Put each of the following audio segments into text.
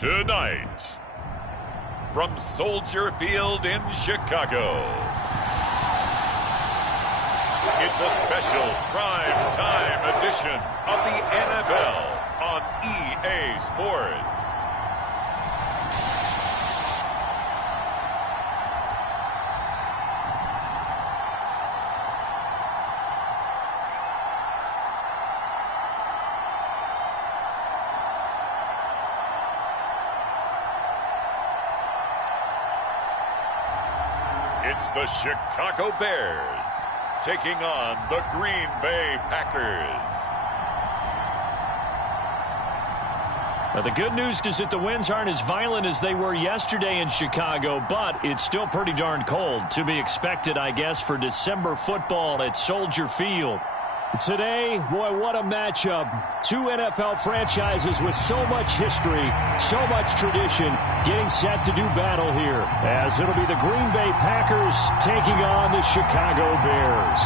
Tonight, from Soldier Field in Chicago, it's a special prime time edition of the NFL on EA Sports. It's the Chicago Bears taking on the Green Bay Packers. Now, the good news is that the winds aren't as violent as they were yesterday in Chicago, but it's still pretty darn cold. To be expected, I guess, for December football at Soldier Field. Today, boy, what a matchup. Two NFL franchises with so much history, so much tradition, getting set to do battle here, as it'll be the Green Bay Packers taking on the Chicago Bears.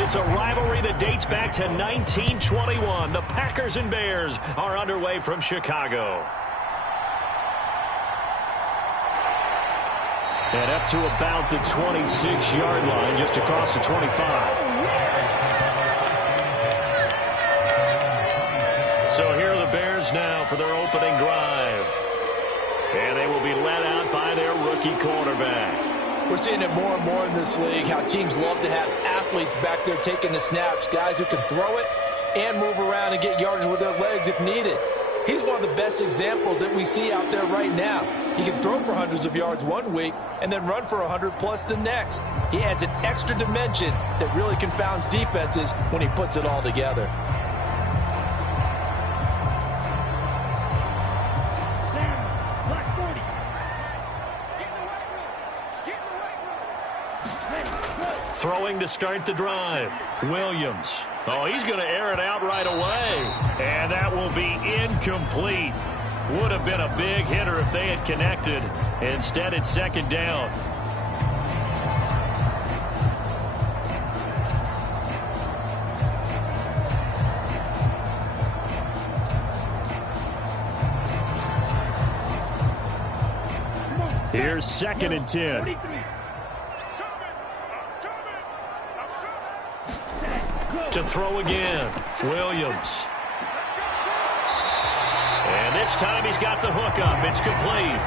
It's a rivalry that dates back to 1921. The Packers and Bears are underway from Chicago. And up to about the 26-yard line, just across the 25. So here are the Bears now for their opening drive. And they will be led out by their rookie quarterback. We're seeing it more and more in this league, how teams love to have athletes back there taking the snaps, guys who can throw it and move around and get yardage with their legs if needed. He's one of the best examples that we see out there right now. He can throw for hundreds of yards one week and then run for 100+ the next. He adds an extra dimension that really confounds defenses when he puts it all together. Throwing to start the drive. Williams. Oh, he's going to air it out right away. And that will be incomplete. Would have been a big hitter if they had connected. Instead, it's second down. Here's 2nd and 10. To throw again. Williams. And this time he's got the hook up. It's complete.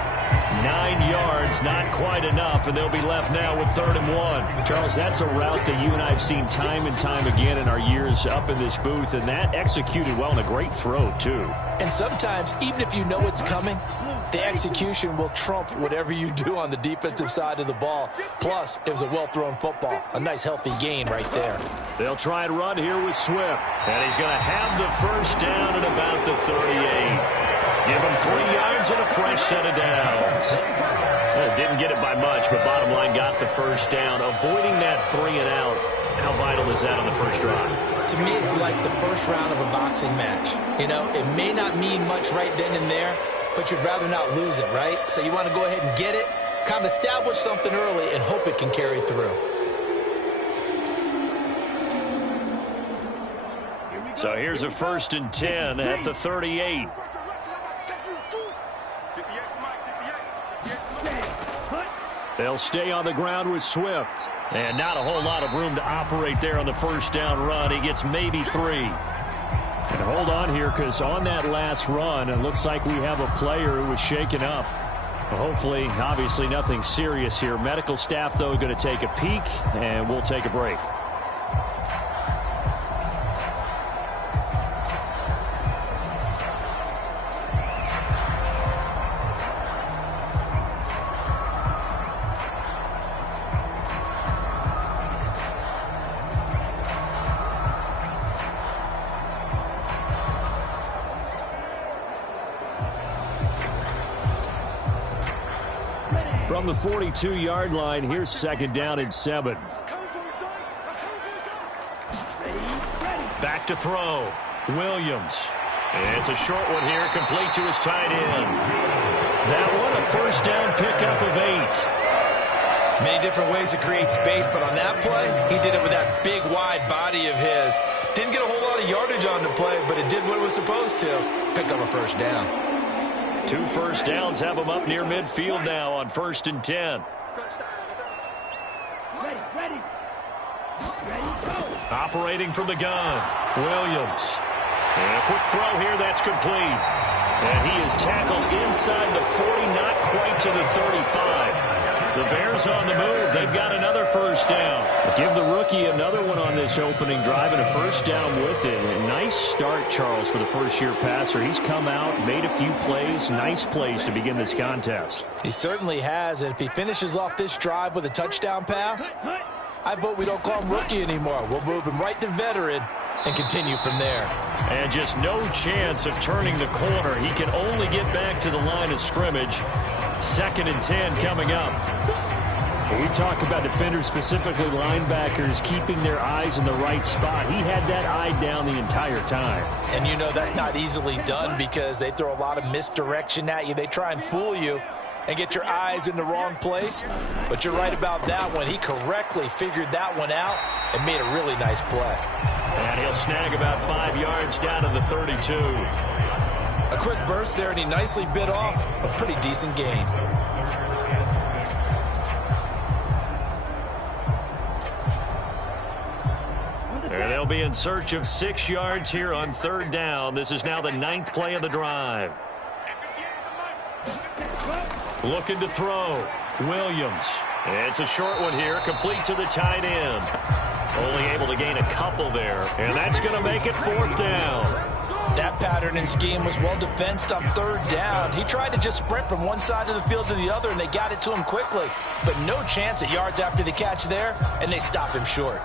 9 yards, not quite enough, and they'll be left now with 3rd and 1. Charles, that's a route that you and I have seen time and time again in our years up in this booth, and that executed well and a great throw, too. And sometimes, even if you know it's coming, the execution will trump whatever you do on the defensive side of the ball. Plus, it was a well-thrown football. A nice, healthy gain right there. They'll try and run here with Swift. And he's going to have the first down at about the 38. Give him 3 yards and a fresh set of downs. Well, didn't get it by much, but bottom line got the first down. Avoiding that 3 and out, how vital is that on the first drive? To me, it's like the first round of a boxing match. You know, it may not mean much right then and there, but you'd rather not lose it, right? So you want to go ahead and get it, kind of establish something early, and hope it can carry through. So here's a 1st and 10 at the 38. They'll stay on the ground with Swift. And not a whole lot of room to operate there on the first down run. He gets maybe 3. And hold on here, because on that last run, it looks like we have a player who was shaken up. Hopefully, obviously, nothing serious here. Medical staff, though, going to take a peek, and we'll take a break. From the 42-yard line, here's 2nd down and 7. Back to throw. Williams. And it's a short one here, complete to his tight end. That one, a 1st down pickup of 8. Many different ways to create space, but on that play, he did it with that big, wide body of his. Didn't get a whole lot of yardage on the play, but it did what it was supposed to. Pick up a 1st down. 2 first downs have him up near midfield now on 1st and 10. Operating from the gun, Williams. And a quick throw here, that's complete. And he is tackled inside the 40, not quite to the 35. The Bears on the move. They've got another 1st down. Give the rookie another one on this opening drive and a 1st down with it. A nice start, Charles, for the first-year passer. He's come out, made a few plays, nice plays to begin this contest. He certainly has, and if he finishes off this drive with a touchdown pass, I vote we don't call him rookie anymore. We'll move him right to veteran and continue from there. And just no chance of turning the corner. He can only get back to the line of scrimmage. 2nd and 10 coming up. We talk about defenders, specifically linebackers, keeping their eyes in the right spot. He had that eye down the entire time. And you know that's not easily done because they throw a lot of misdirection at you. They try and fool you and get your eyes in the wrong place. But you're right about that one. He correctly figured that one out and made a really nice play. And he'll snag about 5 yards down to the 32. A quick burst there, and he nicely bit off a pretty decent gain. And they'll be in search of 6 yards here on 3rd down. This is now the 9th play of the drive. Looking to throw. Williams. It's a short one here, complete to the tight end. Only able to gain a couple there, and that's going to make it 4th down. That pattern and scheme was well defensed on 3rd down. He tried to just sprint from one side of the field to the other, and they got it to him quickly. But no chance at yards after the catch there, and they stop him short.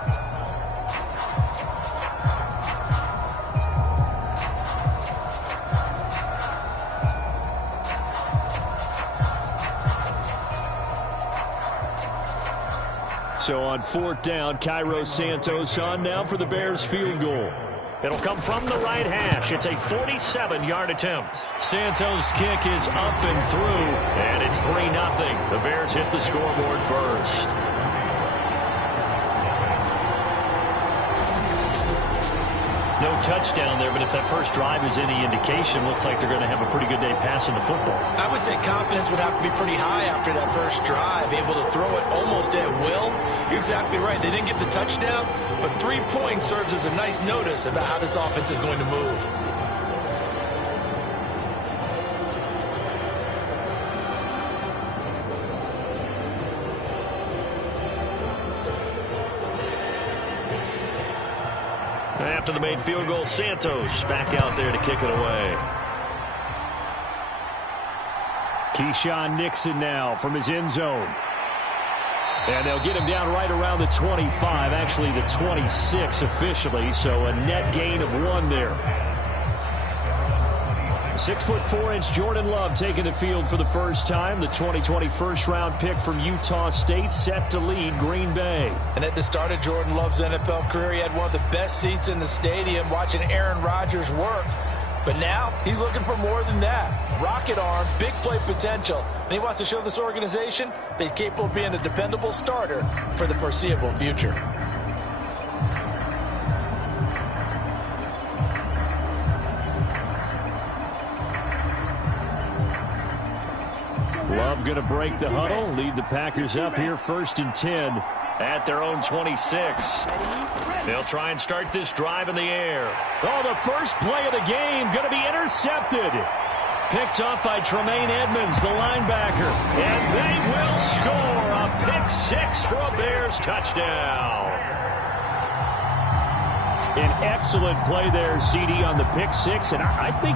So on 4th down, Cairo Santos on now for the Bears field goal. It'll come from the right hash. It's a 47-yard attempt. Santos' kick is up and through, and it's 3-0. The Bears hit the scoreboard first. No touchdown there, but if that first drive is any indication, looks like they're going to have a pretty good day passing the football. I would say confidence would have to be pretty high after that first drive, able to throw it almost at will. You're exactly right. They didn't get the touchdown, but 3 points serves as a nice notice about how this offense is going to move. After the made field goal, Santos back out there to kick it away. Keyshawn Nixon now from his end zone. And they'll get him down right around the 25, actually the 26 officially, so a net gain of 1 there. 6'4" Jordan Love taking the field for the first time. The 2020 first-round pick from Utah State set to lead Green Bay. And at the start of Jordan Love's NFL career, he had one of the best seats in the stadium watching Aaron Rodgers work. But now he's looking for more than that. Rocket arm, big play potential. And he wants to show this organization that he's capable of being a dependable starter for the foreseeable future. Love going to break the huddle, lead the Packers up here 1st and 10 at their own 26. They'll try and start this drive in the air. Oh, the first play of the game going to be intercepted. Picked up by Tremaine Edmonds, the linebacker. And they will score a pick 6 for a Bears touchdown. An excellent play there, CD, on the pick 6. And I think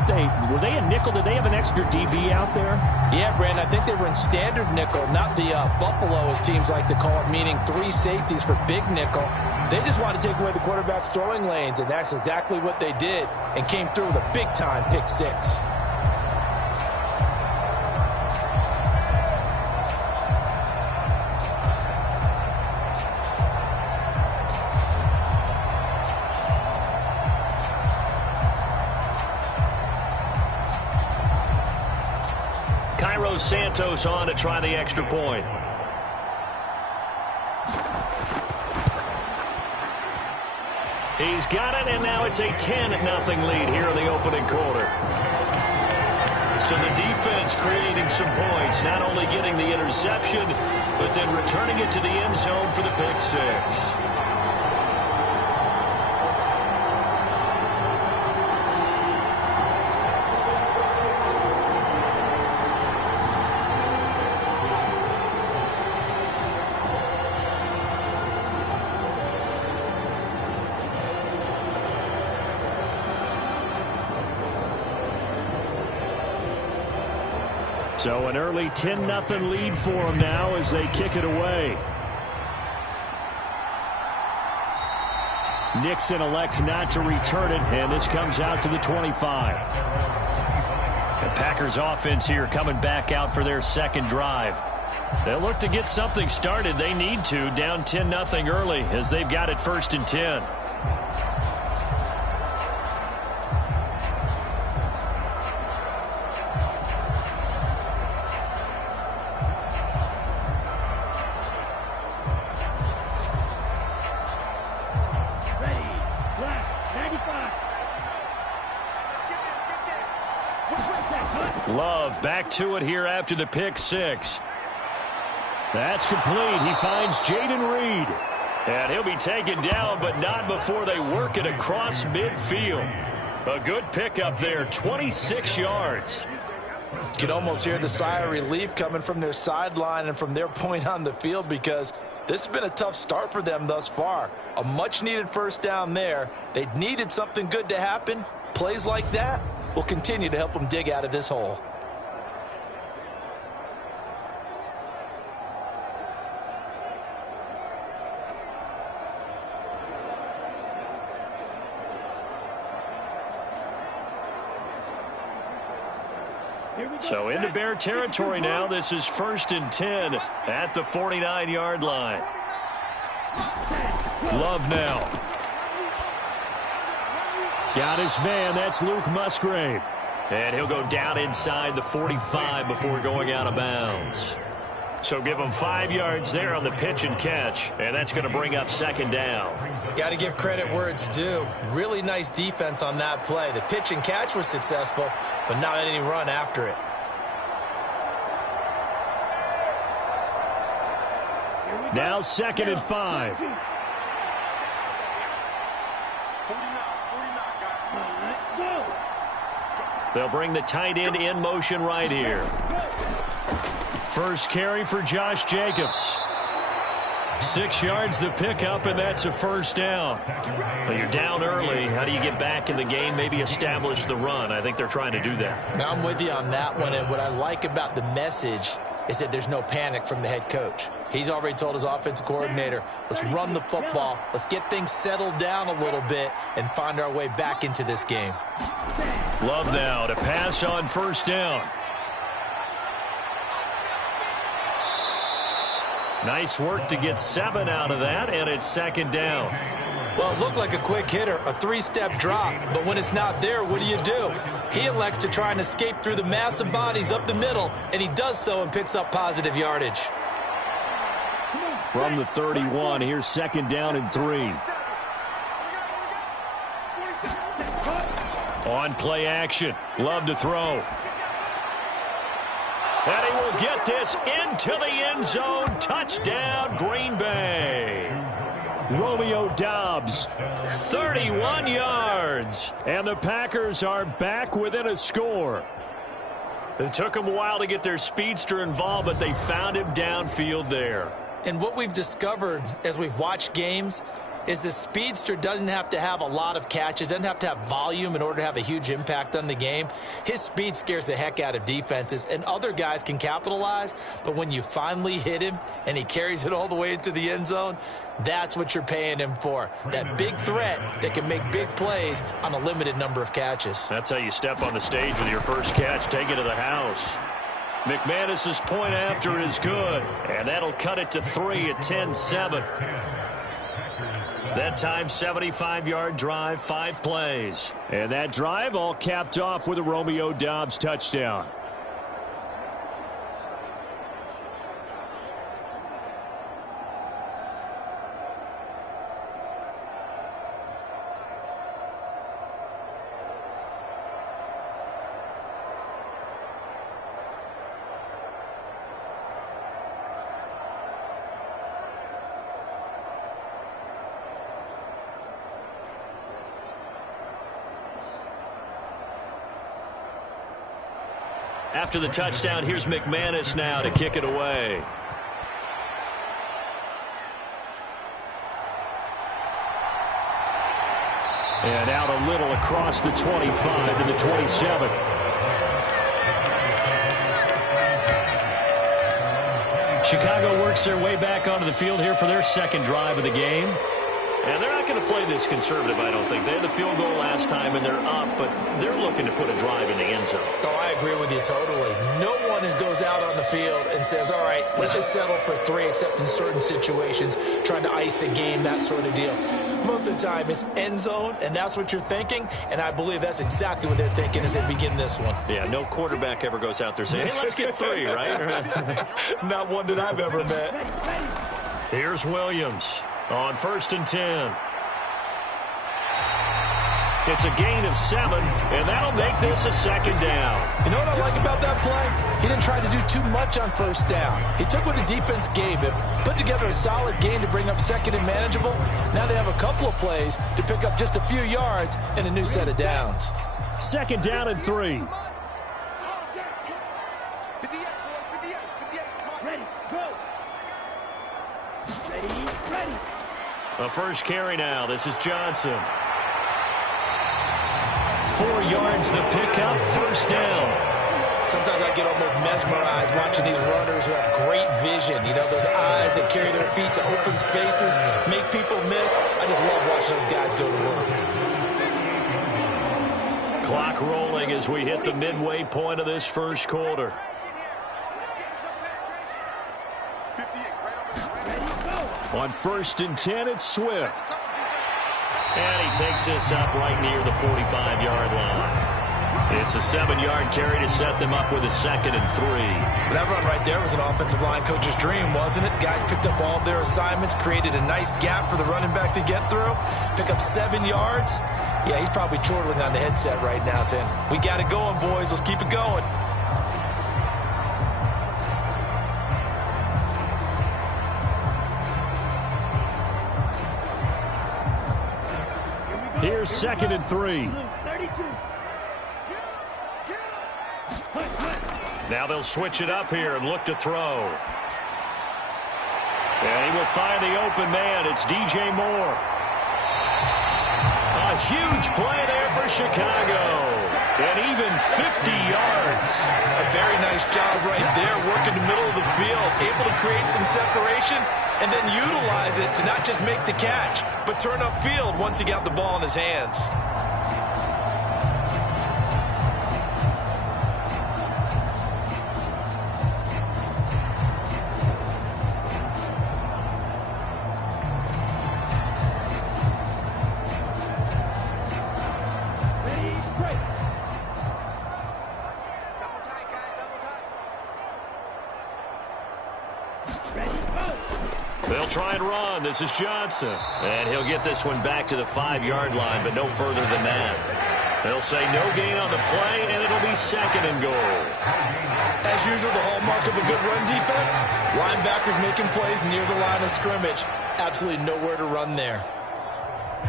were they a nickel? Did they have an extra DB out there? Yeah, Brandon, I think they were in standard nickel, not the Buffalo, as teams like to call it, meaning 3 safeties for big nickel. They just want to take away the quarterback's throwing lanes, and that's exactly what they did and came through with a big-time pick 6. Cairo Santos on to try the extra point. He's got it, and now it's a 10-0 lead here in the opening quarter. So the defense creating some points, not only getting the interception, but then returning it to the end zone for the pick six. So an early 10-0 lead for them now as they kick it away. Nixon elects not to return it, and this comes out to the 25. The Packers offense here coming back out for their second drive. They'll look to get something started. They need to, down 10-0 early as they've got it 1st and 10. Love back to it here after the pick six. That's complete. He finds Jaden Reed. And he'll be taken down, but not before they work it across midfield. A good pickup there, 26 yards. You can almost hear the sigh of relief coming from their sideline and from their point on the field, because this has been a tough start for them thus far. A much-needed first down there. They needed something good to happen. Plays like that will continue to help them dig out of this hole. So into Bear territory now. This is 1st and 10 at the 49-yard line. Love now. Got his man. That's Luke Musgrave. And he'll go down inside the 45 before going out of bounds. So give him 5 yards there on the pitch and catch, and that's going to bring up 2nd down. Got to give credit where it's due. Really nice defense on that play. The pitch and catch was successful, but not any run after it. Now 2nd and 5. They'll bring the tight end in motion right here. First carry for Josh Jacobs. 6 yards the pickup, and that's a 1st down. Well, you're down early. How do you get back in the game, maybe establish the run? I think they're trying to do that. Now I'm with you on that one, and what I like about the message is that there's no panic from the head coach. He's already told his offensive coordinator, let's run the football, let's get things settled down a little bit and find our way back into this game. Love now to pass on 1st down. Nice work to get 7 out of that, and it's 2nd down. Well, it looked like a quick hitter, a 3-step drop, but when it's not there, what do? He elects to try and escape through the massive bodies up the middle, and he does so and picks up positive yardage. From the 31, here's 2nd down and 3. On play action, Love to throw. And he will get this into the end zone. Touchdown, Green Bay. Romeo Doubs, 31 yards. and the Packers are back within a score. It took them a while to get their speedster involved, but they found him downfield there. And what we've discovered as we've watched games is the speedster doesn't have to have a lot of catches, doesn't have to have volume in order to have a huge impact on the game. His speed scares the heck out of defenses, and other guys can capitalize, but when you finally hit him and he carries it all the way into the end zone, that's what you're paying him for. That big threat that can make big plays on a limited number of catches. That's how you step on the stage with your first catch, take it to the house. McManus's point after is good, and that'll cut it to 3 at 10-7. That time, 75-yard drive, 5 plays. And that drive all capped off with a Romeo Doubs touchdown. After the touchdown, here's McManus now to kick it away. And out a little across the 25 to the 27. Chicago works their way back onto the field here for their second drive of the game. And they're not going to play this conservative, I don't think. They had the field goal last time, and they're up, but they're looking to put a drive in the end zone. Oh, I agree with you totally. No one goes out on the field and says, all right, let's just settle for 3, except in certain situations, trying to ice a game, that sort of deal. Most of the time, it's end zone, and that's what you're thinking, and I believe that's exactly what they're thinking as they begin this one. Yeah, no quarterback ever goes out there saying, hey, let's get 3, right? Not one that I've ever met. Here's Williams on 1st and 10. It's a gain of 7, and that'll make this a second down. You know what I like about that play? He didn't try to do too much on 1st down. He took what the defense gave him, put together a solid gain to bring up 2nd and manageable. Now they have a couple of plays to pick up just a few yards and a new set of downs. 2nd down and 3. A first carry now. This is Johnson. 4 yards the pickup, 1st down. Sometimes I get almost mesmerized watching these runners who have great vision. You know, those eyes that carry their feet to open spaces, make people miss. I just love watching those guys go to work. Clock rolling as we hit the midway point of this first quarter. On 1st and 10, it's Swift. And he takes this up right near the 45-yard line. It's a 7-yard carry to set them up with a 2nd and 3. That run right there was an offensive line coach's dream, wasn't it? Guys picked up all of their assignments, created a nice gap for the running back to get through, pick up 7 yards. Yeah, he's probably chortling on the headset right now saying, we got it going, boys. Let's keep it going. Here's 2nd and 3. Now they'll switch it up here and look to throw. And he will find the open man. It's DJ Moore. A huge play there for Chicago. And even 50 yards. A very nice job right there, working the middle of the field, able to create some separation and then utilize it to not just make the catch, but turn upfield once he got the ball in his hands. They'll try and run. This is Johnson. And he'll get this one back to the 5-yard line, but no further than that. They'll say no gain on the play, and it'll be 2nd and goal. As usual, the hallmark of a good run defense, linebackers making plays near the line of scrimmage. Absolutely nowhere to run there.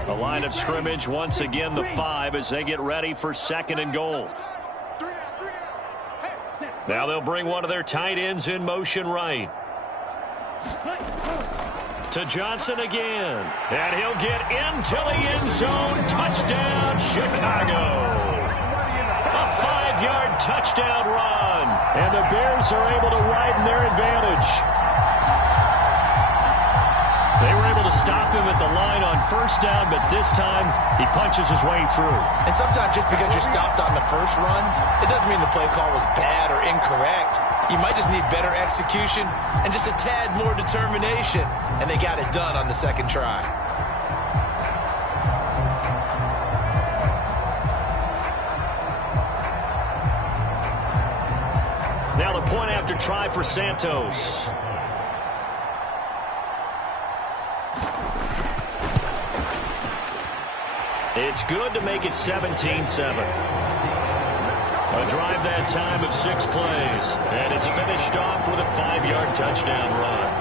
The line of scrimmage, once again, the 5 as they get ready for 2nd and goal. Now they'll bring one of their tight ends in motion right. To Johnson again. And he'll get into the end zone. Touchdown, Chicago. A 5-yard touchdown run. And the Bears are able to widen their advantage. They were able to stop him at the line on 1st down, but this time he punches his way through. And sometimes just because you're stopped on the first run, it doesn't mean the play call was bad or incorrect. You might just need better execution and just a tad more determination. And they got it done on the 2nd try. Now the point after try for Santos. It's good to make it 17-7. A drive that time of 6 plays. And it's finished off with a 5-yard touchdown run.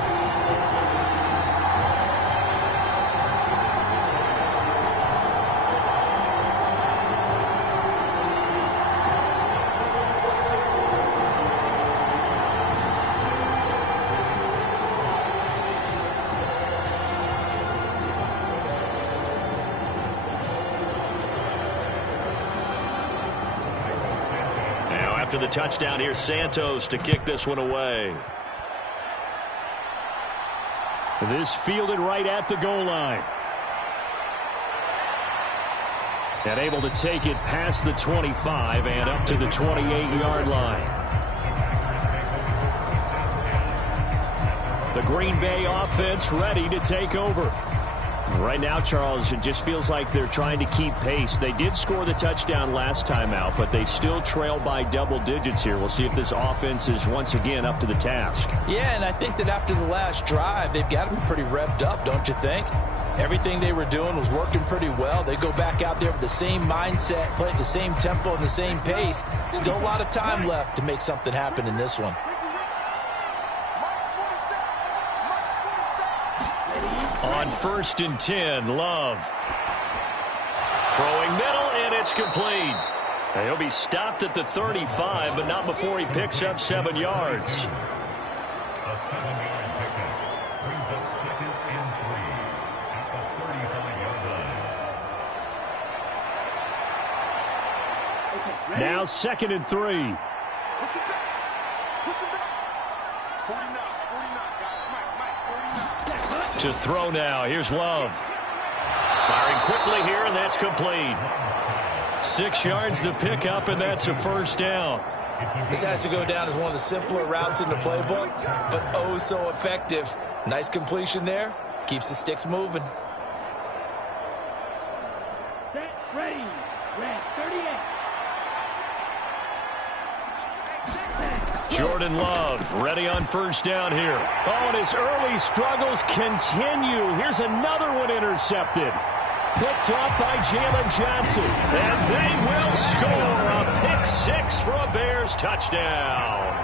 after the touchdown. Here's Santos to kick this one away. This fielded right at the goal line. And able to take it past the 25 and up to the 28-yard line. The Green Bay offense ready to take over. Right now, Charles, it just feels like they're trying to keep pace. They did score the touchdown last time out, but they still trail by double digits here. We'll see if this offense is once again up to the task. Yeah, and I think that after the last drive, they've got to be pretty revved up, don't you think? Everything they were doing was working pretty well. They go back out there with the same mindset, play at the same tempo and the same pace. Still a lot of time left to make something happen in this one. On 1st and 10, Love. Throwing middle, and it's complete. And he'll be stopped at the 35, but not before he picks up 7 yards. A 7-yard pickup brings up 2nd and 3 at the 35-yard line. Now 2nd and 3. Push it back. Push it back. 49, guys. Mike, 49. To throw now. Here's Love. Firing quickly here, and that's complete. 6 yards the pickup, and that's a 1st down. This has to go down as one of the simpler routes in the playbook, but oh so effective. Nice completion there. Keeps the sticks moving. Set, ready, red 38. Jordan Love ready on 1st down here. Oh, and his early struggles continue. Here's another one intercepted. Picked up by Jalen Johnson. And they will score a pick-6 for a Bears touchdown.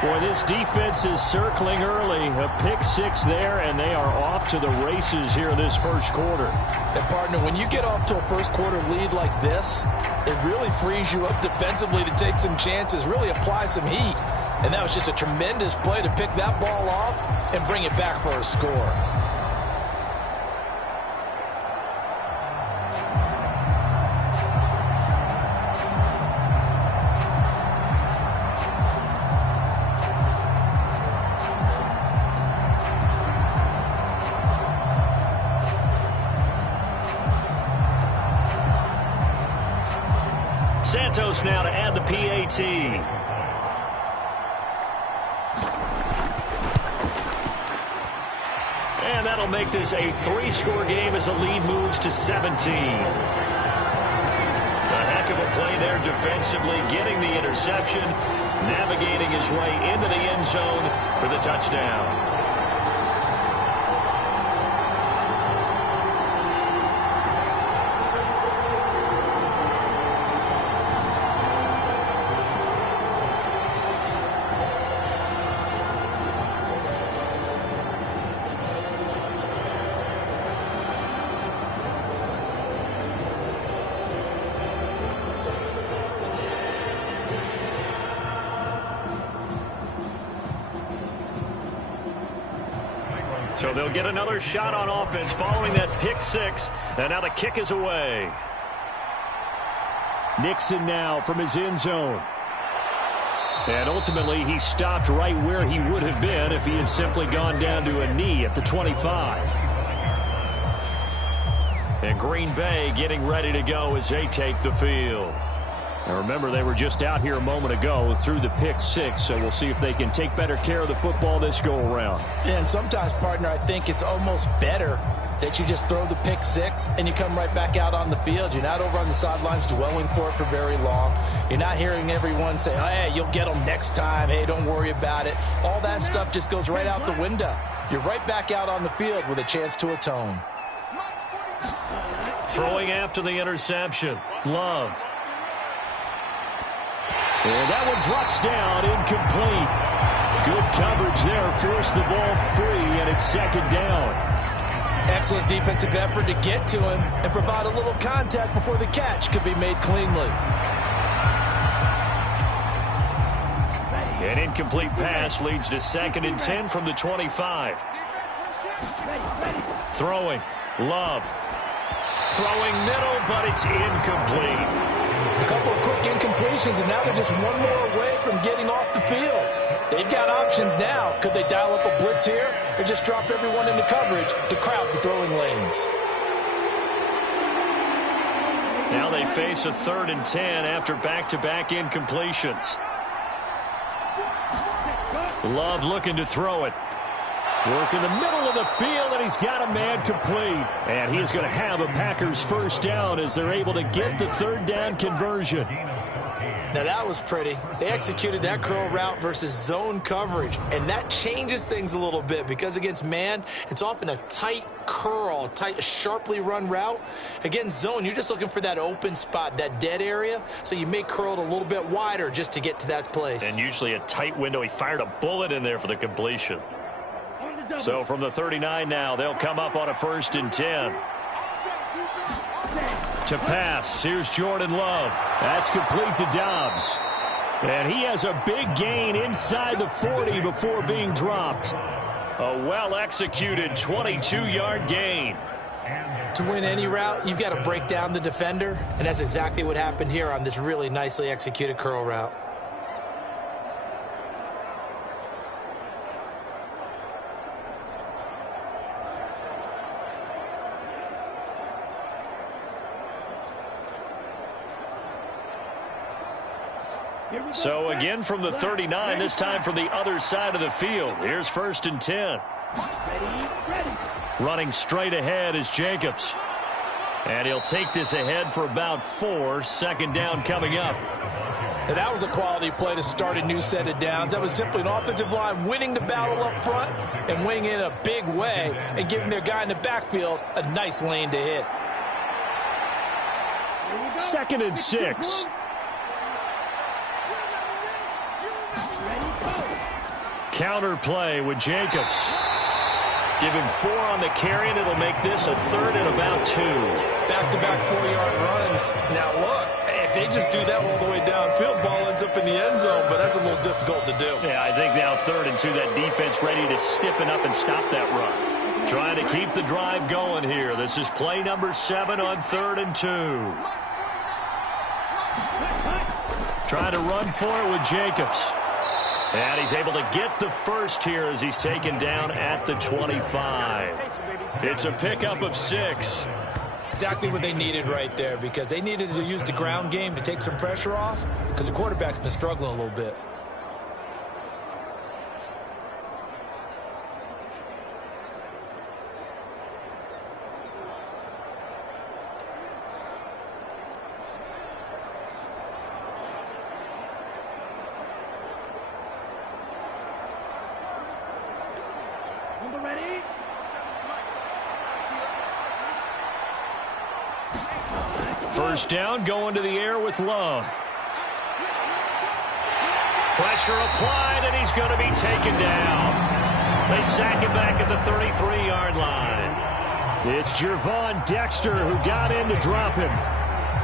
Boy, this defense is circling early. A pick-6 there, and they are off to the races here in this 1st quarter. And, partner, when you get off to a 1st quarter lead like this, it really frees you up defensively to take some chances, really apply some heat. And that was just a tremendous play to pick that ball off and bring it back for a score. Santos now to add the PAT. And that'll make this a 3-score game as the lead moves to 17. A heck of a play there defensively, getting the interception, navigating his way into the end zone for the touchdown. So they'll get another shot on offense following that pick-6. And now the kick is away. Nixon now from his end zone. And ultimately, he stopped right where he would have been if he had simply gone down to a knee at the 25. And Green Bay getting ready to go as they take the field. And remember, they were just out here a moment ago through the pick-6, so we'll see if they can take better care of the football this go-around. And sometimes, partner, I think it's almost better that you just throw the pick-6 and you come right back out on the field. You're not over on the sidelines dwelling for it for very long. You're not hearing everyone say, oh, hey, you'll get them next time. Hey, don't worry about it. All that stuff just goes right out the window. You're right back out on the field with a chance to atone. Throwing after the interception, Love. And that one drops down, incomplete. Good coverage there, forced the ball free, and it's 2nd down. Excellent defensive effort to get to him and provide a little contact before the catch could be made cleanly. An incomplete pass leads to 2nd and 10 from the 25. Throwing, Love. Throwing middle, but it's incomplete. A couple of quick incompletions, and now they're just one more away from getting off the field. They've got options now. Could they dial up a blitz here or just drop everyone into coverage to crowd the throwing lanes? Now they face a 3rd and 10 after back-to-back incompletions. Love looking to throw it. Work in the middle of the field, and he's got a man complete. And he's going to have a Packers first down as they're able to get the 3rd down conversion. Now that was pretty. They executed that curl route versus zone coverage, and that changes things a little bit because against man, it's often a tight curl, tight, sharply run route. Against zone, you're just looking for that open spot, that dead area, so you may curl it a little bit wider just to get to that place. And usually a tight window. He fired a bullet in there for the completion. So from the 39 now, they'll come up on a 1st and 10. To pass, here's Jordan Love. That's complete to Dobbs. And he has a big gain inside the 40 before being dropped. A well-executed 22-yard gain. To win any route, you've got to break down the defender, and that's exactly what happened here on this really nicely executed curl route. So again from the 39, this time from the other side of the field. Here's 1st and 10. Running straight ahead is Jacobs. And he'll take this ahead for about 4. 2nd down coming up. And that was a quality play to start a new set of downs. That was simply an offensive line winning the battle up front and winning in a big way and giving their guy in the backfield a nice lane to hit. 2nd and 6. Counter play with Jacobs. Give him 4 on the carry, and it'll make this a 3rd and about 2. Back-to-back 4-yard runs. Now, look, if they just do that all the way downfield, ball ends up in the end zone, but that's a little difficult to do. Yeah, I think now 3rd and 2, that defense ready to stiffen up and stop that run. Trying to keep the drive going here. This is play number 7 on 3rd and 2. Trying to run for it with Jacobs. And he's able to get the first here as he's taken down at the 25. It's a pickup of 6. Exactly what they needed right there, because they needed to use the ground game to take some pressure off because the quarterback's been struggling a little bit. First down, going to the air with Love. Pressure applied, and he's going to be taken down. They sack him back at the 33-yard line. It's Gervon Dexter who got in to drop him.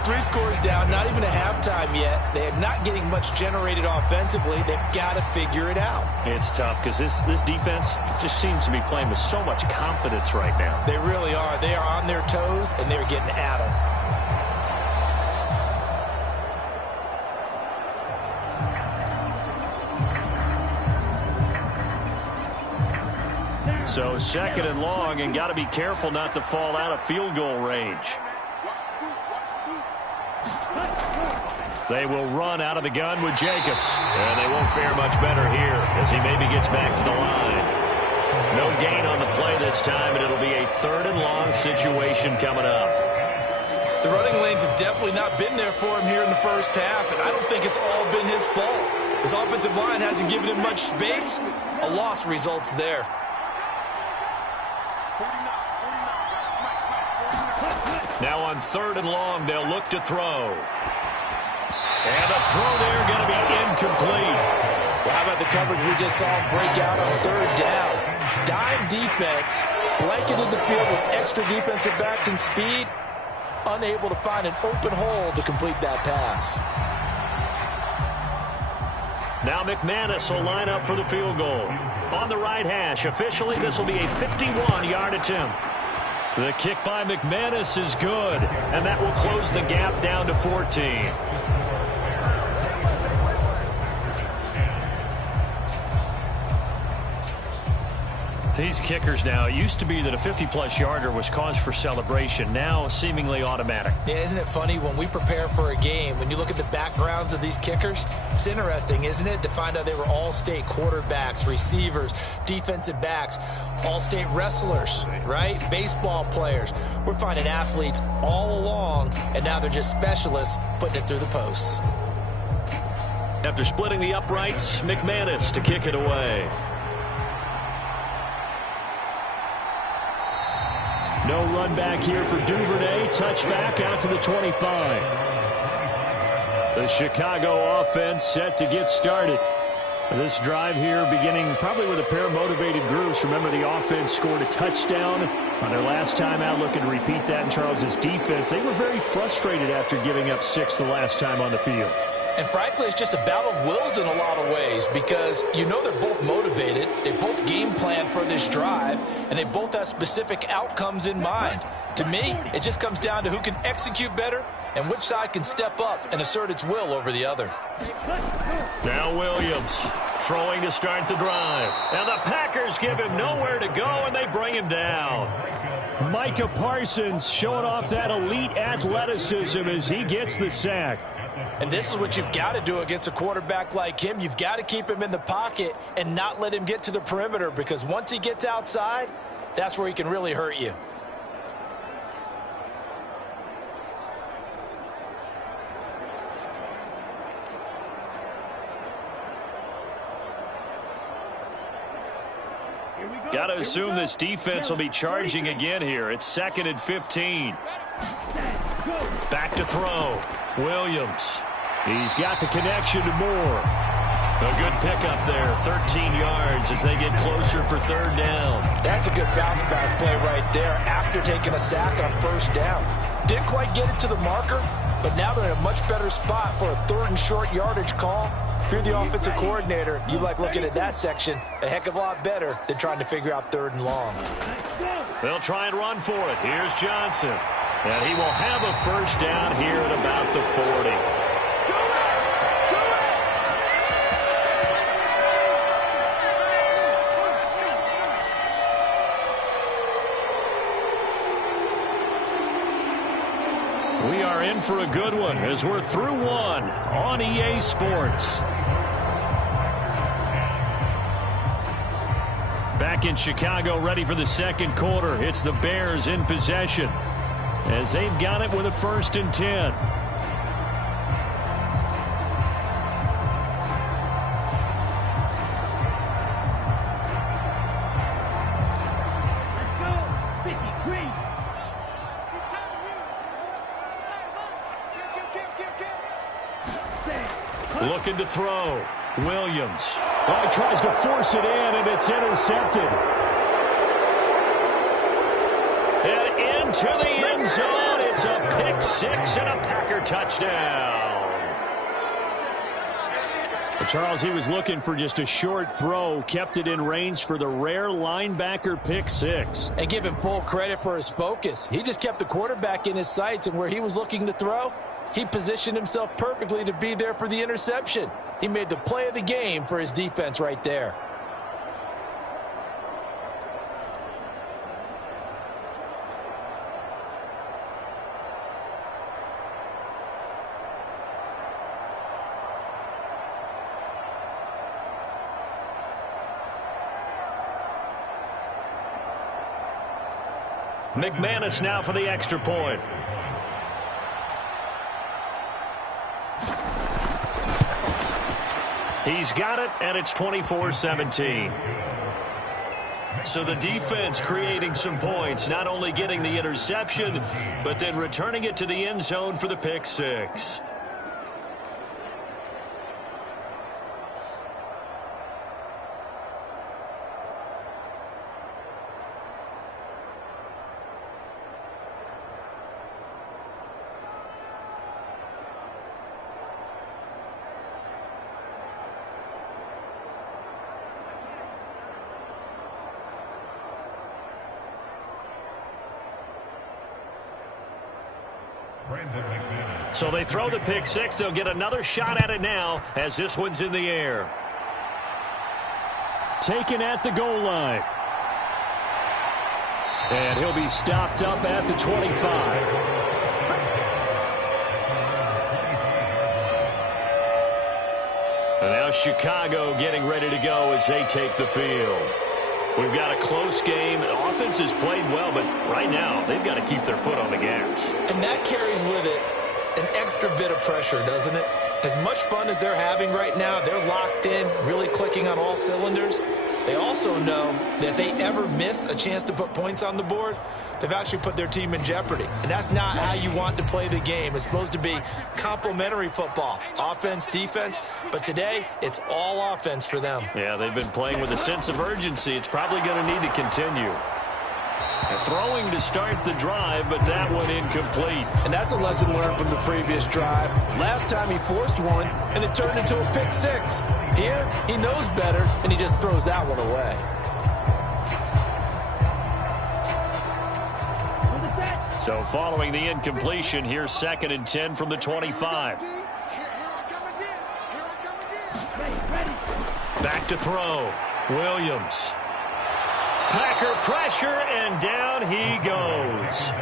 3 scores down, not even a halftime yet. They are not getting much generated offensively. They've got to figure it out. It's tough because this defense just seems to be playing with so much confidence right now. They really are. They are on their toes, and they're getting at them. So 2nd and long, and got to be careful not to fall out of field goal range. They will run out of the gun with Jacobs. And they won't fare much better here as he maybe gets back to the line. No gain on the play this time, and it'll be a 3rd and long situation coming up. The running lanes have definitely not been there for him here in the first half, and I don't think it's all been his fault. His offensive line hasn't given him much space. A loss results there. Now on 3rd and long, they'll look to throw. And the throw there going to be incomplete. Well, how about the coverage we just saw break out on 3rd down? Dime defense, blanketed the field with extra defensive backs and speed, unable to find an open hole to complete that pass. Now McManus will line up for the field goal. On the right hash, officially this will be a 51-yard attempt. The kick by McManus is good, and that will close the gap down to 14. These kickers now, it used to be that a 50-plus yarder was cause for celebration. Now, seemingly automatic. Yeah, isn't it funny when we prepare for a game, when you look at the backgrounds of these kickers, it's interesting, isn't it, to find out they were all-state quarterbacks, receivers, defensive backs, all-state wrestlers, right? Baseball players. We're finding athletes all along, and now they're just specialists putting it through the posts. After splitting the uprights, McManus to kick it away. No run back here for Duvernay. Touchback out to the 25. The Chicago offense set to get started. This drive here beginning probably with a pair of motivated groups. Remember, the offense scored a touchdown on their last time out. Looking to repeat that in Charles's defense. They were very frustrated after giving up 6 the last time on the field. And frankly, it's just a battle of wills in a lot of ways because you know they're both motivated, they both game plan for this drive, and they both have specific outcomes in mind. To me, it just comes down to who can execute better and which side can step up and assert its will over the other. Now Williams throwing to start the drive. And the Packers give him nowhere to go, and they bring him down. Micah Parsons showing off that elite athleticism as he gets the sack. And this is what you've got to do against a quarterback like him. You've got to keep him in the pocket and not let him get to the perimeter because once he gets outside, that's where he can really hurt you. Got to assume this defense will be charging again here. It's 2nd and 15. Back to throw. Williams. He's got the connection to Moore. A good pickup there. 13 yards as they get closer for 3rd down. That's a good bounce back play right there after taking a sack on 1st down. Didn't quite get it to the marker, but now they're in a much better spot for a 3rd and short yardage call. If you're the offensive coordinator, you like looking at that section a heck of a lot better than trying to figure out 3rd and long. They'll try and run for it. Here's Johnson. And he will have a 1st down here at about the 40. We are in for a good one as we're through one on EA Sports. Back in Chicago, ready for the 2nd quarter. It's the Bears in possession as they've got it with a 1st and 10. Looking to throw. Williams. Oh, he tries to force it in, and it's intercepted. And into the end zone. It's a pick 6 and a Packer touchdown. But Charles, he was looking for just a short throw, kept it in range for the rare linebacker pick 6. And give him full credit for his focus. He just kept the quarterback in his sights, and where he was looking to throw, he positioned himself perfectly to be there for the interception. He made the play of the game for his defense right there. McManus now for the extra point. He's got it, and it's 24-17. So the defense creating some points, not only getting the interception, but then returning it to the end zone for the pick 6. So they throw the pick 6. They'll get another shot at it now as this one's in the air. Taken at the goal line. And he'll be stopped up at the 25. And now Chicago getting ready to go as they take the field. We've got a close game. The offense has played well, but right now they've got to keep their foot on the gas. And that carries with it an extra bit of pressure, doesn't it? As much fun as they're having right now, they're locked in, really clicking on all cylinders. They also know that if they ever miss a chance to put points on the board, they've actually put their team in jeopardy. And that's not how you want to play the game. It's supposed to be complementary football, offense, defense. But today, it's all offense for them. Yeah, they've been playing with a sense of urgency. It's probably going to need to continue. And throwing to start the drive, but that one incomplete. And that's a lesson learned from the previous drive. Last time he forced one, and it turned into a pick six. Here, he knows better, and he just throws that one away. So following the incompletion, here's 2nd and 10 from the 25. Back to throw. Williams. Packer pressure, and down he goes.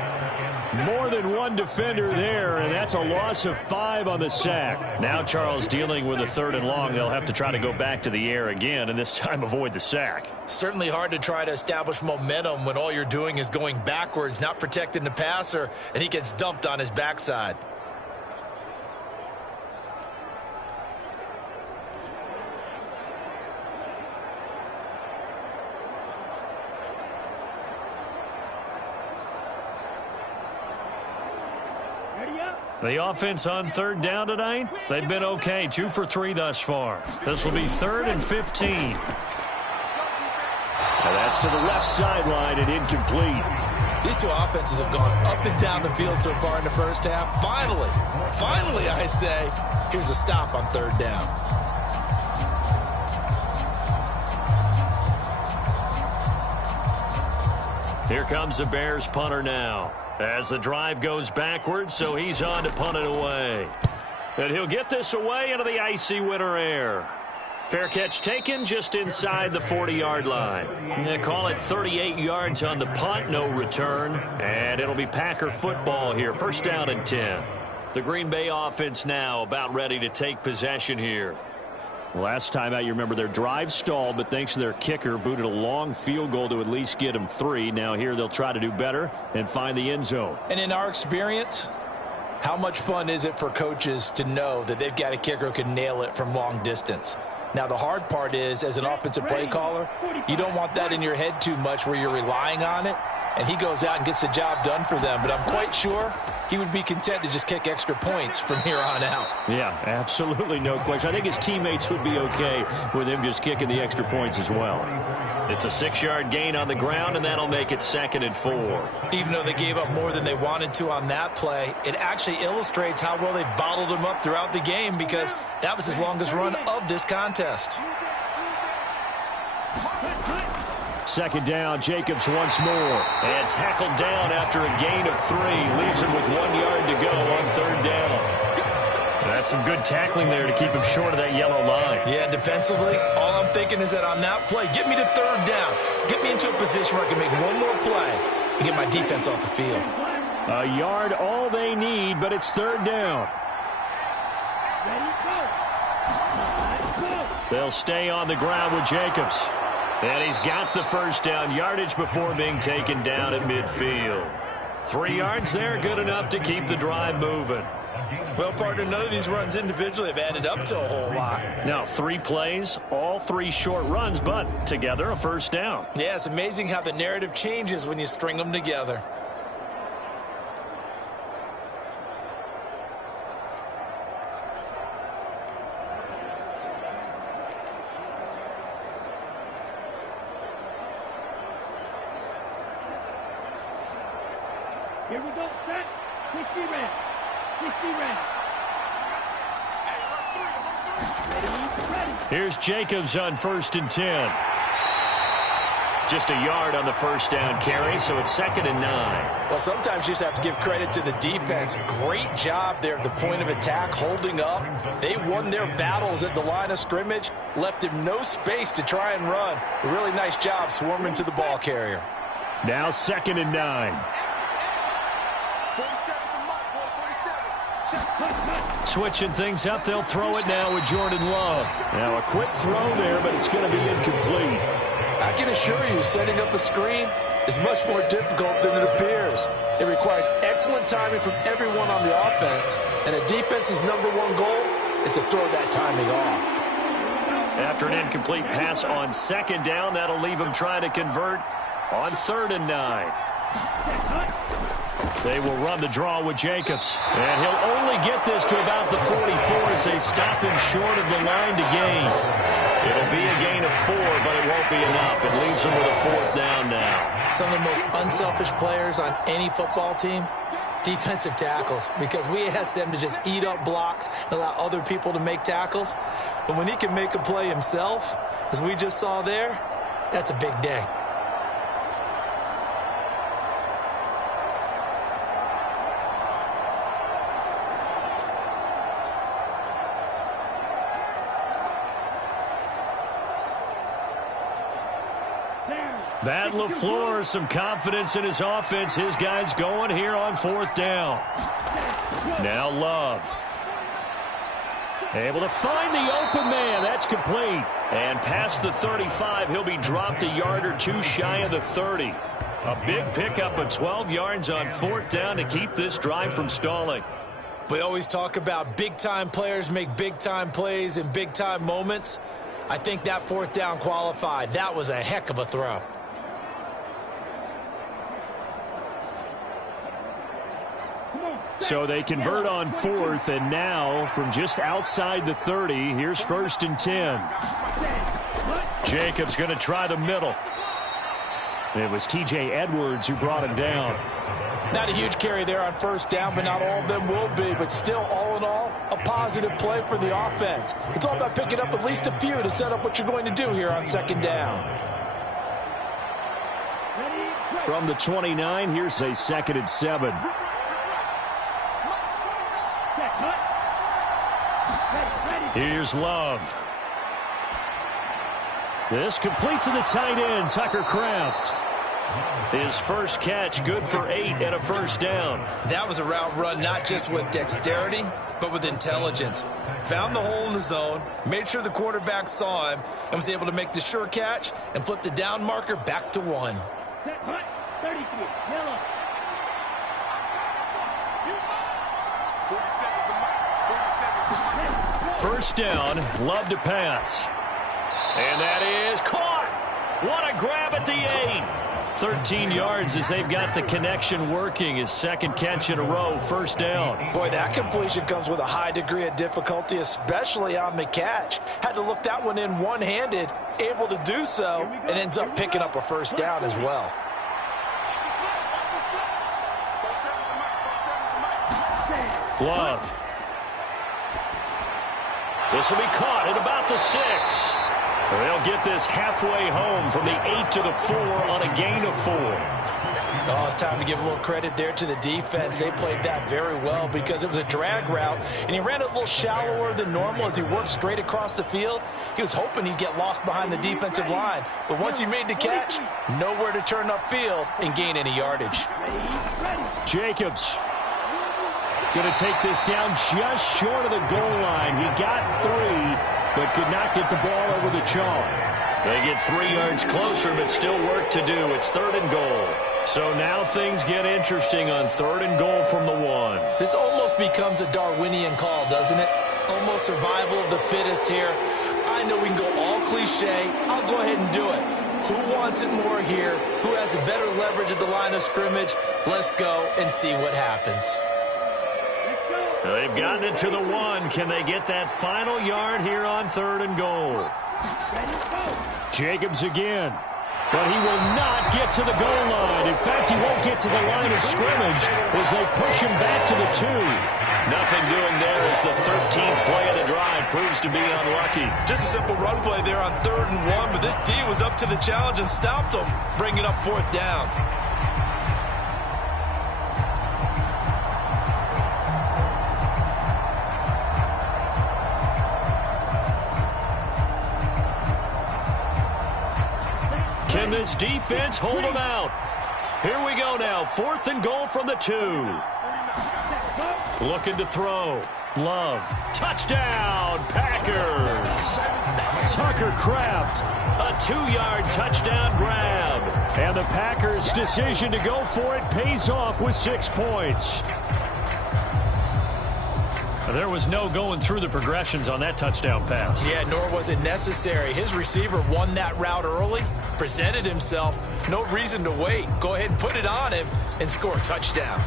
More than one defender there, and that's a loss of 5 on the sack. Now Charles dealing with a 3rd and long. They'll have to try to go back to the air again, and this time avoid the sack. Certainly hard to try to establish momentum when all you're doing is going backwards, not protecting the passer, and he gets dumped on his backside. The offense on 3rd down tonight, they've been okay, 2 for 3 thus far. This will be 3rd and 15. And that's to the left sideline and incomplete. These two offenses have gone up and down the field so far in the first half. Finally, I say, here's a stop on 3rd down. Here comes the Bears punter now. As the drive goes backwards, so he's on to punt it away. And he'll get this away into the icy winter air. Fair catch taken just inside the 40-yard line. They call it 38 yards on the punt, no return. And it'll be Packer football here, 1st down and 10. The Green Bay offense now about ready to take possession here. Last time out, you remember their drive stalled, but thanks to their kicker, booted a long field goal to at least get them 3. Now here they'll try to do better and find the end zone. And in our experience, how much fun is it for coaches to know that they've got a kicker who can nail it from long distance? Now, the hard part is, as an offensive play caller, you don't want that in your head too much where you're relying on it. And he goes out and gets the job done for them. But I'm quite sure he would be content to just kick extra points from here on out. Yeah, absolutely no question. I think his teammates would be okay with him just kicking the extra points as well. It's a 6-yard gain on the ground, and that'll make it 2nd and 4. Even though they gave up more than they wanted to on that play, it actually illustrates how well they've bottled him up throughout the game because that was his longest run of this contest. 2nd down, Jacobs once more. And tackled down after a gain of 3. Leaves him with 1 yard to go on 3rd down. That's some good tackling there to keep him short of that yellow line. Yeah, defensively, all I'm thinking is that on that play, get me to 3rd down. Get me into a position where I can make one more play and get my defense off the field. A yard all they need, but it's 3rd down. They'll stay on the ground with Jacobs. And he's got the 1st down yardage before being taken down at midfield. 3 yards there, good enough to keep the drive moving. Well, partner, none of these runs individually have added up to a whole lot. Now, 3 plays, all 3 short runs, but together a 1st down. Yeah, it's amazing how the narrative changes when you string them together. Here we go, set. 60 red. 60 red. Ready. Here's Jacobs on 1st and 10. Just a yard on the 1st down carry, so it's 2nd and 9. Well, sometimes you just have to give credit to the defense. Great job there at the point of attack, holding up. They won their battles at the line of scrimmage, left him no space to try and run. A really nice job swarming to the ball carrier. Now 2nd and 9. 47 for Mike, boy, 47. Switching things up, they'll throw it now with Jordan Love. Now a quick throw there, but it's going to be incomplete. I can assure you, setting up a screen is much more difficult than it appears. It requires excellent timing from everyone on the offense, and a defense's #1 goal is to throw that timing off. After an incomplete pass on 2nd down, that'll leave him trying to convert on 3rd and 9. They will run the draw with Jacobs. And he'll only get this to about the 44 as they stop him short of the line to gain. It'll be a gain of 4, but it won't be enough. It leaves him with a 4th down now. Some of the most unselfish players on any football team, defensive tackles, because we ask them to just eat up blocks and allow other people to make tackles. But when he can make a play himself, as we just saw there, that's a big day. Matt LaFleur, some confidence in his offense. His guys going here on 4th down. Now Love. Able to find the open man. That's complete. And past the 35, he'll be dropped a yard or 2 shy of the 30. A big pickup of 12 yards on 4th down to keep this drive from stalling. We always talk about big-time players make big-time plays in big-time moments. I think that 4th down qualified. That was a heck of a throw. So they convert on 4th, and now from just outside the 30, here's 1st and 10. Jacobs going to try the middle. It was T.J. Edwards who brought him down. Not a huge carry there on 1st down, but not all of them will be. But still, all in all, a positive play for the offense. It's all about picking up at least a few to set up what you're going to do here on 2nd down. From the 29, here's a 2nd and 7. Here's Love. This complete to the tight end, Tucker Kraft. His first catch, good for 8 and a 1st down. That was a route run not just with dexterity, but with intelligence. Found the hole in the zone, made sure the quarterback saw him, and was able to make the sure catch and flip the down marker back to 1. 33, yellow. 47 is the Mike. 47 is the Mike. 1st down, Love to pass. And that is caught. What a grab at the 8. 13 yards as they've got the connection working. His 2nd catch in a row, 1st down. Boy, that completion comes with a high degree of difficulty, especially on the catch. Had to look that one in one-handed, able to do so, and ends up picking up a 1st down as well. Love. This will be caught at about the 6. They'll get this halfway home from the 8 to the 4 on a gain of 4. Oh, it's time to give a little credit there to the defense. They played that very well because it was a drag route, and he ran it a little shallower than normal as he worked straight across the field. He was hoping he'd get lost behind the defensive line, but once he made the catch, nowhere to turn upfield and gain any yardage. Jacobs going to take this down just short of the goal line. He got 3, but could not get the ball over the chalk. They get 3 yards closer, but still work to do. It's 3rd and goal. So now things get interesting on 3rd and goal from the 1. This almost becomes a Darwinian call, doesn't it? Almost survival of the fittest here. I know we can go all cliche. I'll go ahead and do it. Who wants it more here? Who has a better leverage at the line of scrimmage? Let's go and see what happens. They've gotten it to the 1. Can they get that final yard here on 3rd and goal? Jacobs again. But he will not get to the goal line. In fact, he won't get to the line of scrimmage as they push him back to the 2. Nothing doing there as the 13th play of the drive proves to be unlucky. Just a simple run play there on 3rd and 1, but this D was up to the challenge and stopped him, bringing up 4th down. Can this defense hold them out? Here we go now. 4th and goal from the 2. Looking to throw. Love. Touchdown, Packers. Tucker Kraft. A 2-yard touchdown grab. And the Packers' decision to go for it pays off with 6 points. There was no going through the progressions on that touchdown pass. Yeah, nor was it necessary. His receiver won that route early, presented himself. No reason to wait. Go ahead and put it on him and score a touchdown.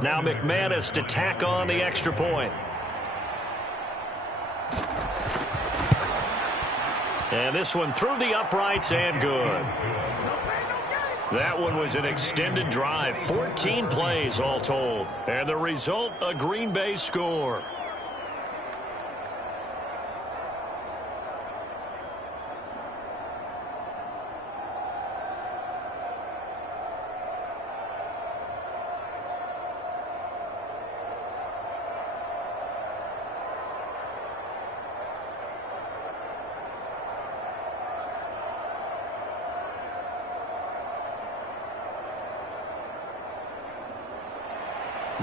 Now McManus to tack on the extra point. And this one through the uprights and good. That one was an extended drive. 14 plays all told. And the result, a Green Bay score.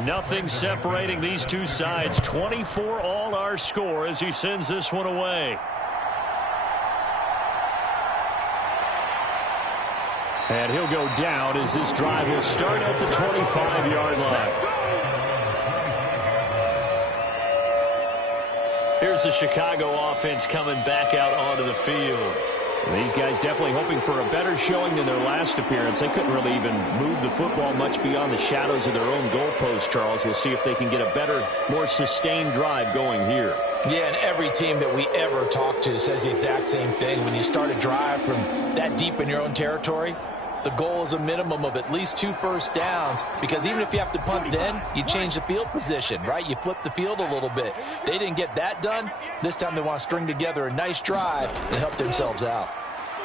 Nothing separating these two sides. 24 all our score as he sends this one away. And he'll go down as this drive will start at the 25-yard line. Here's the Chicago offense coming back out onto the field. These guys definitely hoping for a better showing than their last appearance. They couldn't really even move the football much beyond the shadows of their own goalpost, Charles. We'll see if they can get a better, more sustained drive going here. Yeah, and every team that we ever talk to says the exact same thing. When you start a drive from that deep in your own territory, the goal is a minimum of at least 2 first downs, because even if you have to punt then, you change the field position, right? You flip the field a little bit. They didn't get that done. This time they want to string together a nice drive and help themselves out.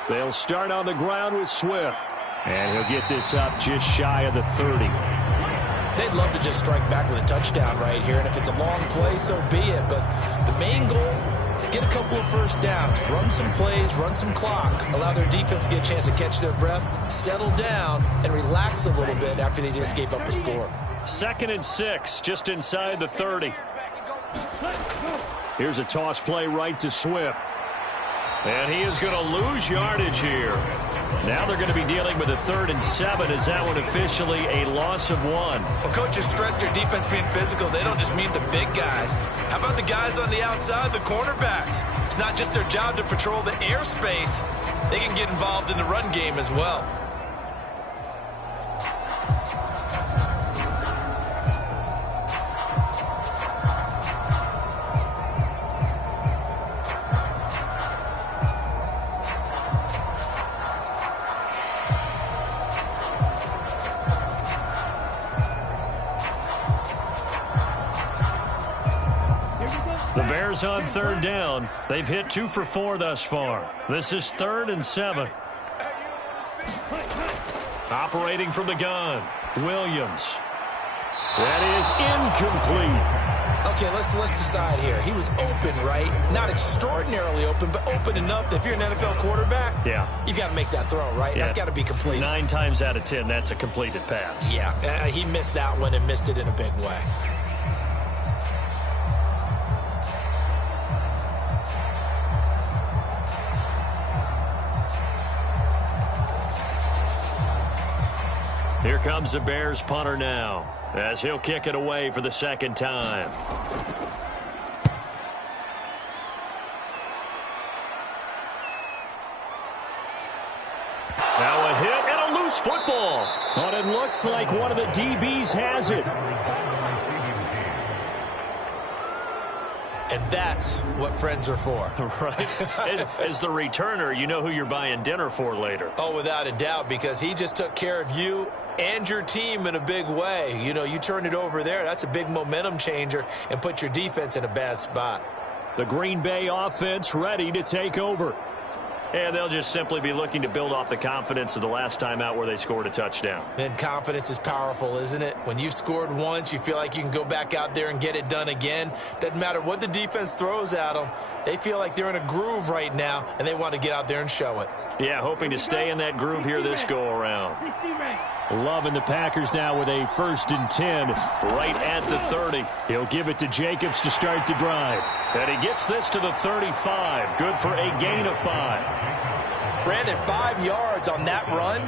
They'll start on the ground with Swift. And he'll get this up just shy of the 30. They'd love to just strike back with a touchdown right here, and if it's a long play, so be it. But the main goal, get a couple of first downs, run some plays, run some clock, allow their defense to get a chance to catch their breath, settle down, and relax a little bit after they just gave up a score. 2nd and 6, just inside the 30. Here's a toss play right to Swift. And he is going to lose yardage here. Now they're going to be dealing with a 3rd and 7. Is that one officially a loss of 1? Well, coaches stress their defense being physical. They don't just mean the big guys. How about the guys on the outside, the cornerbacks? It's not just their job to patrol the airspace. They can get involved in the run game as well. On 3rd down. They've hit 2 for 4 thus far. This is 3rd and 7. Operating from the gun, Williams. That is incomplete. Okay, let's decide here. He was open, right? Not extraordinarily open, but open enough that if you're an NFL quarterback, you got to make that throw, right? Yeah. That's got to be complete. 9 times out of 10, that's a completed pass. Yeah, he missed that one and missed it in a big way. Here comes the Bears punter now, as he'll kick it away for the 2nd time. Now a hit and a loose football. But it looks like one of the DBs has it. And that's what friends are for. Right. As the returner, you know who you're buying dinner for later. Oh, without a doubt, because he just took care of you and your team in a big way. You know, you turn it over there, that's a big momentum changer and put your defense in a bad spot. The Green Bay offense ready to take over. And they'll just simply be looking to build off the confidence of the last time out where they scored a touchdown. And confidence is powerful, isn't it? When you've scored once, you feel like you can go back out there and get it done again. Doesn't matter what the defense throws at them. They feel like they're in a groove right now, and they want to get out there and show it. Yeah, hoping to stay in that groove here this go-around. Loving the Packers now with a 1st and 10. Right at the 30. He'll give it to Jacobs to start the drive. And he gets this to the 35. Good for a gain of 5. Brandon, 5 yards on that run.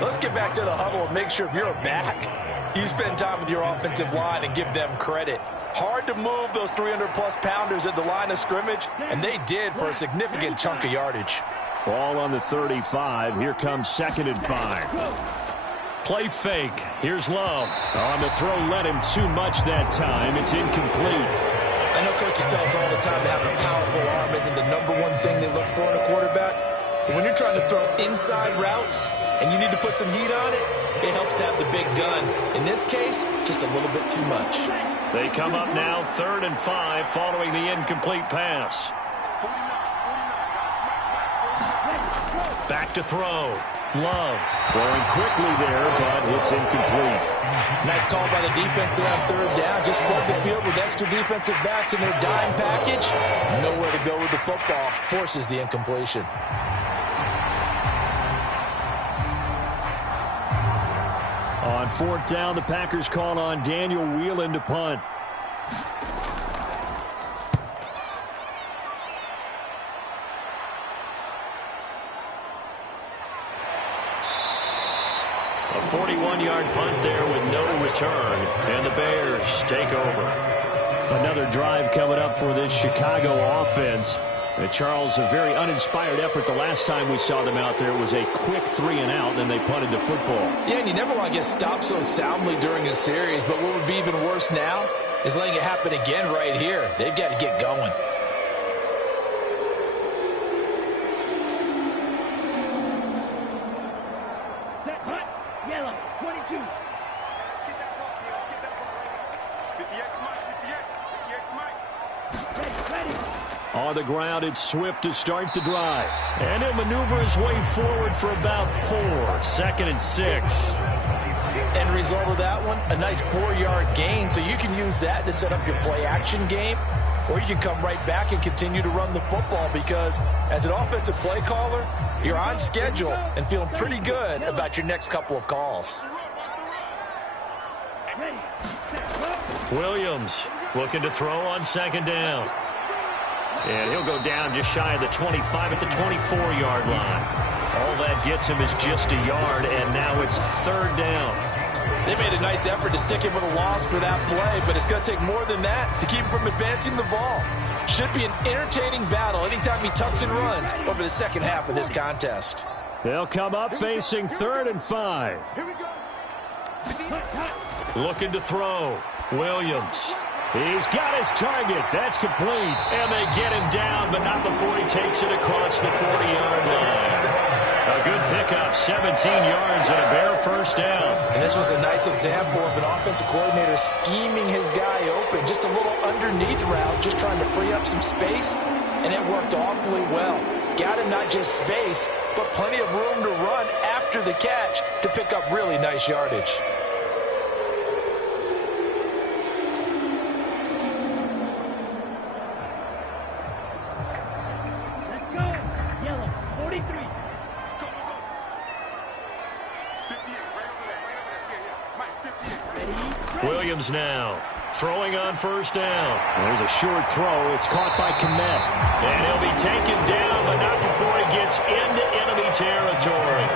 Let's get back to the huddle and make sure if you're a back, you spend time with your offensive line and give them credit. Hard to move those 300-plus pounders at the line of scrimmage, and they did for a significant chunk of yardage. Ball on the 35. Here comes 2nd and 5. Play fake. Here's Love. On the throw, led him too much that time. It's incomplete. I know coaches tell us all the time that having a powerful arm isn't the #1 thing they look for in a quarterback. But when you're trying to throw inside routes and you need to put some heat on it, it helps to have the big gun. In this case, just a little bit too much. They come up now 3rd and 5 following the incomplete pass. Back to throw. Love. Throwing quickly there, but it's incomplete. Nice call by the defense there on 3rd down. Just flood the field with extra defensive backs in their dime package. Nowhere to go with the football. Forces the incompletion. On 4th down, the Packers call on Daniel Whelan to punt. A 41-yard punt there with no return, and the Bears take over. Another drive coming up for this Chicago offense. Charles, a very uninspired effort the last time we saw them out there. It was a quick 3-and-out, then they punted the football. Yeah, and you never want to get stopped so soundly during a series, but what would be even worse now is letting it happen again right here. They've got to get going. Set, hut, yellow, 22. Let's get that ball, man. Let's get that ball right now. 58 Mike, 58 Mike. Ready. On the ground, it's Swift to start the drive. And he'll maneuver his way forward for about 4. 2nd and 6. End result of that one, a nice 4-yard gain, so you can use that to set up your play-action game, or you can come right back and continue to run the football because as an offensive play caller, you're on schedule and feeling pretty good about your next couple of calls. Ready. Set, go. Williams looking to throw on 2nd down. And he'll go down just shy of the 25 at the 24-yard line. All that gets him is just a yard, and now it's 3rd down. They made a nice effort to stick him with a loss for that play, but it's going to take more than that to keep him from advancing the ball. Should be an entertaining battle anytime he tucks and runs over the second half of this contest. They'll come up facing 3rd and 5. Here we go. Looking to throw. Williams. He's got his target. That's complete. And they get him down, but not before he takes it across the 40-yard line. A good pickup, 17 yards and a Bear 1st down. And this was a nice example of an offensive coordinator scheming his guy open. Just a little underneath route, just trying to free up some space, and it worked awfully well. Got him not just space, but plenty of room to run after the catch to pick up really nice yardage. Let's go. Yellow, 43. Go, go, go. 58, right over there, right over there. Yeah. Mike, 58. Ready. Williams now throwing on 1st down. There's a short throw. It's caught by Komet. And he'll be taken down, but not before he gets into enemy territory.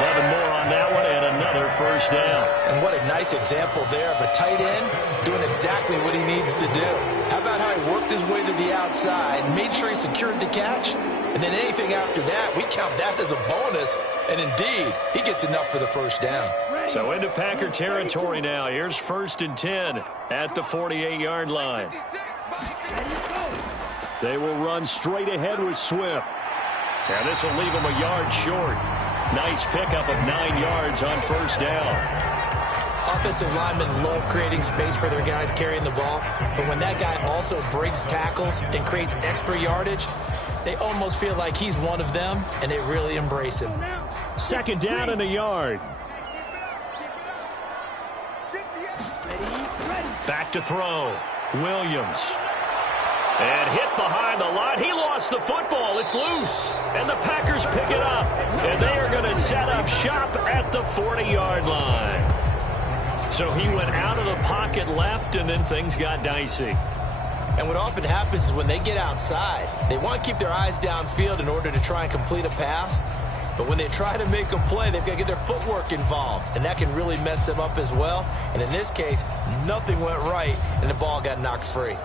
11 more on that one, and another 1st down. And what a nice example there of a tight end doing exactly what he needs to do. How about how he worked his way to the outside, made sure he secured the catch, and then anything after that, we count that as a bonus. And indeed, he gets enough for the 1st down. So into Packer territory now. Here's 1st and 10 at the 48-yard line. 56, Mike. Ready, go. They will run straight ahead with Swift. And this will leave him a yard short. Nice pickup of 9 yards on 1st down. Offensive linemen love creating space for their guys carrying the ball, but when that guy also breaks tackles and creates extra yardage, they almost feel like he's one of them, and they really embrace him. 2nd down and a yard. Back to throw. Williams. And hit behind the line. He lost the football. It's It's loose, and the Packers pick it up, and they are going to set up shop at the 40-yard line. So he went out of the pocket left, and then things got dicey. And what often happens is when they get outside, they want to keep their eyes downfield in order to try and complete a pass. But when they try to make a play, they've got to get their footwork involved, and that can really mess them up as well. And in this case, nothing went right, and the ball got knocked free.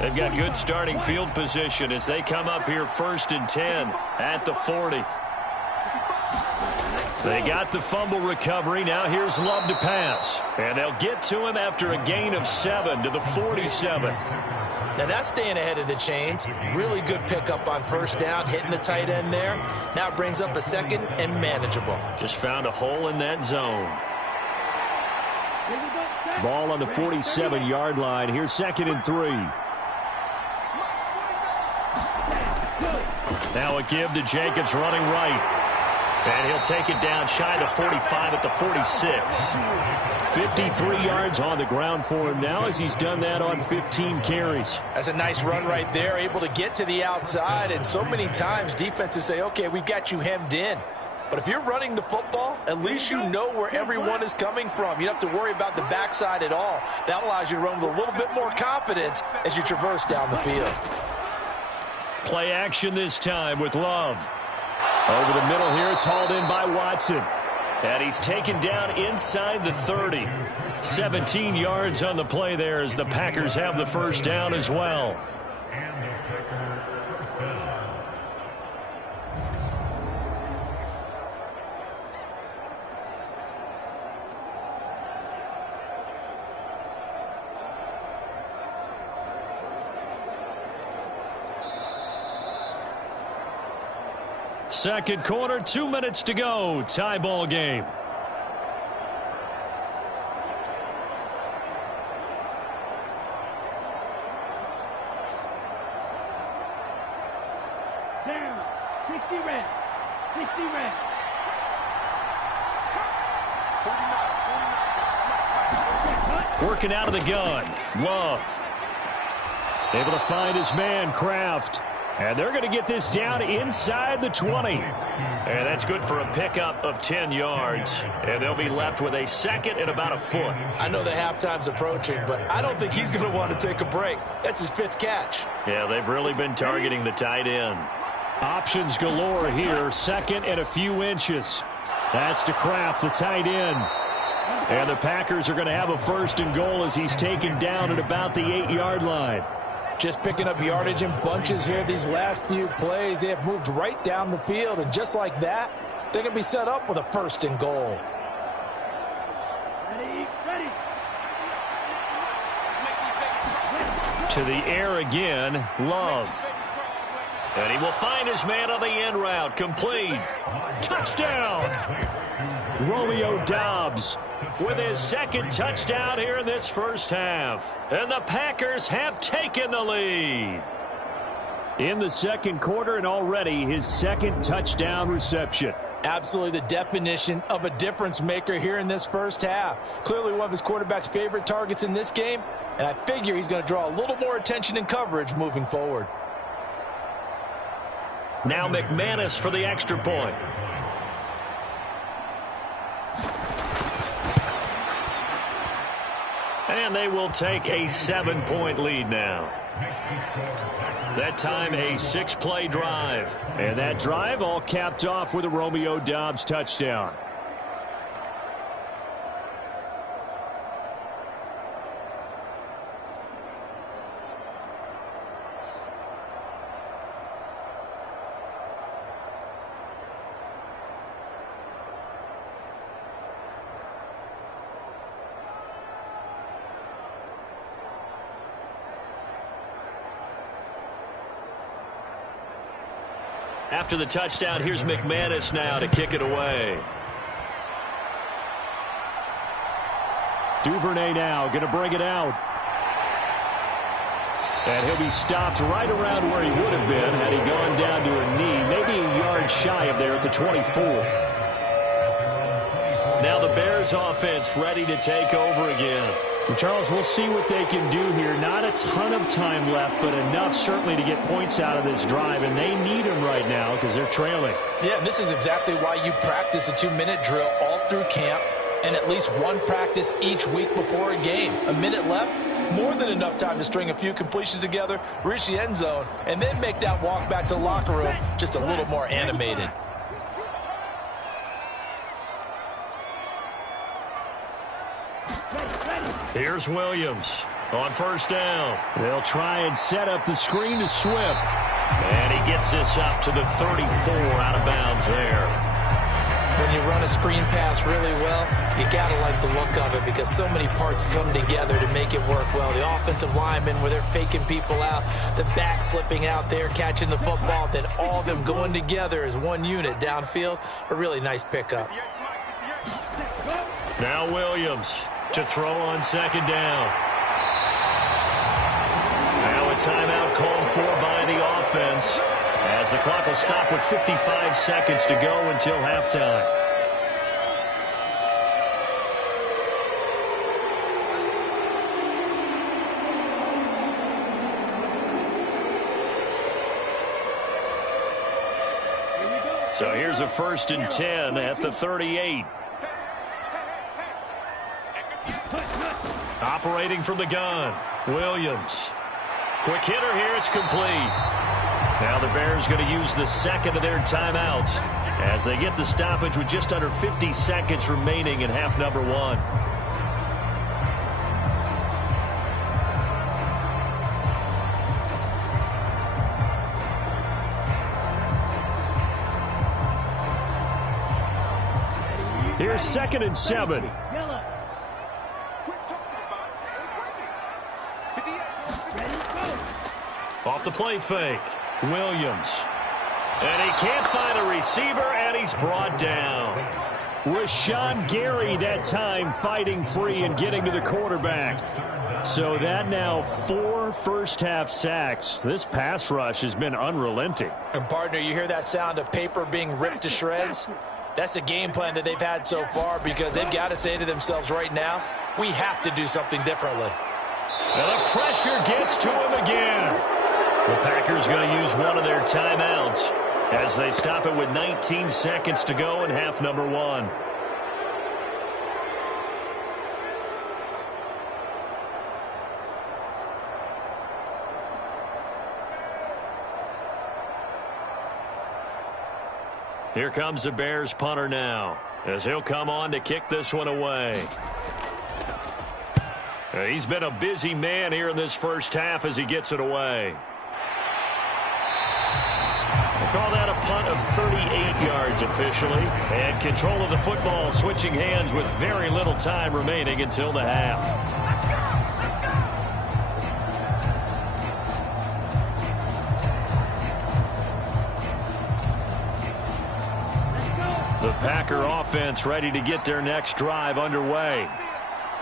They've got good starting field position as they come up here 1st and 10 at the 40. They got the fumble recovery. Now here's Love to pass. And they'll get to him after a gain of 7 to the 47. Now that's staying ahead of the chains. Really good pickup on 1st down, hitting the tight end there. Now it brings up a 2nd and manageable. Just found a hole in that zone. Ball on the 47-yard line. Here's 2nd and 3. Now a give to Jacobs running right. And he'll take it down shy of the 45 at the 46. 53 yards on the ground for him now as he's done that on 15 carries. That's a nice run right there, able to get to the outside. And so many times defenses say, okay, we've got you hemmed in. But if you're running the football, at least you know where everyone is coming from. You don't have to worry about the backside at all. That allows you to run with a little bit more confidence as you traverse down the field. Play action this time with Love. Over the middle here, it's hauled in by Watson. And he's taken down inside the 30. 17 yards on the play there as the Packers have the 1st down as well. Second quarter, 2 minutes to go. Tie ball game. Down. 60 red. 60 red. Working out of the gun. Love. Able to find his man, Kraft. And they're going to get this down inside the 20. And that's good for a pickup of 10 yards. And they'll be left with a 2nd and about a foot. I know the halftime's approaching, but I don't think he's going to want to take a break. That's his 5th catch. Yeah, they've really been targeting the tight end. Options galore here. 2nd and a few inches. That's to Kraft, the tight end. And the Packers are going to have a 1st and goal as he's taken down at about the 8-yard line. Just picking up yardage in bunches here these last few plays. They have moved right down the field, and just like that, they're going to be set up with a 1st and goal. Ready. To the air again, Love. And he will find his man on the end route. Complete. Touchdown. Romeo Doubs with his 2nd touchdown here in this 1st half. And the Packers have taken the lead. in the 2nd quarter, and already his 2nd touchdown reception. Absolutely the definition of a difference maker here in this 1st half. Clearly one of his quarterback's favorite targets in this game, and I figure he's going to draw a little more attention and coverage moving forward. Now McManus for the extra point. And they will take a 7-point lead now. That time a 6-play drive. And that drive all capped off with a Romeo Doubs touchdown. After the touchdown, here's McManus now to kick it away. Duvernay now going to bring it out. And he'll be stopped right around where he would have been had he gone down to a knee. yards shy of there at the 24. Now the Bears offense ready to take over again. Charles, we'll see what they can do here. Not a ton of time left, but enough certainly to get points out of this drive, and they need them right now because they're trailing. Yeah, this is exactly why you practice a 2-minute drill all through camp and at least one practice each week before a game. A minute left, more than enough time to string a few completions together, reach the end zone, and then make that walk back to the locker room just a little more animated. Here's Williams on first down. They'll try and set up the screen to Swift. And he gets this up to the 34 out of bounds there. When you run a screen pass really well, you got to like the look of it because so many parts come together to make it work well. The offensive linemen where they're faking people out, the back slipping out there, catching the football, then all of them going together as one unit downfield. A really nice pickup. Now Williams to throw on second down. Now a timeout called for by the offense as the clock will stop with 55 seconds to go until halftime. So here's a 1st and 10 at the 38. Operating from the gun, Williams. Quick hitter here, it's complete. Now the Bears going to use the second of their timeouts as they get the stoppage with just under 50 seconds remaining in half number one. Here's 2nd and 7. Off the play fake, Williams. And he can't find a receiver, and he's brought down. Rashawn Gary that time fighting free and getting to the quarterback. So that now 4 first-half sacks. This pass rush has been unrelenting. And partner, you hear that sound of paper being ripped to shreds? That's a game plan that they've had so far because they've got to say to themselves right now, we have to do something differently. And the pressure gets to him again. The Packers going to use one of their timeouts as they stop it with 19 seconds to go in half number one. Here comes the Bears punter now as he'll come on to kick this one away. He's been a busy man here in this first half as he gets it away. We'll call that a punt of 38 yards officially. And control of the football switching hands with very little time remaining until the half. The Packer offense ready to get their next drive underway.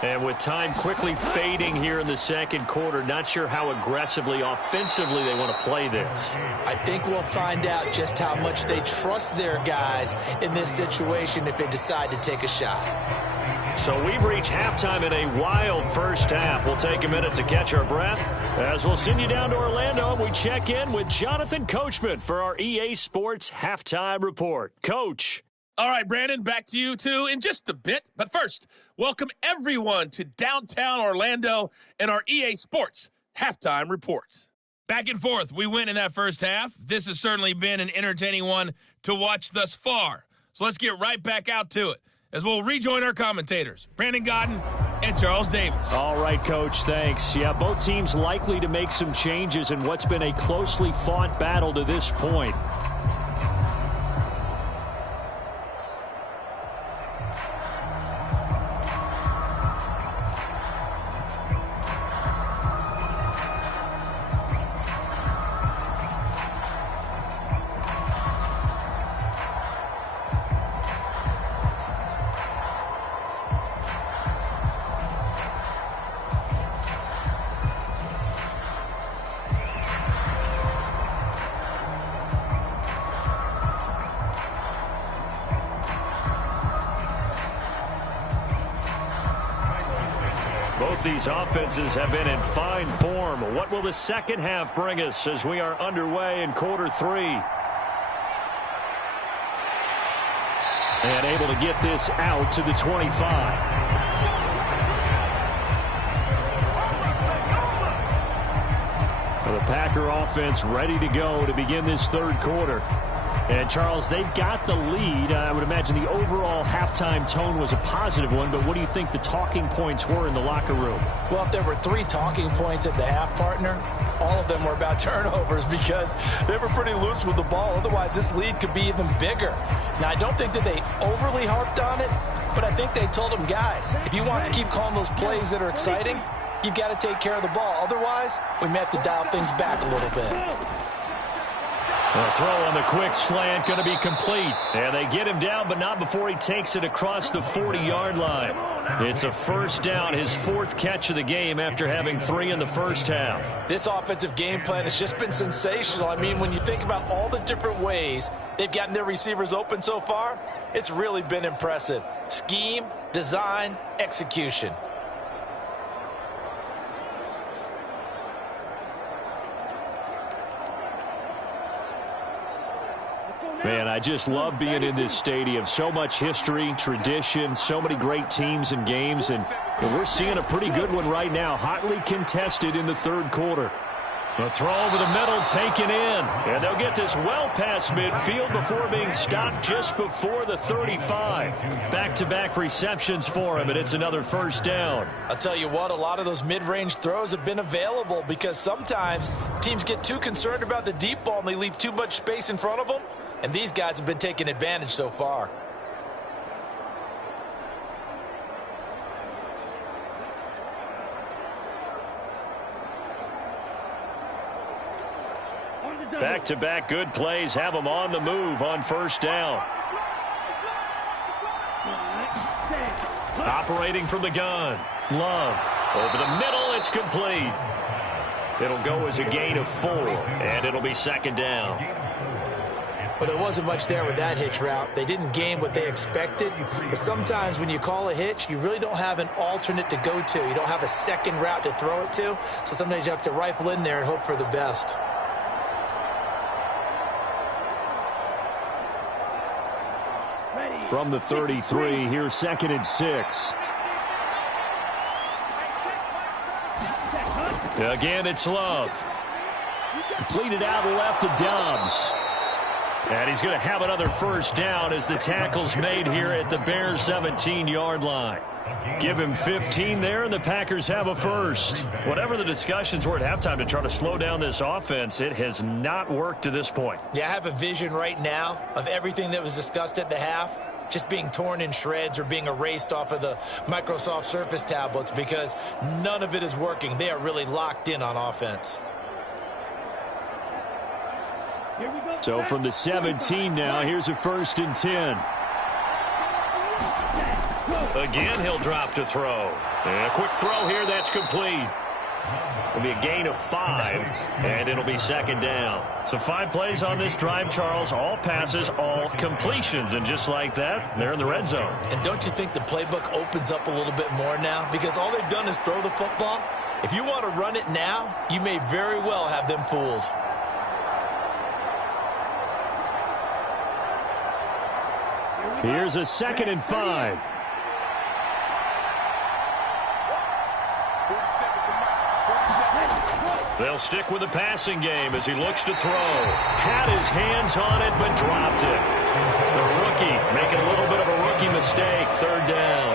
And with time quickly fading here in the second quarter, not sure how aggressively, offensively they want to play this. I think we'll find out just how much they trust their guys in this situation if they decide to take a shot. So we've reached halftime in a wild first half. We'll take a minute to catch our breath as we'll send you down to Orlando and we check in with Jonathan Coachman for our EA Sports Halftime Report. Coach. All right, Brandon, back to you, too, in just a bit. But first, welcome everyone to downtown Orlando and our EA Sports Halftime Report. Back and forth, we win in that first half. This has certainly been an entertaining one to watch thus far. So let's get right back out to it as we'll rejoin our commentators, Brandon Godden and Charles Davis. All right, Coach, thanks. Yeah, both teams likely to make some changes in what's been a closely fought battle to this point. Both these offenses have been in fine form. What will the second half bring us as we are underway in quarter 3? And able to get this out to the 25. The Packer offense ready to go to begin this third quarter. And, Charles, they've got the lead. I would imagine the overall halftime tone was a positive one, but what do you think the talking points were in the locker room? Well, if there were 3 talking points at the half, partner, all of them were about turnovers because they were pretty loose with the ball. Otherwise, this lead could be even bigger. Now, I don't think that they overly harped on it, but I think they told them, guys, if you want to keep calling those plays that are exciting, you've got to take care of the ball. Otherwise, we may have to dial things back a little bit. The throw on the quick slant going to be complete. And they get him down, but not before he takes it across the 40-yard line. It's a first down, his 4th catch of the game after having 3 in the first half. This offensive game plan has just been sensational. I mean, when you think about all the different ways they've gotten their receivers open so far, it's really been impressive. Scheme, design, execution. Man, I just love being in this stadium. So much history, tradition, so many great teams and games, and we're seeing a pretty good one right now, hotly contested in the third quarter. The throw over the middle taken in, and they'll get this well past midfield before being stopped just before the 35. Back-to-back receptions for him, and it's another first down. I'll tell you what, a lot of those mid-range throws have been available because sometimes teams get too concerned about the deep ball and they leave too much space in front of them. And these guys have been taking advantage so far. Back-to-back good plays have them on the move on first down. Operating from the gun. Love. Over the middle, it's complete. It'll go as a gain of 4, and it'll be second down. But there wasn't much there with that hitch route. They didn't gain what they expected. Because sometimes when you call a hitch, you really don't have an alternate to go to. You don't have a second route to throw it to. So sometimes you have to rifle in there and hope for the best. From the 33, here's 2nd and 6. Again, it's Love. Completed out left to Dobbs. And he's going to have another first down as the tackle's made here at the Bears' 17-yard line. Give him 15 there, and the Packers have a first. Whatever the discussions were at halftime to try to slow down this offense, it has not worked to this point. Yeah, I have a vision right now of everything that was discussed at the half just being torn in shreds or being erased off of the Microsoft Surface tablets because none of it is working. They are really locked in on offense. So from the 17 now, here's a 1st and 10. Again, he'll drop to throw. And a quick throw here, that's complete. It'll be a gain of 5, and it'll be second down. So 5 plays on this drive, Charles. All passes, all completions. And just like that, they're in the red zone. And don't you think the playbook opens up a little bit more now? Because all they've done is throw the football. If you want to run it now, you may very well have them fooled. Here's a 2nd and 5. They'll stick with the passing game as he looks to throw. Had his hands on it, but dropped it. The rookie making a little bit of a rookie mistake. Third down.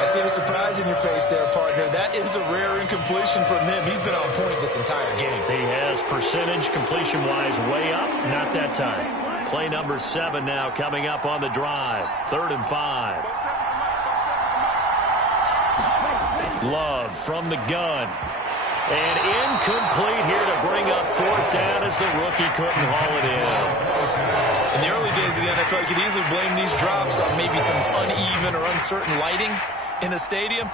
I see the surprise in your face there, partner. That is a rare incompletion from him. He's been on point this entire game. He has percentage completion-wise way up. Not that time. Play number 7 now coming up on the drive. 3rd and 5. Love from the gun. And incomplete here to bring up 4th down as the rookie couldn't haul it in. In the early days of the NFL, you could easily blame these drops on maybe some uneven or uncertain lighting in a stadium.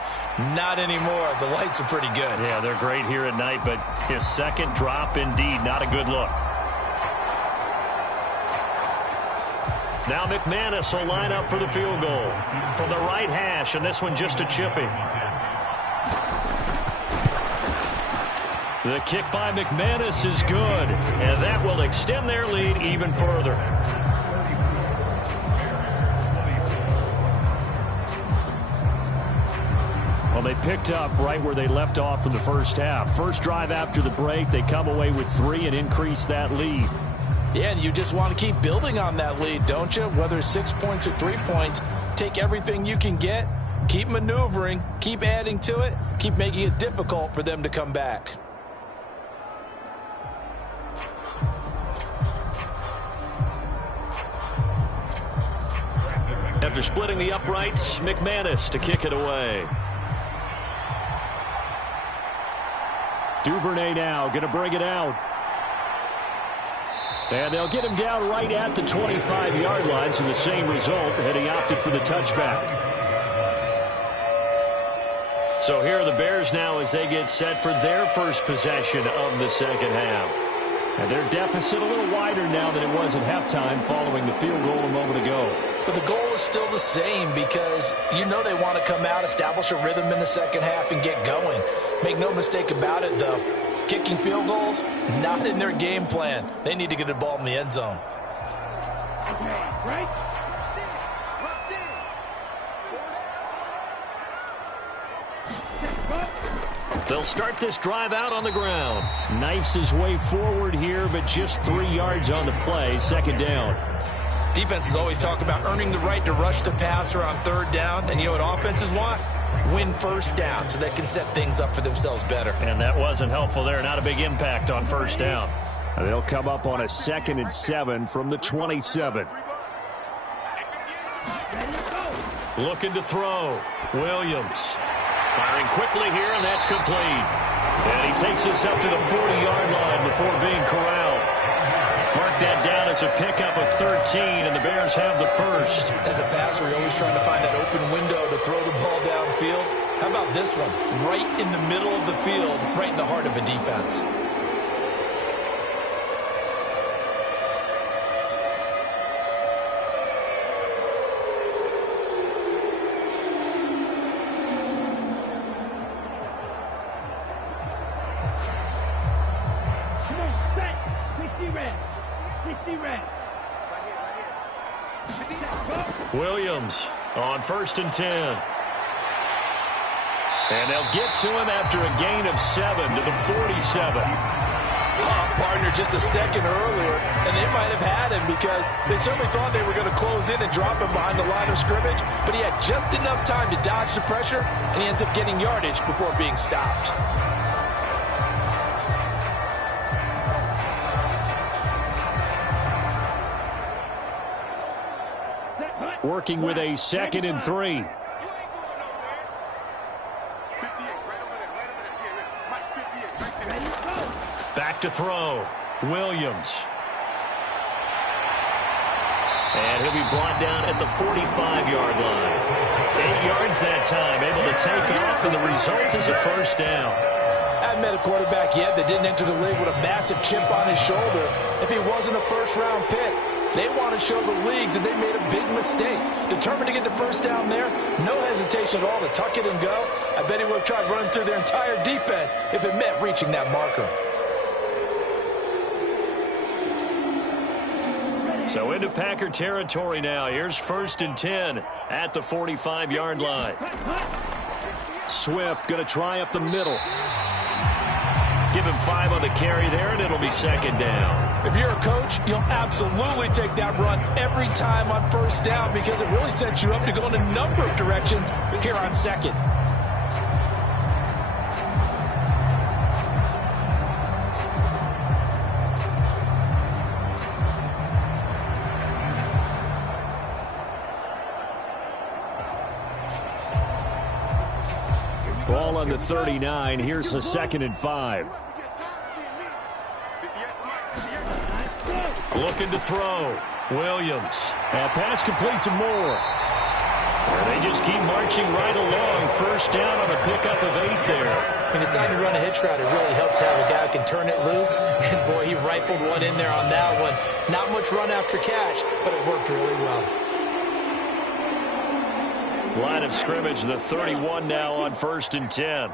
Not anymore. The lights are pretty good. Yeah, they're great here at night, but his second drop, indeed, not a good look. Now McManus will line up for the field goal from the right hash, and this one just a chipping. The kick by McManus is good, and that will extend their lead even further. Well, they picked up right where they left off in the first half. First drive after the break, they come away with 3 and increase that lead. Yeah, and you just want to keep building on that lead, don't you? Whether it's 6 points or 3 points, take everything you can get, keep maneuvering, keep adding to it, keep making it difficult for them to come back. After splitting the uprights, McManus to kick it away. Duvernay now going to bring it out. And they'll get him down right at the 25-yard line, so the same result, and he opted for the touchback. So here are the Bears now as they get set for their first possession of the second half. And their deficit a little wider now than it was at halftime following the field goal a moment ago. But the goal is still the same because you know they want to come out, establish a rhythm in the second half, and get going. Make no mistake about it, though. Kicking field goals, not in their game plan. They need to get the ball in the end zone. Right? They'll start this drive out on the ground. Knifes his way forward here, but just 3 yards on the play. Second down. Defenses always talk about earning the right to rush the passer on third down. And you know what offenses want? Win first down so they can set things up for themselves better. And that wasn't helpful there. Not a big impact on first down. And they'll come up on a 2nd and 7 from the 27. Looking to throw. Williams. Firing quickly here, and that's complete. And he takes us up to the 40-yard line before being corralled. Mark that down as a pickup of 13, and the Bears have the first. As a passer, you're always trying to find that open window to throw the ball downfield. How about this one? Right in the middle of the field, right in the heart of a defense. Williams on 1st and 10. And they'll get to him after a gain of 7 to the 47. Partner just a second earlier, and they might have had him because they certainly thought they were going to close in and drop him behind the line of scrimmage, but he had just enough time to dodge the pressure, and he ends up getting yardage before being stopped. Working with a 2nd and 3. Back to throw. Williams. And he'll be brought down at the 45-yard line. 8 yards that time, able to take off, and the result is a first down. I haven't met a quarterback yet that didn't enter the league with a massive chip on his shoulder if he wasn't a first-round pick. They want to show the league that they made a big mistake. Determined to get the first down there, no hesitation at all to tuck it and go. I bet he would have tried running through their entire defense if it meant reaching that marker. So into Packer territory now. Here's 1st and 10 at the 45-yard line. Swift going to try up the middle. Give him 5 on the carry there, and it'll be 2nd down. If you're a coach, you'll absolutely take that run every time on first down because it really sets you up to go in a number of directions here on 2nd. Ball on the 39. Here's the 2nd and 5. Looking to throw. Williams. And pass complete to Moore. And they just keep marching right along. First down on a pickup of 8 there. When you decide to run a hitch route, it really helps to have a guy who can turn it loose. And, boy, he rifled one in there on that one. Not much run after catch, but it worked really well. Line of scrimmage, the 31 now on 1st and 10.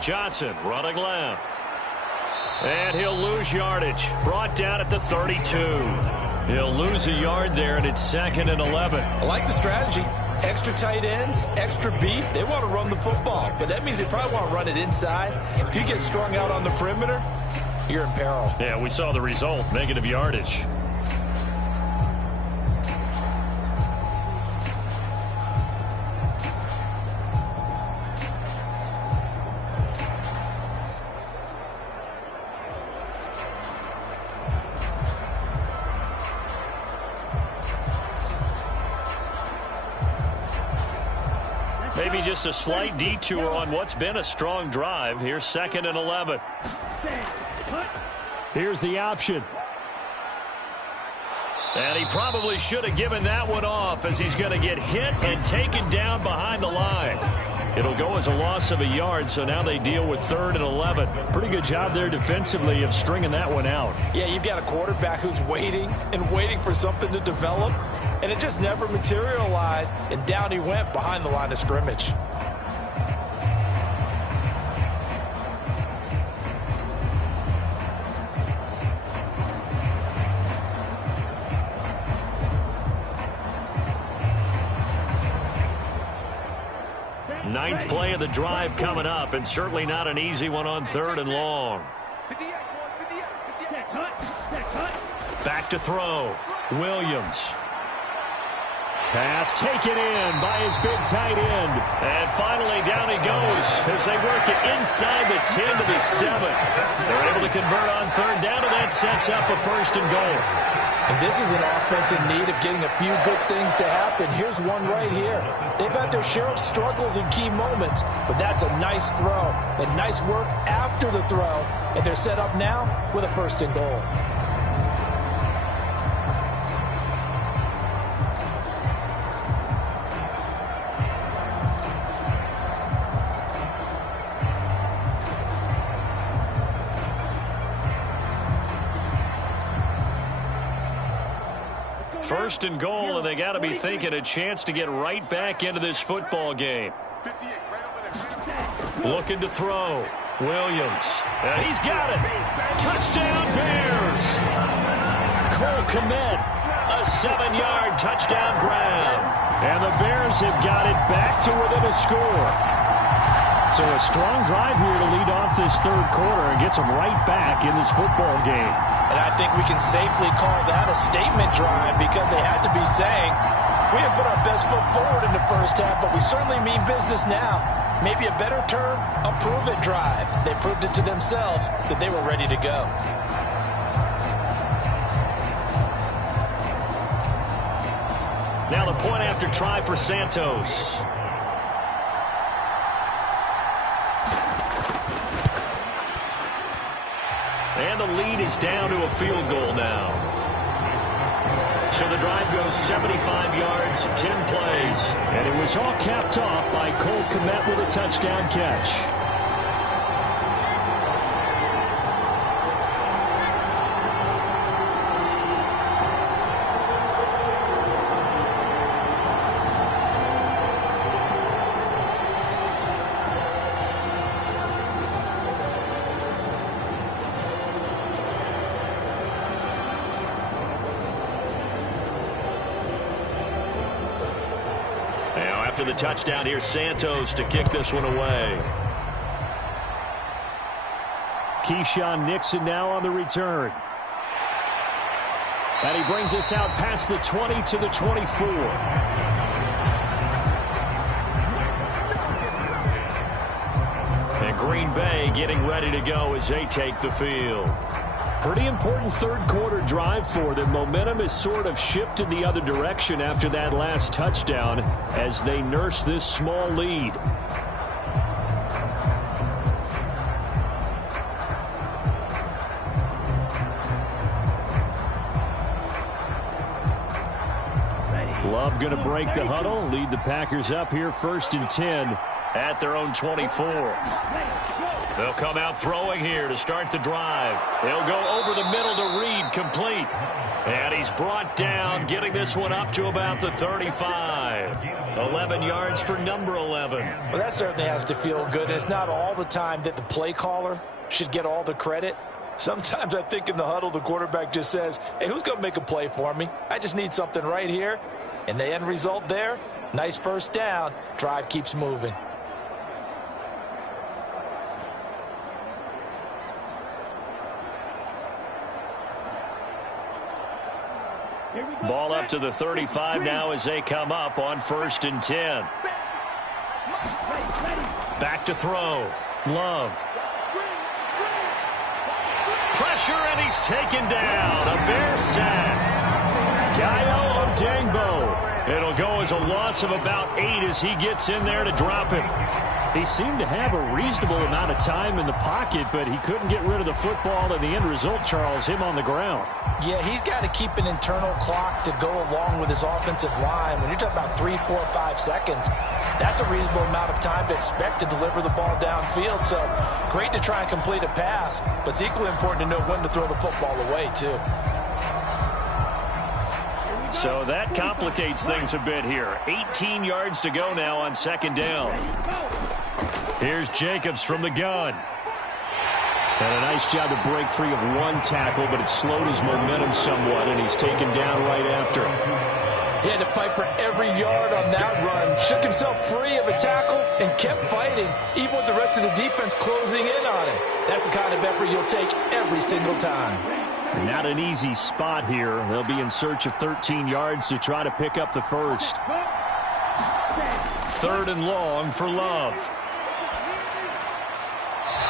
Johnson running left. And he'll lose yardage. Brought down at the 32. He'll lose a yard there, and it's 2nd and 11. I like the strategy. Extra tight ends, extra beef. They want to run the football, but that means they probably want to run it inside. If you get strung out on the perimeter, you're in peril. Yeah, we saw the result, negative yardage. Maybe just a slight detour on what's been a strong drive. Here's 2nd and 11. Here's the option. And he probably should have given that one off, as he's going to get hit and taken down behind the line. It'll go as a loss of a yard, so now they deal with 3rd and 11. Pretty good job there defensively of stringing that one out. Yeah, you've got a quarterback who's waiting and waiting for something to develop, and it just never materialized, and down he went behind the line of scrimmage. Ninth play of the drive coming up, and certainly not an easy one on 3rd and long. Back to throw. Williams. Pass taken in by his big tight end. And finally down he goes as they work it inside the 10 to the 7. They're able to convert on 3rd down, and that sets up a 1st and goal. And this is an offense in need of getting a few good things to happen. Here's one right here. They've had their share of struggles in key moments, but that's a nice throw and nice work after the throw. And they're set up now with a 1st and goal. First and goal, and they got to be thinking a chance to get right back into this football game. Looking to throw. Williams. And he's got it. Touchdown, Bears. Cole Kmet, a 7-yard touchdown grab. And the Bears have got it back to within a score. So a strong drive here to lead off this 3rd quarter and gets them right back in this football game. And I think we can safely call that a statement drive, because they had to be saying, we didn't put our best foot forward in the first half, but we certainly mean business now. Maybe a better term, a prove-it drive. They proved it to themselves that they were ready to go. Now the point after try for Santos. And the lead is down to a field goal now. So the drive goes 75 yards, 10 plays. And it was all capped off by Cole Kmet with a touchdown catch. After the touchdown, here's Santos to kick this one away. Keyshawn Nixon now on the return. And he brings us out past the 20 to the 24. And Green Bay getting ready to go as they take the field. Pretty important 3rd quarter drive for them. Momentum has sort of shifted the other direction after that last touchdown as they nurse this small lead. Love going to break the huddle, lead the Packers up here 1st and 10 at their own 24. They'll come out throwing here to start the drive. They'll go over the middle to Reed, complete. And he's brought down, getting this one up to about the 35. 11 yards for number 11. Well, that certainly has to feel good. It's not all the time that the play caller should get all the credit. Sometimes I think in the huddle, the quarterback just says, hey, who's going to make a play for me? I just need something right here. And the end result there, nice first down. Drive keeps moving. Ball up to the 35 now as they come up on 1st and 10. Back to throw. Love. Pressure, and he's taken down. A Bear sack. Dayo Odengbo. It'll go as a loss of about 8 as he gets in there to drop him. He seemed to have a reasonable amount of time in the pocket, but he couldn't get rid of the football, and the end result, Charles, him on the ground. Yeah, he's got to keep an internal clock to go along with his offensive line. When you're talking about 3, 4, 5 seconds, that's a reasonable amount of time to expect to deliver the ball downfield. So great to try and complete a pass, but it's equally important to know when to throw the football away, too. So that complicates things a bit here. 18 yards to go now on 2nd down. Here's Jacobs from the gun. And a nice job to break free of one tackle, but it slowed his momentum somewhat, and he's taken down right after. He had to fight for every yard on that run. Shook himself free of a tackle and kept fighting, even with the rest of the defense closing in on it. That's the kind of effort you'll take every single time. Not an easy spot here. They'll be in search of 13 yards to try to pick up the first. 3rd and long for Love.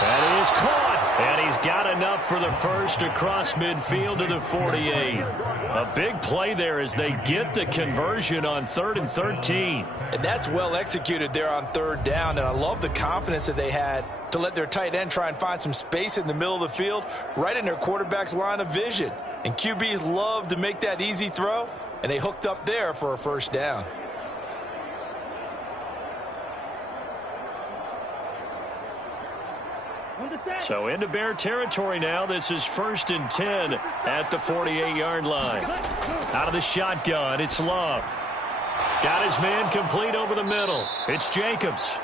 That is caught, and he's got enough for the first across midfield to the 48. A big play there as they get the conversion on 3rd and 13. And that's well executed there on 3rd down, and I love the confidence that they had to let their tight end try and find some space in the middle of the field, right in their quarterback's line of vision. And QBs love to make that easy throw, and they hooked up there for a first down. So into Bear territory now. This is 1st and 10 at the 48-yard line. Out of the shotgun, it's Love. Got his man complete over the middle. It's Jacobs.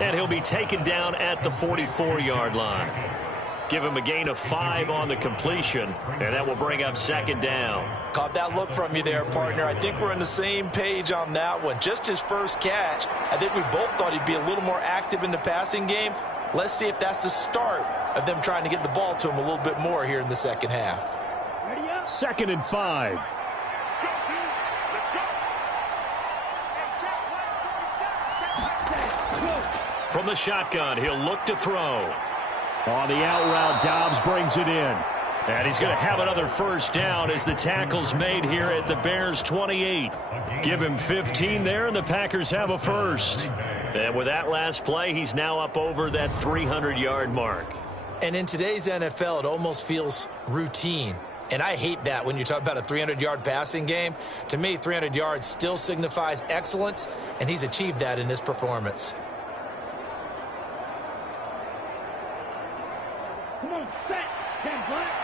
And he'll be taken down at the 44-yard line. Give him a gain of 5 on the completion, and that will bring up 2nd down. Caught that look from you there, partner. I think we're on the same page on that one. Just his first catch. I think we both thought he'd be a little more active in the passing game. Let's see if that's the start of them trying to get the ball to him a little bit more here in the second half. 2nd and 5. From the shotgun, he'll look to throw. On the out route, Dobbs brings it in. And he's going to have another first down as the tackle's made here at the Bears' 28. Give him 15 there, and the Packers have a first. And with that last play, he's now up over that 300-yard mark. And in today's NFL, it almost feels routine. And I hate that when you talk about a 300-yard passing game. To me, 300 yards still signifies excellence, and he's achieved that in this performance. Come on, set, 10 black.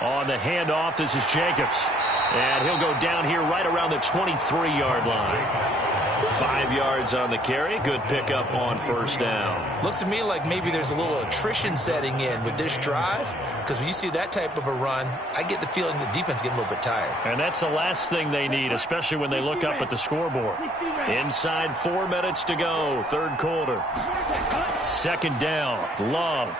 On the handoff, this is Jacobs. And he'll go down here right around the 23-yard line. 5 yards on the carry. Good pickup on first down. Looks to me like maybe there's a little attrition setting in with this drive, because when you see that type of a run, I get the feeling the defense getting a little bit tired. And that's the last thing they need, especially when they look up at the scoreboard. Inside 4 minutes to go, 3rd quarter. 2nd down, Love.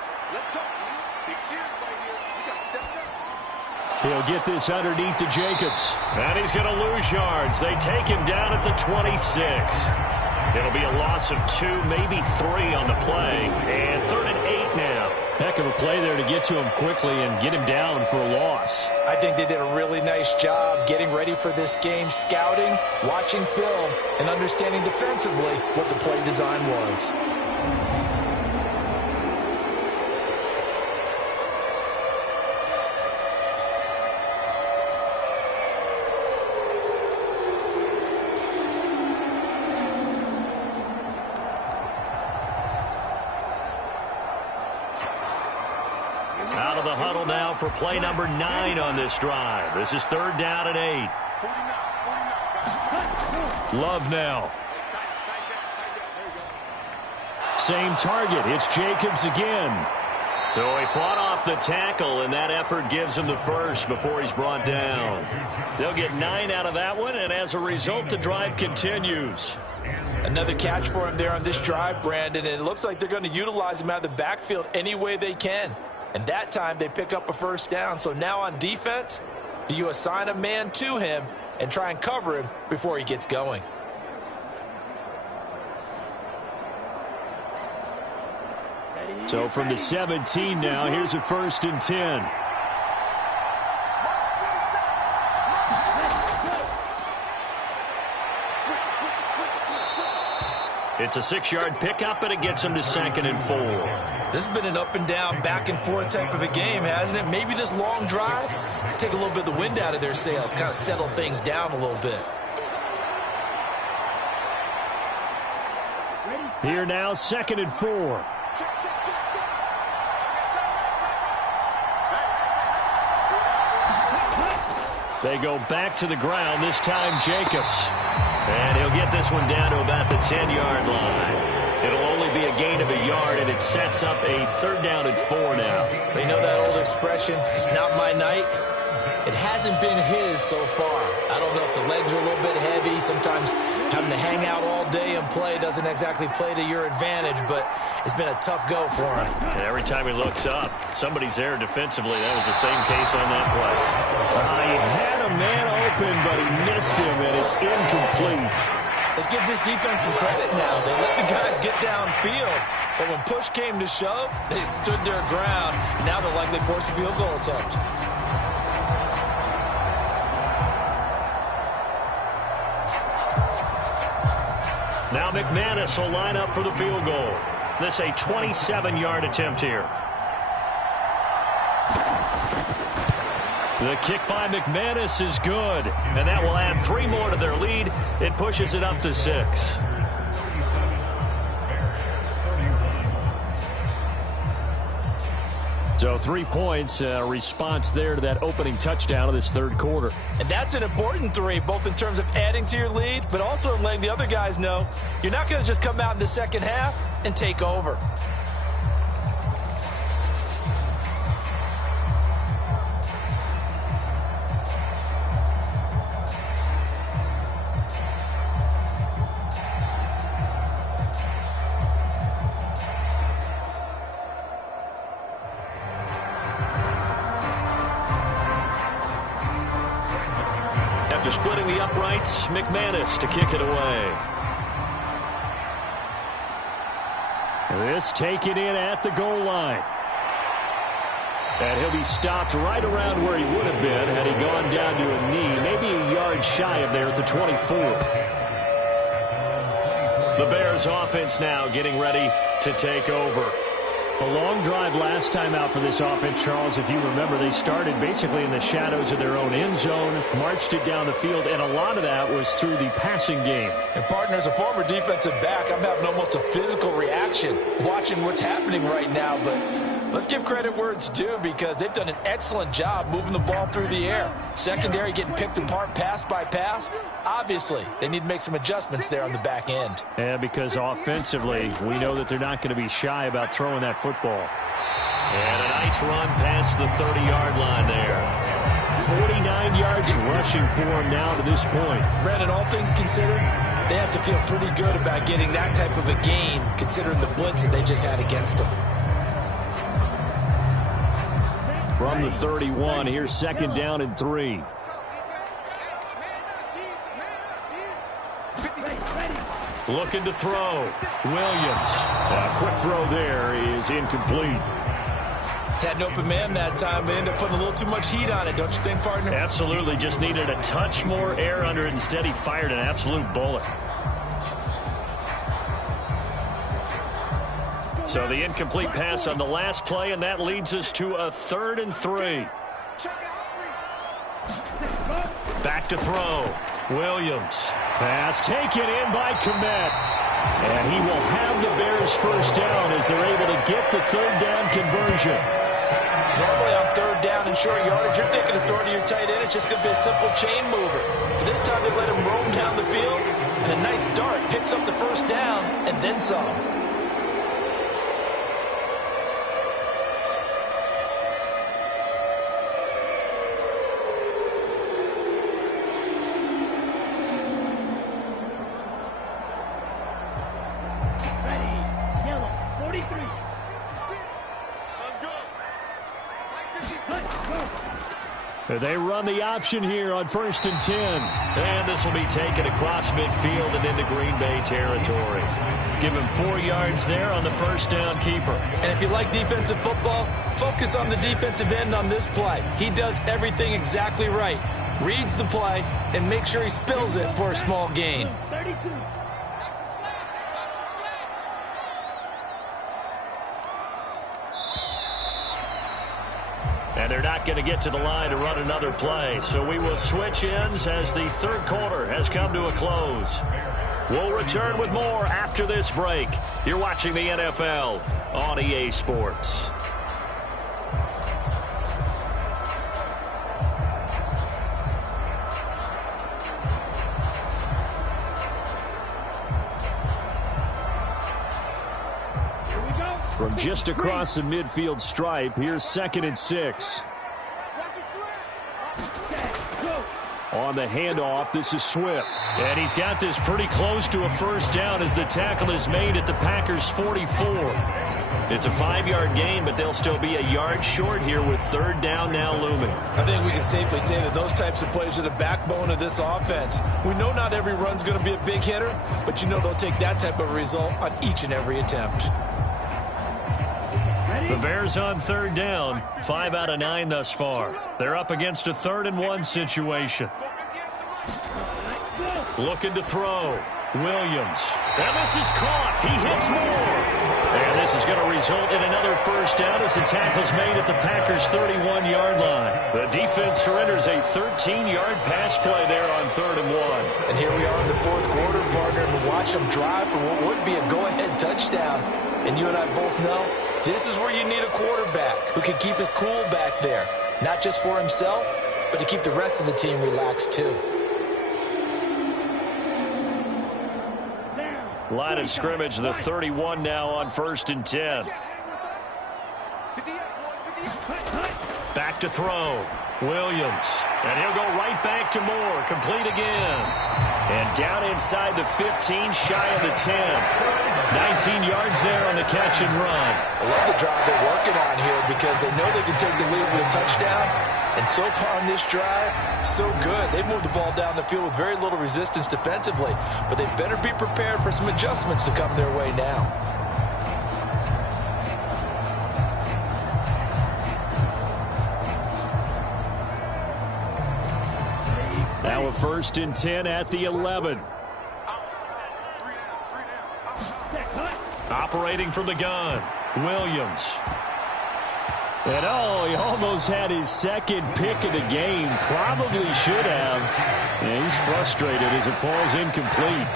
He'll get this underneath to Jacobs. And he's going to lose yards. They take him down at the 26. It'll be a loss of 2, maybe 3 on the play. And 3rd and 8 now. Heck of a play there to get to him quickly and get him down for a loss. I think they did a really nice job getting ready for this game, scouting, watching film, and understanding defensively what the play design was. huddle now for play number 9 on this drive. This is 3rd down and 8. Love now. Same target. It's Jacobs again. So he fought off the tackle, and that effort gives him the first before he's brought down. They'll get 9 out of that one, and as a result, the drive continues. Another catch for him there on this drive, Brandon, and it looks like they're going to utilize him out of the backfield any way they can. And that time they pick up a first down. So now on defense, do you assign a man to him and try and cover him before he gets going? So from the 17 now, here's a 1st and 10. It's a 6-yard pickup, and it gets him to 2nd and 4. This has been an up and down, back and forth type of a game, hasn't it? Maybe this long drive, take a little bit of the wind out of their sails, kind of settle things down a little bit. Here now, 2nd and 4. They go back to the ground, this time Jacobs. And he'll get this one down to about the 10-yard line. It'll only be a gain of a yard, and it sets up a 3rd down and 4 now. They know that old expression, it's not my night. It hasn't been his so far. I don't know if the legs are a little bit heavy. Sometimes having to hang out all day and play doesn't exactly play to your advantage, but it's been a tough go for him. And every time he looks up, somebody's there defensively. That was the same case on that play. He had a man open, but he missed him, and it's incomplete. Let's give this defense some credit now. They let the guys get downfield, but when push came to shove, they stood their ground, and now they'll likely force a field goal attempt. Now McManus will line up for the field goal. This a 27-yard attempt here. The kick by McManus is good, and that will add 3 more to their lead. It pushes it up to 6. So 3 points, response there to that opening touchdown of this 3rd quarter. And that's an important 3, both in terms of adding to your lead, but also in letting the other guys know you're not going to just come out in the second half and take over. After splitting the uprights, McManus to kick it away. This taken in at the goal line. And he'll be stopped right around where he would have been had he gone down to a knee, maybe a yard shy of there at the 24. The Bears offense now getting ready to take over. A long drive last time out for this offense, Charles. If you remember, they started basically in the shadows of their own end zone, marched it down the field, and a lot of that was through the passing game. And, partner, as a former defensive back, I'm having almost a physical reaction watching what's happening right now. But let's give credit where it's due, because they've done an excellent job moving the ball through the air. Secondary getting picked apart pass by pass. Obviously, they need to make some adjustments there on the back end. Yeah, because offensively, we know that they're not going to be shy about throwing that football. And a nice run past the 30-yard line there. 49 yards rushing for him now to this point. Brandon, all things considered, they have to feel pretty good about getting that type of a gain, considering the blitz that they just had against them. From the 31, here's 2nd down and 3. Looking to throw. Williams. A quick throw there is incomplete. Had an open man that time, but ended up putting a little too much heat on it, don't you think, partner? Absolutely. Just needed a touch more air under it. Instead, he fired an absolute bullet. So the incomplete pass on the last play, and that leads us to a 3rd and 3. Back to throw. Williams. Pass taken in by Komet. And he will have the Bears first down as they're able to get the 3rd down conversion. Normally on third down and short yardage, you're thinking of throwing to your tight end. It's just going to be a simple chain mover. But this time they let him roam down the field, and a nice dart picks up the first down and then some. They run the option here on 1st and 10. And this will be taken across midfield and into Green Bay territory. Give him 4 yards there on the first down keeper. And if you like defensive football, focus on the defensive end on this play. He does everything exactly right. Reads the play and makes sure he spills it for a small gain. 32. And they're not going to get to the line to run another play. So we will switch ends as the third quarter has come to a close. We'll return with more after this break. You're watching the NFL on EA Sports. From just across the midfield stripe, here's 2nd and 6. On the handoff, this is Swift. And he's got this pretty close to a first down as the tackle is made at the Packers' 44. It's a 5-yard gain, but they'll still be a yard short here with third down now looming. I think we can safely say that those types of plays are the backbone of this offense. We know not every run's going to be a big hitter, but you know they'll take that type of result on each and every attempt. The Bears on third down, 5 out of 9 thus far. They're up against a 3rd and 1 situation. Looking to throw. Williams. And this is caught. He hits more. And this is going to result in another first down as the tackle's made at the Packers' 31-yard line. The defense surrenders a 13-yard pass play there on 3rd and 1. And here we are in the fourth quarter, partner, and watch them drive for what would be a go-ahead touchdown. And you and I both know this is where you need a quarterback who can keep his cool back there. Not just for himself, but to keep the rest of the team relaxed too. Line of scrimmage, the 31 now on 1st and 10. Back to throw. Williams. And he'll go right back to Moore. Complete again. And down inside the 15, shy of the 10. 19 yards there on the catch and run. I love the drive they're working on here because they know they can take the lead with a touchdown. And so far on this drive, so good. They moved the ball down the field with very little resistance defensively. But they better be prepared for some adjustments to come their way now. Now a 1st and 10 at the 11. Operating from the gun, Williams. And he almost had his second pick of the game. Probably should have. And he's frustrated as it falls incomplete.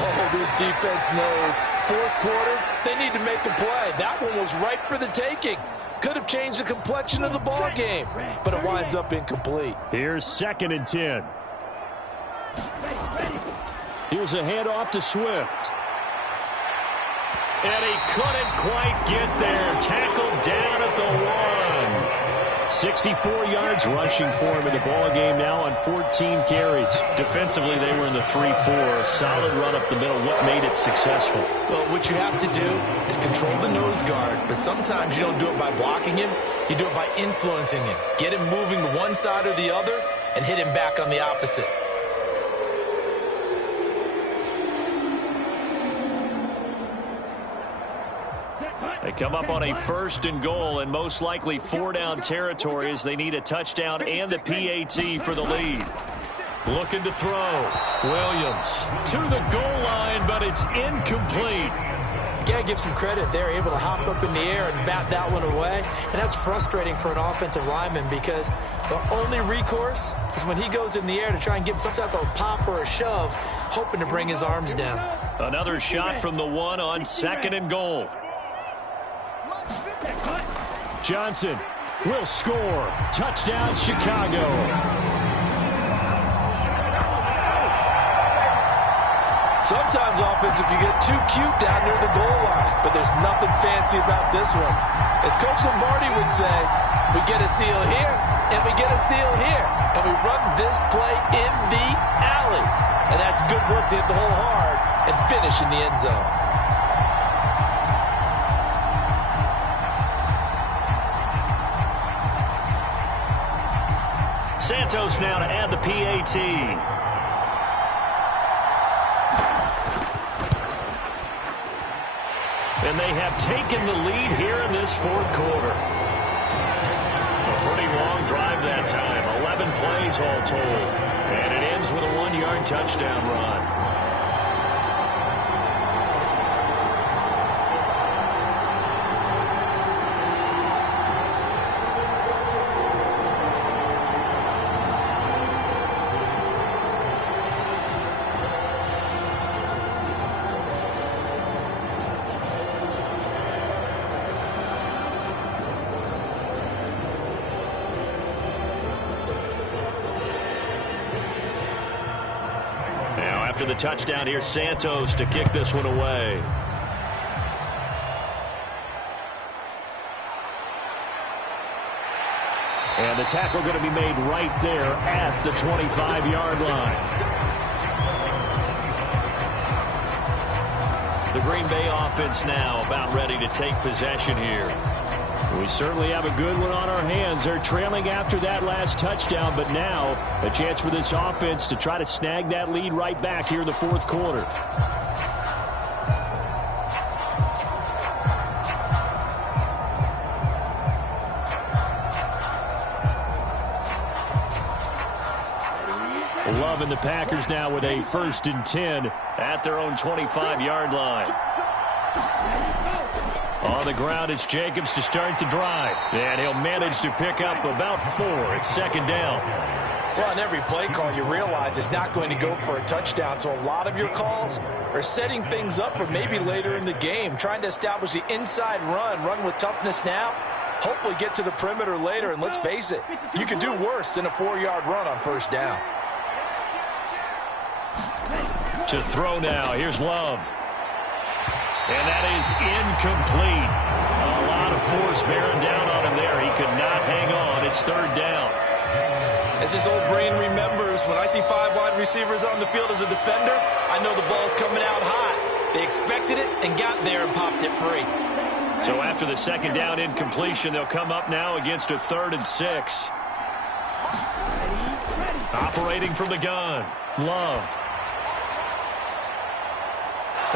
Oh, this defense knows. Fourth quarter, they need to make a play. That one was right for the taking. Could have changed the complexion of the ball game, but it winds up incomplete. Here's 2nd and 10. Here's a handoff to Swift. And he couldn't quite get there. Tackled down at the 1. 64 yards rushing for him in the ball game now on 14 carries. Defensively, they were in the 3-4. Solid run up the middle. What made it successful? Well, what you have to do is control the nose guard, but sometimes you don't do it by blocking him. You do it by influencing him. Get him moving to one side or the other and hit him back on the opposite. They come up on a 1st and goal and most likely 4-down territory as they need a touchdown and the PAT for the lead. Looking to throw. Williams to the goal line, but it's incomplete. You got to give some credit. They're able to hop up in the air and bat that one away. And that's frustrating for an offensive lineman because the only recourse is when he goes in the air to try and give some type of a pop or a shove, hoping to bring his arms down. Another shot from the 1 on 2nd and goal. Johnson will score. Touchdown, Chicago. Sometimes offenses can get too cute down near the goal line, but there's nothing fancy about this one. As Coach Lombardi would say, we get a seal here, and we get a seal here, and we run this play in the alley. And that's good work to hit the hole hard and finish in the end zone. Santos now to add the PAT. And they have taken the lead here in this fourth quarter. A pretty long drive that time. 11 plays all told. And it ends with a 1-yard touchdown run. After the touchdown, here's Santos to kick this one away. And the tackle going to be made right there at the 25-yard line. The Green Bay offense now about ready to take possession here. We certainly have a good one on our hands. They're trailing after that last touchdown, but now a chance for this offense to try to snag that lead right back here in the fourth quarter. Loving the Packers now with a 1st and 10 at their own 25-yard line. On the ground, it's Jacobs to start the drive. And he'll manage to pick up about 4. It's 2nd down. Well, on every play call, you realize it's not going to go for a touchdown. So a lot of your calls are setting things up for maybe later in the game, trying to establish the inside run with toughness now, hopefully get to the perimeter later. And let's face it, you could do worse than a 4-yard run on 1st down. To throw now, here's Love. And that is incomplete. A lot of force bearing down on him there. He could not hang on. It's 3rd down. As his old brain remembers, when I see 5 wide receivers on the field as a defender, I know the ball's coming out hot. They expected it and got there and popped it free. So after the 2nd down incompletion, they'll come up now against a 3rd and 6. Operating from the gun, Love.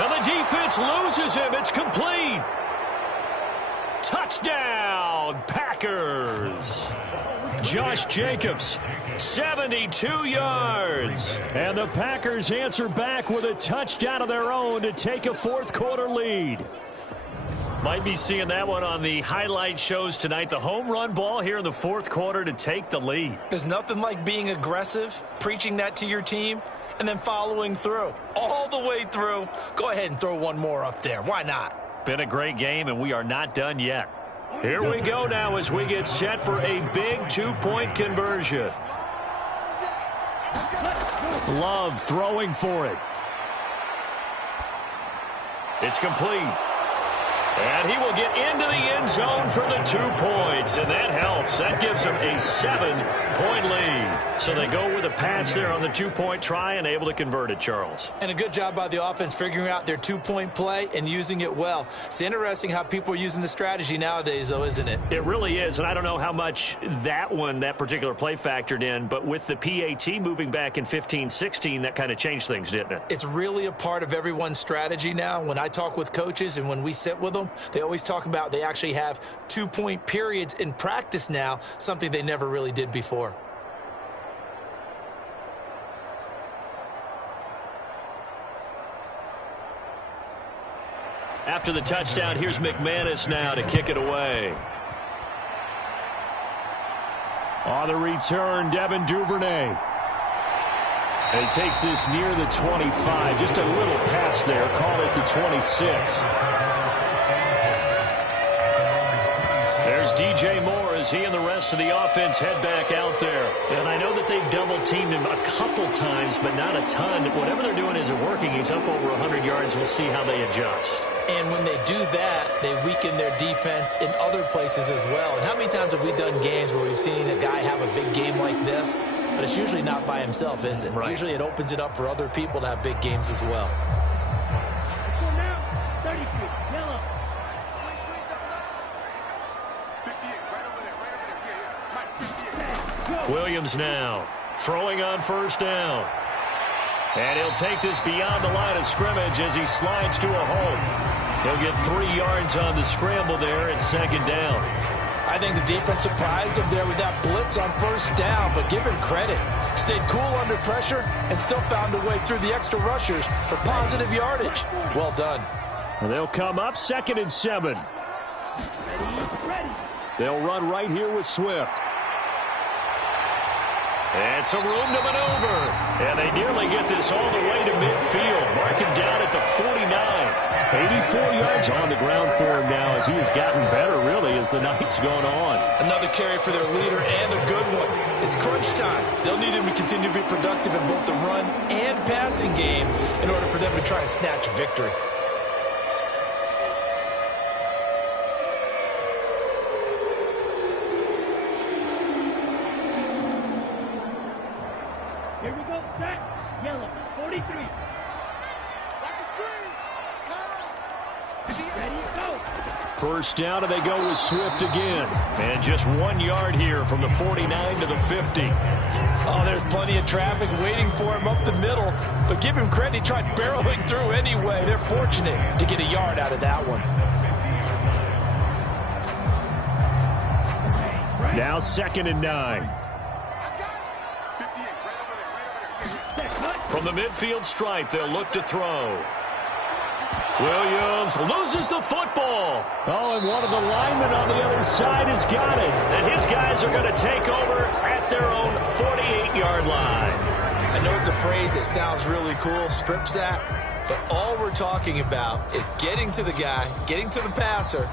And the defense loses him. It's complete. Touchdown, Packers. Josh Jacobs, 72 yards. And the Packers answer back with a touchdown of their own to take a fourth quarter lead. Might be seeing that one on the highlight shows tonight. The home run ball here in the fourth quarter to take the lead. There's nothing like being aggressive, preaching that to your team, and then following through. All the way through. Go ahead and throw one more up there. Why not? Been a great game, and we are not done yet. Here we go now as we get set for a big 2-point conversion. Love throwing for it. It's complete. And he will get into the end zone for the 2 points, and that helps. That gives them a 7-point lead. So they go with a pass there on the 2-point try and able to convert it, Charles. And a good job by the offense figuring out their 2-point play and using it well. It's interesting how people are using the strategy nowadays, though, isn't it? It really is, and I don't know how much that particular play factored in, but with the PAT moving back in 15-16, that kind of changed things, didn't it? It's really a part of everyone's strategy now. When I talk with coaches and when we sit with them, they always talk about they actually have 2-point periods in practice now, something they never really did before. After the touchdown, here's McManus now to kick it away. On the return, Devin Duvernay. And he takes this near the 25. Just a little pass there. Call it the 26. There's DJ as he and the rest of the offense head back out there. And I know that they've double-teamed him a couple times, but not a ton. Whatever they're doing isn't working. He's up over 100 yards. We'll see how they adjust. And when they do that, they weaken their defense in other places as well. And how many times have we done games where we've seen a guy have a big game like this, but it's usually not by himself, is it? Right. Usually it opens it up for other people to have big games as well. So now, 30 feet, yellow. Squeeze, double up. 58, right over there, yeah. Mike, 58. Williams now throwing on first down. And he'll take this beyond the line of scrimmage as he slides to a hole. He'll get 3 yards on the scramble there at second down. I think the defense surprised him there with that blitz on first down, but give him credit. Stayed cool under pressure and still found a way through the extra rushers for positive yardage. Well done. And they'll come up 2nd and 7. Ready. They'll run right here with Swift. And some room to maneuver. And they nearly get this all the way to midfield. Mark him down at the 49. 84 yards on the ground for him now as he has gotten better, really, as the night's gone on. Another carry for their leader and a good one. It's crunch time. They'll need him to continue to be productive in both the run and passing game in order for them to try and snatch a victory. Here we go, set, yellow, 43. Watch the screen. Pass. Ready, go. First down, and they go with Swift again. And just 1 yard here from the 49 to the 50. Oh, there's plenty of traffic waiting for him up the middle, but give him credit. He tried barreling through anyway. They're fortunate to get a yard out of that one. Now 2nd and 9. From the midfield stripe, they'll look to throw. Williams loses the football. Oh, and one of the linemen on the other side has got it. And his guys are going to take over at their own 48-yard line. I know it's a phrase that sounds really cool, strip sack, but all we're talking about is getting to the guy, getting to the passer,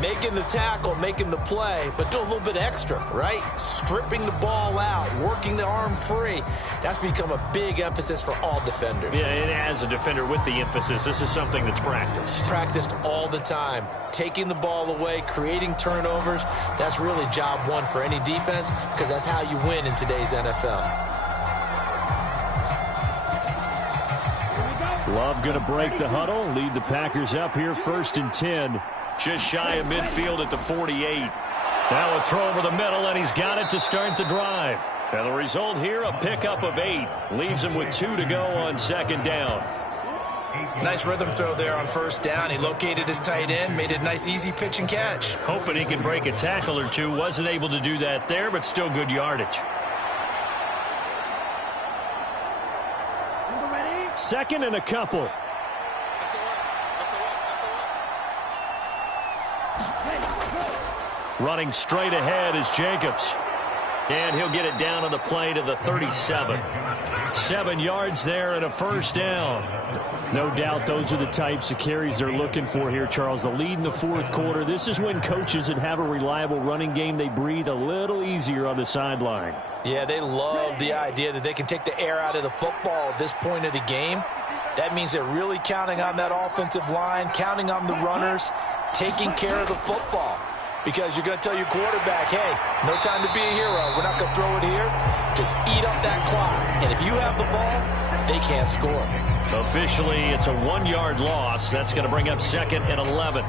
making the tackle, making the play, but do a little bit extra, right? Stripping the ball out, working the arm free. That's become a big emphasis for all defenders. Yeah, and as a defender with the emphasis, this is something that's practiced. Practiced all the time. Taking the ball away, creating turnovers, that's really job one for any defense because that's how you win in today's NFL. Love going to break the huddle, lead the Packers up here 1st and 10. Just shy of midfield at the 48. Now a throw over the middle, and he's got it to start the drive. And the result here, a pickup of 8. Leaves him with 2 to go on 2nd down. Nice rhythm throw there on first down. He located his tight end, made it a nice easy pitch and catch. Hoping he can break a tackle or two. Wasn't able to do that there, but still good yardage. Number ready. 2nd and a couple. Running straight ahead is Jacobs. And he'll get it down on the play to the 37. 7 yards there and a first down. No doubt those are the types of carries they're looking for here, Charles. The lead in the 4th quarter. This is when coaches that have a reliable running game, they breathe a little easier on the sideline. Yeah, they love the idea that they can take the air out of the football at this point of the game. That means they're really counting on that offensive line, counting on the runners, taking care of the football. Because you're going to tell your quarterback, hey, no time to be a hero. We're not going to throw it here. Just eat up that clock. And if you have the ball, they can't score. Officially, it's a 1-yard loss. That's going to bring up 2nd and 11.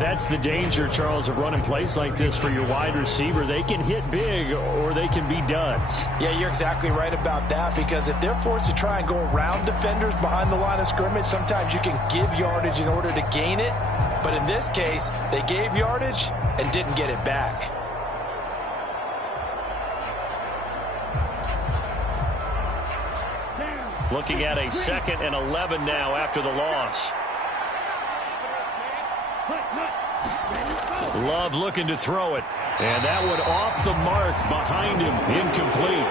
That's the danger, Charles, of running plays like this for your wide receiver. They can hit big or they can be duds. Yeah, you're exactly right about that because if they're forced to try and go around defenders behind the line of scrimmage, sometimes you can give yardage in order to gain it. But in this case, they gave yardage and didn't get it back. Looking at a 2nd and 11 now after the loss. Love looking to throw it. And that one off the mark behind him, incomplete.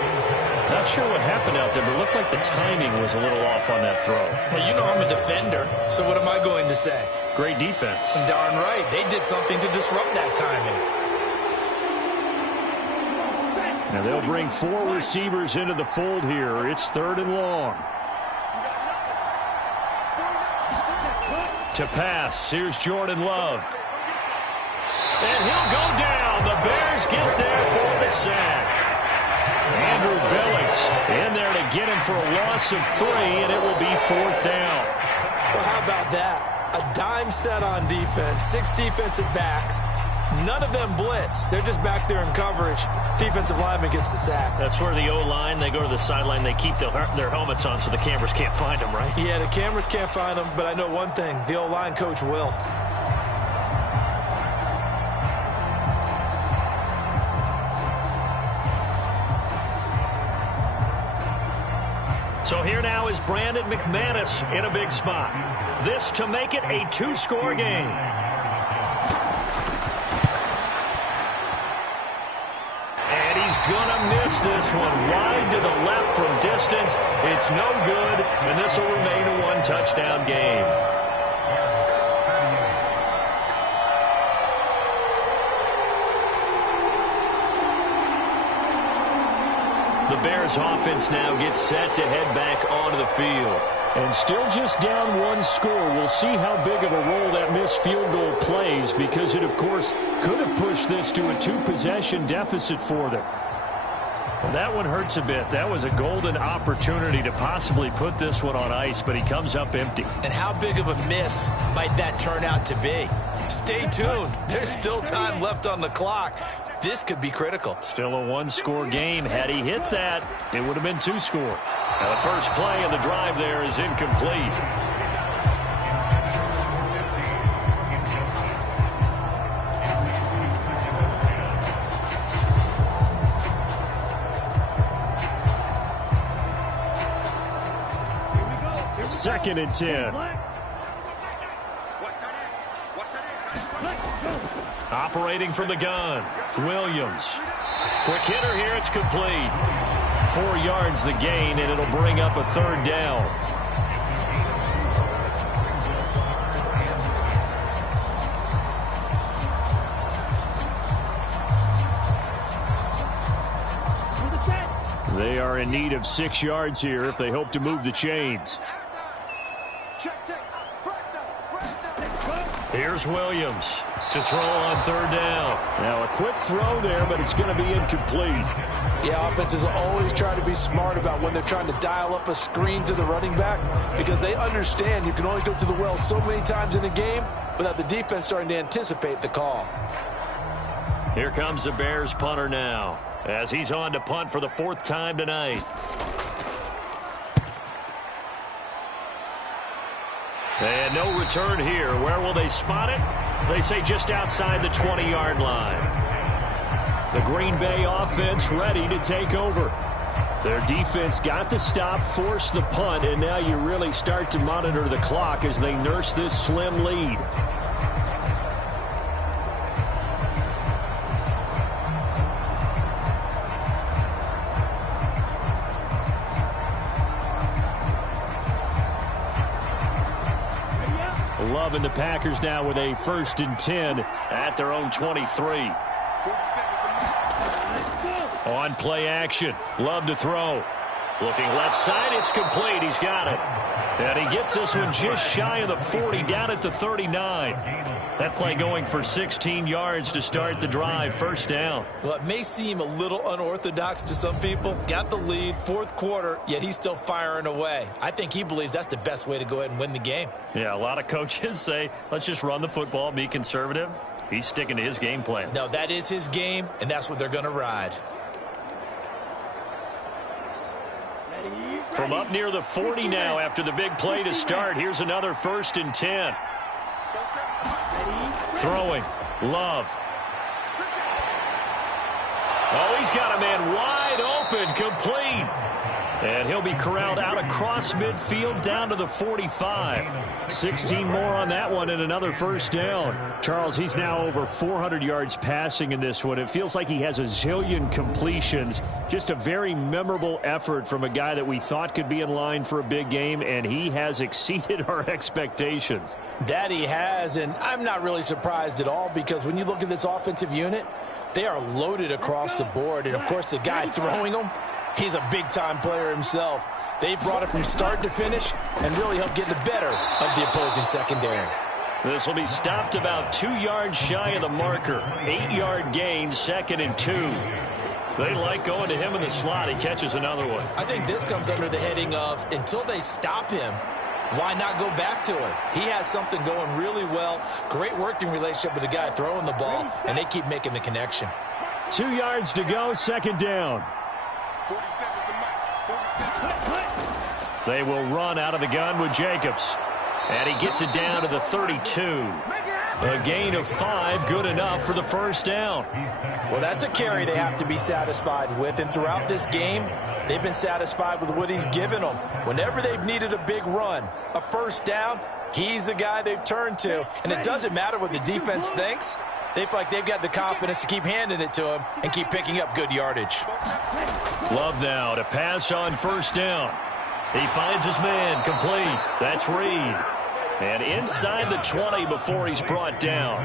Not sure what happened out there, but it looked like the timing was a little off on that throw. Well, you know I'm a defender, so what am I going to say? Great defense. Darn right. They did something to disrupt that timing. And they'll bring 4 receivers into the fold here. It's 3rd and long. To pass, here's Jordan Love. And he'll go down. The Bears get there for the sack. Andrew Billings in there to get him for a loss of 3, and it will be 4th down. Well, how about that? A dime set on defense, 6 defensive backs. None of them blitz. They're just back there in coverage. Defensive lineman gets the sack. That's where the O-line, they go to the sideline, they keep their helmets on so the cameras can't find them, right? Yeah, the cameras can't find them, but I know one thing. The O-line coach will. So here now is Brandon McManus in a big spot. This to make it a 2-score game. And he's gonna miss this one wide to the left from distance. It's no good, and this will remain a 1-touchdown game. The Bears offense now gets set to head back onto the field. And still just down 1 score. We'll see how big of a role that missed field goal plays, because it, of course, could have pushed this to a 2-possession deficit for them. Well, that one hurts a bit. That was a golden opportunity to possibly put this one on ice, but he comes up empty. And how big of a miss might that turn out to be? Stay tuned. There's still time left on the clock. This could be critical. Still a 1-score game. Had he hit that, it would have been 2 scores. Now the first play of the drive there is incomplete. Second and 10. Operating from the gun, Williams. Quick hitter here, it's complete. 4 yards the gain, and it'll bring up a 3rd down. They are in need of 6 yards here if they hope to move the chains. Here's Williams to throw on 3rd down. Now a quick throw there, but it's going to be incomplete. Yeah, offenses always try to be smart about when they're trying to dial up a screen to the running back, because they understand you can only go to the well so many times in a game without the defense starting to anticipate the call. Here comes the Bears punter now, as he's on to punt for the 4th time tonight. And no return here. Where will they spot it? They say just outside the 20-yard line. The Green Bay offense ready to take over. Their defense got the stop, forced the punt, and now you really start to monitor the clock as they nurse this slim lead. Love and the Packers now with a 1st and 10 at their own 23. On play action, Love to throw. Looking left side, it's complete. He's got it. And he gets this one just shy of the 40, down at the 39. That play going for 16 yards to start the drive. 1st down. Well, it may seem a little unorthodox to some people. Got the lead, 4th quarter, yet he's still firing away. I think he believes that's the best way to go ahead and win the game. Yeah, a lot of coaches say, let's just run the football, be conservative. He's sticking to his game plan. No, that is his game, and that's what they're going to ride. From up near the 40 now after the big play to start. Here's another 1st and 10. Throwing. Love. Oh, he's got a man wide open. Complete. And he'll be corralled out across midfield down to the 45. 16 more on that one and another 1st down. Charles, he's now over 400 yards passing in this one. It feels like he has a zillion completions. Just a very memorable effort from a guy that we thought could be in line for a big game, and he has exceeded our expectations. That he has, and I'm not really surprised at all, because when you look at this offensive unit, They are loaded across the board, and of course the guy throwing them, he's a big-time player himself. They brought it from start to finish and really helped get the better of the opposing secondary. This will be stopped about 2 yards shy of the marker. 8-yard gain, 2nd and 2. They like going to him in the slot. He catches another one. I think this comes under the heading of until they stop him, why not go back to him? He has something going really well. Great working relationship with the guy throwing the ball, and they keep making the connection. 2 yards to go, 2nd down. 47 is the mark. 47. They will run out of the gun with Jacobs. And he gets it down to the 32. A gain of 5, good enough for the first down. Well, that's a carry they have to be satisfied with. And throughout this game, they've been satisfied with what he's given them. Whenever they've needed a big run, a first down, he's the guy they've turned to. And it doesn't matter what the defense thinks. They feel like they've got the confidence to keep handing it to him and keep picking up good yardage. Love now to pass on first down. He finds his man complete. That's Reed. And inside the 20 before he's brought down.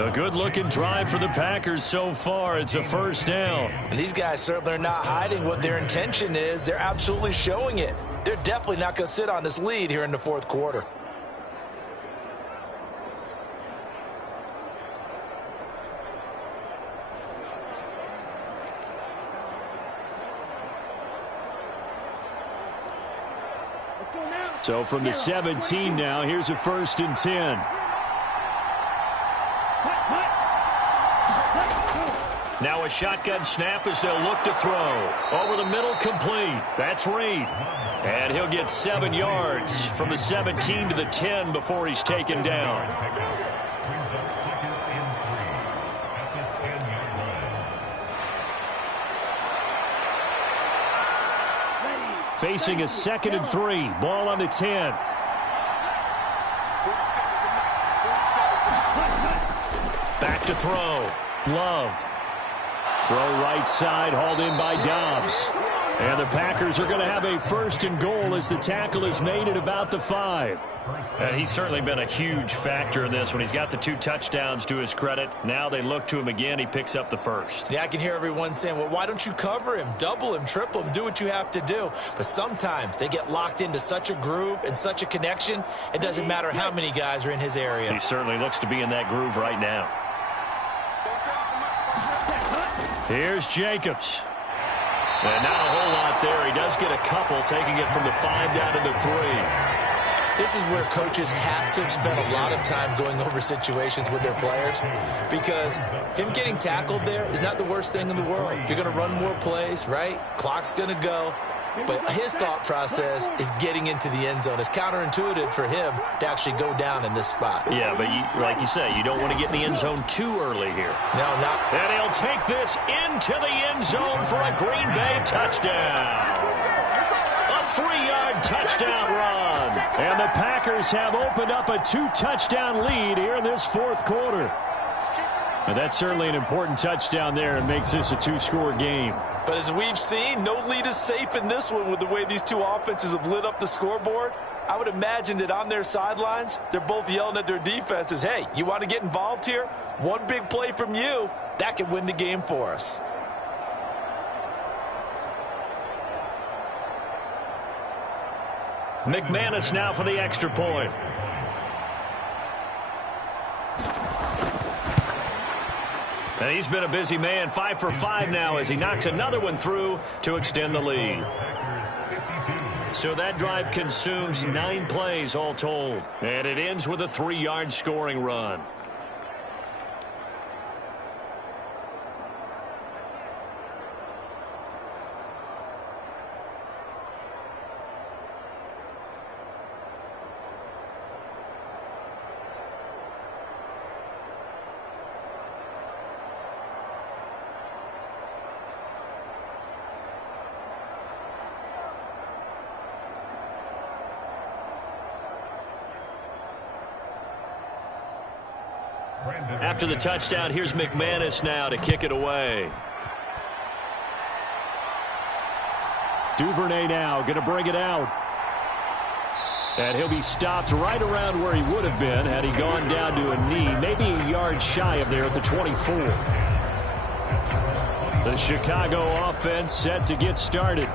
A good-looking drive for the Packers so far. It's a first down. And these guys certainly are not hiding what their intention is. They're absolutely showing it. They're definitely not going to sit on this lead here in the fourth quarter. So from the 17 now, here's a 1st and 10. Now a shotgun snap as they'll look to throw. Over the middle, complete. That's Reed. And he'll get 7 yards from the 17 to the 10 before he's taken down. Facing a 2nd and 3. Ball on the 10. Back to throw. Love. Throw right side, hauled in by Dobbs. And the Packers are going to have a 1st and goal as the tackle is made at about the 5. And he's certainly been a huge factor in this when he's got the 2 touchdowns to his credit. Now they look to him again. He picks up the 1st. Yeah, I can hear everyone saying, well, why don't you cover him, double him, triple him, do what you have to do. But sometimes they get locked into such a groove and such a connection, it doesn't matter how many guys are in his area. He certainly looks to be in that groove right now. Here's Jacobs. And not a whole lot there. He does get a couple, taking it from the 5 down to the 3. This is where coaches have to have spent a lot of time going over situations with their players, because him getting tackled there is not the worst thing in the world. You're going to run more plays, right? Clock's going to go. But his thought process is getting into the end zone. It's counterintuitive for him to actually go down in this spot. Yeah, but like you say, you don't want to get in the end zone too early here. No, not. And he'll take this into the end zone for a Green Bay touchdown. A 3-yard touchdown run. And the Packers have opened up a 2-touchdown lead here in this fourth quarter. And that's certainly an important touchdown there and makes this a 2-score game. But as we've seen, no lead is safe in this one with the way these two offenses have lit up the scoreboard. I would imagine that on their sidelines, they're both yelling at their defenses, hey, you want to get involved here? One big play from you, that could win the game for us. McManus now for the extra point. And he's been a busy man, 5 for 5 now as he knocks another one through to extend the lead. So that drive consumes 9 plays all told. And it ends with a 3-yard scoring run. After the touchdown, here's McManus now to kick it away. Duvernay now going to bring it out. And he'll be stopped right around where he would have been had he gone down to a knee, maybe a yard shy of there at the 24. The Chicago offense set to get started.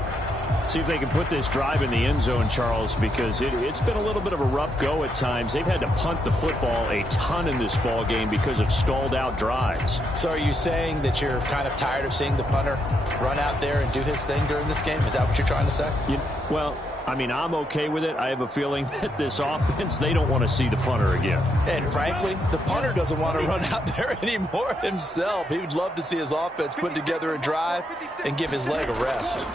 See if they can put this drive in the end zone, Charles, because it's been a little bit of a rough go at times. They've had to punt the football a ton in this ball game because of stalled-out drives. So are you saying that you're kind of tired of seeing the punter run out there and do his thing during this game? Is that what you're trying to say? Well, I mean, I'm okay with it. I have a feeling that this offense, they don't want to see the punter again. And frankly, the punter doesn't want to run out there anymore himself. He would love to see his offense put together a drive and give his leg a rest.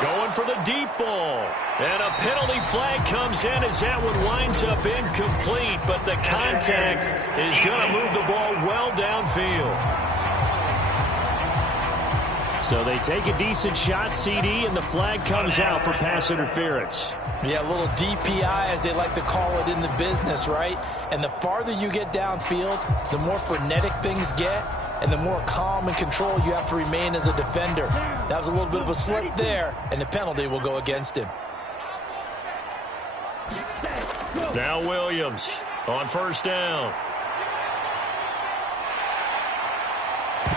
Going for the deep ball. And a penalty flag comes in as that one winds up incomplete, but the contact is going to move the ball well downfield. So they take a decent shot, CD, and the flag comes out for pass interference. Yeah, a little DPI, as they like to call it in the business, right? And the farther you get downfield, the more frenetic things get, and the more calm and control you have to remain as a defender. That was a little bit of a slip there, and the penalty will go against him. Now Williams on first down.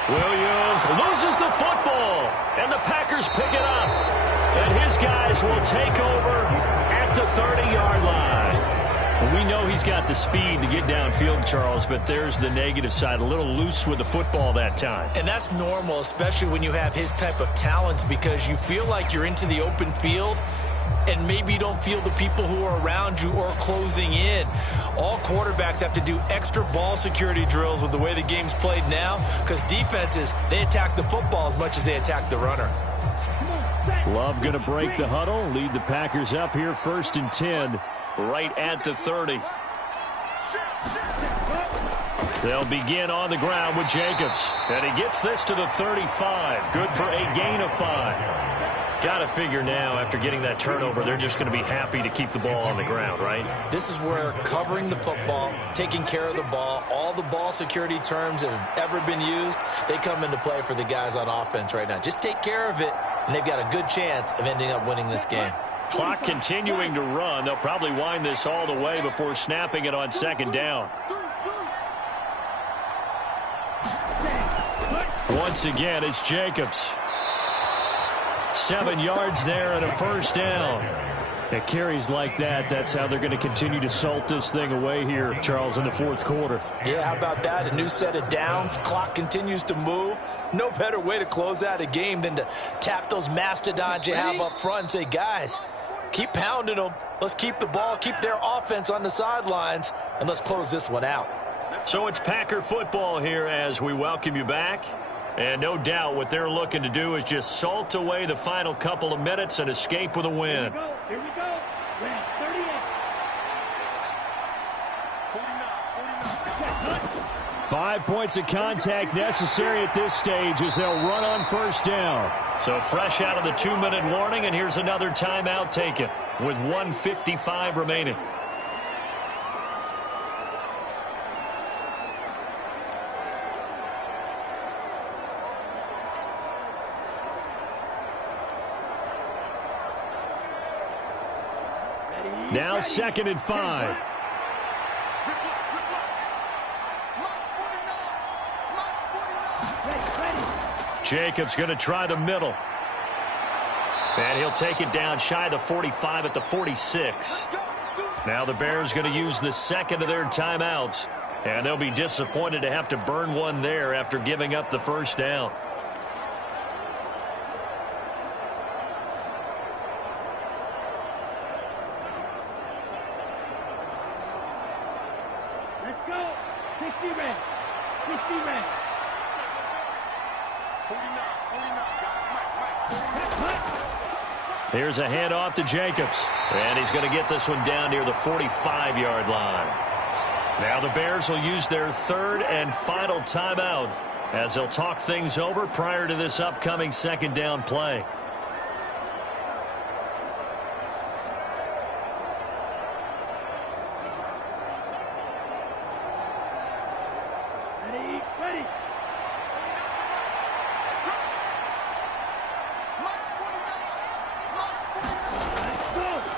Williams loses the football, and the Packers pick it up. And his guys will take over at the 30-yard line. We know he's got the speed to get downfield, Charles, but there's the negative side. A little loose with the football that time. And that's normal, especially when you have his type of talents, because you feel like you're into the open field and maybe you don't feel the people who are around you or closing in. All quarterbacks have to do extra ball security drills with the way the game's played now, because defenses, they attack the football as much as they attack the runner. Love going to break the huddle, lead the Packers up here 1st and 10, right at the 30. They'll begin on the ground with Jacobs, and he gets this to the 35. Good for a gain of 5. Got to figure now, after getting that turnover, they're just going to be happy to keep the ball on the ground, right? This is where covering the football, taking care of the ball, all the ball security terms that have ever been used, they come into play for the guys on offense right now. Just take care of it, and they've got a good chance of ending up winning this game. Clock continuing to run. They'll probably wind this all the way before snapping it on 2nd down. Once again, it's Jacobs. 7 yards there and a 1st down. It carries like that. That's how they're going to continue to salt this thing away here, Charles, in the 4th quarter. Yeah, how about that? A new set of downs. Clock continues to move. No better way to close out a game than to tap those mastodons you have up front and say, guys, keep pounding them. Let's keep the ball, keep their offense on the sidelines, and let's close this one out. So it's Packer football here as we welcome you back. And no doubt what they're looking to do is just salt away the final couple of minutes and escape with a win. Here we go. Red 38. 5 points of contact necessary at this stage as they'll run on 1st down. So fresh out of the 2-minute warning, and here's another timeout taken with 1:55 remaining. Now 2nd and 5. Jacobs going to try the middle. And he'll take it down shy of the 45 at the 46. Now the Bears going to use the 2nd of their timeouts. And they'll be disappointed to have to burn one there after giving up the 1st down. Let's go. 60 red. 60 red. 49, guys. Here's a handoff to Jacobs. And he's going to get this one down near the 45-yard line. Now the Bears will use their 3rd and final timeout as they'll talk things over prior to this upcoming 2nd down play. Ready.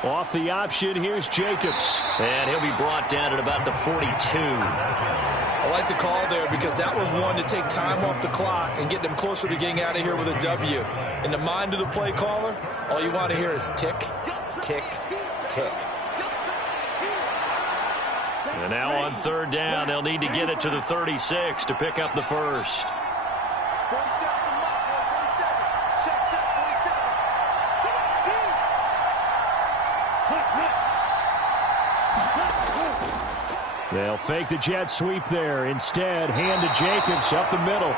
Off the option, here's Jacobs. And he'll be brought down at about the 42. I like the call there because that was one to take time off the clock and get them closer to getting out of here with a W. In the mind of the play caller, all you want to hear is tick, tick, tick. And now on third down, they'll need to get it to the 36 to pick up the first. They'll fake the jet sweep there. Instead, hand to Jacobs up the middle.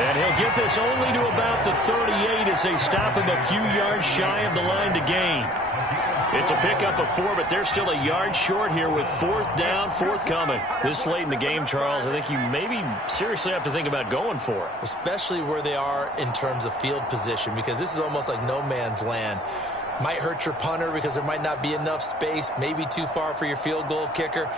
And he'll get this only to about the 38 as they stop him a few yards shy of the line to gain. It's a pickup of 4, but they're still a yard short here with fourth down, forthcoming. This late in the game, Charles, I think you maybe seriously have to think about going for it. Especially where they are in terms of field position, because this is almost like no man's land. Might hurt your punter because there might not be enough space, maybe too far for your field goal kicker.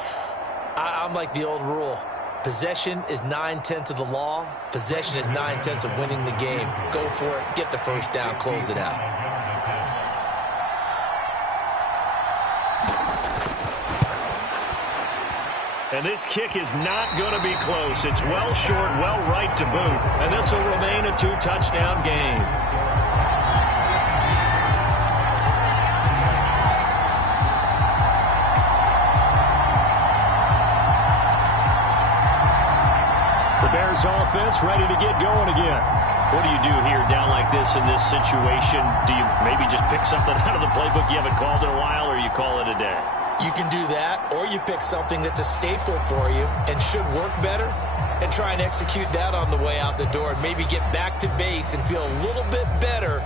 I'm like the old rule. Possession is 9/10 of the law. Possession is 9/10 of winning the game. Go for it. Get the first down. Close it out. And this kick is not going to be close. It's well short, well right to boot. And this will remain a 2-touchdown game. Bears offense ready to get going again. What do you do here down like this in this situation? Do you maybe just pick something out of the playbook you haven't called in a while, or you call it a day? You can do that, or you pick something that's a staple for you and should work better and try and execute that on the way out the door and maybe get back to base and feel a little bit better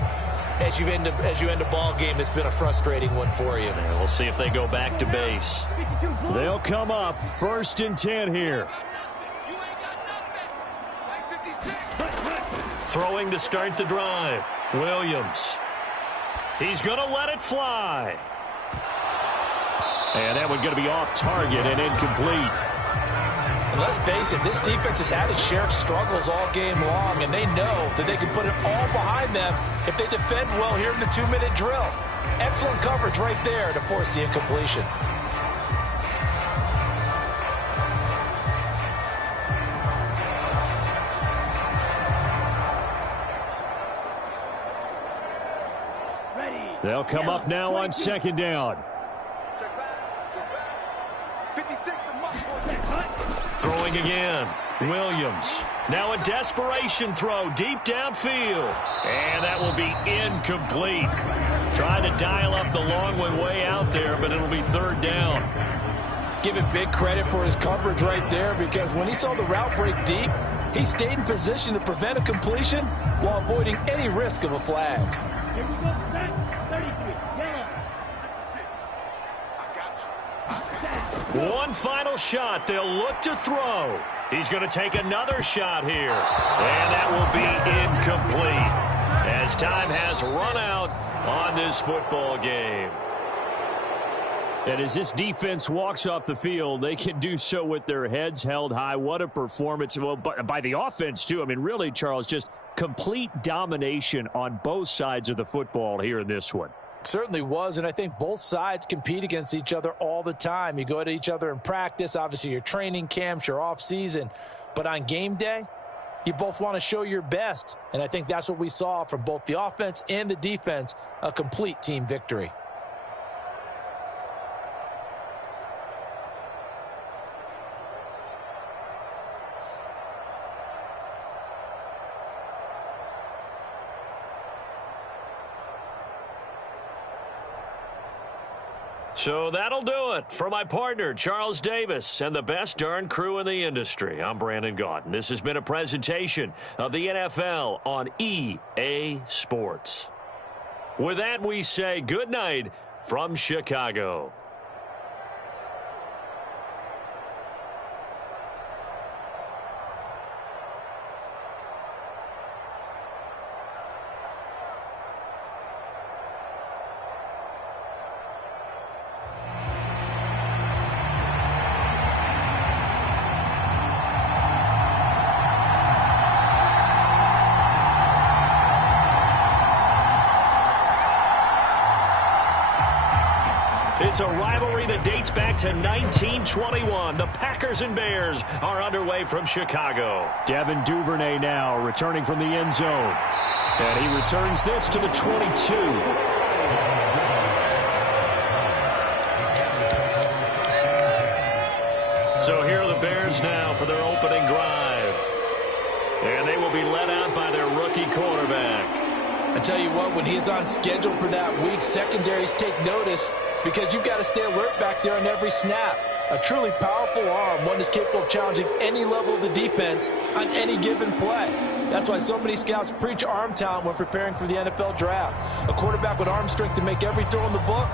as you end a ball game that's been a frustrating one for you. And we'll see if they go back to base. They'll come up 1st and 10 here. Throwing to start the drive. Williams. He's going to let it fly. And that one's going to be off target and incomplete. And let's face it, this defense has had its share of struggles all game long, and they know that they can put it all behind them if they defend well here in the 2-minute drill. Excellent coverage right there to force the incompletion. They'll come up now on 2nd down. Throwing again. Williams. Now a desperation throw deep downfield. And that will be incomplete. Trying to dial up the long one way out there, but it'll be 3rd down. Give him big credit for his coverage right there, because when he saw the route break deep, he stayed in position to prevent a completion while avoiding any risk of a flag. Here we go, set. 33, yellow. 56. I got you. One final shot. They'll look to throw. He's going to take another shot here. And that will be incomplete as time has run out on this football game. And as this defense walks off the field, they can do so with their heads held high. What a performance. Well, by the offense, too. I mean, really, Charles, just complete domination on both sides of the football here in this one. Certainly was, and I think both sides compete against each other all the time. You go at each other in practice, obviously your training camps, your off-season, but on game day, you both want to show your best, and I think that's what we saw from both the offense and the defense, a complete team victory. So that'll do it for my partner, Charles Davis, and the best darn crew in the industry. I'm Brandon Gaudin. This has been a presentation of the NFL on EA Sports. With that, we say good night from Chicago. It's a rivalry that dates back to 1921. The Packers and Bears are underway from Chicago. Devin Duvernay now returning from the end zone. And he returns this to the 22. So here are the Bears now for their opening drive. And they will be led out by their rookie quarterback. I tell you what, when he's on schedule for that week, secondaries take notice because you've got to stay alert back there on every snap. A truly powerful arm, one that's capable of challenging any level of the defense on any given play. That's why so many scouts preach arm talent when preparing for the NFL draft. A quarterback with arm strength to make every throw in the book,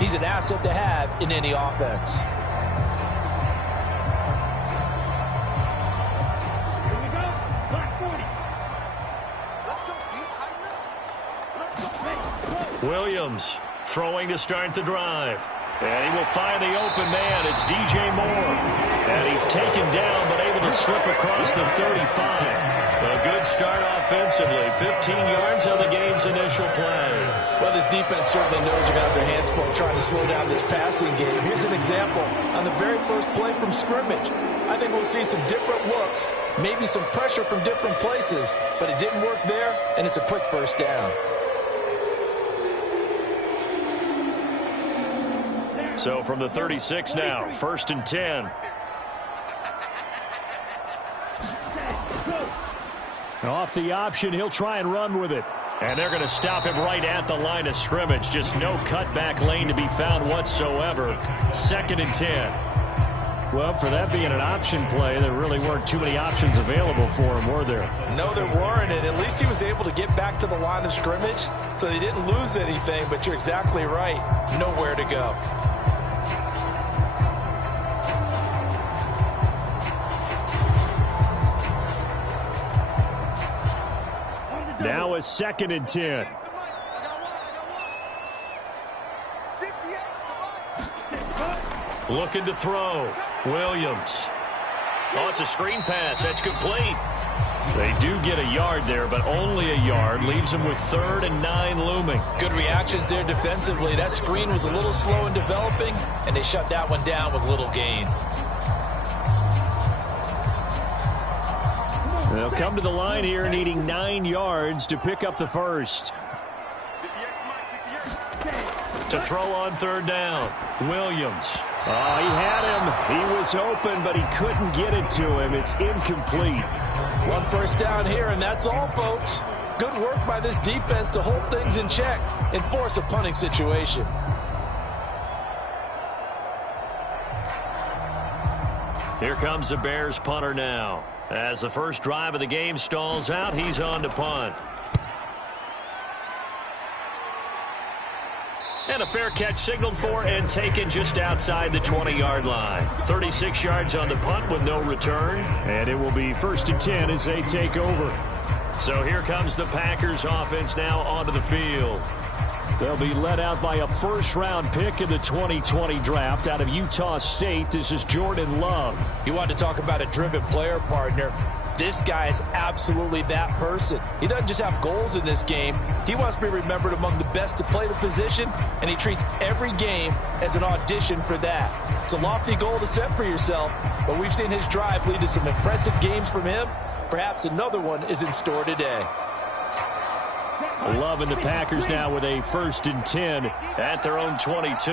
he's an asset to have in any offense. Here we go. Black 40. Let's go, deep, tighten up. Let's go. Williams throwing to start the drive. And he will find the open man. It's DJ Moore. And he's taken down but able to slip across the 35. A good start offensively. 15 yards on the game's initial play. Well, this defense certainly knows they're going to have their hands full trying to slow down this passing game. Here's an example. On the very first play from scrimmage, I think we'll see some different looks, maybe some pressure from different places, but it didn't work there, and it's a quick first down. So from the 36 now, 1st and 10. Off the option, he'll try and run with it. And they're going to stop him right at the line of scrimmage. Just no cutback lane to be found whatsoever. 2nd and 10. Well, for that being an option play, there really weren't too many options available for him, were there? No, there weren't, and at least he was able to get back to the line of scrimmage, so he didn't lose anything, but you're exactly right. Nowhere to go. Now a 2nd and 10. Looking to throw. Williams. Oh, it's a screen pass. That's complete. They do get a yard there, but only a yard. Leaves them with 3rd and 9 looming. Good reactions there defensively. That screen was a little slow in developing, and they shut that one down with little gain. They'll come to the line here needing 9 yards to pick up the first. To throw on 3rd down. Williams. Oh, he had him. He was open, but he couldn't get it to him. It's incomplete. One first down here, and that's all, folks. Good work by this defense to hold things in check and force a punting situation. Here comes the Bears punter now. As the first drive of the game stalls out, he's on to punt. And a fair catch signaled for and taken just outside the 20-yard line. 36 yards on the punt with no return. And it will be 1st and 10 as they take over. So here comes the Packers offense now onto the field. They'll be led out by a first-round pick in the 2020 draft out of Utah State. This is Jordan Love. You want to talk about a driven player, partner. This guy is absolutely that person. He doesn't just have goals in this game. He wants to be remembered among the best to play the position, and he treats every game as an audition for that. It's a lofty goal to set for yourself, but we've seen his drive lead to some impressive games from him. Perhaps another one is in store today. Love and the Packers now with a 1st and 10 at their own 22.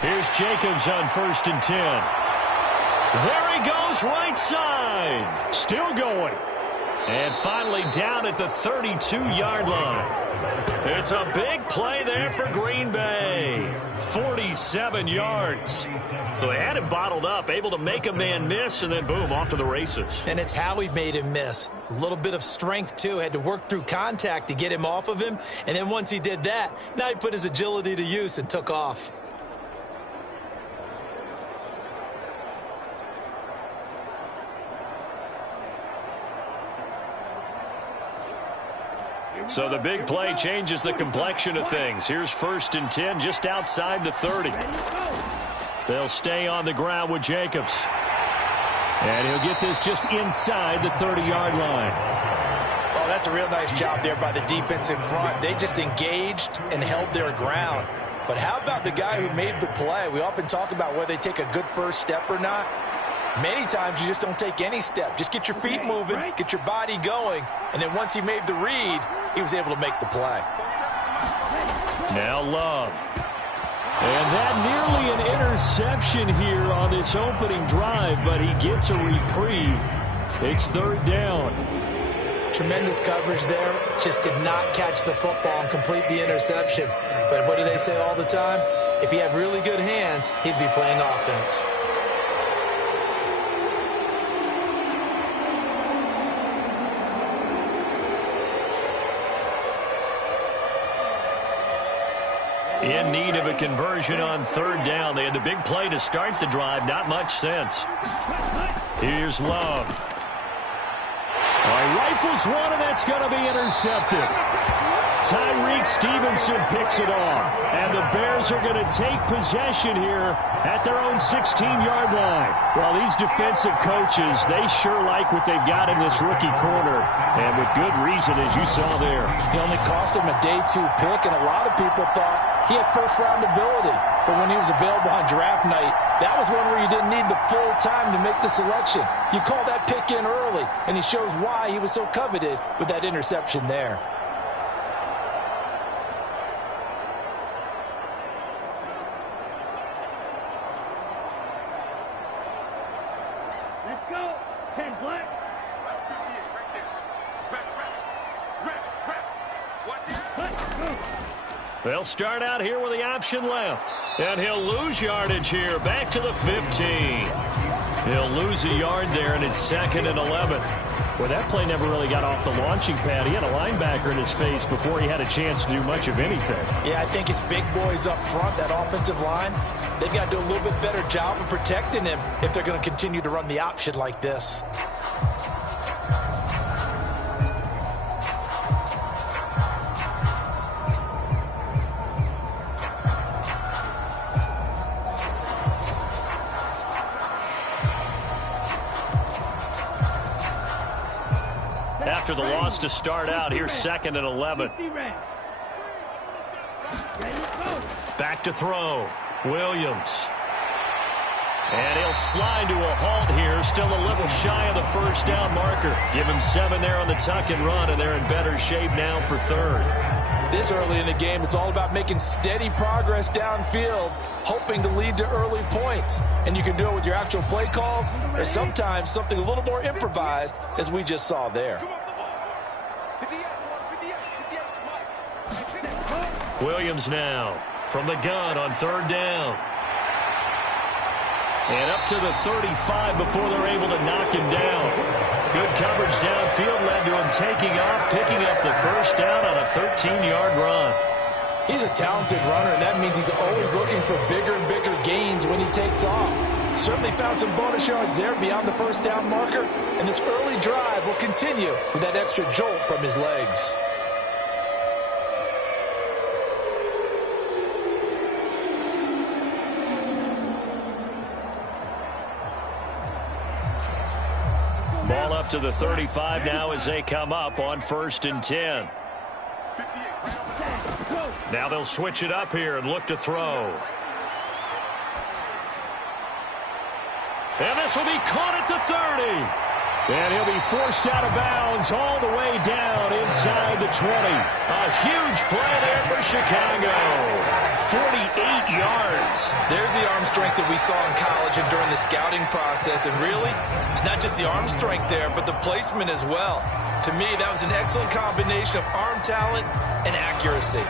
Here's Jacobs on 1st and 10. There he goes, right side. Still going. And finally down at the 32-yard line. It's a big play there for Green Bay. 47 yards. So they had him bottled up, able to make a man miss, and then boom, off to the races. And it's how he made him miss. A little bit of strength, too. Had to work through contact to get him off of him. And then once he did that, now he put his agility to use and took off. So the big play changes the complexion of things. Here's 1st and 10 just outside the 30. They'll stay on the ground with Jacobs. And he'll get this just inside the 30-yard line. Oh, That's a real nice job there by the defense in front. They just engaged and held their ground. But how about the guy who made the play? We often talk about whether they take a good first step or not. Many times you just don't take any step. Just get your feet moving, get your body going, and then once he made the read, he was able to make the play. Now Love. And that nearly an interception here on this opening drive, but he gets a reprieve. It's third down. Tremendous coverage there. Just did not catch the football and complete the interception. But what do they say all the time? If he had really good hands, he'd be playing offense. In need of a conversion on third down. They had the big play to start the drive. Not much sense. Here's Love. Rifles one, and that's going to be intercepted. Tyreek Stevenson picks it off. And the Bears are going to take possession here at their own 16-yard line. Well, these defensive coaches, they sure like what they've got in this rookie corner. And with good reason, as you saw there. He only cost him a day 2 pick, and a lot of people thought he had first-round ability. But when he was available on draft night, that was one where you didn't need the full time to make the selection. You call that pick in early, and he shows why he was so coveted with that interception there. Let's go. 10 black. They'll start out here with the option left. And he'll lose yardage here. Back to the 15. He'll lose a yard there, and it's 2nd and 11. Well, that play never really got off the launching pad. He had a linebacker in his face before he had a chance to do much of anything. Yeah, I think it's big boys up front, that offensive line. They've got to do a little bit better job of protecting him if they're going to continue to run the option like this. After the loss to start out, here's 2nd and 11. Back to throw. Williams. And he'll slide to a halt here. Still a little shy of the first down marker. Give him 7 there on the tuck and run, and they're in better shape now for third. This early in the game, it's all about making steady progress downfield, hoping to lead to early points. And you can do it with your actual play calls, or sometimes something a little more improvised, as we just saw there. Williams now from the gun on third down. And up to the 35 before they're able to knock him down. Good coverage downfield led to him taking off, picking up the first down on a 13-yard run. He's a talented runner, and that means he's always looking for bigger and bigger gains when he takes off. Certainly found some bonus yards there beyond the first down marker, and this early drive will continue with that extra jolt from his legs. Ball up to the 35 now as they come up on 1st and 10. Now they'll switch it up here and look to throw. And this will be caught at the 30. And he'll be forced out of bounds all the way down inside the 20. A huge play there for Chicago. 48 yards. There's the arm strength that we saw in college and during the scouting process. And really, it's not just the arm strength there, but the placement as well. To me, that was an excellent combination of arm talent and accuracy.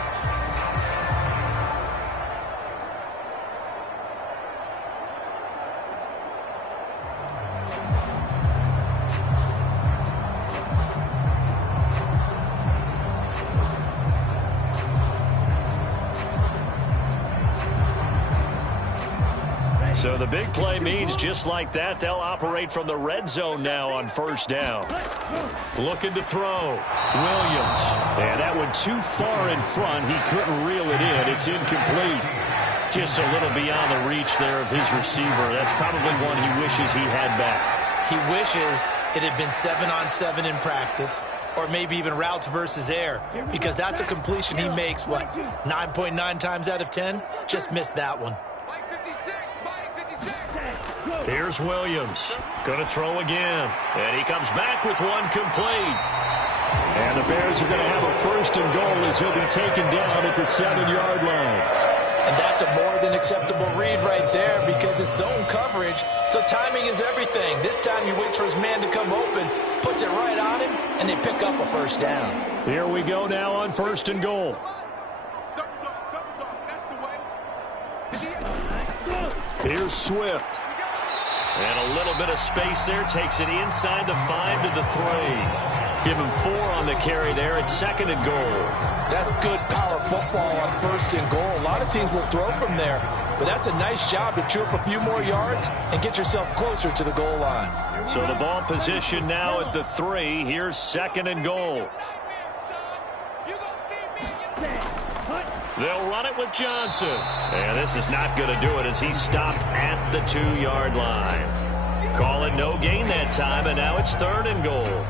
So the big play means just like that, they'll operate from the red zone now on first down. Looking to throw. Williams. And that one too far in front. He couldn't reel it in. It's incomplete. Just a little beyond the reach there of his receiver. That's probably one he wishes he had back. He wishes it had been 7-on-7 in practice. or maybe even routes versus air, because that's a completion he makes, 9.9 times out of 10? Just missed that one. Mike 56, Mike 56. Here's Williams. Going to throw again. And he comes back with one complete. And the Bears are going to have a first and goal as he'll be taken down at the 7-yard line. And that's a more than acceptable read right there because it's zone coverage, so timing is everything. This time you wait for his man to come open, puts it right on him, and they pick up a first down. Here we go now on first and goal. Double dog, that's the way. Here's Swift. And a little bit of space there. Takes it inside the 5 to the 3. Give him 4 on the carry there at second and goal. That's good power football on first and goal. A lot of teams will throw from there, but that's a nice job to chew up a few more yards and get yourself closer to the goal line. So the ball position now at the 3. Here's second and goal. They'll run it with Johnson. And this is not going to do it as he's stopped at the 2-yard line. Calling no gain that time, and now it's third and goal.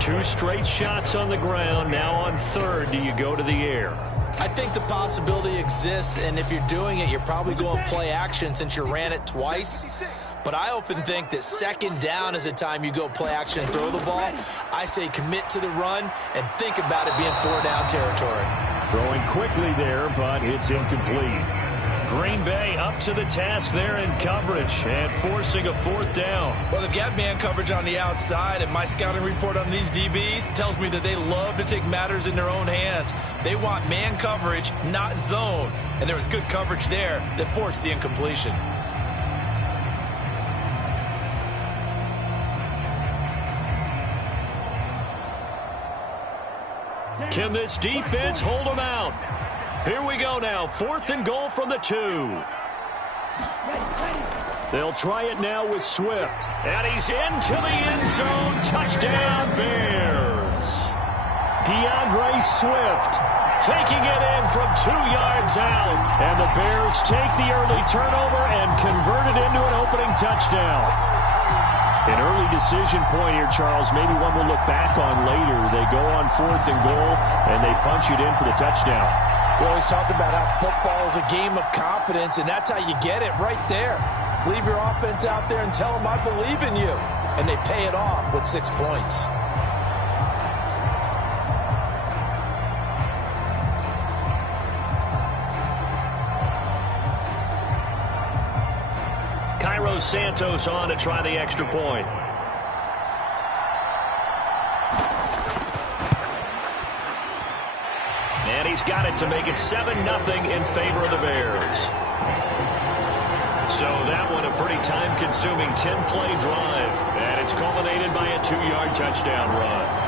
2 straight shots on the ground. Now on third, do you go to the air? I think the possibility exists, and if you're doing it, you're probably going play action since you ran it twice. But I often think that second down is a time you go play action and throw the ball. I say commit to the run and think about it being 4-down territory. Throwing quickly there, but it's incomplete. Green Bay up to the task there in coverage and forcing a 4th down. Well, they've got man coverage on the outside, and my scouting report on these DBs tells me that they love to take matters in their own hands. They want man coverage, not zone. And there was good coverage there that forced the incompletion. Can this defense hold them out? Here we go now. 4th and goal from the 2. They'll try it now with Swift. And he's into the end zone. Touchdown, Bears. DeAndre Swift Taking it in from 2 yards out. And the Bears take the early turnover and convert it into an opening touchdown. An early decision point here, Charles. Maybe one we'll look back on later. They go on 4th and goal, and they punch it in for the touchdown. We always talked about how football is a game of confidence, and that's how you get it right there. Leave your offense out there and tell them I believe in you. And they pay it off with 6 points. Cairo Santos on to try the extra point. And he's got it to make it 7-0 in favor of the Bears. So that one a pretty time-consuming 10-play drive. And it's culminated by a 2-yard touchdown run.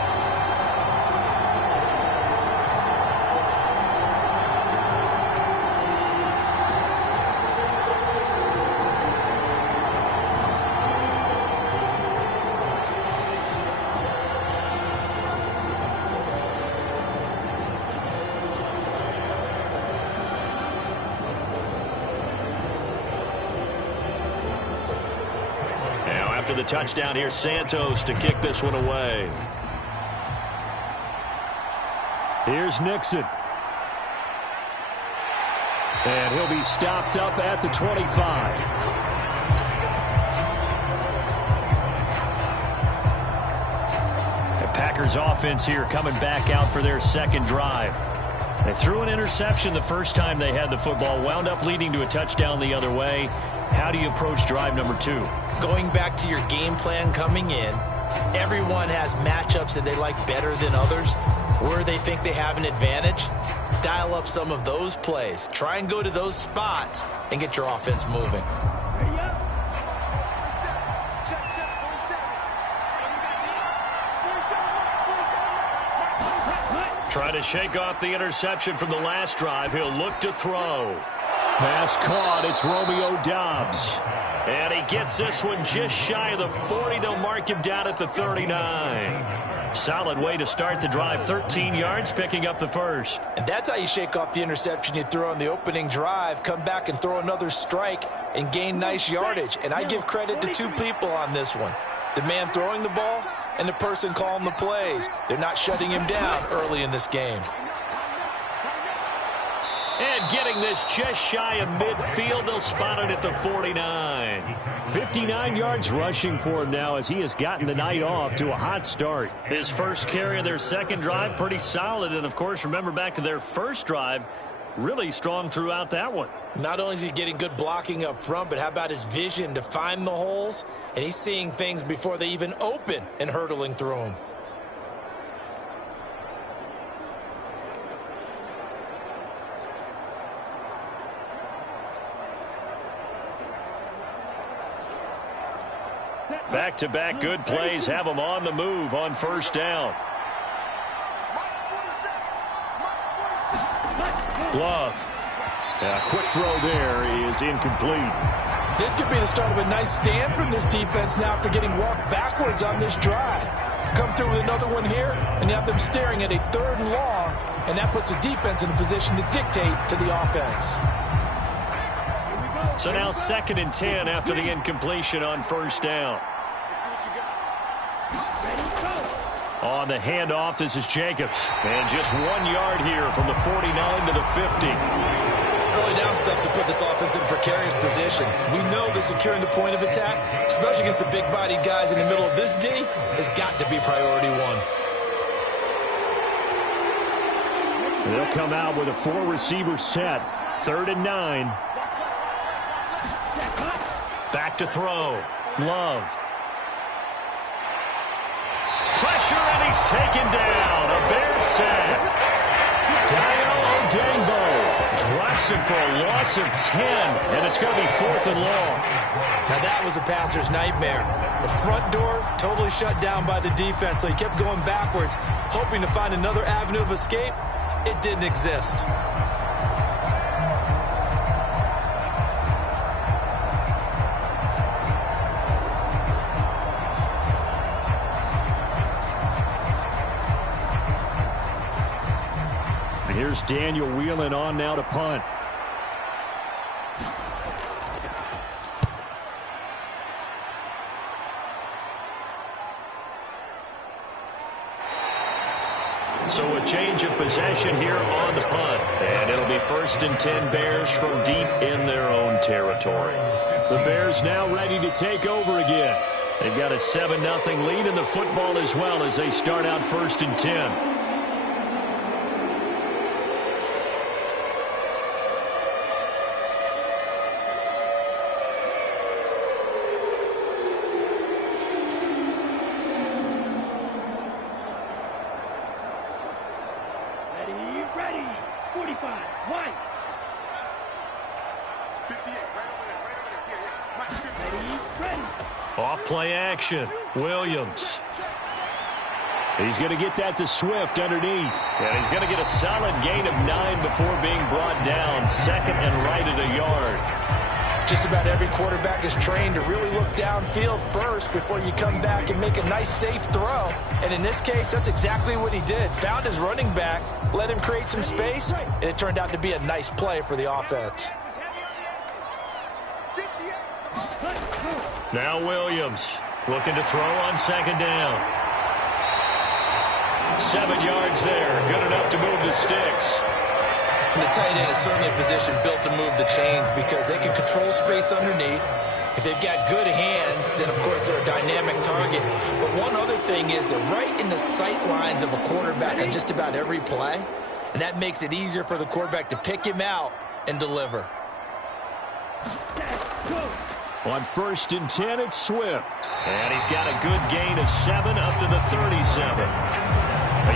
After the touchdown, here's Santos to kick this one away. Here's Nixon. And he'll be stopped up at the 25. The Packers offense here coming back out for their second drive. They threw an interception the first time they had the football, wound up leading to a touchdown the other way. How do you approach drive number 2? Going back to your game plan coming in, everyone has matchups that they like better than others, where they think they have an advantage. Dial up some of those plays. Try and go to those spots and get your offense moving. Trying to shake off the interception from the last drive. He'll look to throw. Pass caught. It's Romeo Doubs. And he gets this one just shy of the 40. They'll mark him down at the 39. Solid way to start the drive. 13 yards, picking up the first. And that's how you shake off the interception you throw on the opening drive. Come back and throw another strike and gain nice yardage. And I give credit to 2 people on this one. The man throwing the ball and the person calling the plays. They're not shutting him down early in this game. And getting this just shy of midfield, they'll spot it at the 49. 59 yards rushing for him now as he has gotten the night off to a hot start. His first carry of their second drive, pretty solid. And, of course, remember back to their first drive, really strong throughout that one. Not only is he getting good blocking up front, but how about his vision to find the holes? And he's seeing things before they even open and hurtling through them. Back-to-back good plays have him on the move on first down. Love. A quick throw there is incomplete. This could be the start of a nice stand from this defense now after getting walked backwards on this drive. Come through with another one here, and you have them staring at a 3rd and long, and that puts the defense in a position to dictate to the offense. So now 2nd and 10 after the incompletion on first down. On the handoff, this is Jacobs. And just 1 yard here from the 49 to the 50. Early down stuff to put this offense in precarious position. We know that securing the point of attack, especially against the big-bodied guys in the middle of this D, has got to be priority one. They'll come out with a 4-receiver set. 3rd and 9. Back to throw. Love. Pressure, and he's taken down. A Bears sack. Daniel Odengbo Drops him for a loss of 10, and it's going to be 4th and long. Now that was a passer's nightmare. The front door totally shut down by the defense, so he kept going backwards, hoping to find another avenue of escape. It didn't exist. And here's Daniel Whelan on now to punt. So a change of possession here on the punt. And it'll be 1st and 10 Bears from deep in their own territory. The Bears now ready to take over again. They've got a 7-0 lead in the football as well as they start out 1st and 10. Ready. 45. White. 58. Right over there. Yeah. Mike, 50. Ready. Off play action. Williams. He's going to get that to Swift underneath. And he's going to get a solid gain of 9 before being brought down. 2nd and right at a yard. Just about every quarterback is trained to really look downfield first before you come back and make a nice, safe throw. And in this case, that's exactly what he did. Found his running back, let him create some space, and it turned out to be a nice play for the offense. Now Williams looking to throw on 2nd down. 7 yards there. Good enough to move the sticks. The tight end is certainly a position built to move the chains because they can control space underneath. If they've got good hands, then, of course, they're a dynamic target. But one other thing is they're right in the sight lines of a quarterback on just about every play, and that makes it easier for the quarterback to pick him out and deliver. On 1st and 10, it's Swift. And he's got a good gain of 7 up to the 37.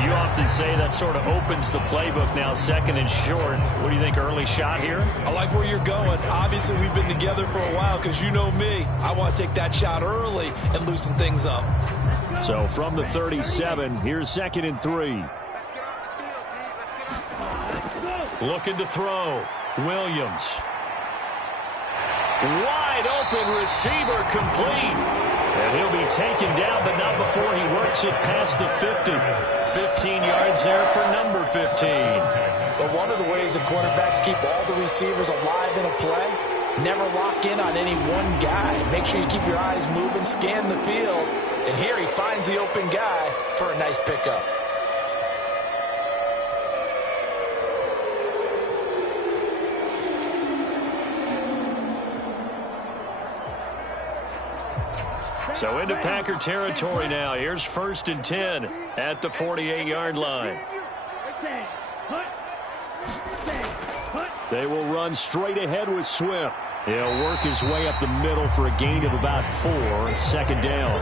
You often say that sort of opens the playbook now, 2nd and short. What do you think, early shot here? I like where you're going. Obviously, we've been together for a while because you know me. I want to take that shot early and loosen things up. So from the 37, here's 2nd and 3. Let's get off the field, D. Let's get off the field. Looking to throw. Williams. Wide open receiver complete. And he'll be taken down, but not before he works it past the 50. 15 yards there for number 15. But one of the ways the quarterbacks keep all the receivers alive in a play, never lock in on any one guy. Make sure you keep your eyes moving, scan the field, And here he finds the open guy for a nice pickup. So into Packer territory now. Here's 1st and 10 at the 48-yard line. They will run straight ahead with Swift. He'll work his way up the middle for a gain of about 4. 2nd down.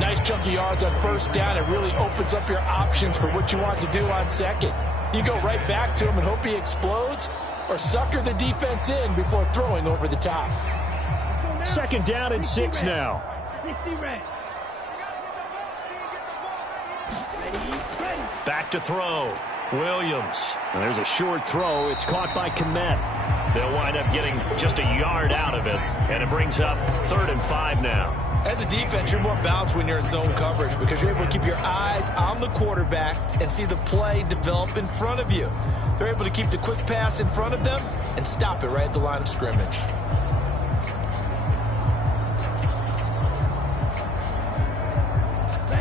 Nice chunk of yards on 1st down. It really opens up your options for what you want to do on 2nd. You go right back to him and hope he explodes, or sucker the defense in before throwing over the top. 2nd down and 6 now. 60 red. Back to throw. Williams. And there's a short throw. It's caught by Komet. They'll wind up getting just a yard out of it, and it brings up 3rd and 5 now. As a defense, you're more balanced when you're in zone coverage because you're able to keep your eyes on the quarterback and see the play develop in front of you. They're able to keep the quick pass in front of them and stop it right at the line of scrimmage.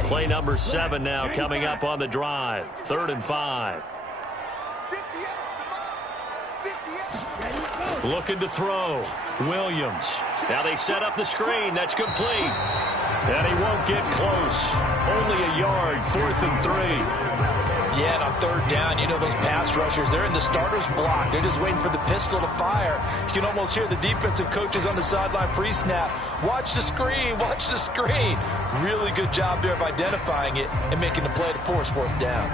Play number 7 now coming up on the drive. 3rd and 5. Looking to throw. Williams. Now they set up the screen. That's complete. And he won't get close. Only a yard. 4th and 3. Yeah, and on 3rd down, you know those pass rushers, they're in the starter's block. They're just waiting for the pistol to fire. You can almost hear the defensive coaches on the sideline pre-snap. Watch the screen, watch the screen. Really good job there of identifying it and making the play to force 4th down.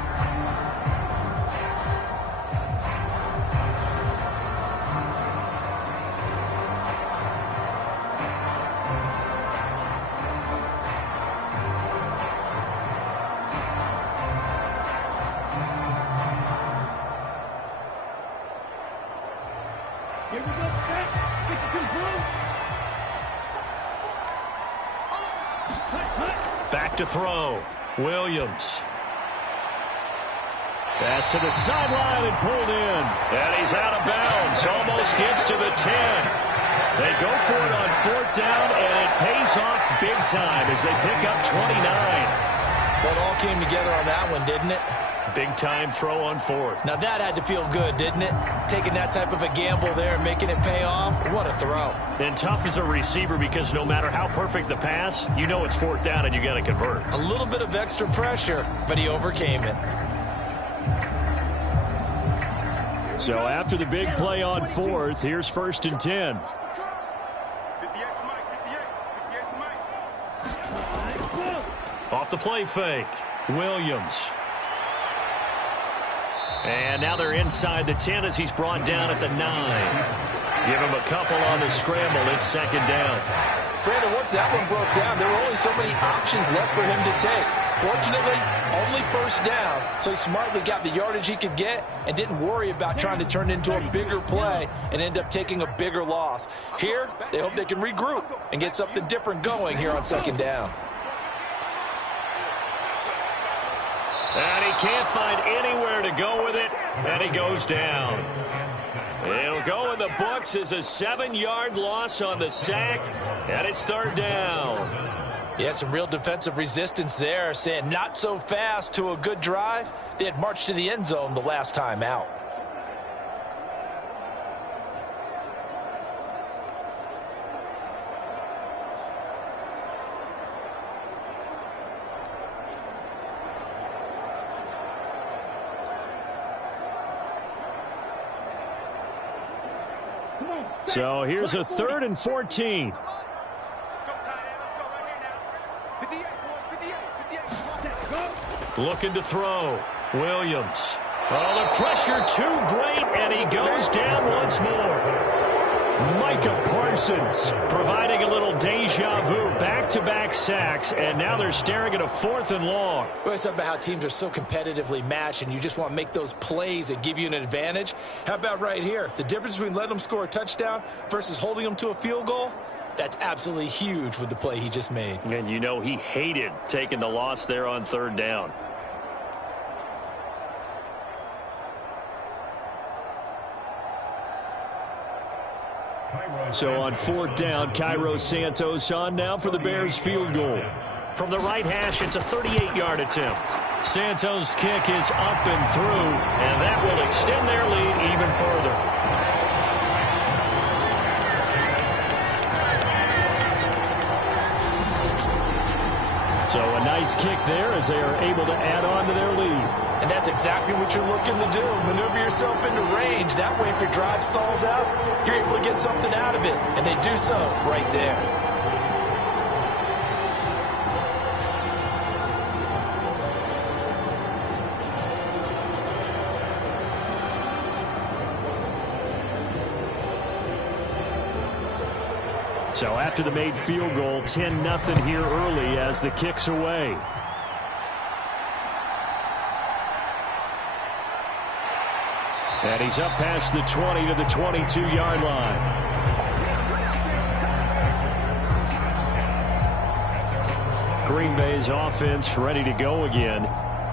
Here we go, set. 52 blue. Back to throw. Williams. Pass to the sideline and pulled in. And he's out of bounds. Almost gets to the 10. They go for it on 4th down, and it pays off big time as they pick up 29. Well, it all came together on that one, didn't it? Big time throw on 4th. Now that had to feel good, didn't it? Taking that type of a gamble there and making it pay off. What a throw. And tough as a receiver because no matter how perfect the pass, you know it's 4th down and you got to convert. A little bit of extra pressure, but he overcame it. So after the big play on 4th, here's 1st and 10. 58 for Mike, 58 for Mike. Off the play fake. Williams. And now they're inside the 10 as he's brought down at the 9. Give him a couple on the scramble. It's 2nd down. Brandon, once that one broke down, there were only so many options left for him to take. Fortunately, only 1st down, so he smartly got the yardage he could get and didn't worry about trying to turn it into a bigger play and end up taking a bigger loss. Here, they hope they can regroup and get something different going here on 2nd down. And he can't find anywhere to go with it, and he goes down. It'll go in the books as a 7-yard loss on the sack, and it's 3rd down. Yeah, some real defensive resistance there, saying not so fast to a good drive. They had marched to the end zone the last time out. So here's a 3rd and 14. Let's go, tight end. Let's go right here now. 58, boys. 58. Looking to throw. Williams. Oh, the pressure too great, and he goes down once more. Micah Parsons providing a little deja vu. Back-to-back sacks, and now they're staring at a 4th and long. We always talk about how teams are so competitively matched and you just want to make those plays that give you an advantage. How about right here? The difference between letting them score a touchdown versus holding them to a field goal? That's absolutely huge with the play he just made. And you know he hated taking the loss there on 3rd down. So on 4th down, Cairo Santos on now for the Bears field goal. From the right hash, it's a 38-yard attempt. Santos' kick is up and through, and that will extend their lead even further. So a nice kick there as they are able to add on to their lead. And that's exactly what you're looking to do. Maneuver yourself into range. That way, if your drive stalls out, you're able to get something out of it. And they do so right there. So after the made field goal, 10-0 here early as the kick's away. And he's up past the 20 to the 22-yard line. Green Bay's offense ready to go again.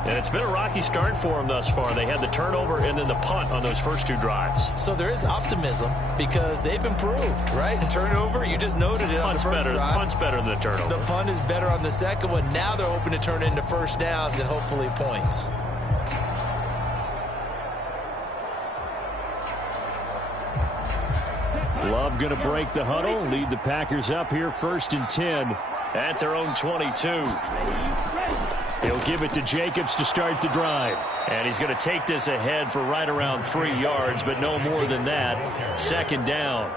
And it's been a rocky start for them thus far. They had the turnover and then the punt on those first two drives. So there is optimism because they've improved, right? Turnover, you just noted it on the first drive. Punt's better than the turnover. The punt is better on the second one. Now they're hoping to turn it into first downs and hopefully points. Love going to break the huddle, lead the Packers up here 1st and 10 at their own 22. He'll give it to Jacobs to start the drive. And he's going to take this ahead for right around 3 yards, but no more than that. 2nd down.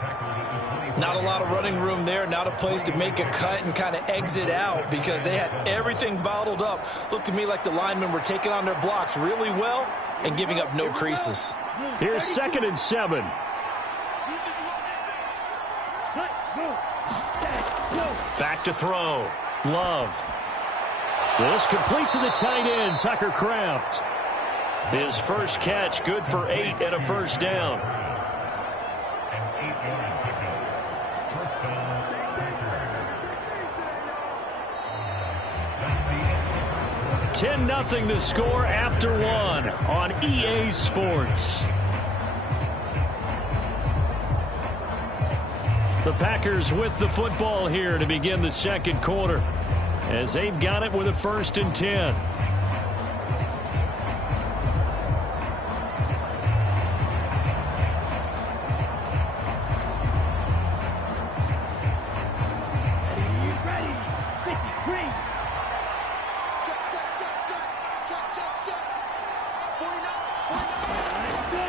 Not a lot of running room there, not a place to make a cut and kind of exit out because they had everything bottled up. Looked to me like the linemen were taking on their blocks really well and giving up no creases. Here's 2nd and 7. Back to throw. Love. This complete to the tight end, Tucker Kraft. His first catch, good for 8 and a first down. $10-0 the score after 1 on EA Sports. The Packers with the football here to begin the second quarter, as they've got it with a 1st and 10.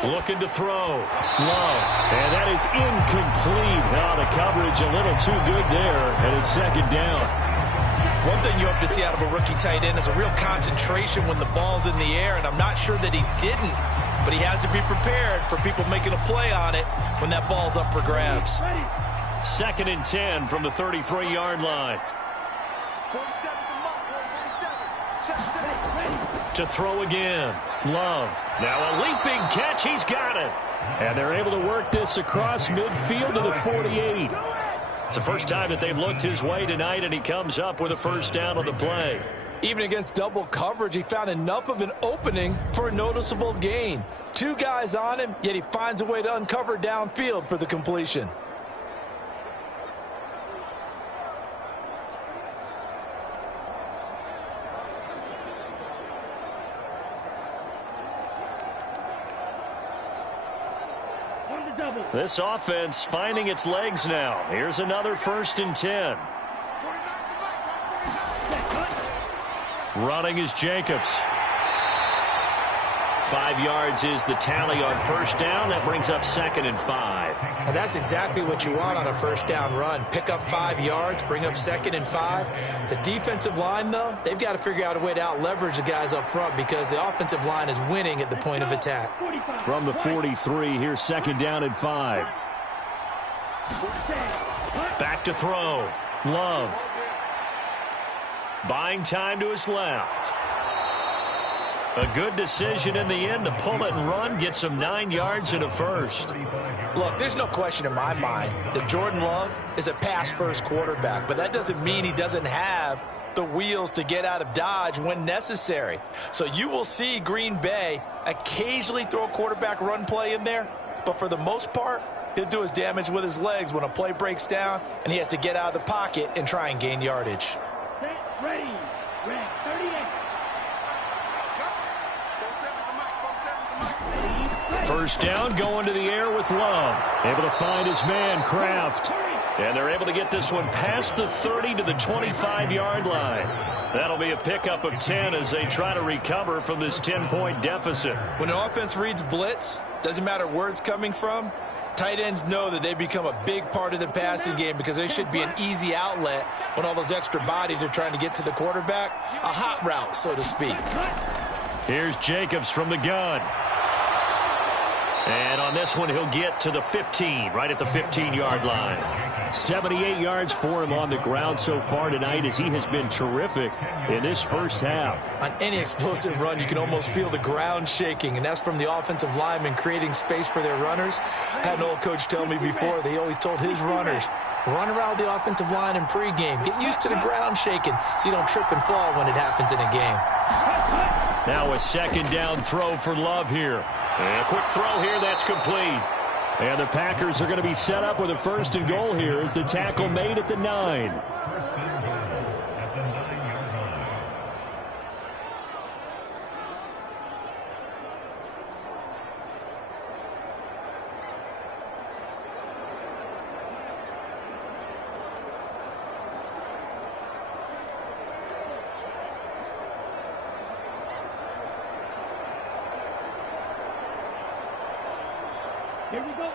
Looking to throw. Love. And that is incomplete. Now the coverage a little too good there, and it's 2nd down. One thing you hope to see out of a rookie tight end is a real concentration when the ball's in the air, and I'm not sure that he didn't, but he has to be prepared for people making a play on it when that ball's up for grabs. 2nd and 10 from the 33-yard line. To throw again. Love. Now a leaping catch. He's got it. And they're able to work this across midfield to the 48. It's the first time that they've looked his way tonight, and he comes up with a first down on the play. Even against double coverage, he found enough of an opening for a noticeable gain. 2 guys on him, yet he finds a way to uncover downfield for the completion. This offense finding its legs now. Here's another 1st and 10. Running is Jacobs. 5 yards is the tally on first down. That brings up 2nd and 5. And that's exactly what you want on a first down run. Pick up 5 yards, bring up 2nd and 5. The defensive line, though, they've got to figure out a way to out-leverage the guys up front because the offensive line is winning at the point of attack. From the 43, here's 2nd down and 5. Back to throw. Love. Buying time to his left. A good decision in the end to pull it and run, get some 9 yards and a first. Look, there's no question in my mind that Jordan Love is a pass-first quarterback, but that doesn't mean he doesn't have the wheels to get out of dodge when necessary. So you will see Green Bay occasionally throw a quarterback run play in there, but for the most part, he'll do his damage with his legs when a play breaks down and he has to get out of the pocket and try and gain yardage. Ready. Red 38. First down, going to the air with Love. Able to find his man, Kraft. And they're able to get this one past the 30 to the 25-yard line. That'll be a pickup of 10 as they try to recover from this 10-point deficit. When an offense reads blitz, doesn't matter where it's coming from, tight ends know that they become a big part of the passing game because there should be an easy outlet when all those extra bodies are trying to get to the quarterback. A hot route, so to speak. Here's Jacobs from the gun. And on this one, he'll get to the 15, right at the 15-yard line. 78 yards for him on the ground so far tonight as he has been terrific in this first half. On any explosive run, you can almost feel the ground shaking, and that's from the offensive linemen creating space for their runners. I had an old coach tell me before, they always told his runners, run around the offensive line in pregame. Get used to the ground shaking so you don't trip and fall when it happens in a game. Now a second down throw for Love here. And a quick throw here, that's complete. And the Packers are going to be set up with a first and goal here as the tackle made at the 9.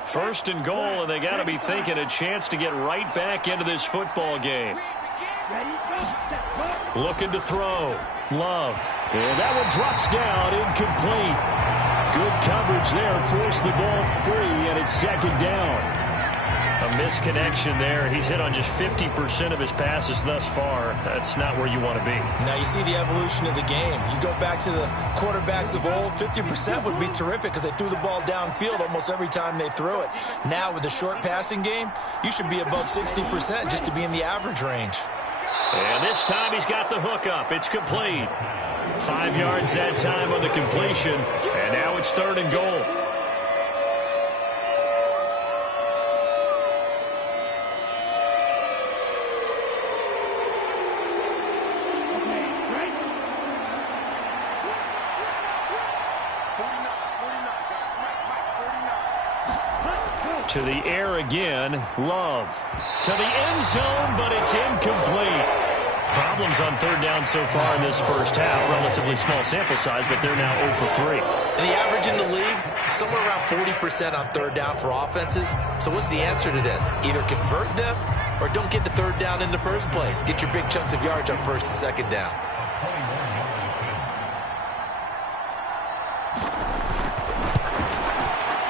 First and goal, and they got to be thinking a chance to get right back into this football game. Looking to throw. Love. And that one drops down, incomplete. Good coverage there, forced the ball free, and it's second down. A misconnection there. He's hit on just 50% of his passes thus far. That's not where you want to be. Now you see the evolution of the game. You go back to the quarterbacks of old, 50% would be terrific because they threw the ball downfield almost every time they threw it. Now with the short passing game, you should be above 60% just to be in the average range. And this time he's got the hook up. It's complete. 5 yards that time on the completion. And now it's third and goal. To the air again, Love. To the end zone, but it's incomplete. Problems on third down so far in this first half. Relatively small sample size, but they're now 0 for 3. And the average in the league, somewhere around 40% on third down for offenses. So what's the answer to this? Either convert them or don't get to third down in the first place. Get your big chunks of yards on first and second down.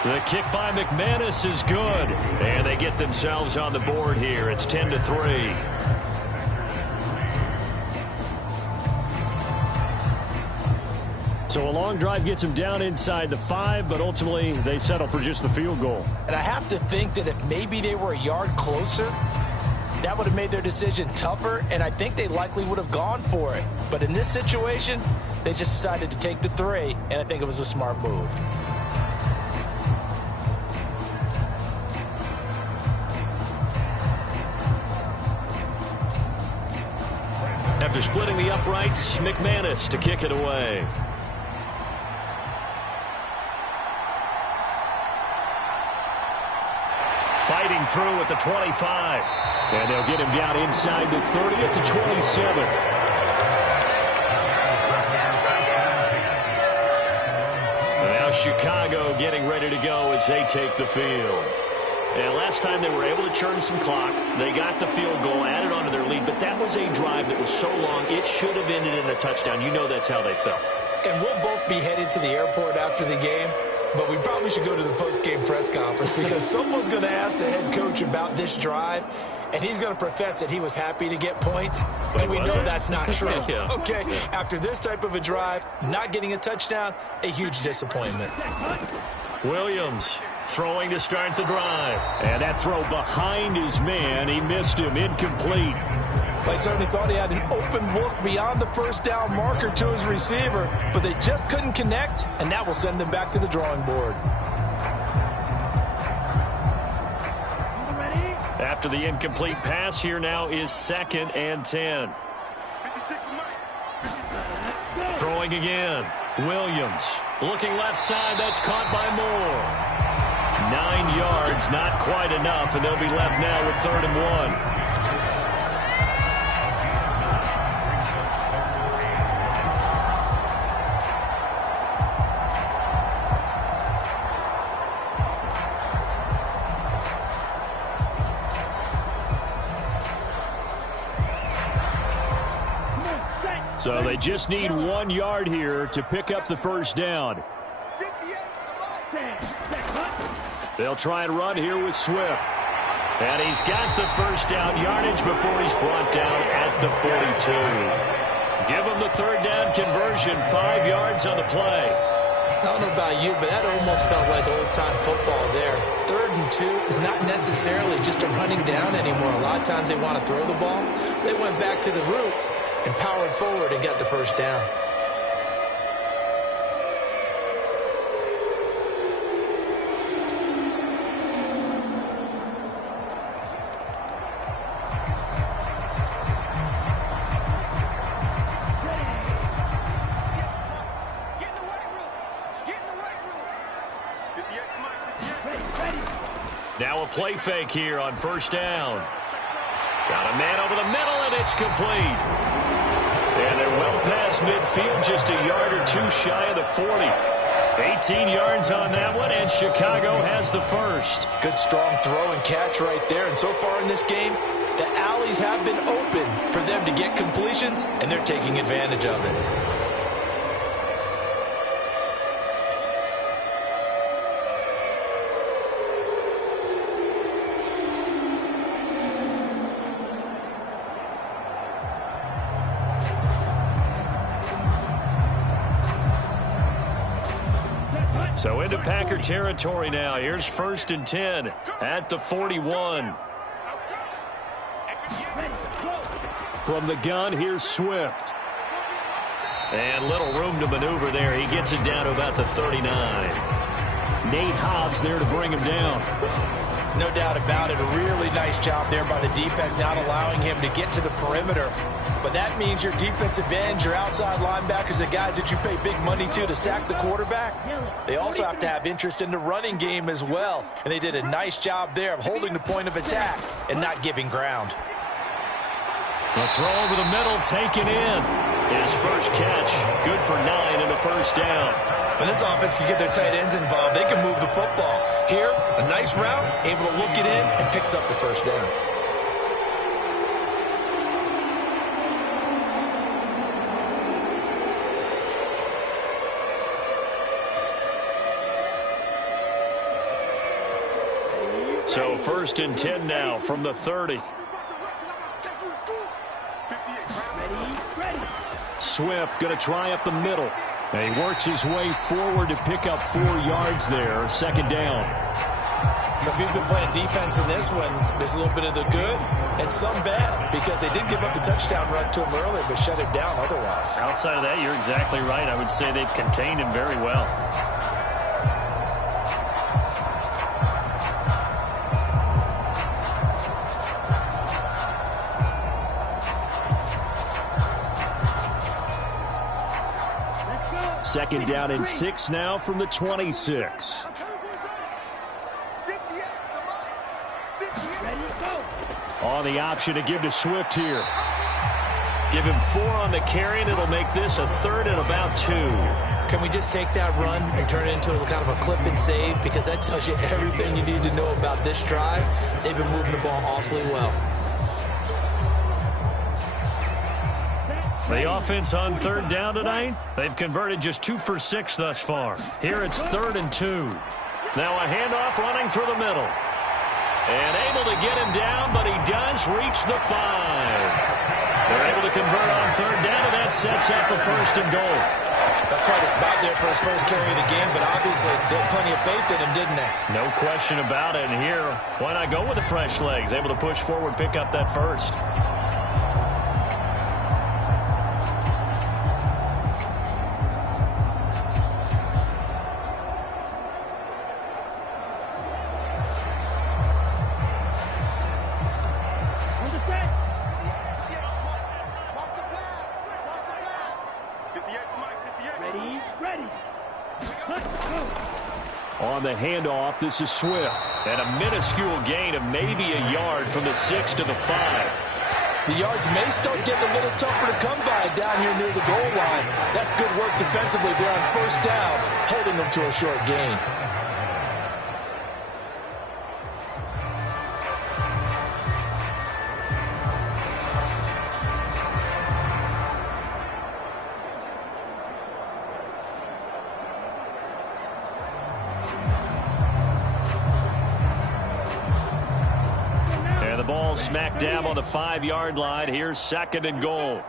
The kick by McManus is good. And they get themselves on the board here. It's 10-3. So a long drive gets them down inside the 5, but ultimately they settle for just the field goal. And I have to think that if maybe they were a yard closer, that would have made their decision tougher, and I think they likely would have gone for it. But in this situation, they just decided to take the 3, and I think it was a smart move. After splitting the uprights, McManus to kick it away. Fighting through at the 25. And they'll get him down inside the 30 at the 27. Now Chicago getting ready to go as they take the field. And last time they were able to churn some clock. They got the field goal, added on to their lead, but that was a drive that was so long, it should have ended in a touchdown. You know that's how they felt. And we'll both be headed to the airport after the game, but we probably should go to the post-game press conference because someone's going to ask the head coach about this drive, and he's going to profess that he was happy to get points, and we know that's not true. Yeah. Okay, after this type of a drive, not getting a touchdown, a huge disappointment. Williams throwing to start the drive. And that throw behind his man, he missed him, incomplete. They certainly thought he had an open look beyond the first down marker to his receiver, but they just couldn't connect, and that will send them back to the drawing board. After the incomplete pass, here now is 2nd and 10. Throwing again. Williams. Looking left side. That's caught by Moore. 9 yards, not quite enough, and they'll be left now with 3rd and 1. So they just need 1 yard here to pick up the first down. They'll try and run here with Swift. And he's got the first down yardage before he's brought down at the 42. Give him the 3rd down conversion, 5 yards on the play. I don't know about you, but that almost felt like old-time football there. 3rd and 2 is not necessarily just a running down anymore. A lot of times they want to throw the ball. They went back to the roots and powered forward and got the first down. Now a play fake here on 1st down. Got a man over the middle, and it's complete. And they're well past midfield, just a yard or 2 shy of the 40. 18 yards on that one, and Chicago has the first. Good, strong throw and catch right there. And so far in this game, the alleys have been open for them to get completions, and they're taking advantage of it. So into Packer territory now. Here's 1st and 10 at the 41. From the gun, here's Swift. And little room to maneuver there. He gets it down to about the 39. Nate Hobbs there to bring him down. No doubt about it. A really nice job there by the defense, not allowing him to get to the perimeter. But that means your defensive ends, your outside linebackers, the guys that you pay big money to sack the quarterback, they also have to have interest in the running game as well. And they did a nice job there of holding the point of attack and not giving ground. The throw over the middle, taken in. His first catch, good for 9 and a first down. When this offense can get their tight ends involved, they can move the football. Here, a nice route, able to look it in, and picks up the first down. So 1st and 10 now from the 30. Swift going to try up the middle. And he works his way forward to pick up 4 yards there. 2nd down. So if you've been playing defense in this one, there's a little bit of the good and some bad, because they did give up the touchdown run to him earlier, but shut him down otherwise. Outside of that, you're exactly right. I would say they've contained him very well. Second down and 6 now from the 26. On the option to give to Swift here. Give him 4 on the carry, and it'll make this a 3rd and about 2. Can we just take that run and turn it into a kind of a clip and save? Because that tells you everything you need to know about this drive. They've been moving the ball awfully well. The offense on 3rd down tonight, they've converted just 2 for 6 thus far. Here it's 3rd and 2. Now a handoff running through the middle. And able to get him down, but he does reach the 5. They're able to convert on 3rd down, and that sets up a 1st and goal. That's quite a spot there for his first carry of the game, but obviously they had plenty of faith in him, didn't they? No question about it. And here, why not go with the fresh legs? Able to push forward, pick up that first. On the handoff, this is Swift. And a minuscule gain of maybe a yard from the 6 to the 5. The yards may start getting a little tougher to come by down here near the goal line. That's good work defensively there on first down, holding them to a short gain. Smack dab on the 5-yard line. Here's 2nd and goal.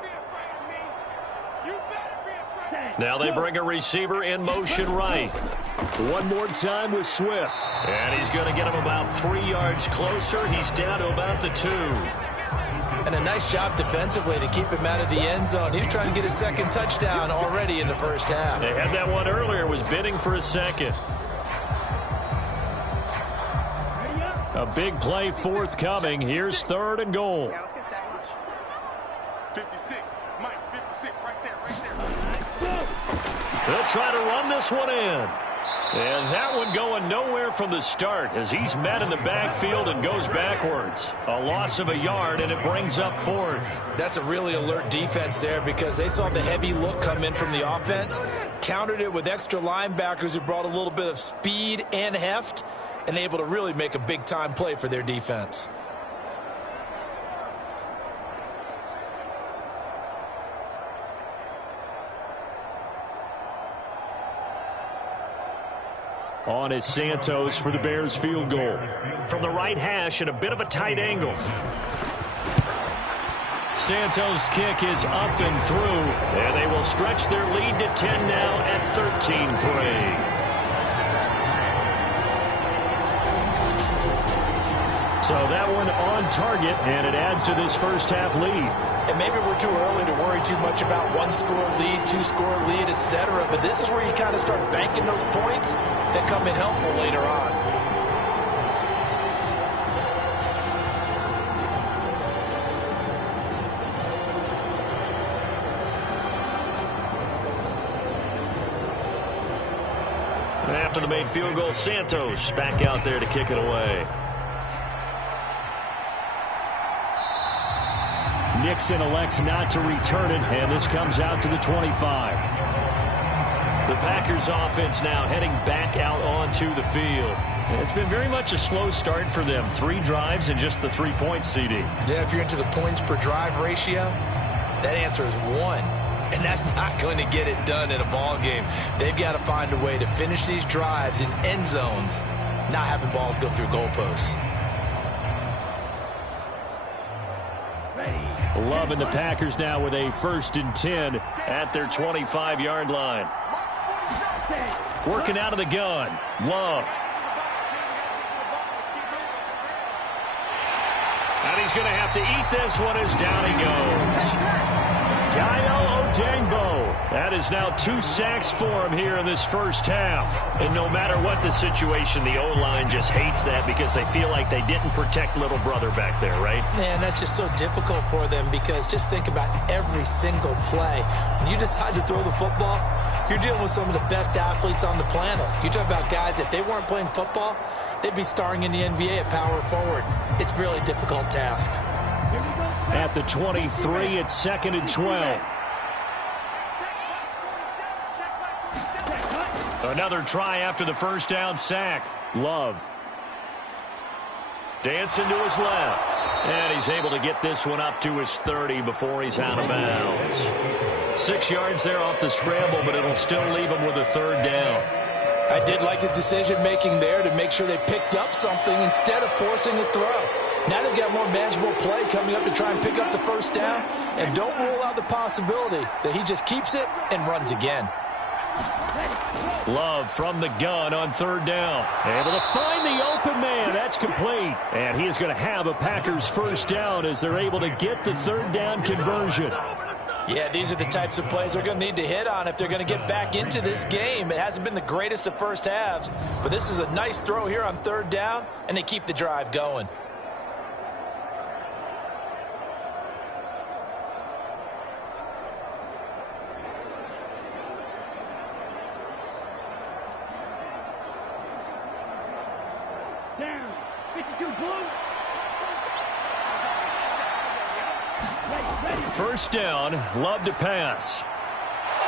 Now they bring a receiver in motion right. One more time with Swift. And he's going to get him about 3 yards closer. He's down to about the 2. And a nice job defensively to keep him out of the end zone. He was trying to get his 2nd touchdown already in the first half. They had that one earlier. Was bidding for a 2nd. A big play forthcoming. Here's 3rd and goal. Yeah, let's get sack lunch. 56. Mike, 56. Right there. They'll try to run this one in. And that one going nowhere from the start as he's met in the backfield and goes backwards. A loss of a yard, and it brings up 4th. That's a really alert defense there because they saw the heavy look come in from the offense, countered it with extra linebackers who brought a little bit of speed and heft, and able to really make a big-time play for their defense. On is Santos for the Bears field goal. From the right hash at a bit of a tight angle. Santos' kick is up and through, and they will stretch their lead to 10 now at 13-3. So that one on target, and it adds to this first half lead. And maybe we're too early to worry too much about 1-score lead, 2-score lead, etc. But this is where you kind of start banking those points that come in helpful later on. After the made field goal, Santos back out there to kick it away. Nixon elects not to return it, and this comes out to the 25. The Packers offense now heading back out onto the field. It's been very much a slow start for them. 3 drives and just the 3 points, CD. Yeah, if you're into the points per drive ratio, that answer is 1. And that's not going to get it done in a ball game. They've got to find a way to finish these drives in end zones, not having balls go through goalposts. Love and the Packers now with a 1st and 10 at their 25-yard line. Working out of the gun. Love. And he's going to have to eat this one as down he goes. Dio Odengbo. That is now 2 sacks for him here in this first half. And no matter what the situation, the O-line just hates that because they feel like they didn't protect little brother back there, right? Man, that's just so difficult for them because just think about every single play. When you decide to throw the football, you're dealing with some of the best athletes on the planet. You talk about guys, if they weren't playing football, they'd be starring in the NBA at power forward. It's a really difficult task. At the 23, it's 2nd and 12. Another try after the first down sack. Love. Dancing to his left. And he's able to get this one up to his 30 before he's out of bounds. 6 yards there off the scramble, but it'll still leave him with a 3rd down. I did like his decision-making there to make sure they picked up something instead of forcing a throw. Now they've got more manageable play coming up to try and pick up the first down. And don't rule out the possibility that he just keeps it and runs again. Love from the gun on 3rd down. Able to find the open man. That's complete. And he is going to have a Packers first down as they're able to get the 3rd down conversion. Yeah, these are the types of plays they're going to need to hit on if they're going to get back into this game. It hasn't been the greatest of first halves, but this is a nice throw here on 3rd down, and they keep the drive going. 52 blue. First down, Love to pass.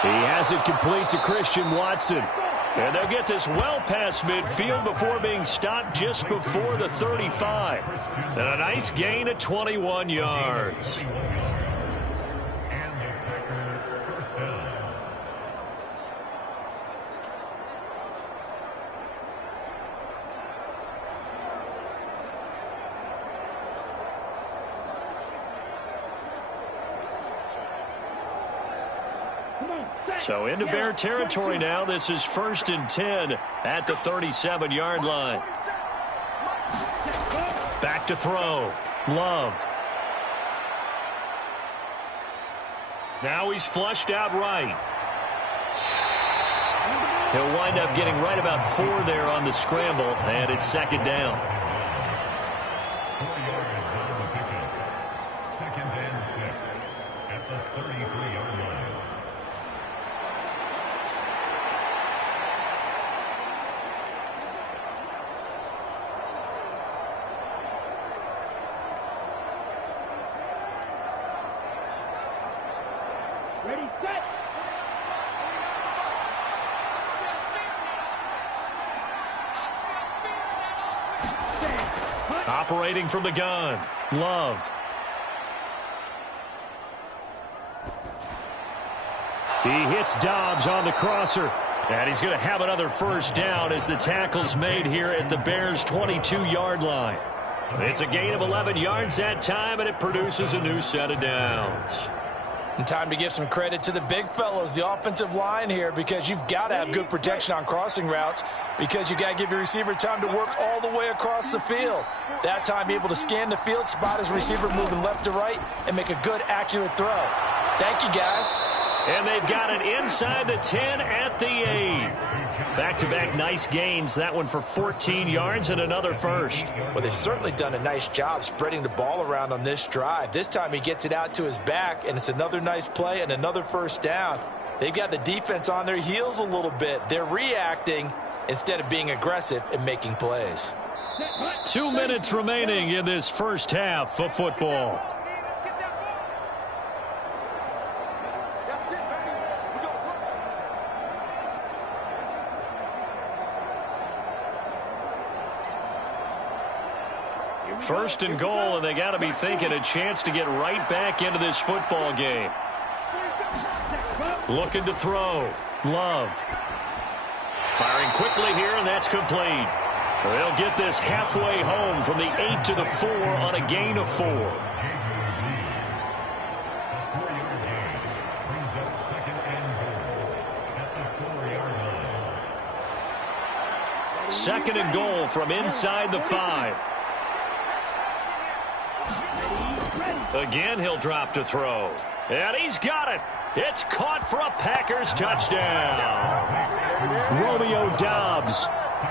He has it complete to Christian Watson. And they'll get this well past midfield before being stopped just before the 35. And a nice gain of 21 yards. So into Bear territory now. This is 1st and 10 at the 37-yard line. Back to throw. Love. Now he's flushed out right. He'll wind up getting right about 4 there on the scramble, and it's 2nd down. Ready, set. Operating from the gun. Love. He hits Dobbs on the crosser. And he's going to have another first down as the tackle's made here at the Bears' 22-yard line. It's a gain of 11 yards that time, and it produces a new set of downs. And time to give some credit to the big fellows, the offensive line here, because you've got to have good protection on crossing routes, because you got to give your receiver time to work all the way across the field. That time able to scan the field, spot his receiver moving left to right, and make a good, accurate throw. Thank you, guys. And they've got it inside the 10 at the 8. Back-to-back nice gains. That one for 14 yards and another first. Well, they've certainly done a nice job spreading the ball around on this drive. This time he gets it out to his back, and it's another nice play and another first down. They've got the defense on their heels a little bit. They're reacting instead of being aggressive and making plays. 2 minutes remaining in this first half of football. First and goal, and they got to be thinking a chance to get right back into this football game. Looking to throw. Love. Firing quickly here, and that's complete. They'll get this halfway home from the 8 to the 4 on a gain of 4. Second and goal from inside the 5. Again, he'll drop to throw. And he's got it. It's caught for a Packers touchdown. Romeo Dobbs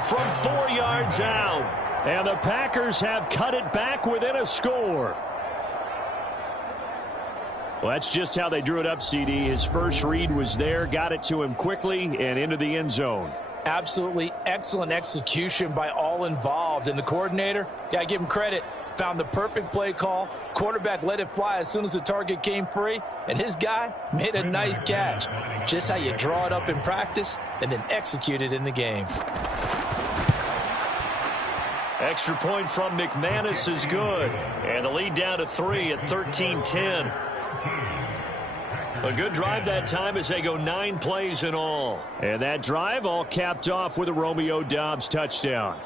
from 4 yards out. And the Packers have cut it back within a score. Well, that's just how they drew it up, CD. His first read was there, got it to him quickly, and into the end zone. Absolutely excellent execution by all involved. And the coordinator, got to give him credit, found the perfect play call. Quarterback let it fly as soon as the target came free, and his guy made a nice catch. Just how you draw it up in practice and then execute it in the game. Extra point from McManus is good. And the lead down to 3 at 13-10. A good drive that time as they go 9 plays in all. And that drive all capped off with a Romeo Dobbs touchdown.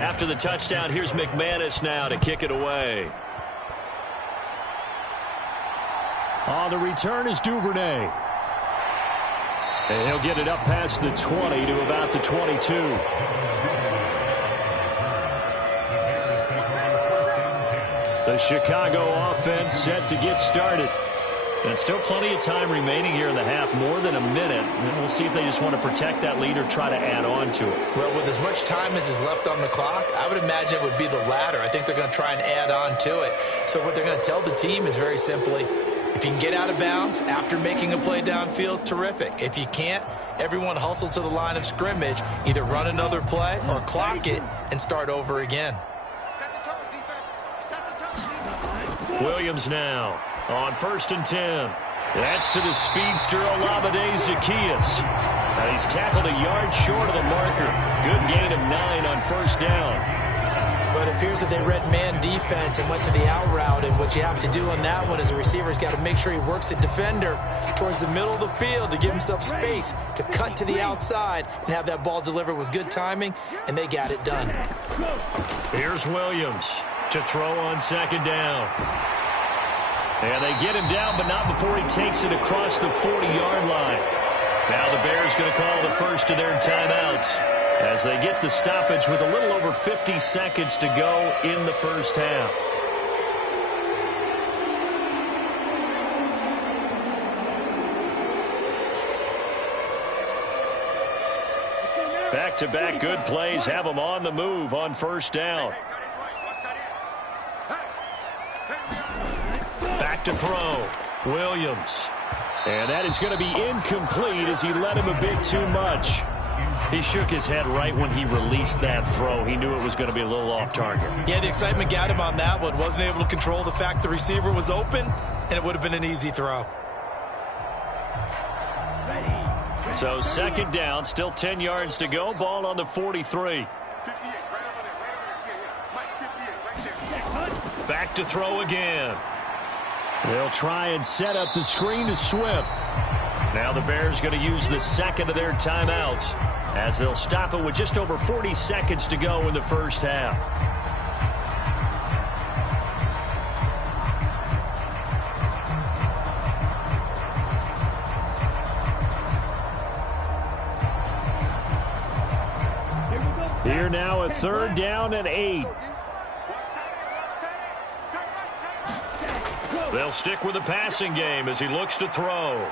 After the touchdown, here's McManus now to kick it away. On the return is Duvernay. And he'll get it up past the 20 to about the 22. The Chicago offense set to get started. And still plenty of time remaining here in the half, more than a minute. And we'll see if they just want to protect that lead or try to add on to it. Well, with as much time as is left on the clock, I would imagine it would be the latter. I think they're going to try and add on to it. So what they're going to tell the team is very simply, if you can get out of bounds after making a play downfield, terrific. If you can't, everyone hustle to the line of scrimmage, either run another play or clock it and start over again. Set the tone, defense. Set the tone, defense. Williams now on 1st and 10. That's to the speedster Olamide Zaccheaus. Now he's tackled a yard short of the marker. Good gain of 9 on 1st down. But it appears that they read man defense and went to the out route, and what you have to do on that one is the receiver's got to make sure he works the defender towards the middle of the field to give himself space to cut to the outside and have that ball delivered with good timing, and they got it done. Here's Williams to throw on 2nd down. And they get him down, but not before he takes it across the 40-yard line. Now the Bears going to call the first of their timeouts as they get the stoppage with a little over 50 seconds to go in the first half. Back-to-back good plays have them on the move on 1st down. Back to throw. Williams. And that is going to be incomplete as he let him a bit too much. He shook his head right when he released that throw. He knew it was going to be a little off target. Yeah, the excitement got him on that one. Wasn't able to control the fact the receiver was open, and it would have been an easy throw. So 2nd down, still 10 yards to go. Ball on the 43. 58, right over there, yeah. Mike, 58, right there. Back to throw again. They'll try and set up the screen to Swift. Now the Bears going to use the 2nd of their timeouts as they'll stop it with just over 40 seconds to go in the first half. Here now a 3rd down and 8. They'll stick with the passing game as he looks to throw.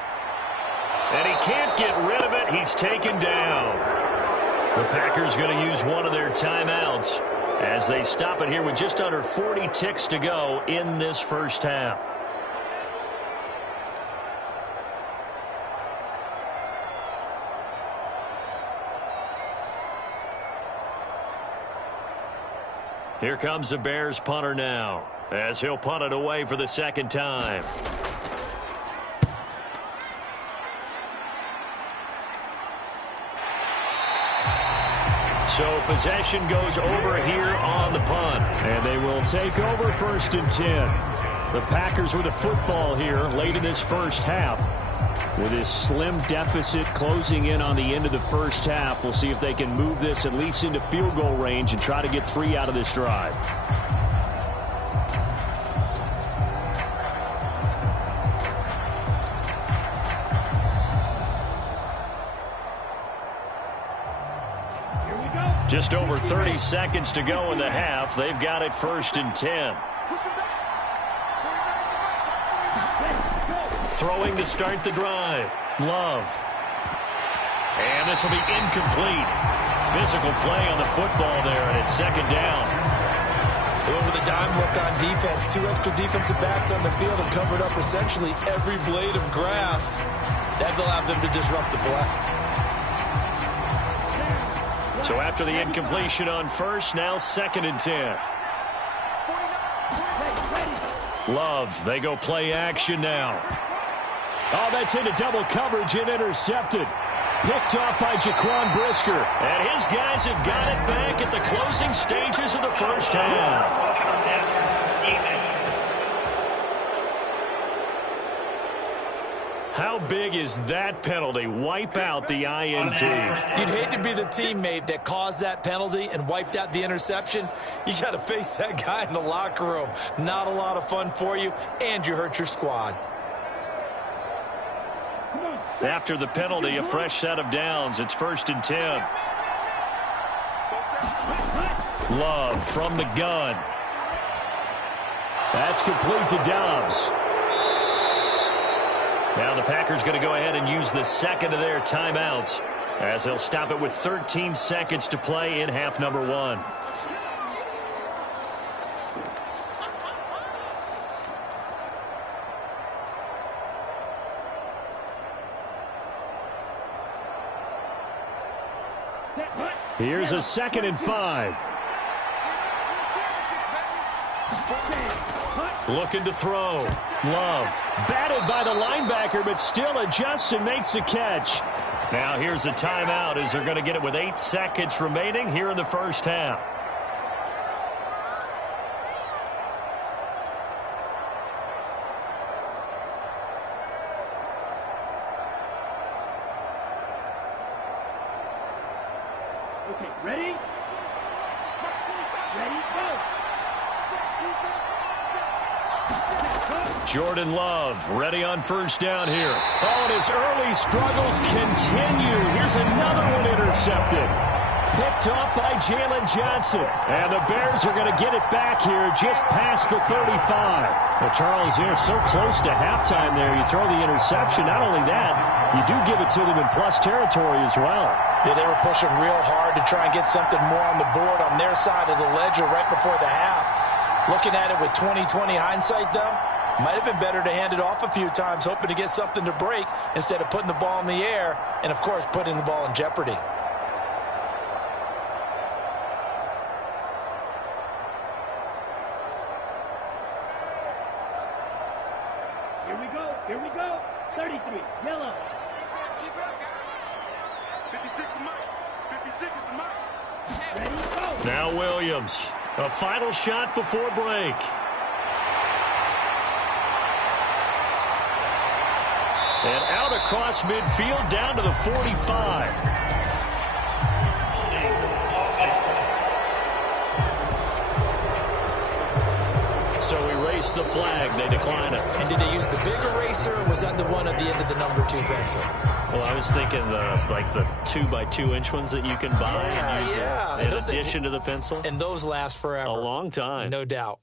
And he can't get rid of it. He's taken down. The Packers going to use one of their timeouts as they stop it here with just under 40 ticks to go in this first half. Here comes the Bears punter now as he'll punt it away for the 2nd time. So possession goes over here on the punt. And they will take over 1st and 10. The Packers with a football here late in this first half. With this slim deficit closing in on the end of the first half, we'll see if they can move this at least into field goal range and try to get 3 out of this drive. Just over 30 seconds to go in the half. They've got it 1st and 10. Throwing to start the drive. Love. And this will be incomplete. Physical play on the football there, and it's 2nd down. They went with a dime look on defense. 2 extra defensive backs on the field and covered up essentially every blade of grass. That allowed them to disrupt the play. So after the incompletion on 1st, now 2nd and 10. Love, they go play action now. Oh, that's into double coverage and intercepted. Picked off by Jaquan Brisker. And his guys have got it back at the closing stages of the first half. How big is that penalty? Wipe out the INT. You'd hate to be the teammate that caused that penalty and wiped out the interception. You got to face that guy in the locker room. Not a lot of fun for you, and you hurt your squad. After the penalty, a fresh set of downs. It's 1st and 10. Love from the gun. That's complete to Dobbs. Now the Packers going to go ahead and use the second of their timeouts as they'll stop it with 13 seconds to play in half number 1. Here's a 2nd and 5. Looking to throw. Love. Batted by the linebacker, but still adjusts and makes the catch. Now here's a timeout as they're going to get it with 8 seconds remaining here in the first half. Okay, ready? Ready, go! Jordan Love ready on first down here. Oh, and his early struggles continue. Here's another one intercepted. Picked off by Jalen Johnson. And the Bears are going to get it back here just past the 35. Well, Charles, they're so close to halftime there. You throw the interception. Not only that, you do give it to them in plus territory as well. Yeah, they were pushing real hard to try and get something more on the board on their side of the ledger right before the half. Looking at it with 20/20 hindsight, though, might have been better to hand it off a few times, hoping to get something to break instead of putting the ball in the air and, of course, putting the ball in jeopardy. Here we go. 33, yellow. Keep it up, guys. 56 is Mike. 56 is the Mike. Ready, go. Now Williams. A final shot before break. And out across midfield down to the 45. So erase the flag. They decline it. And did they use the big eraser, or was that the one at the end of the number 2 pencil? Well, I was thinking the 2x2-inch ones that you can buy and use in addition to the pencil. And those last forever. A long time. No doubt.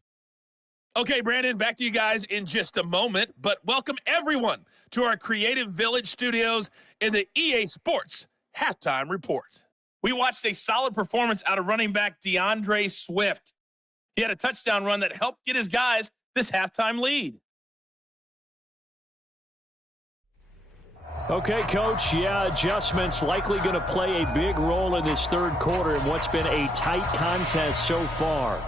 Okay, Brandon, back to you guys in just a moment, but welcome everyone to our Creative Village studios in the EA Sports Halftime Report. We watched a solid performance out of running back DeAndre Swift. He had a touchdown run that helped get his guys this halftime lead. Okay, Coach, adjustments likely going to play a big role in this third quarter in what's been a tight contest so far.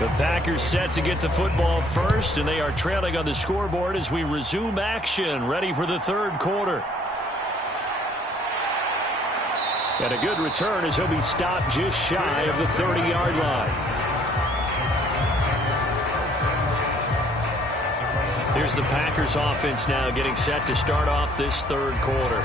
The Packers set to get the football first, and they are trailing on the scoreboard as we resume action, ready for the third quarter. And a good return as he'll be stopped just shy of the 30-yard line. Here's the Packers offense now getting set to start off this third quarter.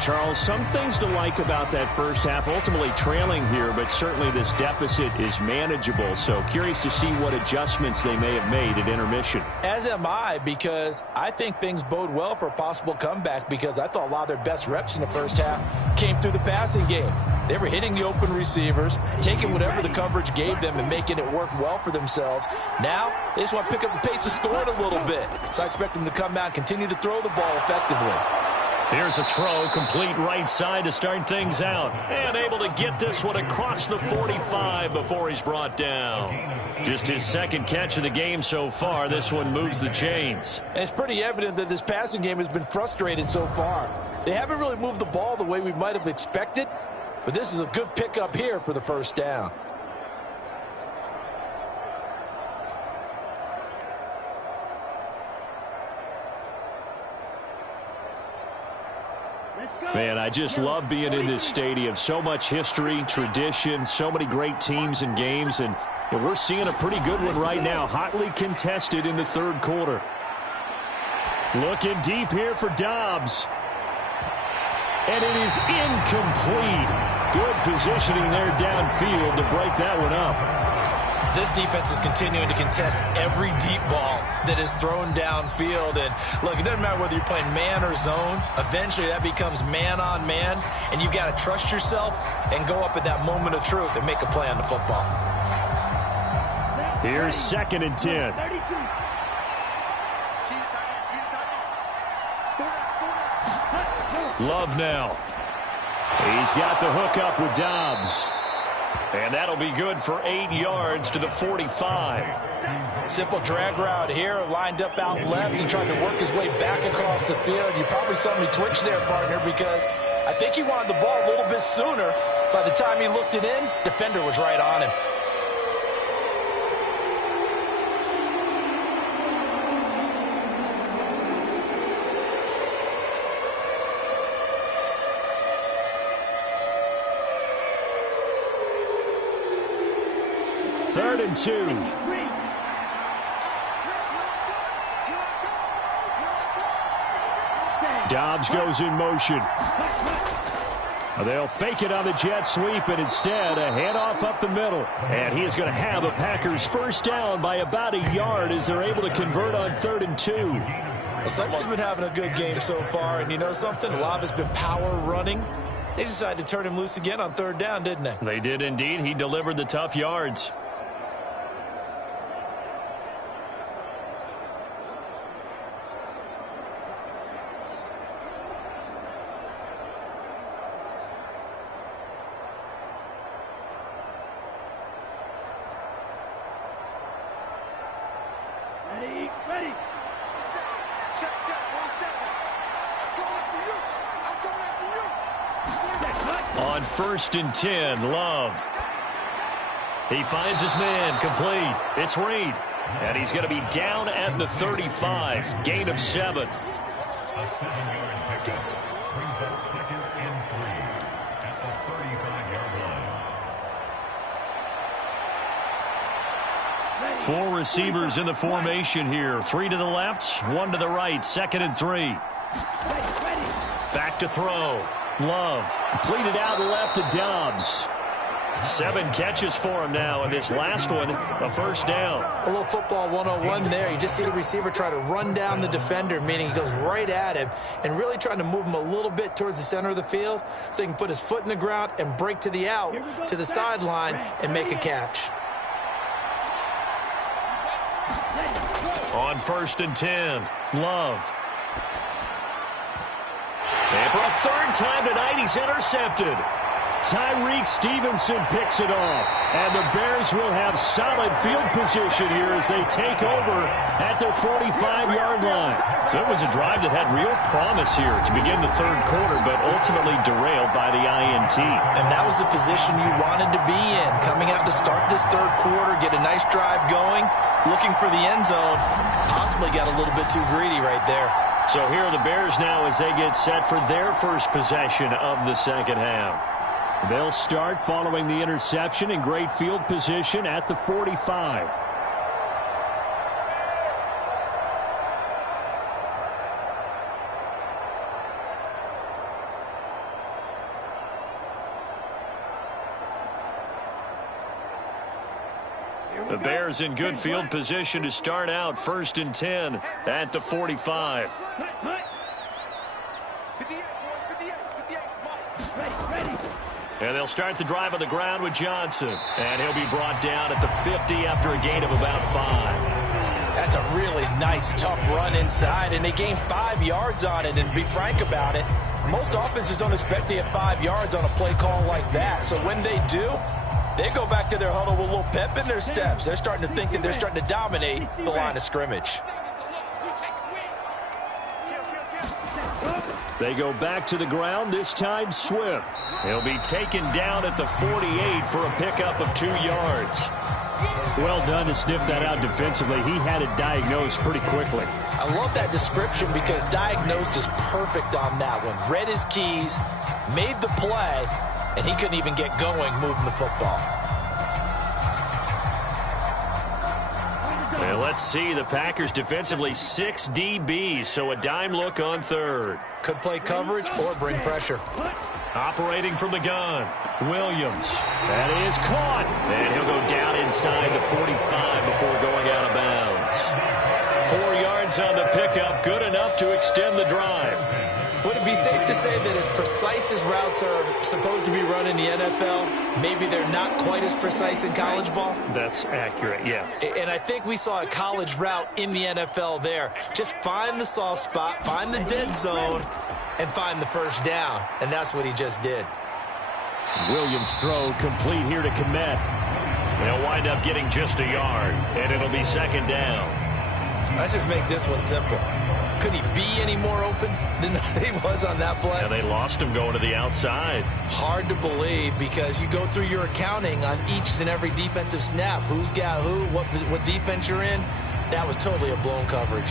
Charles, some things to like about that first half, ultimately trailing here, but certainly this deficit is manageable. So curious to see what adjustments they may have made at intermission. As am I, because I think things bode well for a possible comeback, because I thought a lot of their best reps in the first half came through the passing game. They were hitting the open receivers, taking whatever the coverage gave them and making it work well for themselves. Now, they just want to pick up the pace of scoring a little bit. So I expect them to come out and continue to throw the ball effectively. Here's a throw, complete right side to start things out. And able to get this one across the 45 before he's brought down. Just his second catch of the game so far. This one moves the chains. And it's pretty evident that this passing game has been frustrated so far. They haven't really moved the ball the way we might have expected, but this is a good pickup here for the first down. Man, I just love being in this stadium. So much history, tradition, so many great teams and games, and we're seeing a pretty good one right now. Hotly contested in the third quarter. Looking deep here for Dobbs. And it is incomplete. Good positioning there downfield to break that one up. This defense is continuing to contest every deep ball that is thrown downfield. And look, it doesn't matter whether you're playing man or zone. Eventually that becomes man on man. And you've got to trust yourself and go up at that moment of truth and make a play on the football. Here's 2nd and 10. Love now. He's got the hook up with Dobbs. And that'll be good for 8 yards to the 45. Simple drag route here, lined up out left and tried to work his way back across the field. You probably saw me twitch there, partner, because I think he wanted the ball a little bit sooner. By the time he looked it in, defender was right on him. Third and 2. Dobbs goes in motion. They'll fake it on the jet sweep, and instead a handoff up the middle. And he is going to have a Packers first down by about a yard as they're able to convert on 3rd and 2. Well, someone's been having a good game so far, and you know something? A lot of it's been power running. They decided to turn him loose again on 3rd down, didn't they? They did indeed. He delivered the tough yards. Ready. Check, 1 second. I'm coming after you. On 1st and 10, Love. He finds his man, complete. It's Reed. And he's going to be down at the 35. Gain of 7. Four receivers in the formation here. 3 to the left, 1 to the right. 2nd and 3. Back to throw. Love. Completed out left to Dobbs. 7 catches for him now, and this last one, a first down. A little football 101 there. You just see the receiver try to run down the defender, meaning he goes right at him and really trying to move him a little bit towards the center of the field so he can put his foot in the ground and break to the out, to the sideline, and make a catch. On 1st and 10, Love. And for a 3rd time tonight, he's intercepted. Tyreek Stevenson picks it off. And the Bears will have solid field position here as they take over at their 45-yard line. So it was a drive that had real promise here to begin the 3rd quarter, but ultimately derailed by the INT. And that was the position you wanted to be in. Coming out to start this 3rd quarter, get a nice drive going, looking for the end zone. Possibly got a little bit too greedy right there. So here are the Bears now as they get set for their first possession of the second half. They'll start following the interception in great field position at the 45. The Bears in good field position to start out 1st and 10 at the 45. And they'll start the drive on the ground with Johnson. And he'll be brought down at the 50 after a gain of about 5. That's a really nice, tough run inside, and they gained 5 yards on it. And to be frank about it, most offenses don't expect to get 5 yards on a play call like that. So when they do, they go back to their huddle with a little pep in their steps. They're starting to think that they're starting to dominate the line of scrimmage. They go back to the ground, this time Swift. He'll be taken down at the 48 for a pickup of 2 yards. Well done to sniff that out defensively. He had it diagnosed pretty quickly. I love that description because diagnosed is perfect on that one. Read his keys, made the play, and he couldn't even get going moving the football. And let's see, the Packers defensively 6 DBs, so a dime look on third. Could play coverage or bring pressure. Operating from the gun, Williams. That is caught. And he'll go down inside the 45 before going out of bounds. 4 yards on the pickup, good enough to extend the drive. Would it be safe to say that as precise as routes are supposed to be run in the NFL, maybe they're not quite as precise in college ball? That's accurate, yeah. And I think we saw a college route in the NFL there. Just find the soft spot, find the dead zone, and find the first down. And that's what he just did. Williams' throw complete here to Komet. They'll wind up getting just a yard, and it'll be second down. Let's just make this one simple. Could he be any more open than he was on that play? Yeah, they lost him going to the outside. Hard to believe because you go through your accounting on each and every defensive snap. Who's got who, what defense you're in. That was totally a blown coverage.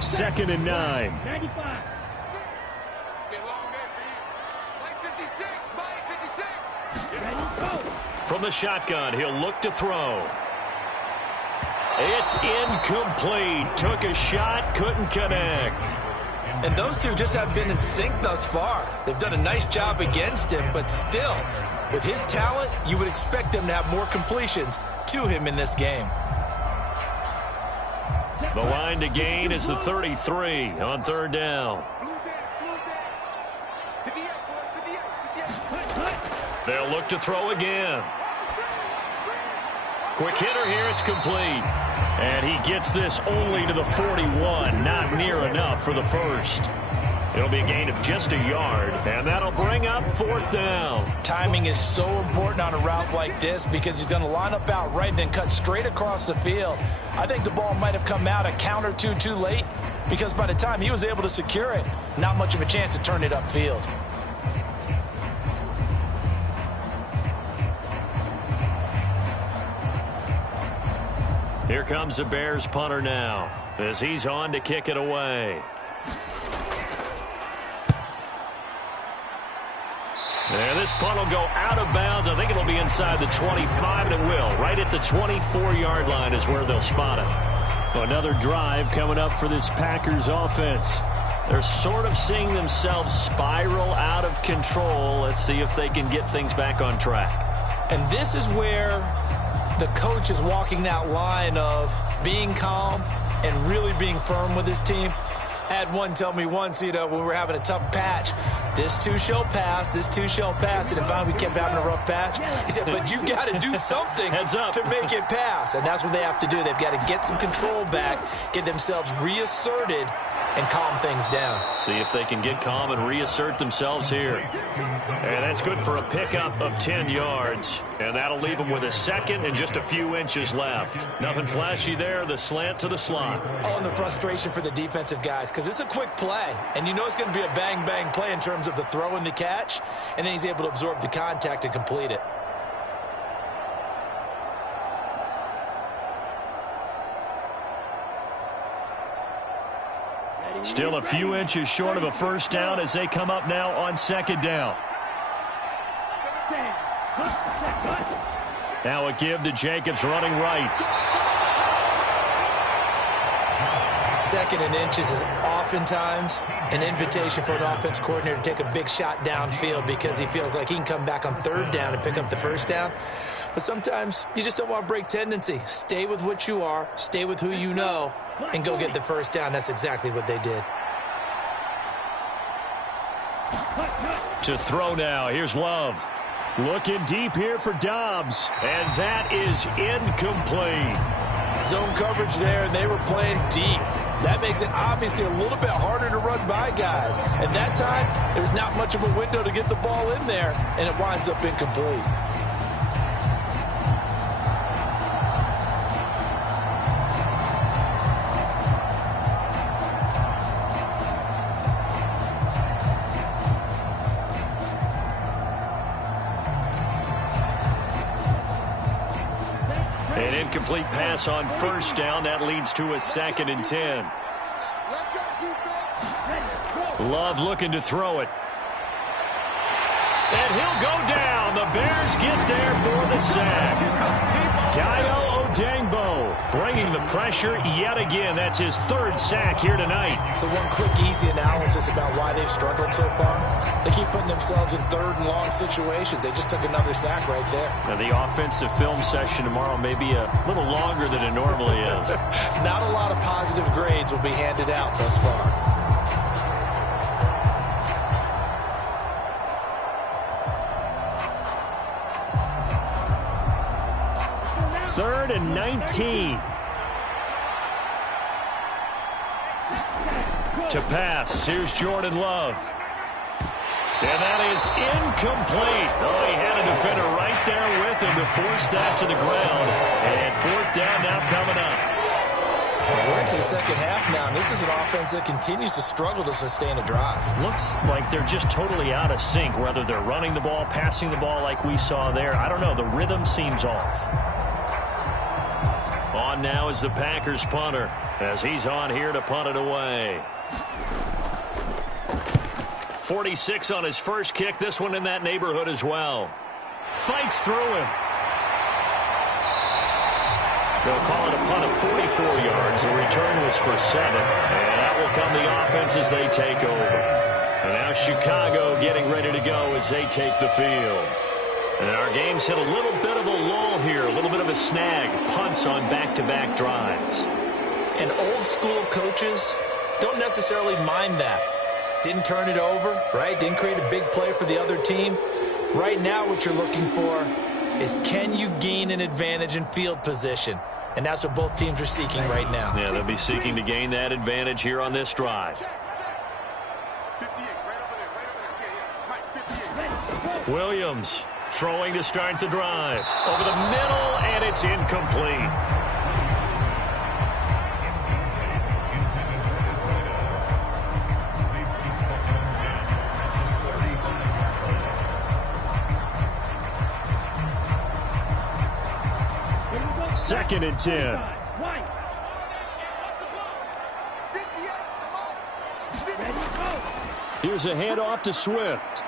2nd and 9. 95. From the shotgun, he'll look to throw. It's incomplete. Took a shot, couldn't connect. And those two just haven't been in sync thus far. They've done a nice job against him, but still, with his talent, you would expect them to have more completions to him in this game. The line to gain is the 33 on third down. They'll look to throw again. Quick hitter here, it's complete. And he gets this only to the 41, not near enough for the first. It'll be a gain of just a yard, and that'll bring up 4th down. Timing is so important on a route like this because he's going to line up out right and then cut straight across the field. I think the ball might have come out a count or two too late because by the time he was able to secure it, not much of a chance to turn it upfield. Here comes the Bears punter now as he's on to kick it away. And this punt will go out of bounds. I think it'll be inside the 25, and it will. Right at the 24-yard line is where they'll spot it. Another drive coming up for this Packers offense. They're sort of seeing themselves spiral out of control. Let's see if they can get things back on track. And this is where the coach is walking that line of being calm and really being firm with his team. I had one tell me once, when we were having a tough patch, this too shall pass, this too shall pass. And finally we kept having a rough patch. He said, but you got to do something to make it pass. And that's what they have to do. They've got to get some control back, get themselves reasserted, and calm things down. See if they can get calm and reassert themselves here. And that's good for a pickup of 10 yards. And that'll leave them with a second and just a few inches left. Nothing flashy there. The slant to the slot. Oh, and the frustration for the defensive guys because it's a quick play. And you know it's going to be a bang-bang play in terms of the throw and the catch. And then he's able to absorb the contact and complete it. Still a few inches short of a first down as they come up now on 2nd down. Now a give to Jacobs running right. 2nd and inches is oftentimes an invitation for an offense coordinator to take a big shot downfield because he feels like he can come back on 3rd down and pick up the first down. But sometimes you just don't want to break tendency. Stay with what you are, stay with who you know, and go get the first down. That's exactly what they did. To throw now. Here's Love. Looking deep here for Dobbs. And that is incomplete. Zone coverage there, and they were playing deep. That makes it obviously a little bit harder to run by guys. At that time, there's not much of a window to get the ball in there, and it winds up incomplete. incomplete pass on first down. That leads to a 2nd and 10. Love looking to throw it. And he'll go down. The Bears get there for the sack. Dayo Odeyingbo bringing the pressure yet again. That's his 3rd sack here tonight. So one quick, easy analysis about why they've struggled so far. They keep putting themselves in 3rd and long situations. They just took another sack right there. Now the offensive film session tomorrow may be a little longer than it normally is. Not a lot of positive grades will be handed out thus far. 3rd and 19. To pass, here's Jordan Love. And that is incomplete. Oh, he had a defender right there with him to force that to the ground. And 4th down now coming up. We're into the second half now, and this is an offense that continues to struggle to sustain a drive. Looks like they're just totally out of sync, whether they're running the ball, passing the ball like we saw there. I don't know. The rhythm seems off. On now is the Packers punter, as he's on here to punt it away. 46 on his first kick. This one in that neighborhood as well. Fights through him. They'll call it a punt of 44 yards. The return was for 7. And that will come the offense as they take over. And now Chicago getting ready to go as they take the field. And our game's hit a little bit of a lull here, a little bit of a snag. Punts on back-to-back drives. And old-school coaches don't necessarily mind that. Didn't turn it over, right? Didn't create a big play for the other team. Right now what you're looking for is, can you gain an advantage in field position? And that's what both teams are seeking right now. Yeah, they'll be seeking to gain that advantage here on this drive. Williams throwing to start the drive. Over the middle, and it's incomplete. Second and 10. Here's a handoff to Swift.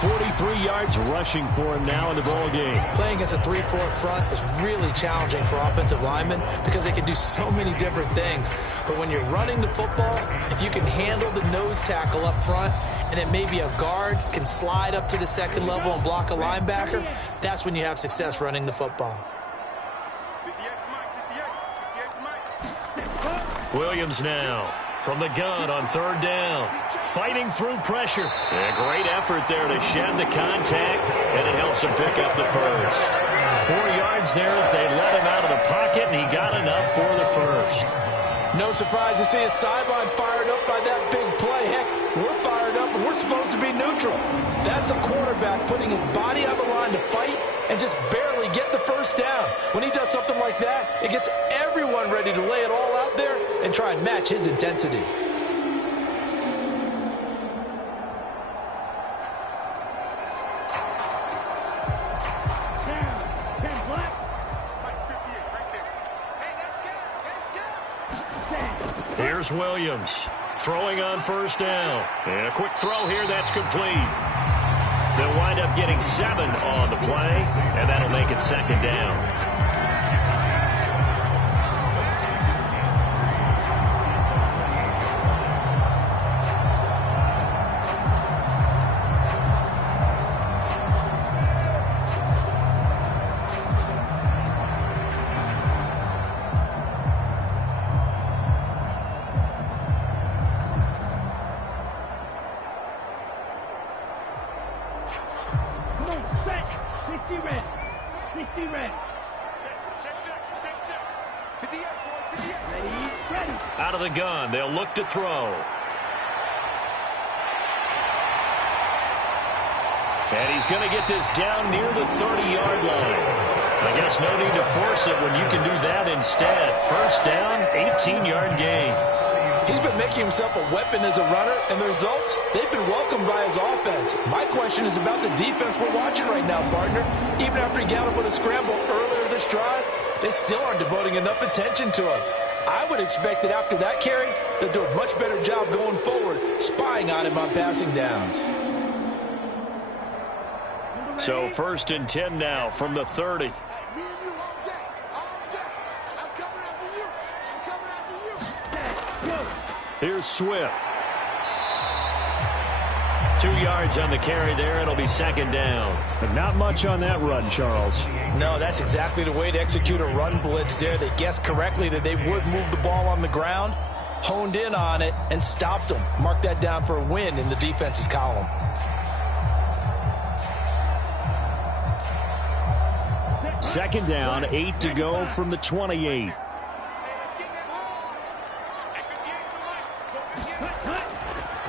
43 yards rushing for him now in the ball game. Playing against a 3-4 front is really challenging for offensive linemen because they can do so many different things. But when you're running the football, if you can handle the nose tackle up front, and then maybe a guard can slide up to the second level and block a linebacker, that's when you have success running the football. Williams now from the gun on 3rd down. Fighting through pressure. A great effort there to shed the contact, and it helps him pick up the first. 4 yards there as they let him out of the pocket, and he got enough for the first. No surprise to see his sideline fired up by that big play. Heck, we're fired up, and we're supposed to be neutral. That's a quarterback putting his body on the line to fight and just barely get the first down. When he does something like that, it gets everyone ready to lay it all out there and try and match his intensity. Here's Williams throwing on 1st down. And a quick throw here, that's complete. They'll wind up getting 7 on the play, and that'll make it 2nd down. Out of the gun, they'll look to throw. And he's going to get this down near the 30-yard line. I guess no need to force it when you can do that instead. 1st down, 18-yard gain. He's been making himself a weapon as a runner, and the results, they've been welcomed by his offense. My question is about the defense we're watching right now, partner. Even after he got up with a scramble earlier in first drive, they still aren't devoting enough attention to him. I would expect that after that carry, they'll do a much better job going forward, spying on him on passing downs. So 1st and 10 now from the 30. Here's Swift. 2 yards on the carry there. It'll be 2nd down. But not much on that run, Charles. No, that's exactly the way to execute a run blitz there. They guessed correctly that they would move the ball on the ground, honed in on it, and stopped them. Mark that down for a win in the defense's column. Second down, 8 to go from the 28.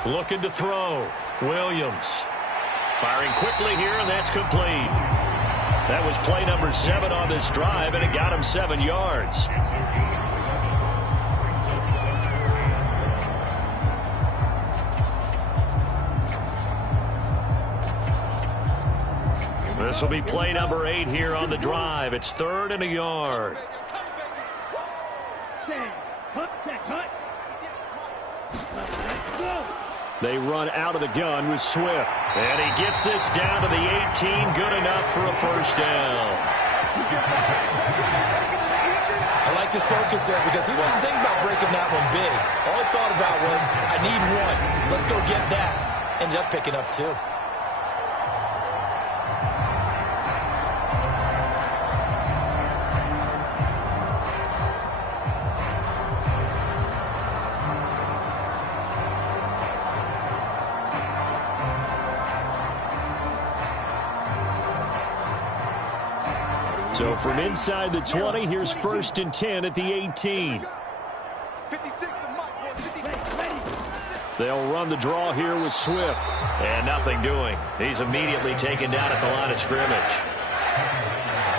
Looking to throw. Williams. Firing quickly here, and that's complete. That was play number 7 on this drive, and it got him 7 yards. This will be play number 8 here on the drive. It's 3rd and a yard. They run out of the gun with Swift. And he gets this down to the 18. Good enough for a first down. I like this focus there because he wasn't thinking about breaking that one big. All he thought about was, I need one. Let's go get that. Ended up picking up 2. So from inside the 20, here's 1st and 10 at the 18. They'll run the draw here with Swift. And nothing doing. He's immediately taken down at the line of scrimmage.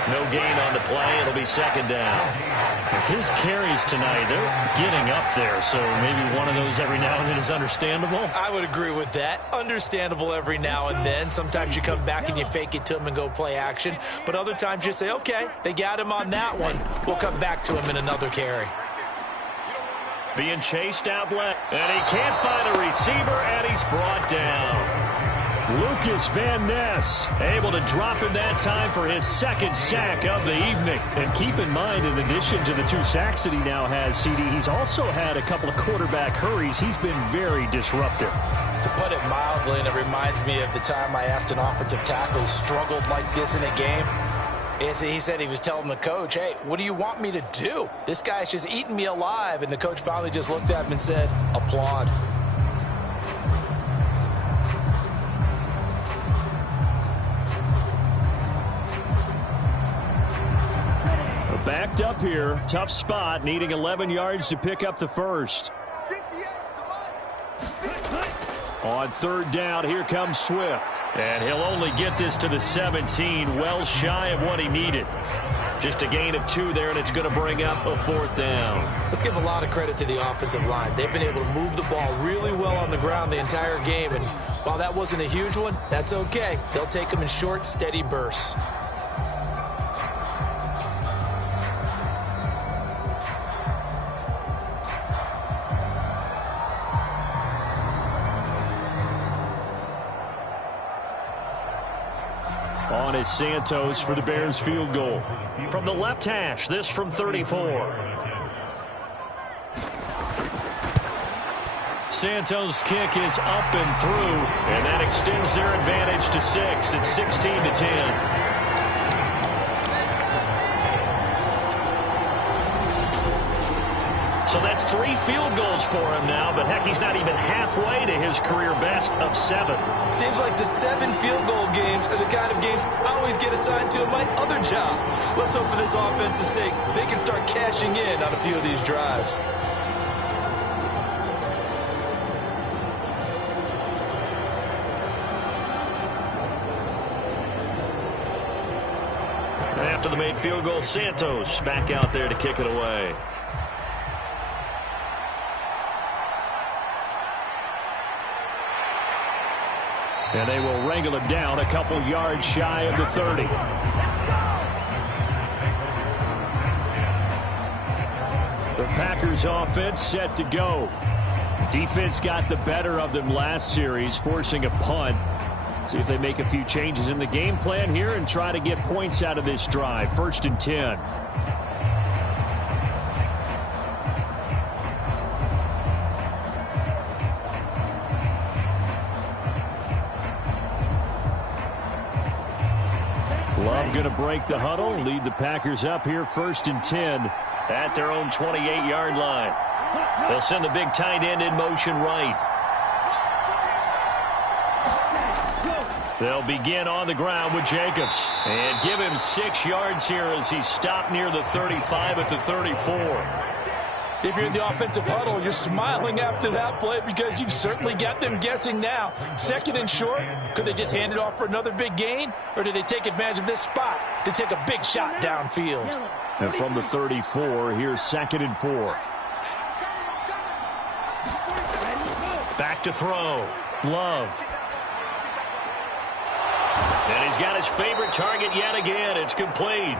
No gain on the play. It'll be 2nd down. His carries tonight, they're getting up there, so maybe one of those every now and then is understandable. I would agree with that. Understandable every now and then. Sometimes you come back and you fake it to him and go play action. But other times you say, okay, they got him on that one. We'll come back to him in another carry. Being chased out left. And he can't find a receiver, and he's brought down. Lucas Van Ness able to drop him that time for his 2nd sack of the evening. And keep in mind, in addition to the 2 sacks that he now has, CD, he's also had a couple of quarterback hurries. He's been very disruptive. To put it mildly, and it reminds me of the time I asked an offensive tackle who struggled like this in a game. He said he was telling the coach, hey, what do you want me to do? This guy's just eating me alive. And the coach finally just looked at him and said, applaud. Backed up here. Tough spot. Needing 11 yards to pick up the first. On 3rd down, here comes Swift. And he'll only get this to the 17, well shy of what he needed. Just a gain of 2 there, and it's going to bring up a 4th down. Let's give a lot of credit to the offensive line. They've been able to move the ball really well on the ground the entire game. And while that wasn't a huge one, that's okay. They'll take them in short, steady bursts. On is Santos for the Bears field goal. From the left hash, this from 34. Santos' kick is up and through, and that extends their advantage to 6. It's 16-10. So that's 3 field goals for him now, but heck, he's not even halfway to his career best of 7. Seems like the 7 field goal games are the kind of games I always get assigned to in my other job. Let's hope for this offense's sake they can start cashing in on a few of these drives. After the made field goal, Santos back out there to kick it away. And they will wrangle him down a couple yards shy of the 30. Packers offense set to go. Defense got the better of them last series, forcing a punt. See if they make a few changes in the game plan here and try to get points out of this drive. 1st and 10. Love going to break the huddle, lead the Packers up here 1st and 10 at their own 28-yard line. They'll send the big tight end in motion right. They'll begin on the ground with Jacobs and give him 6 yards here as he stopped near the 35 at the 34. If you're in the offensive huddle, you're smiling after that play because you've certainly got them guessing now. 2nd and short, could they just hand it off for another big gain? Or did they take advantage of this spot to take a big shot downfield? And from the 34, here's 2nd and 4. Back to throw. Love. And he's got his favorite target yet again. It's complete.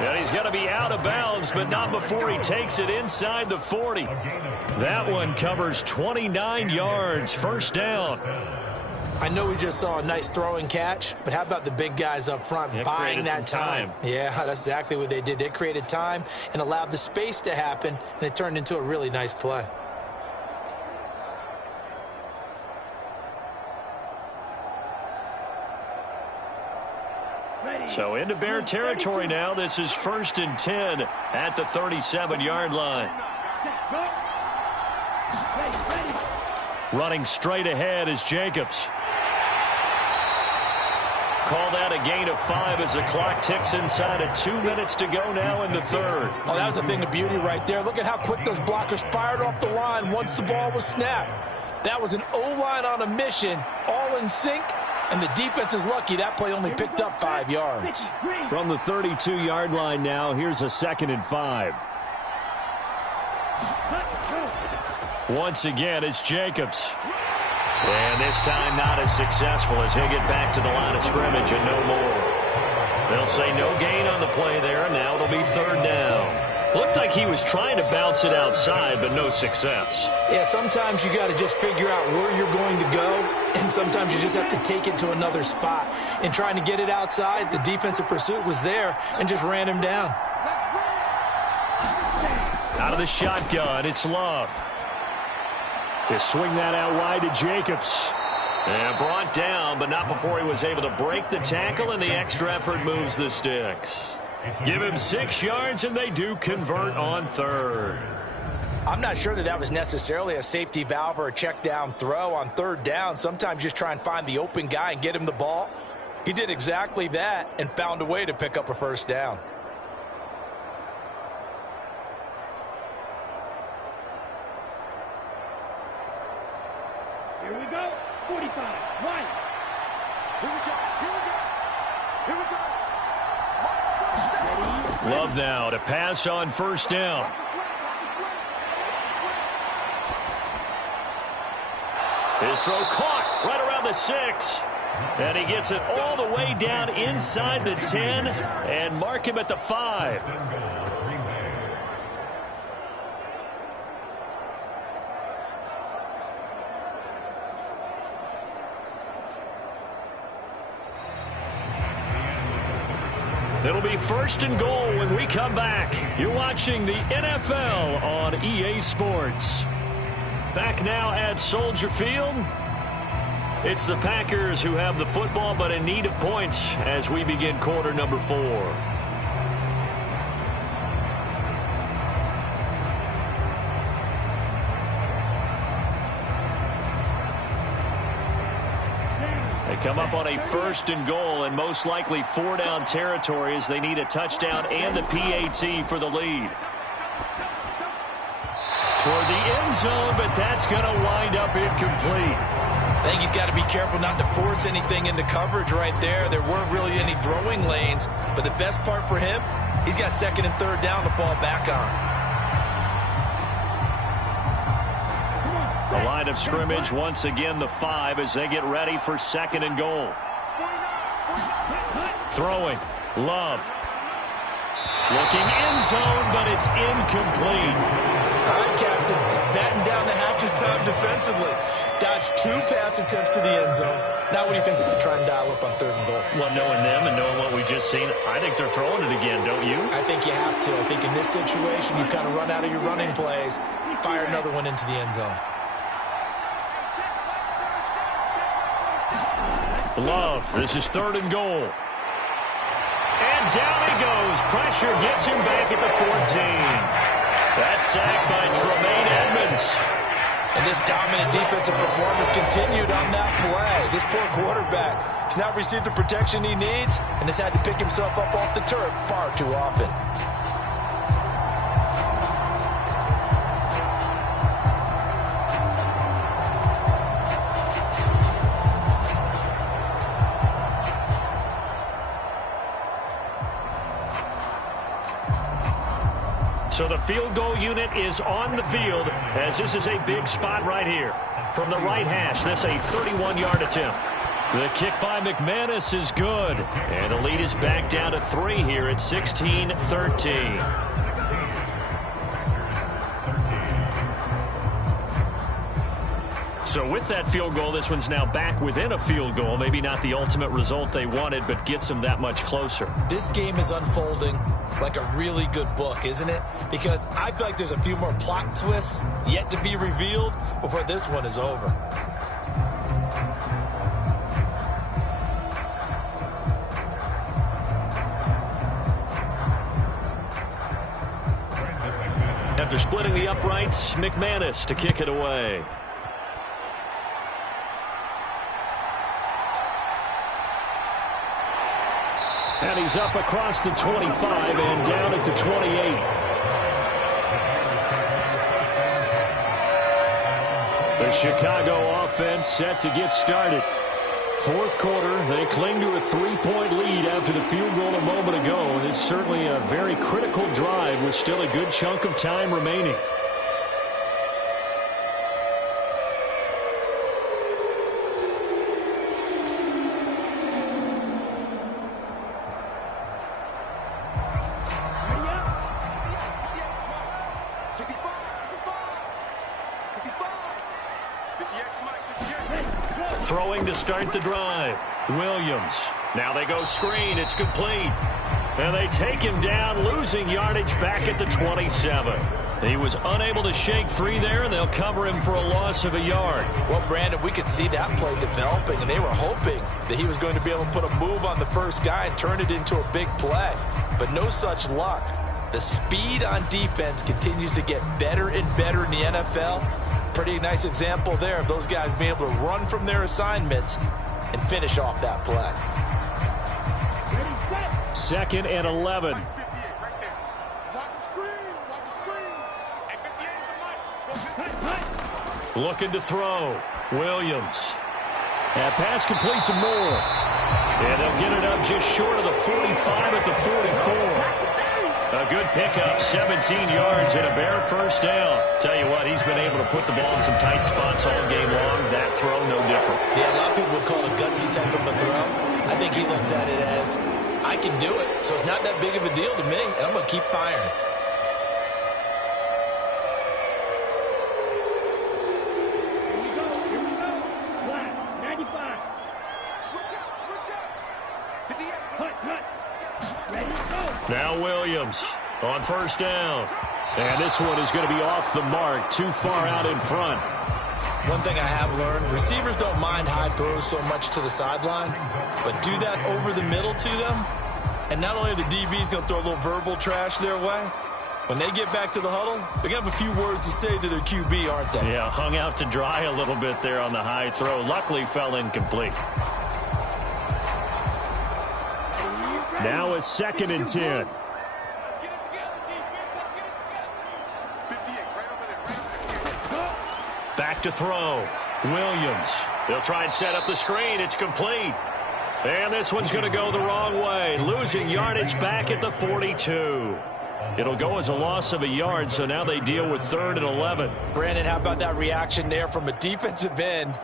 And he's going to be out of bounds, but not before he takes it inside the 40. That one covers 29 yards. 1st down. I know we just saw a nice throwing catch, but how about the big guys up front buying that time? Yeah, that's exactly what they did. They created time and allowed the space to happen, and it turned into a really nice play. So into Bear territory now. This is 1st and 10 at the 37-yard line. Running straight ahead is Jacobs. Call that a gain of 5 as the clock ticks inside of 2 minutes to go now in the 3rd. Oh, that was a thing of beauty right there. Look at how quick those blockers fired off the line once the ball was snapped. That was an O-line on a mission, all in sync. And the defense is lucky that play only picked up 5 yards. From the 32-yard line now, here's a 2nd and 5. Once again, it's Jacobs. And this time not as successful as he'll get back to the line of scrimmage and no more. They'll say no gain on the play there, and now it'll be 3rd down. Looked like he was trying to bounce it outside, but no success. Yeah, sometimes you got to just figure out where you're going to go, and sometimes you just have to take it to another spot. In trying to get it outside, the defensive pursuit was there and just ran him down. Out of the shotgun, it's Love. They swing that out wide to Jacobs. And brought down, but not before he was able to break the tackle, and the extra effort moves the sticks. Give him 6 yards, and they do convert on 3rd. I'm not sure that was necessarily a safety valve or a check down throw on 3rd down. Sometimes just try and find the open guy and get him the ball. He did exactly that and found a way to pick up a 1st down. Here we go. 45. Right. Here we go. Here we go. Here we go. Love now to pass on 1st down. His throw caught right around the 6. And he gets it all the way down inside the 10 and mark him at the 5. It'll be 1st and goal when we come back. You're watching the NFL on EA Sports. Back now at Soldier Field. It's the Packers who have the football, but in need of points as we begin quarter number 4. They come up on a 1st and goal and most likely 4-down territory as they need a touchdown and a PAT for the lead. Toward the end zone, but that's going to wind up incomplete. I think he's got to be careful not to force anything into coverage right there. There weren't really any throwing lanes, but the best part for him, he's got 2nd and 3rd down to fall back on. The line of scrimmage, once again, the 5 as they get ready for 2nd and goal. Throwing, Love. Looking end zone, but it's incomplete. All right, Captain. He's batting down the hatches time defensively. Dodged 2 pass attempts to the end zone. Now what do you think? They're going to try and dial up on 3rd and goal? Well, knowing them and knowing what we just seen, I think they're throwing it again, don't you? I think you have to. I think in this situation, you kind of run out of your running plays, fire another one into the end zone. Love, this is 3rd and goal. And down he goes. Pressure gets him back at the 14. That's sacked by Tremaine Edmonds. And this dominant defensive performance continued on that play. This poor quarterback has not received the protection he needs and has had to pick himself up off the turf far too often. So the field goal unit is on the field as this is a big spot right here. From the right hash, that's a 31-yard attempt. The kick by McManus is good. And the lead is back down to 3 here at 16-13. So with that field goal, this one's now back within a field goal. Maybe not the ultimate result they wanted, but gets them that much closer. This game is unfolding like a really good book, isn't it? Because I feel like there's a few more plot twists yet to be revealed before this one is over. After splitting the uprights, McManus to kick it away. And he's up across the 25 and down at the 28. The Chicago offense set to get started. 4th quarter, they cling to a 3-point lead after the field goal a moment ago. And it's certainly a very critical drive with still a good chunk of time remaining. Throwing to start the drive. Williams. Now they go screen. It's complete. And they take him down, losing yardage back at the 27. He was unable to shake free there, and they'll cover him for a loss of a yard. Well, Brandon, we could see that play developing, and they were hoping that he was going to be able to put a move on the first guy and turn it into a big play. But no such luck. The speed on defense continues to get better and better in the NFL. Pretty nice example there of those guys being able to run from their assignments and finish off that play. 2nd and 11. Looking to throw. Williams. That pass complete to Moore. And they'll get it up just short of the 45 at the 44. A good pickup, 17 yards and a bare first down. Tell you what, he's been able to put the ball in some tight spots all game long. That throw, no different. Yeah, a lot of people would call it a gutsy type of a throw. I think he looks at it as, I can do it, so it's not that big of a deal to me, and I'm going to keep firing. Here we go. Flat, 95. Switch up. Hit the end. Cut. Ready, go. Now Williams on first down. And this one is going to be off the mark, too far out in front. One thing I have learned, receivers don't mind high throws so much to the sideline, but do that over the middle to them, and not only are the DBs going to throw a little verbal trash their way, when they get back to the huddle, they're going to have a few words to say to their QB, aren't they? Yeah, hung out to dry a little bit there on the high throw. Luckily fell incomplete. Now a 2nd and 10. Back to throw. Williams. They'll try and set up the screen. It's complete. And this one's going to go the wrong way. Losing yardage back at the 42. It'll go as a loss of a yard, so now they deal with 3rd and 11. Brandon, how about that reaction there from a defensive end?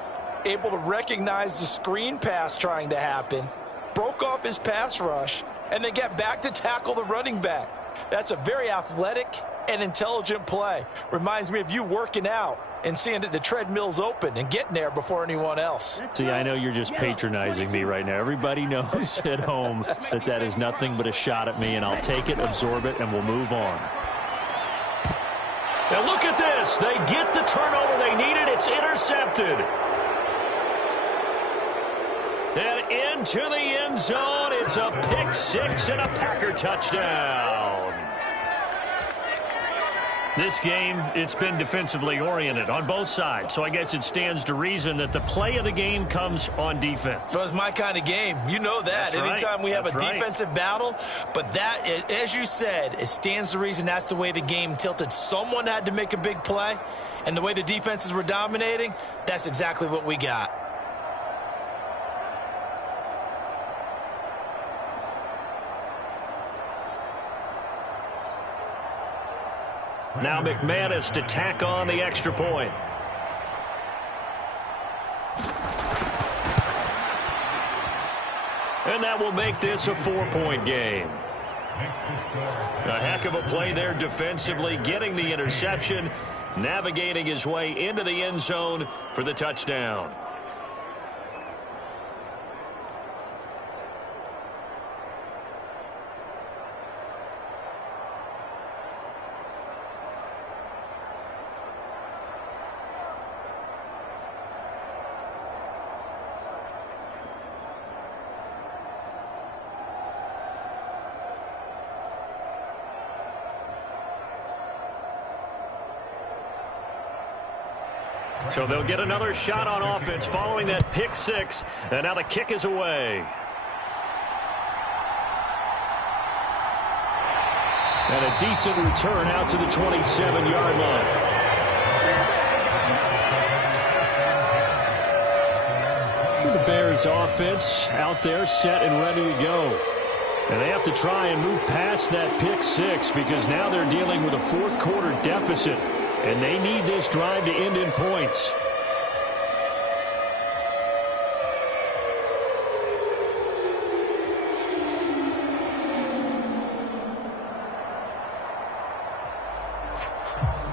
Able to recognize the screen pass trying to happen, broke off his pass rush, and then get back to tackle the running back. That's a very athletic and intelligent play. Reminds me of you working out and seeing that the treadmill's open and getting there before anyone else. See, I know you're just patronizing me right now. Everybody knows at home that that is nothing but a shot at me, and I'll take it, absorb it, and we'll move on. Now look at this. They get the turnover they needed. It's intercepted. And into the end zone. It's a pick six and a Packer touchdown. This game, it's been defensively oriented on both sides, so I guess it stands to reason that the play of the game comes on defense. So it's my kind of game. You know that. That's right. Anytime we have That's a right. defensive battle, but that, as you said, it stands to reason that's the way the game tilted. Someone had to make a big play, and the way the defenses were dominating, that's exactly what we got. Now McManus to tack on the extra point. And that will make this a 4-point game. A heck of a play there defensively, getting the interception, navigating his way into the end zone for the touchdown. So they'll get another shot on offense following that pick six, and now the kick is away. And a decent return out to the 27-yard line. The Bears offense out there set and ready to go. And they have to try and move past that pick six because now they're dealing with a fourth-quarter deficit. And they need this drive to end in points.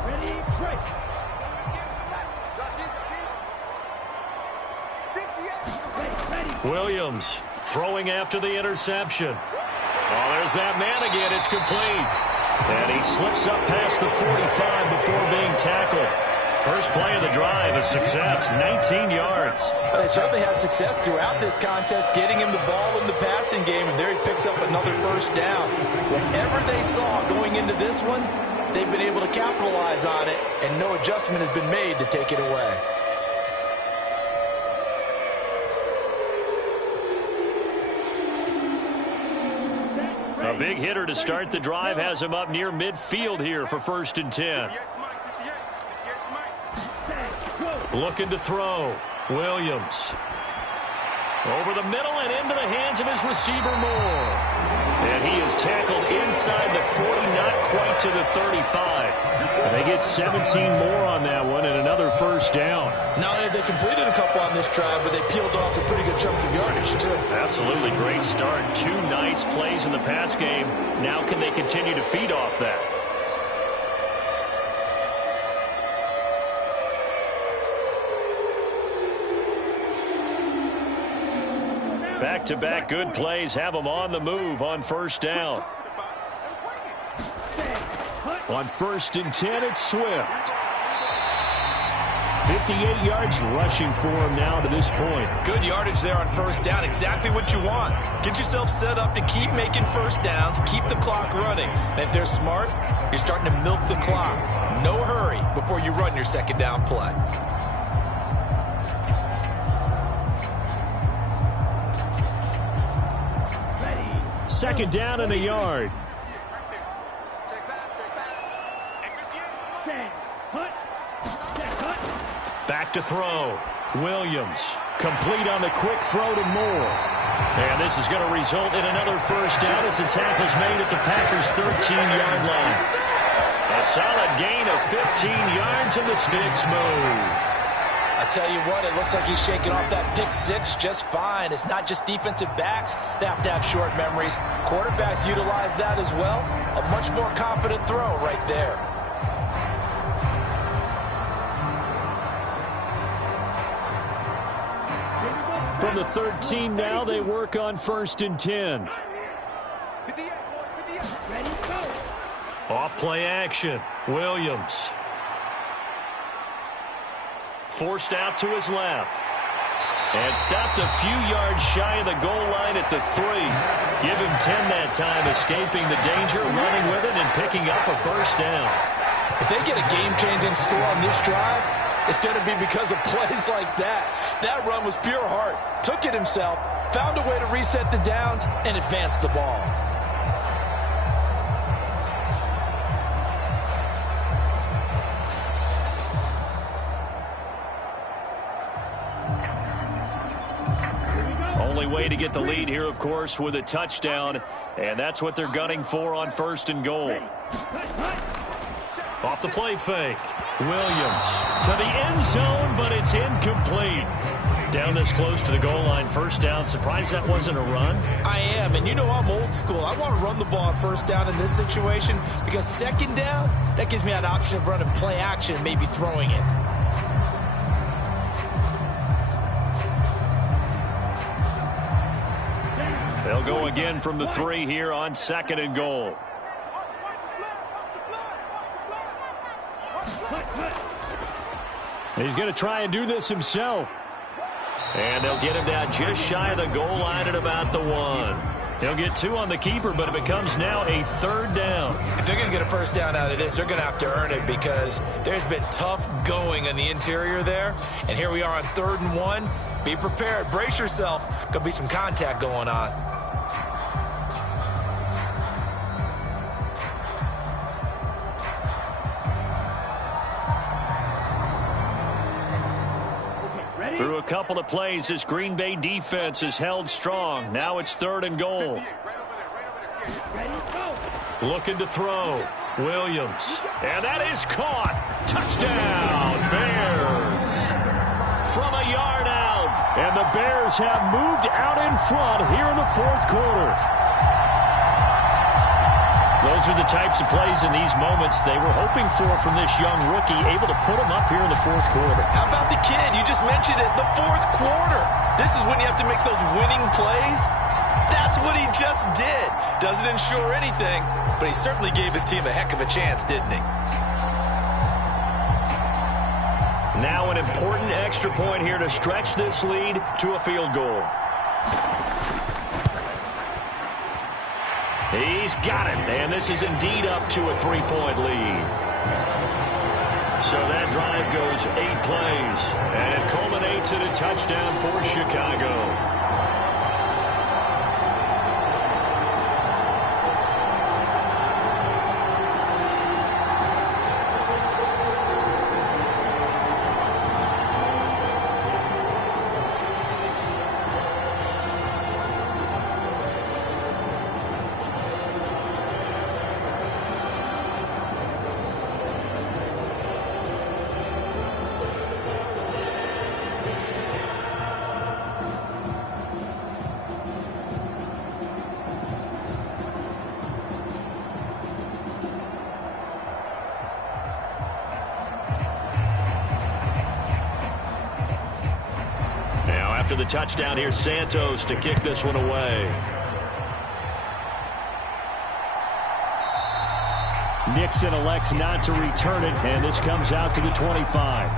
Ready, break. Williams throwing after the interception. Oh, there's that man again. It's complete. And he slips up past the 45 before being tackled. First play of the drive, a success, 19 yards. They certainly had success throughout this contest, getting him the ball in the passing game, and there he picks up another first down. Whatever they saw going into this one, they've been able to capitalize on it, and no adjustment has been made to take it away. A big hitter to start the drive has him up near midfield here for 1st and 10. Looking to throw. Williams. Over the middle and into the hands of his receiver Moore. And he is tackled inside the 40, not quite to the 35. And they get 17 more on that one and another first down. Not only have they completed a couple on this drive, but they peeled off some pretty good chunks of yardage, too. Absolutely great start. 2 nice plays in the pass game. Now can they continue to feed off that? Back-to-back good plays have them on the move on first down. On 1st and 10, it's Swift. 58 yards rushing for him now to this point. Good yardage there on first down. Exactly what you want. Get yourself set up to keep making first downs, keep the clock running. And if they're smart, you're starting to milk the clock. No hurry before you run your second down play. Second down and a yard. Back to throw. Williams. Complete on the quick throw to Moore. And this is going to result in another first down as the tackle's made at the Packers' 13-yard line. A solid gain of 15 yards and the sticks move. I tell you what, it looks like he's shaking off that pick six just fine. It's not just defensive backs that have to have short memories. Quarterbacks utilize that as well. A much more confident throw right there. From the 13 now, they work on 1st and 10. Off play action. Williams. Forced out to his left. And stopped a few yards shy of the goal line at the 3. Give him 10 that time, escaping the danger, running with it, and picking up a first down. If they get a game-changing score on this drive, it's going to be because of plays like that. That run was pure heart. Took it himself, found a way to reset the downs, and advance the ball. Only way to get the lead here, of course, with a touchdown, and that's what they're gunning for on 1st and goal. Off the play fake. Williams to the end zone, but it's incomplete. Down this close to the goal line, first down. Surprised that wasn't a run? I am, and you know I'm old school. I want to run the ball on 1st down in this situation because 2nd down, that gives me an option of running play action and maybe throwing it. They'll go again from the 3 here on 2nd and goal. He's going to try and do this himself. And they'll get him down just shy of the goal line at about the 1. He'll get 2 on the keeper, but it becomes now a 3rd down. If they're going to get a first down out of this, they're going to have to earn it because there's been tough going in the interior there. And here we are on 3rd and 1. Be prepared. Brace yourself. Could be some contact going on. Through a couple of plays, this Green Bay defense is held strong. Now it's 3rd and goal. Looking to throw. Williams. And that is caught. Touchdown, Bears. From a yard out. And the Bears have moved out in front here in the 4th quarter. Those are the types of plays in these moments they were hoping for from this young rookie, able to put him up here in the 4th quarter. How about the kid? You just mentioned it, the 4th quarter. This is when you have to make those winning plays. That's what he just did. Doesn't ensure anything, but he certainly gave his team a heck of a chance, didn't he? Now an important extra point here to stretch this lead to a field goal. He's got it, and this is indeed up to a 3-point lead. So that drive goes 8 plays, and it culminates in a touchdown for Chicago. After the touchdown, here's Santos to kick this one away. Nixon elects not to return it, and this comes out to the 25.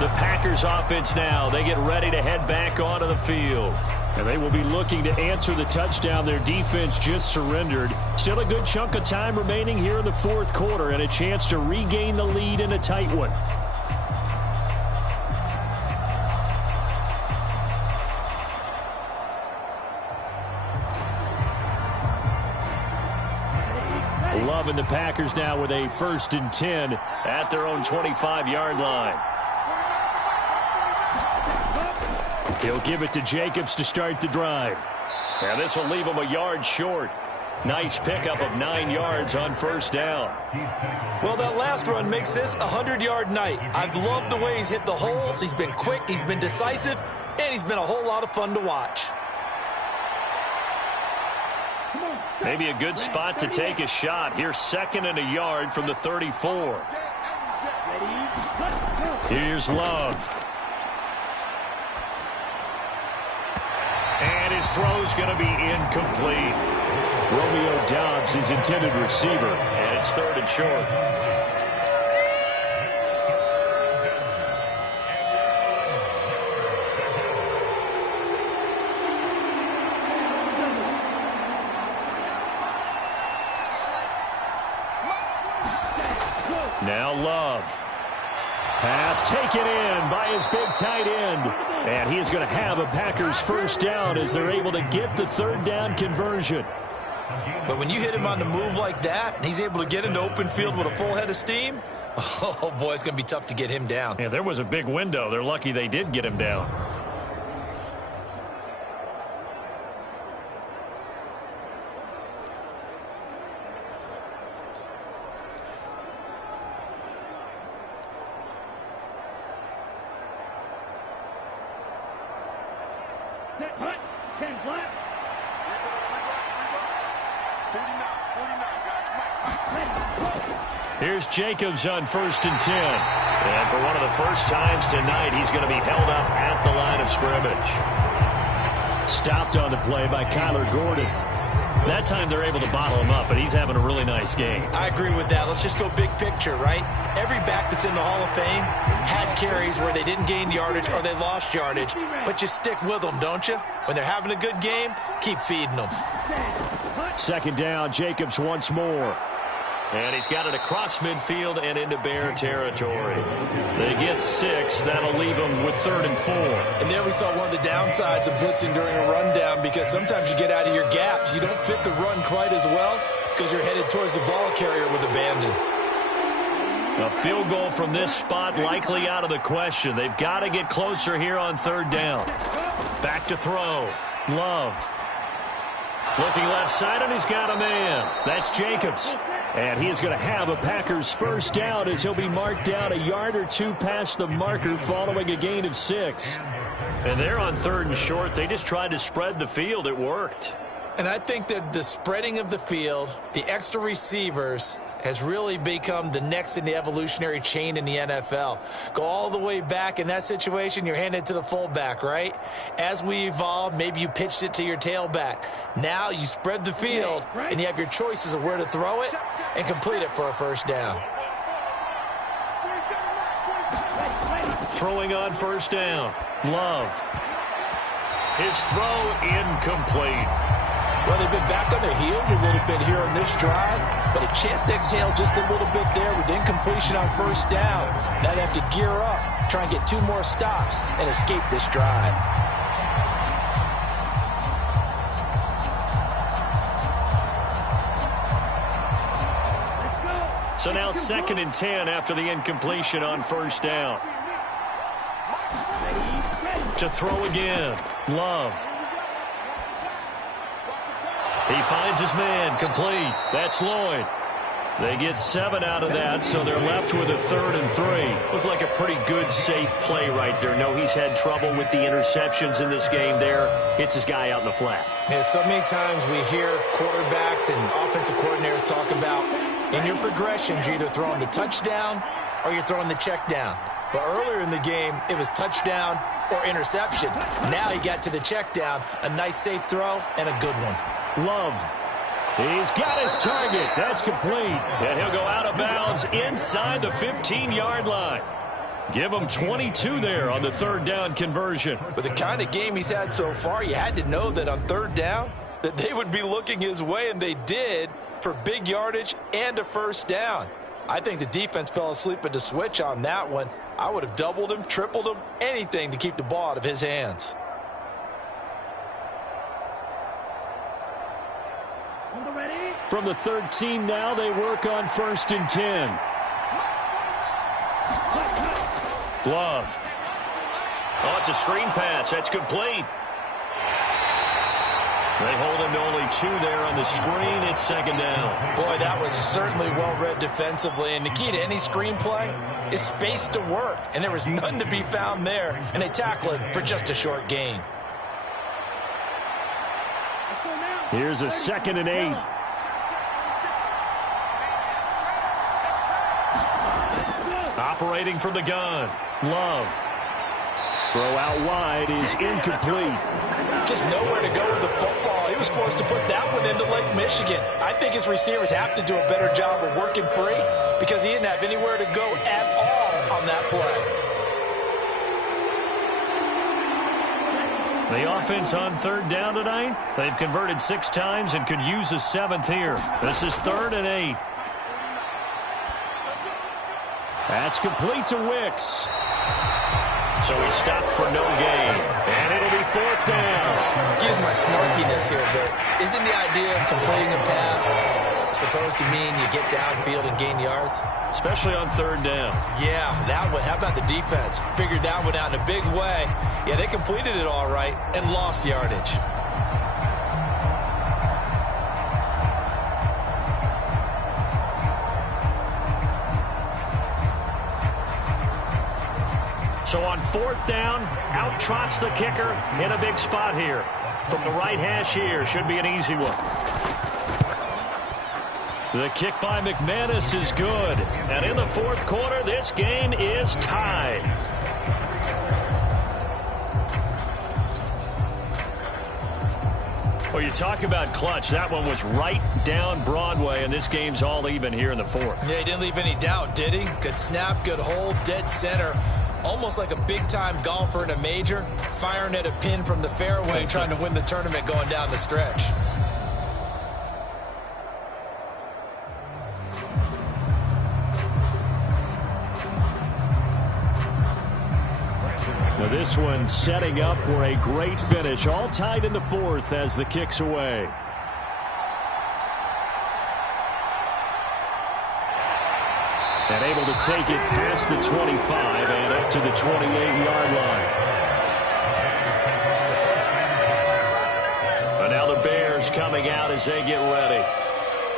The Packers offense now, they get ready to head back onto the field. And they will be looking to answer the touchdown their defense just surrendered. Still a good chunk of time remaining here in the 4th quarter and a chance to regain the lead in a tight one. And the Packers now with a 1st and 10 at their own 25-yard line. He'll give it to Jacobs to start the drive. And this will leave him a yard short. Nice pickup of 9 yards on 1st down. Well, that last run makes this a 100-yard night. I've loved the way he's hit the holes. He's been quick, he's been decisive, and he's been a whole lot of fun to watch. Maybe a good spot to take a shot. Here's 2nd and a yard from the 34. Here's Love. And his throw's going to be incomplete. Romeo Doubs, his intended receiver. And it's 3rd and short. Now Love. Pass taken in by his big tight end. And he is going to have a Packers first down as they're able to get the 3rd down conversion. But when you hit him on the move like that, and he's able to get into open field with a full head of steam, oh, boy, it's going to be tough to get him down. Yeah, there was a big window. They're lucky they did get him down. Set, hut, 10 flat. Here's Jacobs on 1st and 10. And for one of the first times tonight, he's going to be held up at the line of scrimmage. Stopped on the play by Tyler Gordon. That time they're able to bottle him up, but he's having a really nice game. I agree with that. Let's just go big picture, right? Every back that's in the Hall of Fame had carries where they didn't gain yardage or they lost yardage, but you stick with them, don't you? When they're having a good game, keep feeding them. 2nd down, Jacobs once more. And he's got it across midfield and into Bear territory. They get 6. That'll leave them with 3rd and 4. And there we saw one of the downsides of blitzing during a rundown, because sometimes you get out of your gaps. You don't fit the run quite as well because you're headed towards the ball carrier with abandon. A field goal from this spot likely out of the question. They've got to get closer here on 3rd down. Back to throw. Love. Looking left side, and he's got a man. That's Jacobs. And he is going to have a Packers first down as he'll be marked down a yard or two past the marker following a gain of 6. And they're on 3rd and short. They just tried to spread the field. It worked. And I think that the spreading of the field, the extra receivers, has really become the next in the evolutionary chain in the NFL. Go all the way back in that situation, you're handed to the fullback, right? As we evolve, maybe you pitched it to your tailback. Now you spread the field, and you have your choices of where to throw it and complete it for a first down. Throwing on 1st down. Love. His throw incomplete. Well, they've been back on their heels a little bit here on this drive, but a chance to exhale just a little bit there with incompletion on 1st down. Now they have to gear up, try and get 2 more stops, and escape this drive. So now 2nd and 10 after the incompletion on 1st down. To throw again. Love. He finds his man, complete. That's Lloyd. They get 7 out of that, so they're left with a 3rd and 3. Looked like a pretty good, safe play right there. No, he's had trouble with the interceptions in this game there. Hits his guy out in the flat. Yeah, so many times we hear quarterbacks and offensive coordinators talk about in your progressions, you're either throwing the touchdown or you're throwing the check down. But earlier in the game, it was touchdown or interception. Now he got to the check down, a nice safe throw, and a good one. Love. He's got his target. That's complete. And he'll go out of bounds inside the 15-yard line. Give him 22 there on the 3rd down conversion. With the kind of game he's had so far, you had to know that on 3rd down that they would be looking his way, and they did, for big yardage and a first down. I think the defense fell asleep at the switch on that one. I would have doubled him, tripled him, anything to keep the ball out of his hands. From the 13 now, they work on 1st and 10. Love. Oh, it's a screen pass. That's complete. They hold him to only 2 there on the screen. It's 2nd down. Boy, that was certainly well-read defensively. And the key to any screen play is space to work. And there was none to be found there. And they tackle it for just a short gain. Let's go now. Here's a 2nd and 8. Operating from the gun. Love. Throw out wide is incomplete. Just nowhere to go with the football. He was forced to put that one into Lake Michigan. I think his receivers have to do a better job of working free because he didn't have anywhere to go at all on that play. The offense on 3rd down tonight. They've converted 6 times and could use a 7th here. This is 3rd and 8. That's complete to Wicks. So he stopped for no gain. And it'll be 4th down. Excuse my snarkiness here, but isn't the idea of completing a pass supposed to mean you get downfield and gain yards? Especially on 3rd down. Yeah, that one. How about the defense? Figured that one out in a big way. Yeah, they completed it all right and lost yardage. So on 4th down, out trots the kicker in a big spot here. From the right hash here, should be an easy one. The kick by McManus is good. And in the 4th quarter, this game is tied. Well, you talk about clutch. That one was right down Broadway, and this game's all even here in the 4th. Yeah, he didn't leave any doubt, did he? Good snap, good hold, dead center. Almost like a big-time golfer in a major, firing at a pin from the fairway, trying to win the tournament going down the stretch. Now this one setting up for a great finish. All tied in the 4th as the kick's away. And able to take it past the 25 and up to the 28-yard line. And now the Bears coming out as they get ready.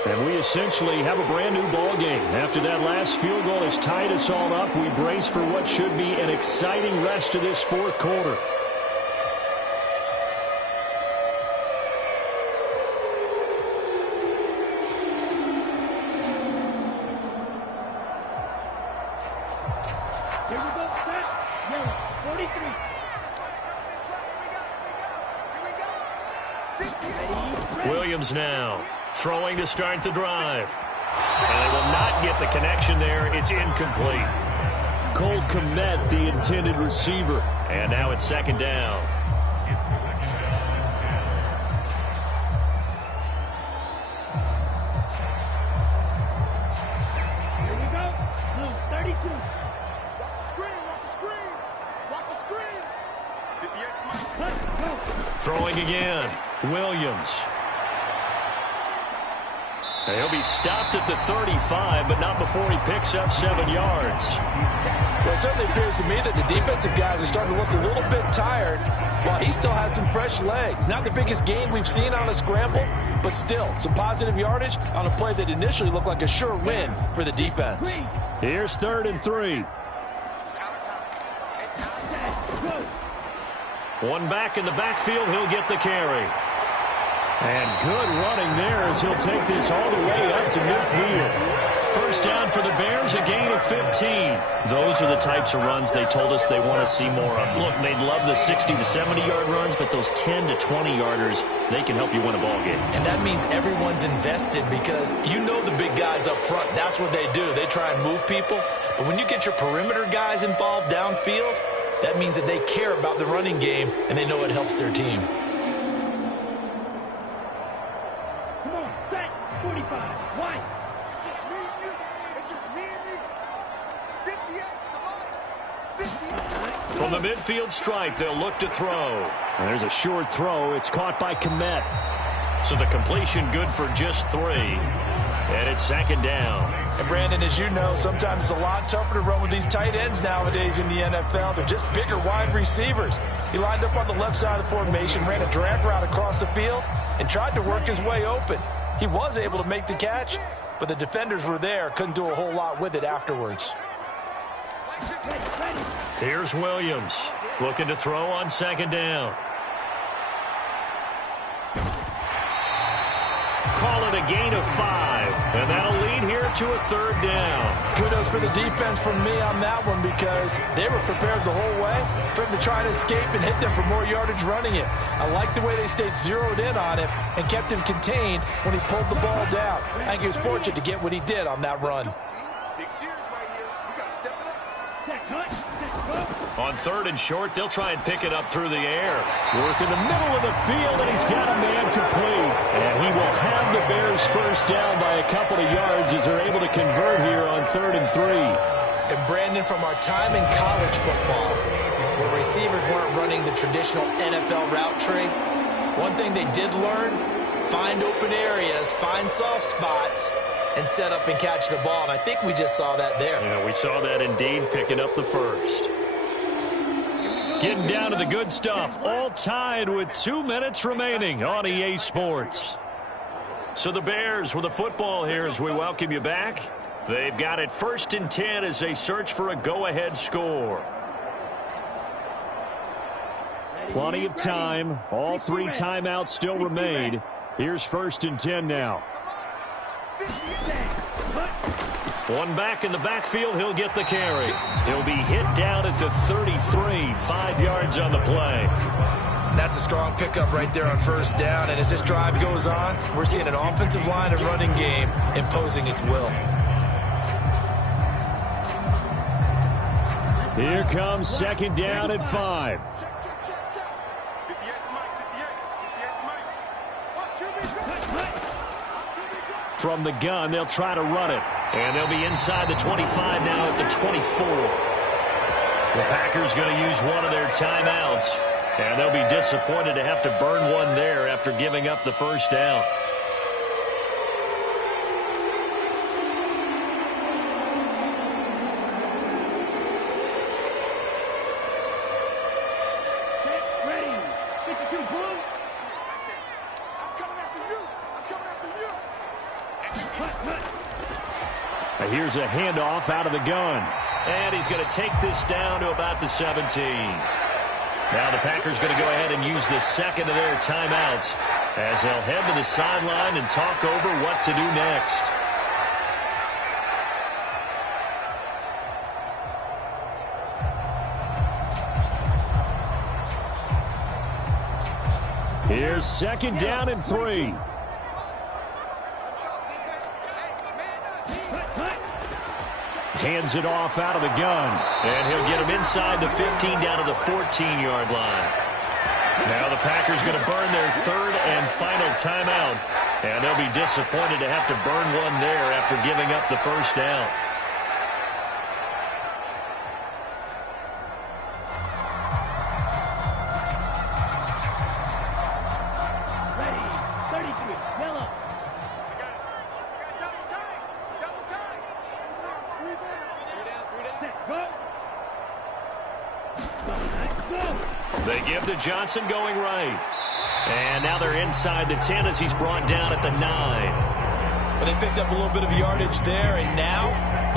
And we essentially have a brand new ball game. After that last field goal has tied us all up, we brace for what should be an exciting rest to this 4th quarter. Here we go, set, yellow, 43. Williams now throwing to start the drive. And they will not get the connection there. It's incomplete. Cole Kmet, the intended receiver. And now it's 2nd down. Here we go, blue, 32. Watch the screen, watch the screen. Watch the screen. 58 from my... Let's go. Throwing again. Williams. And he'll be stopped at the 35, but not before he picks up 7 yards. Well, it certainly appears to me that the defensive guys are starting to look a little bit tired while he still has some fresh legs. Not the biggest gain we've seen on a scramble, but still some positive yardage on a play that initially looked like a sure win for the defense. Here's 3rd and 3. It's out of time. It's out of time. One back in the backfield, he'll get the carry. And good running there as he'll take this all the way up to midfield. First down for the Bears, a gain of 15. Those are the types of runs they told us they want to see more of. Look, they'd love the 60 to 70-yard runs, but those 10 to 20-yarders, they can help you win a ball game. And that means everyone's invested because you know the big guys up front. That's what they do. They try and move people. But when you get your perimeter guys involved downfield, that means that they care about the running game and they know it helps their team. Come on, set, 45, white. It's just me and you. It's just me and you. 58 to the body. 58. From the midfield stripe, they'll look to throw. And there's a short throw. It's caught by Kmet. So the completion good for just 3. And it's 2nd down. And Brandon, as you know, sometimes it's a lot tougher to run with these tight ends nowadays in the NFL. They're just bigger wide receivers. He lined up on the left side of the formation, ran a drag route across the field, and tried to work his way open. He was able to make the catch, but the defenders were there, couldn't do a whole lot with it afterwards. Here's Williams looking to throw on 2nd down. gain of 5. And that'll lead here to a 3rd down. Kudos for the defense from me on that one because they were prepared the whole way for him to try to escape and hit them for more yardage running it. I like the way they stayed zeroed in on him and kept him contained when he pulled the ball down. I think he was fortunate to get what he did on that run. Big series right here. We got to step it up. On 3rd and short, they'll try and pick it up through the air. Work in the middle of the field, and he's got a man complete. And he will have the Bears first down by a couple of yards as they're able to convert here on 3rd and 3. And Brandon, from our time in college football, where receivers weren't running the traditional NFL route tree, one thing they did learn, find open areas, find soft spots, and set up and catch the ball. And I think we just saw that there. Yeah, we saw that indeed, picking up the first. Getting down to the good stuff, all tied with 2 minutes remaining on EA Sports. So the Bears with the football here as we welcome you back. They've got it 1st and 10 as they search for a go-ahead score. Plenty of time. All 3 timeouts still remain. Here's 1st and 10 now. One back in the backfield, he'll get the carry. He'll be hit down at the 33, 5 yards on the play. That's a strong pickup right there on 1st down. And as this drive goes on, we're seeing an offensive line and running game imposing its will. Here comes 2nd down at 5. Check, check, check, check. 58 for Mike, 58 for Mike. From the gun, they'll try to run it. And they'll be inside the 25 now at the 24. The Packers going to use one of their timeouts. And they'll be disappointed to have to burn one there after giving up the 1st down. Ready. 52 blue. I'm coming after you. I'm coming after you. Here's a handoff out of the gun. And he's going to take this down to about the 17. Now the Packers going to go ahead and use the 2nd of their timeouts as they'll head to the sideline and talk over what to do next. Here's 2nd down and 3. Hands it off out of the gun. And he'll get him inside the 15 down to the 14-yard line. Now the Packers going to burn their 3rd and final timeout. And they'll be disappointed to have to burn one there after giving up the 1st down. Ready. 33. Yellow. Set. Go. They give to Johnson going right. And now they're inside the 10 as he's brought down at the 9. But they picked up a little bit of yardage there, and now,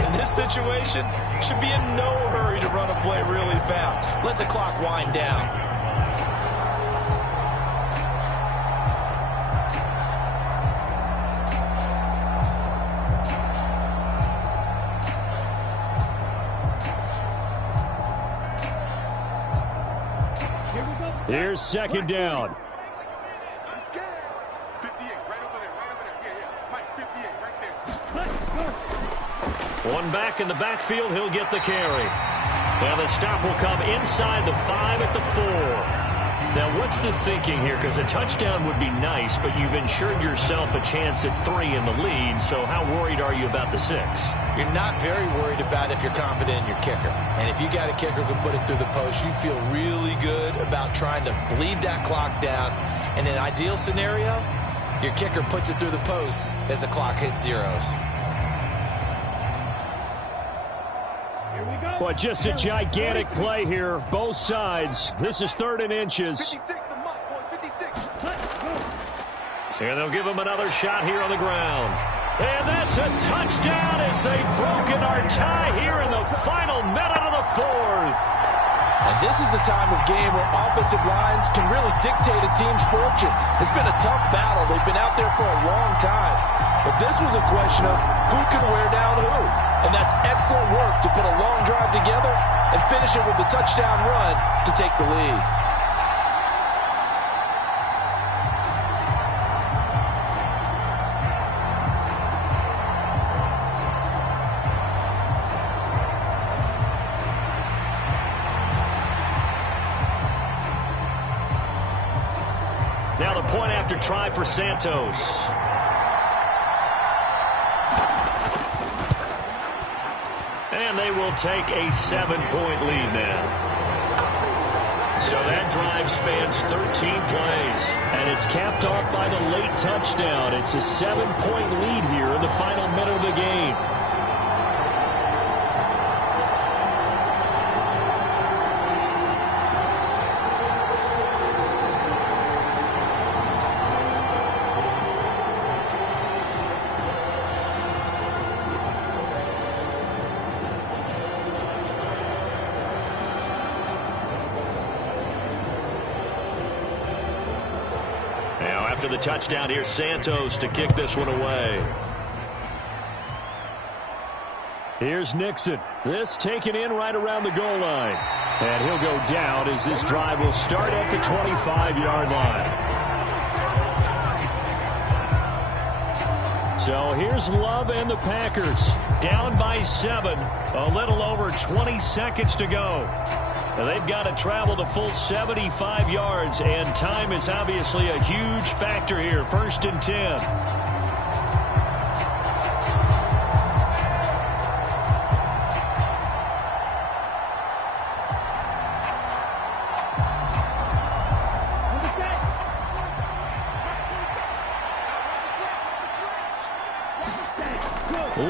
in this situation, should be in no hurry to run a play really fast. Let the clock wind down. Here's 2nd down. He's scared. 58, right over there, right over there. Yeah. Mike, 58, right there. One back in the backfield, he'll get the carry. Now the stop will come inside the 5 at the 4. Now what's the thinking here? Because a touchdown would be nice, but you've ensured yourself a chance at 3 in the lead, so how worried are you about the 6? You're not very worried about if you're confident in your kicker. And if you got a kicker who can put it through the post, you feel really good about trying to bleed that clock down. In an ideal scenario, your kicker puts it through the post as the clock hits zeros. Well, just a gigantic play here, both sides. This is 3rd and inches. 56 the Mike, boys, 56. And they'll give him another shot here on the ground. And that's a touchdown as they've broken our tie here in the final minute of the 4th. And this is the time of game where offensive lines can really dictate a team's fortunes. It's been a tough battle. They've been out there for a long time. But this was a question of who can wear down who. And that's excellent work to put a long drive together and finish it with a touchdown run to take the lead. Now the point after try for Santos. And they will take a 7-point lead now. So that drive spans 13 plays. And it's capped off by the late touchdown. It's a 7-point lead here in the final minute of the game. After the touchdown, here's Santos to kick this one away. Here's Nixon. This taken in right around the goal line. And he'll go down as this drive will start at the 25-yard line. So here's Love and the Packers. Down by 7. A little over 20 seconds to go. They've got to travel the full 75 yards, and time is obviously a huge factor here. 1st and 10.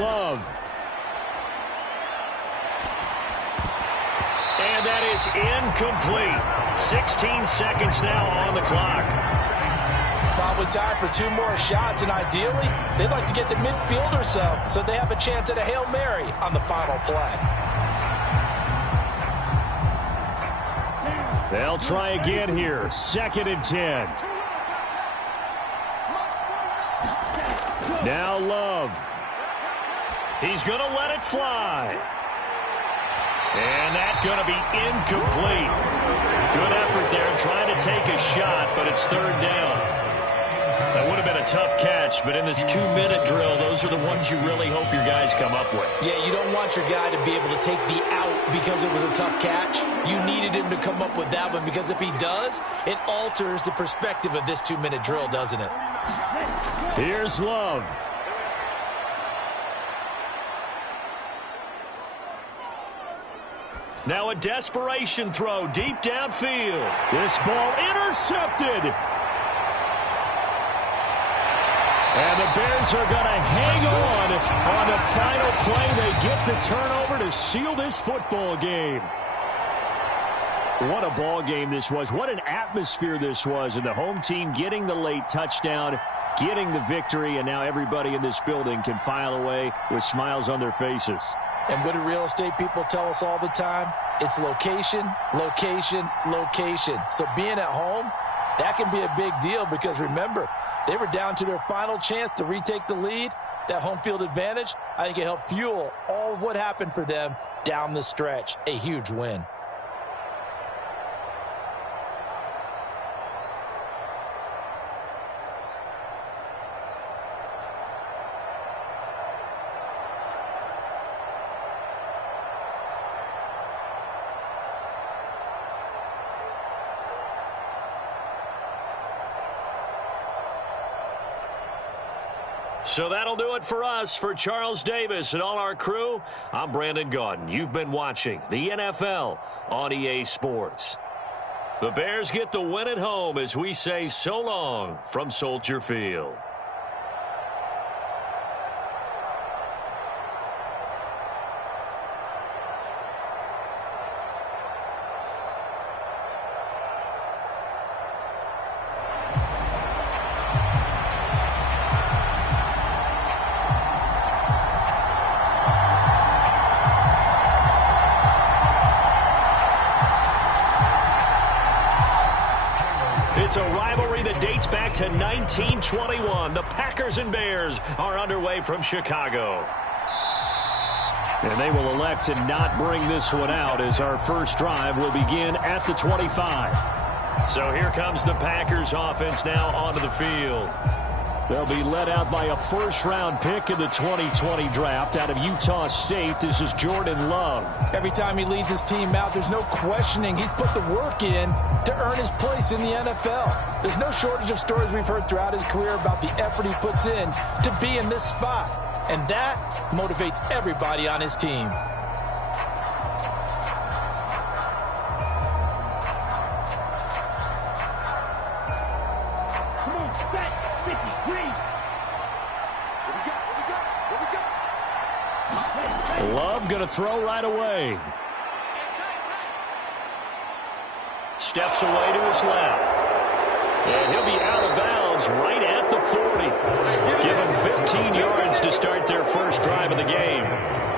Love. And that is incomplete. 16 seconds now on the clock. Probably time for 2 more shots, and ideally, they'd like to get to midfield or so they have a chance at a Hail Mary on the final play. They'll try again here. 2nd and 10. Now Love. He's going to let it fly. And that's going to be incomplete. Good effort there trying to take a shot, but it's 3rd down. That would have been a tough catch, but in this 2-minute drill, those are the ones you really hope your guys come up with. Yeah, you don't want your guy to be able to take the out because it was a tough catch. You needed him to come up with that one, because if he does, it alters the perspective of this 2-minute drill, doesn't it? Here's Love. Now a desperation throw deep downfield. This ball intercepted. And the Bears are going to hang on the final play. They get the turnover to seal this football game. What a ball game this was. What an atmosphere this was. And the home team getting the late touchdown, getting the victory, and now everybody in this building can file away with smiles on their faces. And what do real estate people tell us all the time? It's location, location, location. So being at home, that can be a big deal, because remember, they were down to their final chance to retake the lead. That home field advantage, I think it helped fuel all of what happened for them down the stretch. A huge win. So that'll do it for us. For Charles Davis and all our crew, I'm Brandon Gaudin. You've been watching the NFL on EA Sports. The Bears get the win at home as we say so long from Soldier Field. It's a rivalry that dates back to 1921. The Packers and Bears are underway from Chicago. And they will elect to not bring this one out as our first drive will begin at the 25. So here comes the Packers offense now onto the field. They'll be led out by a first-round pick in the 2020 draft out of Utah State. This is Jordan Love. Every time he leads his team out, there's no questioning. He's put the work in to earn his place in the NFL. There's no shortage of stories we've heard throughout his career about the effort he puts in to be in this spot. And that motivates everybody on his team. Come on, set, 50, green. Love going to throw right away. Steps away to his left. And he'll be out of bounds right at the 40. Give him 15 yards to start their first drive of the game.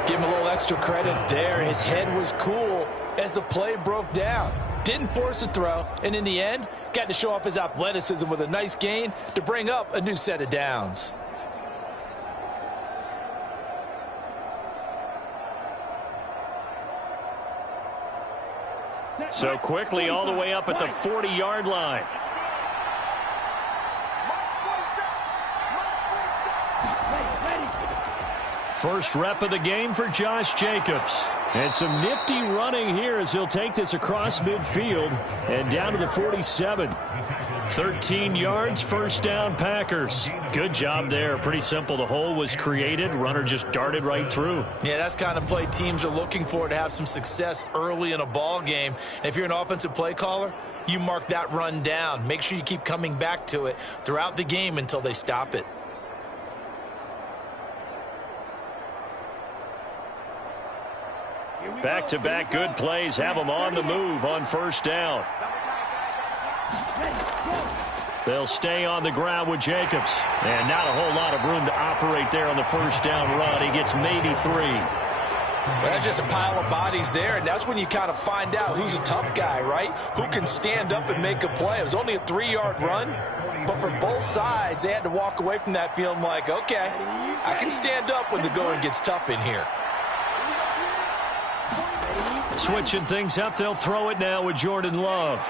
Give him a little extra credit there. His head was cool as the play broke down. Didn't force a throw, and in the end, got to show off his athleticism with a nice gain to bring up a new set of downs. So quickly all the way up at the 40-yard line. First rep of the game for Josh Jacobs. And some nifty running here as he'll take this across midfield and down to the 47. 13 yards, first down, Packers. Good job there. Pretty simple. The hole was created. Runner just darted right through. Yeah, that's the kind of play teams are looking for to have some success early in a ball game. And if you're an offensive play caller, you mark that run down. Make sure you keep coming back to it throughout the game until they stop it. Back-to-back good plays have them on the move on first down. They'll stay on the ground with Jacobs. And not a whole lot of room to operate there on the first down run. He gets maybe 3. Well, that's just a pile of bodies there, and that's when you kind of find out who's a tough guy, right? Who can stand up and make a play. It was only a 3-yard run, but for both sides, they had to walk away from that feeling like, okay, I can stand up when the going gets tough in here. Switching things up, they'll throw it now with Jordan Love.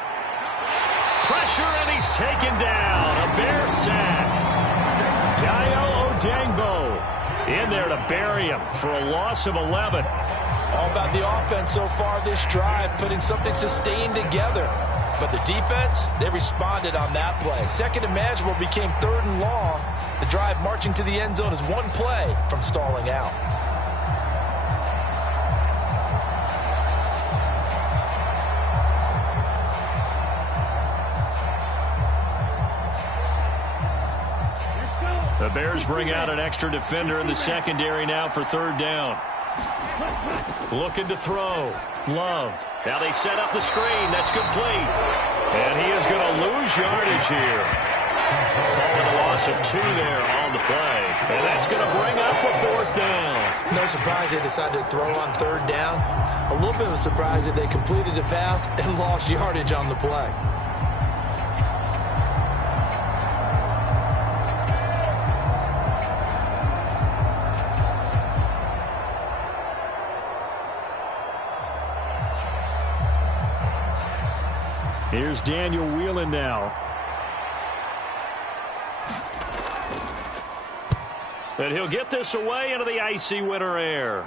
Pressure, and he's taken down. A Bear sack. Dayo Odangbo in there to bury him for a loss of 11. All about the offense so far this drive, putting something sustained together. But the defense, they responded on that play. Second and manageable became 3rd and long. The drive marching to the end zone is one play from stalling out. The Bears bring out an extra defender in the secondary now for 3rd down. Looking to throw. Love. Now they set up the screen. That's complete. And he is going to lose yardage here. Calling a loss of 2 there on the play. And that's going to bring up a 4th down. No surprise they decided to throw on 3rd down. A little bit of a surprise that they completed the pass and lost yardage on the play. Here's Daniel Whelan now. And he'll get this away into the icy winter air.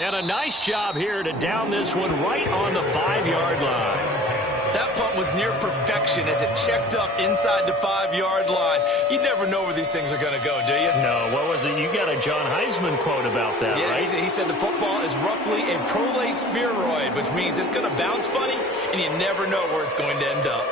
And a nice job here to down this one right on the 5-yard line. That punt was near perfection as it checked up inside the 5-yard line. You never know where these things are going to go, do you? No, what was it? You got a John Heisman quote about that, yeah, right? He said the football is roughly a prolate spheroid, which means it's going to bounce funny, and you never know where it's going to end up.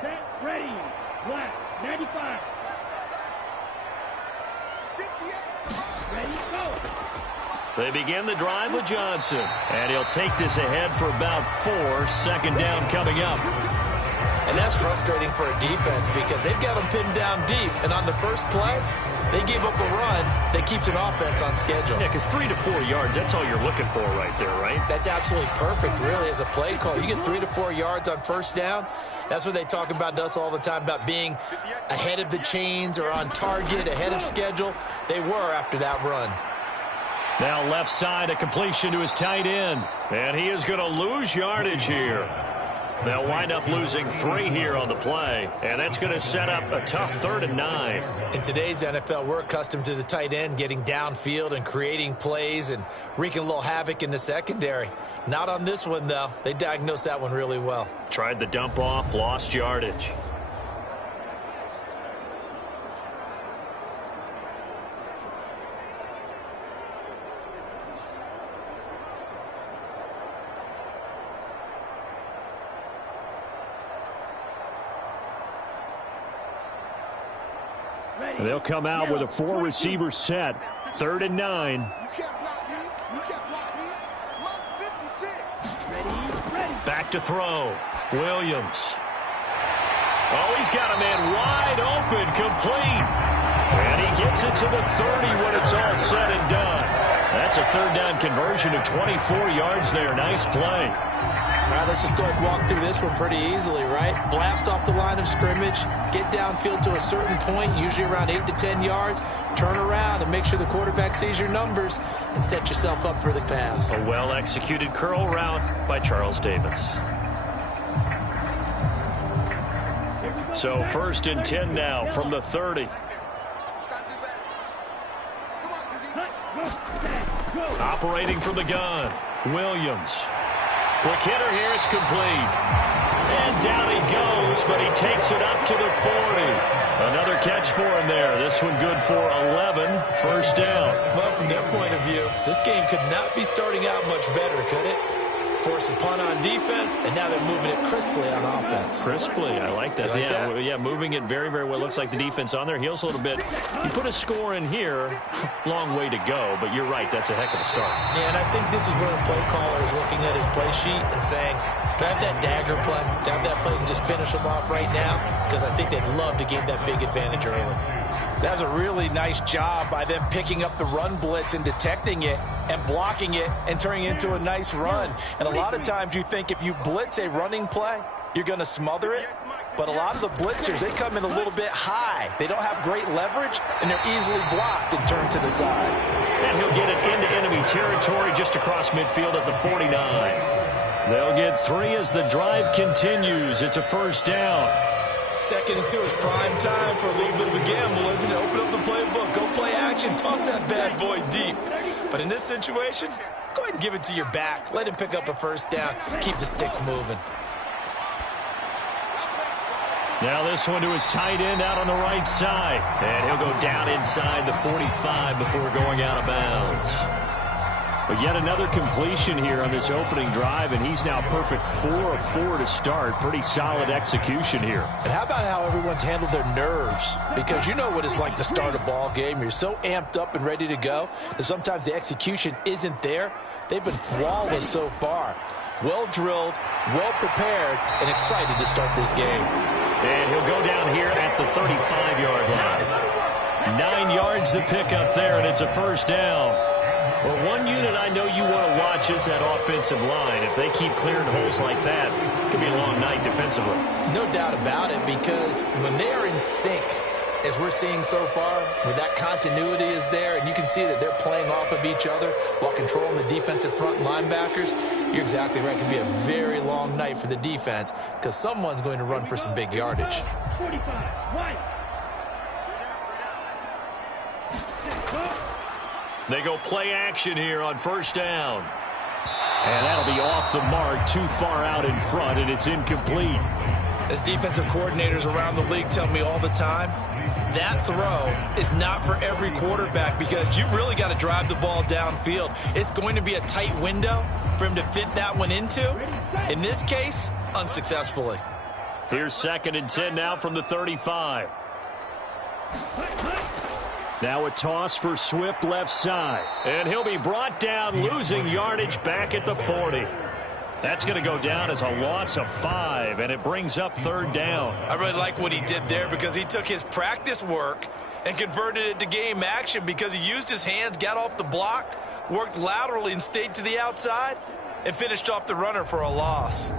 Set, ready, black, 95. Ready, go. They begin the drive with Johnson. And he'll take this ahead for about 4. Second down coming up. And that's frustrating for a defense because they've got them pinned down deep. And on the first play, they gave up a run that keeps an offense on schedule. Yeah, because 3 to 4 yards, that's all you're looking for right there, right? That's absolutely perfect, really, as a play call. You get 3 to 4 yards on first down. That's what they talk about to us all the time, about being ahead of the chains or on target, ahead of schedule. They were after that run. Now left side, a completion to his tight end. And he is going to lose yardage here. They'll wind up losing 3 here on the play, and that's going to set up a tough 3rd and 9. In today's NFL, we're accustomed to the tight end getting downfield and creating plays and wreaking a little havoc in the secondary. Not on this one, though. They diagnosed that one really well. Tried the dump off, lost yardage. And they'll come out with a 4-receiver set. 3rd and 9. You can't block me. You can't block me. Mine's 56. Ready. Back to throw. Williams. Oh, he's got a man wide open, complete. And he gets it to the 30 when it's all said and done. That's a 3rd down conversion of 24 yards there. Nice play. All right, let's just go ahead and walk through this one pretty easily, right? Blast off the line of scrimmage, get downfield to a certain point, usually around 8 to 10 yards, turn around and make sure the quarterback sees your numbers and set yourself up for the pass. A well-executed curl route by Charles Davis. So 1st and 10 now from the 30. Operating from the gun, Williams. Quick hitter here, it's complete. And down he goes, but he takes it up to the 40. Another catch for him there. This one good for 11, 1st down. Well, from their point of view, this game could not be starting out much better, could it? Force a punt on defense, and now they're moving it crisply on offense. Crisply, I like that. You like Yeah, moving it very, very well. Looks like the defense on their heels a little bit. You put a score in here, long way to go, but you're right, that's a heck of a start. Yeah, and I think this is where the play caller is looking at his play sheet and saying, do I have that dagger play? Do I have that play and just finish them off right now? Because I think they'd love to gain that big advantage early. That was a really nice job by them picking up the run blitz and detecting it and blocking it and turning it into a nice run. And a lot of times you think if you blitz a running play, you're going to smother it. But a lot of the blitzers, they come in a little bit high. They don't have great leverage, and they're easily blocked and turned to the side. And he'll get it into enemy territory just across midfield at the 49. They'll get 3 as the drive continues. It's a 1st down. 2nd and 2 is prime time for a little bit of a gamble, isn't it? Open up the playbook, go play action, toss that bad boy deep. But in this situation, go ahead and give it to your back. Let him pick up a 1st down. Keep the sticks moving. Now this one to his tight end out on the right side. And he'll go down inside the 45 before going out of bounds. But yet another completion here on this opening drive, and he's now perfect 4 of 4 to start. Pretty solid execution here. And how about how everyone's handled their nerves? Because you know what it's like to start a ball game. You're so amped up and ready to go, and sometimes the execution isn't there. They've been flawless so far. Well drilled, well prepared, and excited to start this game. And he'll go down here at the 35-yard line. 9 yards to pick up there, and it's a 1st down. Well, one unit I know you want to watch is that offensive line. If they keep clearing holes like that, it could be a long night defensively. No doubt about it, because when they are in sync, as we're seeing so far, when that continuity is there, and you can see that they're playing off of each other while controlling the defensive front linebackers, you're exactly right. It could be a very long night for the defense because someone's going to run for some big yardage. 45, white. They go play action here on 1st down. And that'll be off the mark, too far out in front, and it's incomplete. As defensive coordinators around the league tell me all the time, that throw is not for every quarterback because you've really got to drive the ball downfield. It's going to be a tight window for him to fit that one into. In this case, unsuccessfully. Here's 2nd and 10 now from the 35. Now a toss for Swift left side. And he'll be brought down, losing yardage back at the 40. That's going to go down as a loss of 5, and it brings up 3rd down. I really like what he did there because he took his practice work and converted it to game action because he used his hands, got off the block, worked laterally and stayed to the outside, and finished off the runner for a loss.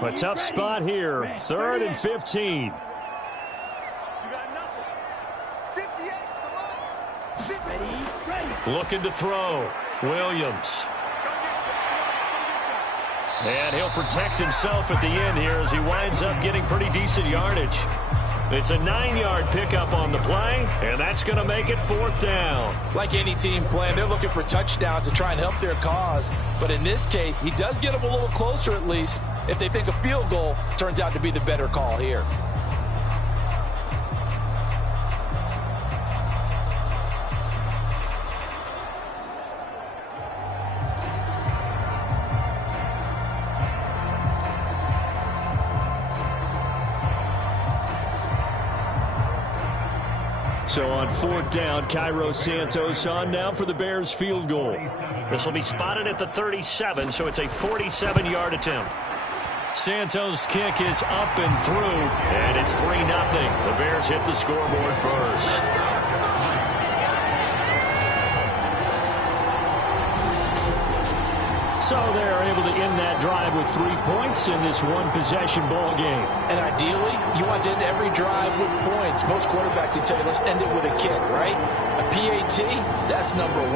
A tough spot here. 3rd and 15. You got nothing. 58 to the line. Looking to throw. Williams. And he'll protect himself at the end here as he winds up getting pretty decent yardage. It's a 9-yard pickup on the play, and that's going to make it 4th down. Like any team playing, they're looking for touchdowns to try and help their cause. But in this case, he does get them a little closer at least if they think a field goal turns out to be the better call here. So on 4th down, Cairo Santos on now for the Bears field goal. This will be spotted at the 37, so it's a 47-yard attempt. Santos' kick is up and through, and it's 3-0. The Bears hit the scoreboard first. So they're able to end that drive with 3 points in this one-possession ball game. And ideally, you want to end every drive with points. Most quarterbacks will tell you, let's end it with a kick, right? A PAT, that's number 1.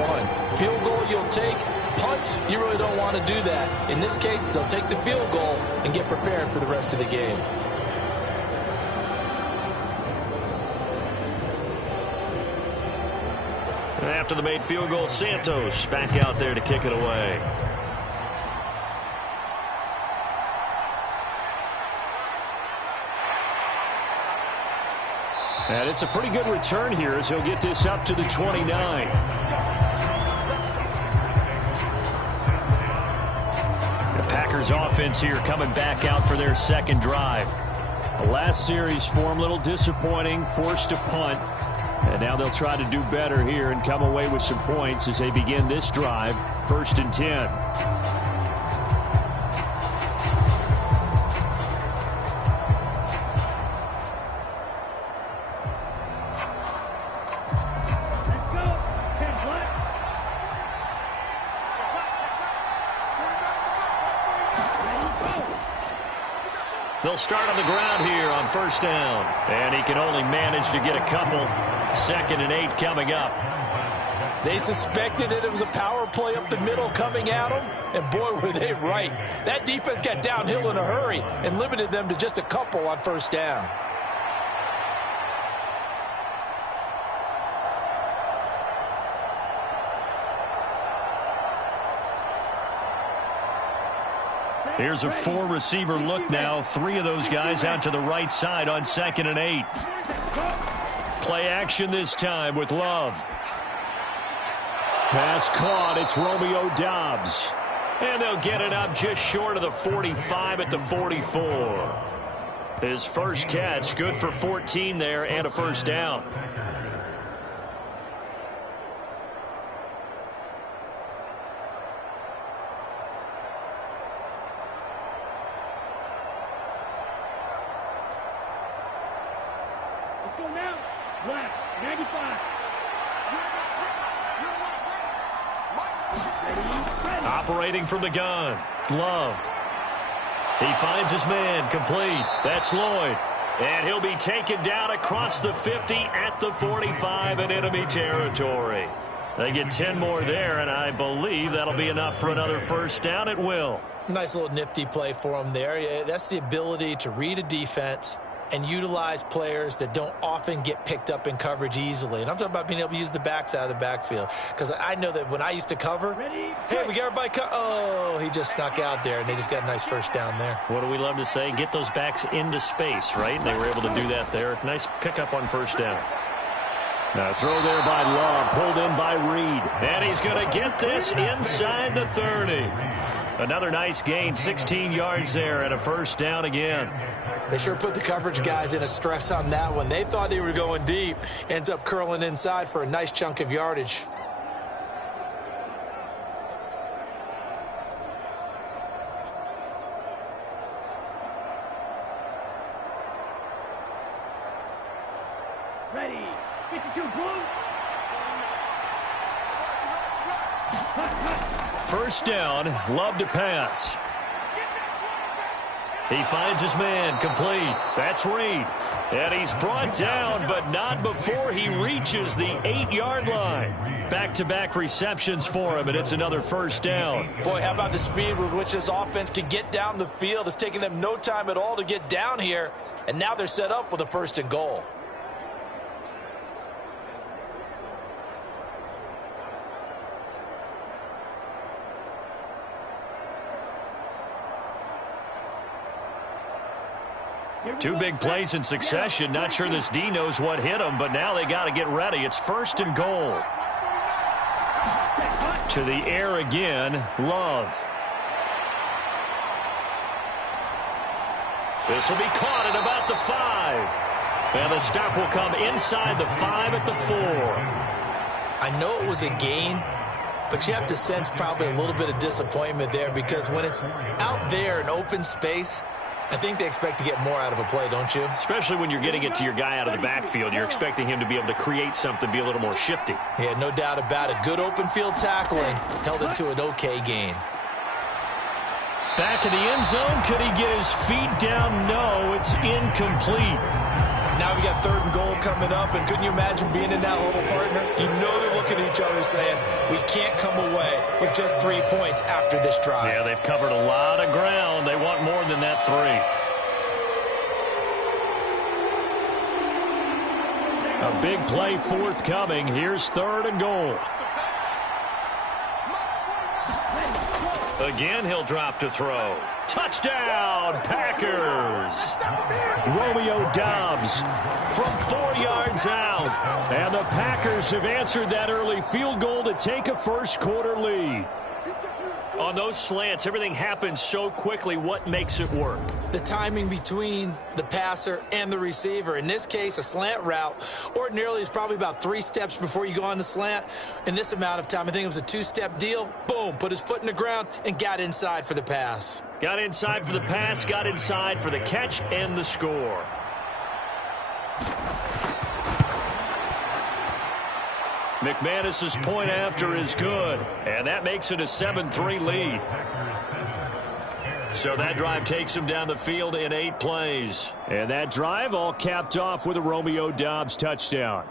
Field goal you'll take. Punts, you really don't want to do that. In this case, they'll take the field goal and get prepared for the rest of the game. And after the made field goal, Santos back out there to kick it away. And it's a pretty good return here as he'll get this up to the 29. The Packers offense here coming back out for their 2nd drive. The last series form, a little disappointing, forced to punt. And now they'll try to do better here and come away with some points as they begin this drive, 1st and 10. They'll start on the ground here on 1st down. And he can only manage to get a couple. 2nd and 8 coming up. They suspected it was a power play up the middle coming at them, and boy, were they right. That defense got downhill in a hurry and limited them to just a couple on 1st down. Here's a 4-receiver look now. 3 of those guys out to the right side on 2nd and 8. Play action this time with Love. Pass caught. It's Romeo Doubs. And they'll get it up just short of the 45 at the 44. His first catch, good for 14 there and a 1st down. Let's go now. Black, 95. Ready. Operating from the gun. Love. He finds his man complete. That's Lloyd. And he'll be taken down across the 50 at the 45 in enemy territory. They get 10 more there, and I believe that'll be enough for another 1st down. It will. Nice little nifty play for him there. Yeah, that's the ability to read a defense, and utilize players that don't often get picked up in coverage easily. And I'm talking about being able to use the backs out of the backfield. Because I know that when I used to cover, hey, we got everybody oh, he just snuck out there, and they just got a nice first down there. What do we love to say? Get those backs into space, right? And they were able to do that there. Nice pickup on first down. Now throw there by Love, pulled in by Reed. And he's going to get this inside the 30. Another nice gain, 16 yards there and a first down again. They sure put the coverage guys in a stress on that one. They thought they were going deep. Ends up curling inside for a nice chunk of yardage. Ready. 52 blue. First down, Love to pass. He finds his man, complete. That's Reed. And he's brought down, but not before he reaches the 8-yard line. Back-to-back receptions for him, and it's another first down. Boy, how about the speed with which this offense can get down the field? It's taking them no time at all to get down here, and now they're set up with a first and goal. Two big plays in succession. Not sure this D knows what hit him, but now they got to get ready. It's first and goal. To the air again, Love. This will be caught at about the 5. And the stop will come inside the 5 at the 4. I know it was a gain, but you have to sense probably a little bit of disappointment there, because when it's out there in open space, I think they expect to get more out of a play, don't you? Especially when you're getting it to your guy out of the backfield. You're expecting him to be able to create something, be a little more shifty. Yeah, no doubt about it. Good open field tackling. Held it to an okay gain. Back in the end zone. Could he get his feet down? No, it's incomplete. Now we got third and goal coming up, and couldn't you imagine being in that little partner? You know they're looking at each other saying, we can't come away with just 3 points after this drive. Yeah, they've covered a lot of ground. They want more than that 3. A big play forthcoming. Here's third and goal. Again, he'll drop to throw. Touchdown, Packers! Romeo Doubs from 4 yards out. And the Packers have answered that early field goal to take a first quarter lead. On those slants, everything happens so quickly. What makes it work? The timing between the passer and the receiver. In this case, a slant route ordinarily is probably about 3 steps before you go on the slant. In this amount of time, I think it was a 2-step deal. Boom, put his foot in the ground and got inside for the pass. Got inside for the pass, got inside for the catch and the score. McManus's point after is good, and that makes it a 7-3 lead. So that drive takes him down the field in 8 plays. And that drive all capped off with a Romeo Doubs touchdown.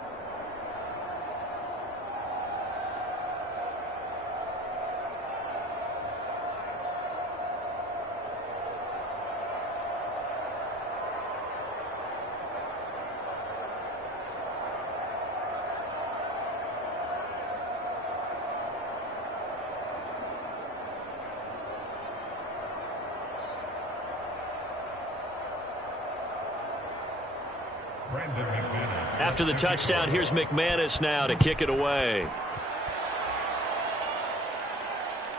After the touchdown, here's McManus now to kick it away.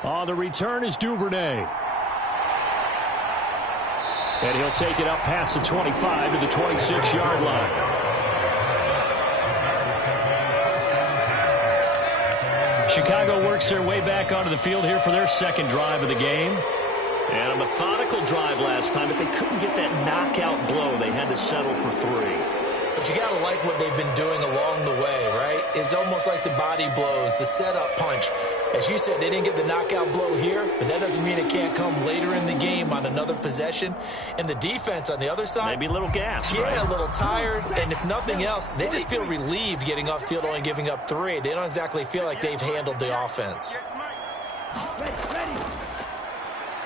On the return is Duvernay. And he'll take it up past the 25 to the 26-yard line. Chicago works their way back onto the field here for their second drive of the game. And a methodical drive last time, but they couldn't get that knockout blow. They had to settle for 3. But you got to like what they've been doing along the way, right? It's almost like the body blows, the setup punch. As you said, they didn't get the knockout blow here, but that doesn't mean it can't come later in the game on another possession. And the defense on the other side, maybe a little gas, yeah, right? A little tired. And if nothing else, they just feel relieved getting upfield, only giving up 3. They don't exactly feel like they've handled the offense.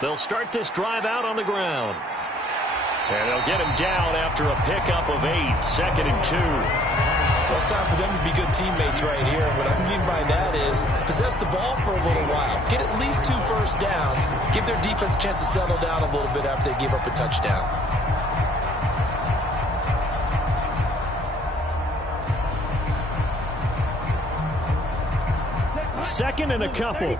They'll start this drive out on the ground. And they'll get him down after a pickup of 8, 2nd and 2. Well, it's time for them to be good teammates right here. What I mean by that is possess the ball for a little while. Get at least 2 first downs. Give their defense a chance to settle down a little bit after they give up a touchdown. Second and a couple.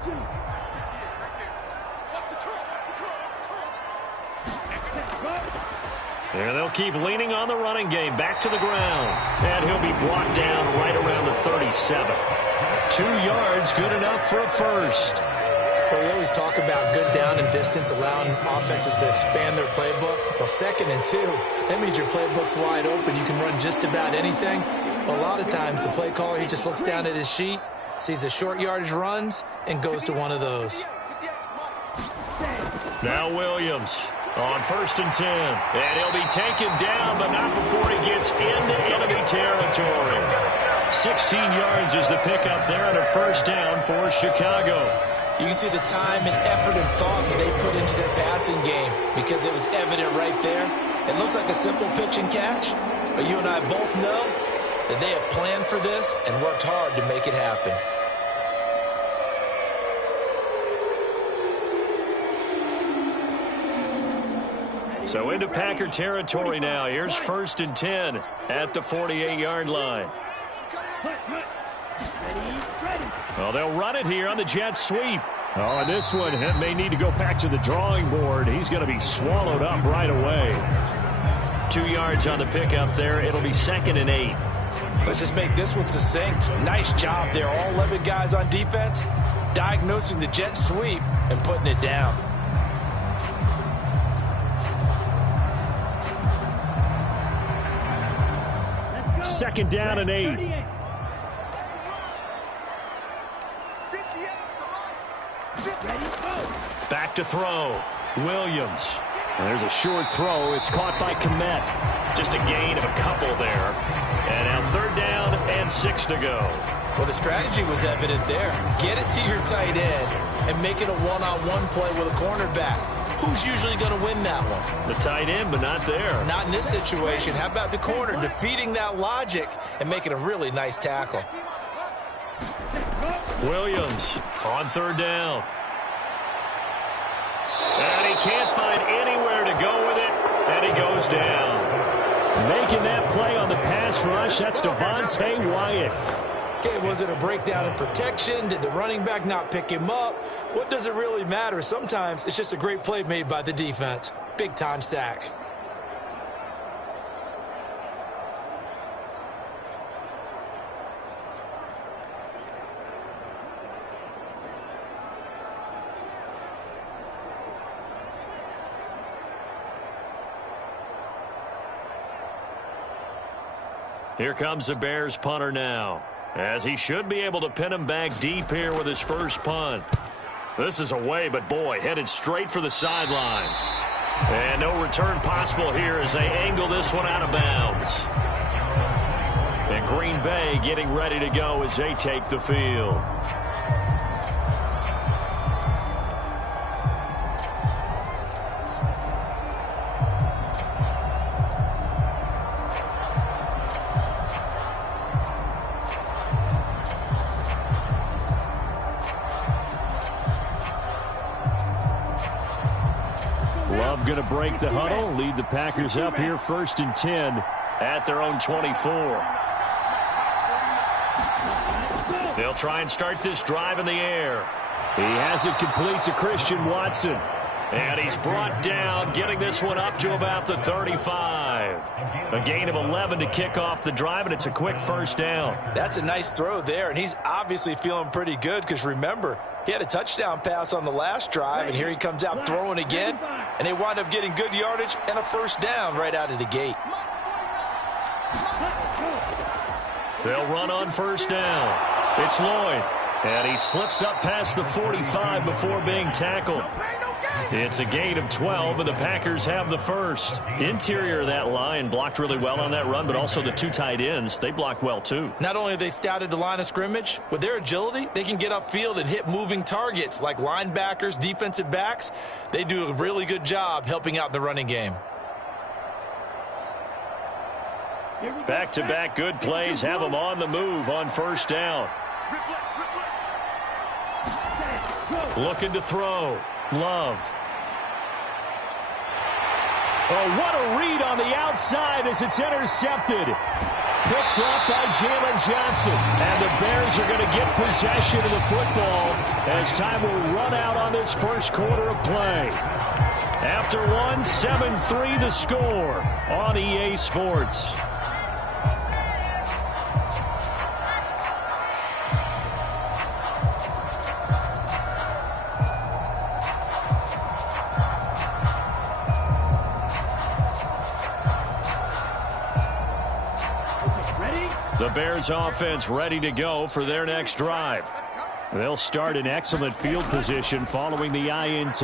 And they'll keep leaning on the running game. Back to the ground. And he'll be brought down right around the 37. 2 yards, good enough for a first. Well, we always talk about good down and distance, allowing offenses to expand their playbook. Well, 2nd and 2, that means your playbook's wide open. You can run just about anything. But a lot of times, the play caller, he just looks down at his sheet, sees the short yardage runs, and goes to one of those. Now Williams on 1st and 10. And he'll be taken down, but not before he gets into enemy territory. 16 yards is the pickup there on a first down for Chicago. You can see the time and effort and thought that they put into their passing game because it was evident right there. It looks like a simple pitch and catch, but you and I both know that they have planned for this and worked hard to make it happen. So into Packer territory now. Here's 1st and 10 at the 48-yard line. Well, they'll run it here on the jet sweep. Oh, and this one may need to go back to the drawing board. He's going to be swallowed up right away. 2 yards on the pickup there. It'll be 2nd and 8. Let's just make this one succinct. Nice job there. All 11 guys on defense diagnosing the jet sweep and putting it down. Second down and 8. Back to throw. Williams. And there's a short throw. It's caught by Komet. Just a gain of a couple there. And now 3rd down and 6 to go. Well, the strategy was evident there. Get it to your tight end and make it a one-on-one play with a cornerback. Who's usually going to win that one? The tight end, but not there. Not in this situation. How about the corner defeating that logic and making a really nice tackle? Williams on 3rd down. And he can't find anywhere to go with it, and he goes down. Making that play on the pass rush, that's Devontae Wyatt. Okay, was it a breakdown in protection? Did the running back not pick him up? What does it really matter? Sometimes it's just a great play made by the defense. Big-time sack. Here comes the Bears punter now, as he should be able to pin him back deep here with his first punt. This is away, but boy, headed straight for the sidelines. And no return possible here as they angle this one out of bounds. And Green Bay getting ready to go as they take the field. Love going to break the huddle, lead the Packers up here 1st and 10 at their own 24. They'll try and start this drive in the air. He has it complete to Christian Watson. And he's brought down, getting this one up to about the 35. A gain of 11 to kick off the drive, and it's a quick first down. That's a nice throw there, and he's obviously feeling pretty good because, remember, he had a touchdown pass on the last drive, and here he comes out throwing again, and they wind up getting good yardage and a first down right out of the gate. They'll run on first down. It's Lloyd, and he slips up past the 45 before being tackled. It's a gain of 12, and the Packers have the first. Interior of that line blocked really well on that run, but also the 2 tight ends, they blocked well too. Not only have they scouted the line of scrimmage, with their agility, they can get upfield and hit moving targets like linebackers, defensive backs. They do a really good job helping out the running game. Back-to-back good plays have them on the move on first down. Looking to throw. Love. Oh, what a read on the outside as it's intercepted. Picked up by Jalen Johnson. And the Bears are going to get possession of the football as time will run out on this first quarter of play. After one, 7-3 the score on EA Sports. The Bears offense ready to go for their next drive. They'll start in excellent field position following the INT.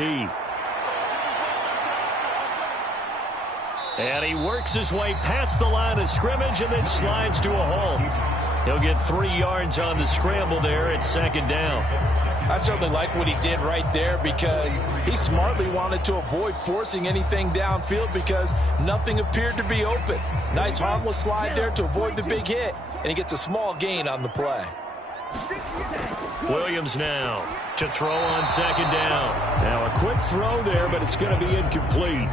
And he works his way past the line of scrimmage and then slides to a hole. He'll get 3 yards on the scramble there at second down. I certainly like what he did right there because he smartly wanted to avoid forcing anything downfield because nothing appeared to be open. Nice harmless slide there to avoid the big hit, and he gets a small gain on the play. Williams now to throw on second down. Now a quick throw there, but it's going to be incomplete.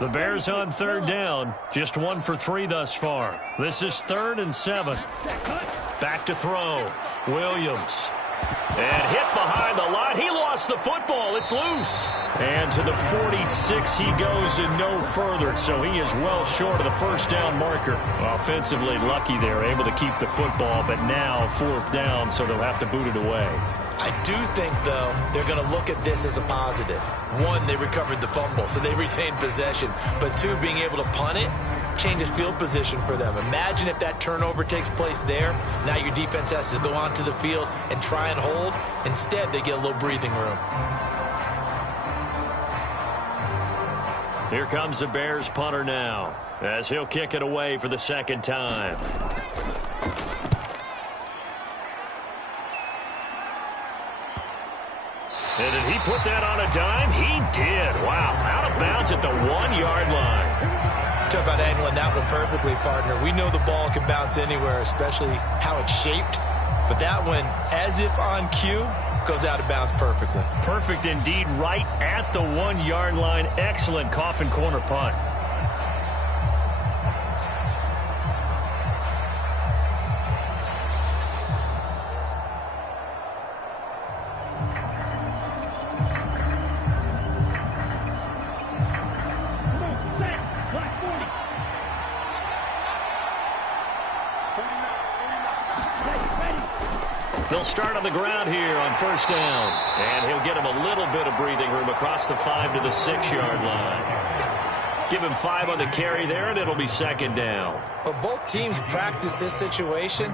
The Bears on third down, just 1 for 3 thus far. This is 3rd and 7. Back to throw. Williams. And hit behind the line. He lost the football. It's loose. And to the 46 he goes and no further. So he is well short of the first down marker. Offensively lucky they're able to keep the football, but now 4th down, so they'll have to boot it away. I do think, though, they're going to look at this as a positive. 1, they recovered the fumble, so they retained possession. But 2, being able to punt it changes field position for them. Imagine if that turnover takes place there. Now your defense has to go onto the field and try and hold. Instead, they get a little breathing room. Here comes the Bears punter now as he'll kick it away for the second time. And did he put that on a dime? He did. Wow. Out of bounds at the 1-yard line. Talk about angling that one perfectly, partner. We know the ball can bounce anywhere, especially how it's shaped. But that one, as if on cue, goes out of bounds perfectly. Perfect indeed, right at the 1-yard line. Excellent coffin corner punt. They'll start on the ground here on first down. And he'll get him a little bit of breathing room across the 5 to the 6-yard line. Give him 5 on the carry there, and it'll be second down. Well, both teams practice this situation,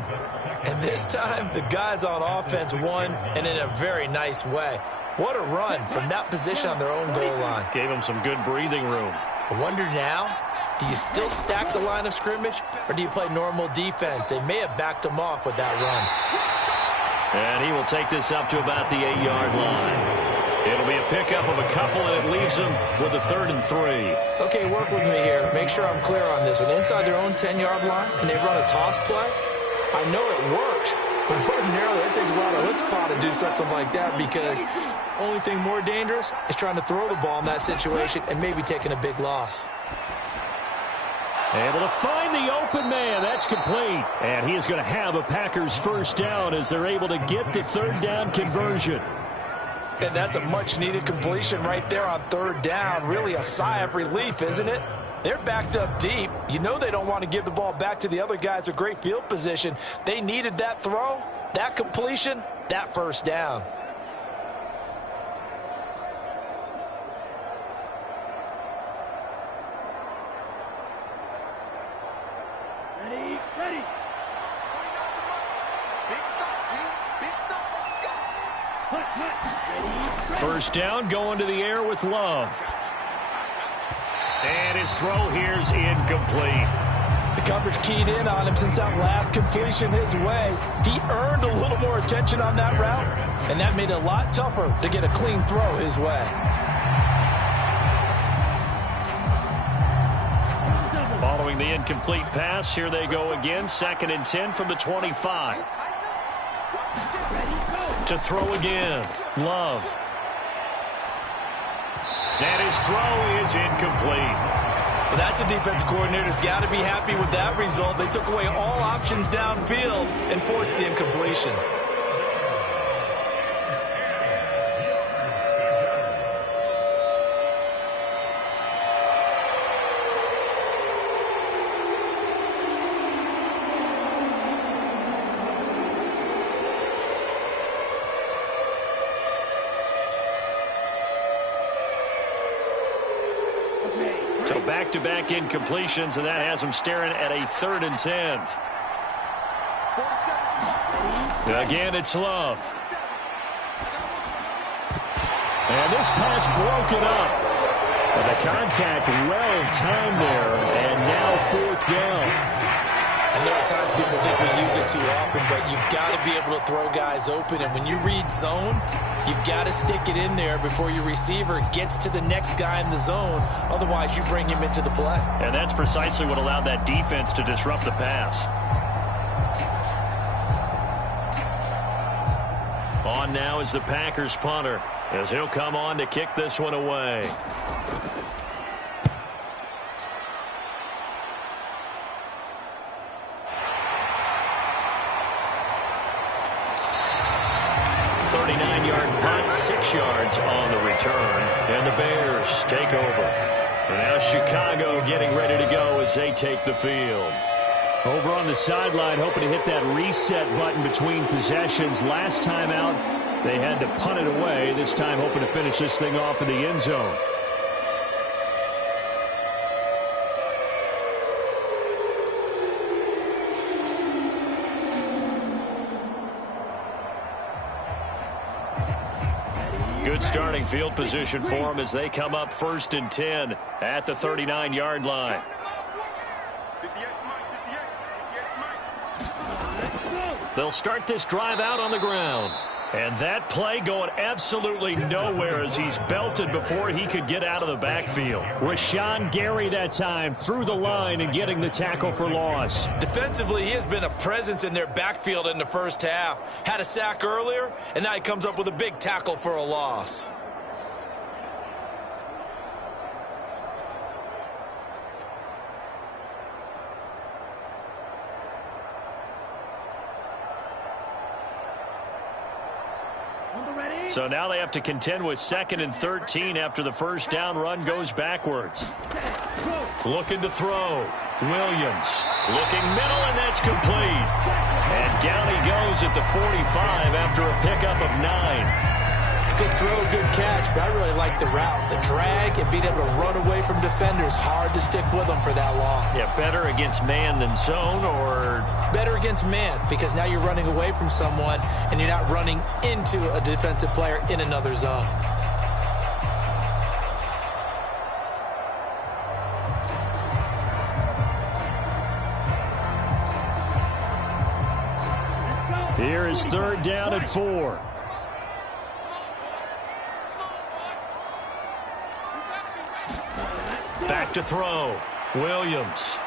and this time the guys on offense won, and in a very nice way. What a run from that position on their own goal line. Gave him some good breathing room. I wonder now, do you still stack the line of scrimmage, or do you play normal defense? They may have backed him off with that run. And he will take this up to about the 8-yard line. It'll be a pickup of a couple, and it leaves them with a 3rd and 3. Okay, work with me here. Make sure I'm clear on this one. Inside their own 10-yard line, and they run a toss play, I know it works, but ordinarily it takes a lot of chutzpah to do something like that because the only thing more dangerous is trying to throw the ball in that situation and maybe taking a big loss. Able to find the open man. That's complete. And he is going to have a Packers first down as they're able to get the 3rd down conversion. And that's a much-needed completion right there on 3rd down. Really a sigh of relief, isn't it? They're backed up deep. You know they don't want to give the ball back to the other guys. A great field position. They needed that throw, that completion, that first down. Ready. Big stop, Lee. Big stop. Let's go. First down, going to the air with Love. And his throw here's incomplete. The coverage keyed in on him since that last completion his way. He earned a little more attention on that route, and that made it a lot tougher to get a clean throw his way. Following the incomplete pass, here they go again. 2nd and 10 from the 25. To throw again, Love. And his throw is incomplete. Well, that's a defensive coordinator's got to be happy with that result. They took away all options downfield and forced the incompletion. So back-to-back incompletions, and that has them staring at a 3rd and 10. Again, it's Love. And this pass broken up. But the contact well timed there, and now 4th down. I know at times people think we use it too often, but you've got to be able to throw guys open. And when you read zone, you've got to stick it in there before your receiver gets to the next guy in the zone. Otherwise, you bring him into the play. And that's precisely what allowed that defense to disrupt the pass. On now is the Packers punter, as he'll come on to kick this one away. Punt, 6 yards on the return, and the Bears take over. And now Chicago getting ready to go as they take the field. Over on the sideline, hoping to hit that reset button between possessions. Last time out, they had to punt it away. This time hoping to finish this thing off in the end zone. Good starting field position for them as they come up 1st and 10 at the 39-yard line. They'll start this drive out on the ground. And that play going absolutely nowhere as he's belted before he could get out of the backfield. Rashawn Gary that time through the line and getting the tackle for loss. Defensively, he has been a presence in their backfield in the first half. Had a sack earlier, and now he comes up with a big tackle for a loss. So now they have to contend with 2nd and 13 after the first down run goes backwards. Looking to throw. Williams looking middle, and that's complete. And down he goes at the 45 after a pickup of 9. Good throw, good catch, but I really like the route. The drag and being able to run away from defenders, hard to stick with them for that long. Yeah, better against man than zone, or? Better against man, because now you're running away from someone and you're not running into a defensive player in another zone. Here is 3rd down and 4. Back to throw. Williams.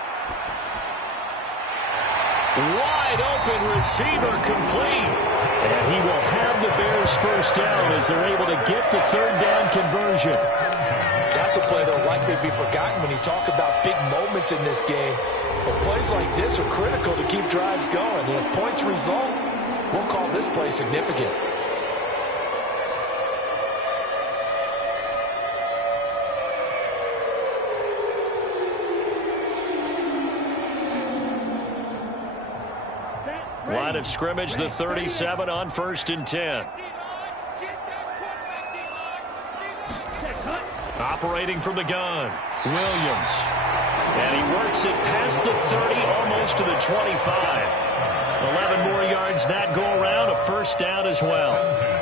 Wide open receiver complete. And he will have the Bears first down as they're able to get the 3rd down conversion. That's a play that will likely be forgotten when you talk about big moments in this game. But plays like this are critical to keep drives going. And if points result, we'll call this play significant. Line of scrimmage, the 37 on 1st and 10. Operating from the gun, Williams. And he works it past the 30, almost to the 25. 11 more yards that go around, a first down as well.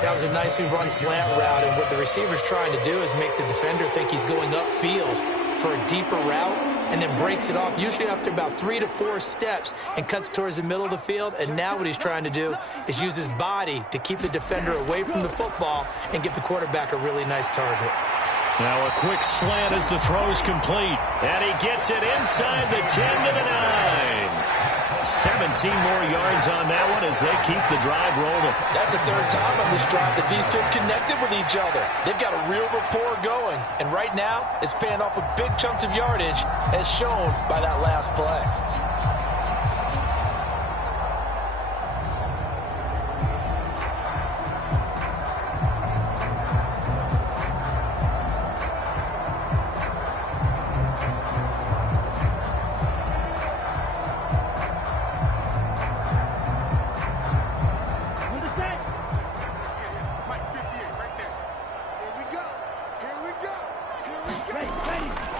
That was a nicely run slant route, and what the receiver's trying to do is make the defender think he's going upfield for a deeper route, and then breaks it off, usually after about 3 to 4 steps, and cuts towards the middle of the field. And now what he's trying to do is use his body to keep the defender away from the football and give the quarterback a really nice target. Now a quick slant as the throw's complete. And he gets it inside the 10 to the 9. 17 more yards on that one as they keep the drive rolling. That's the third time on this drive that these two have connected with each other. They've got a real rapport going. And right now, it's paying off with big chunks of yardage, as shown by that last play.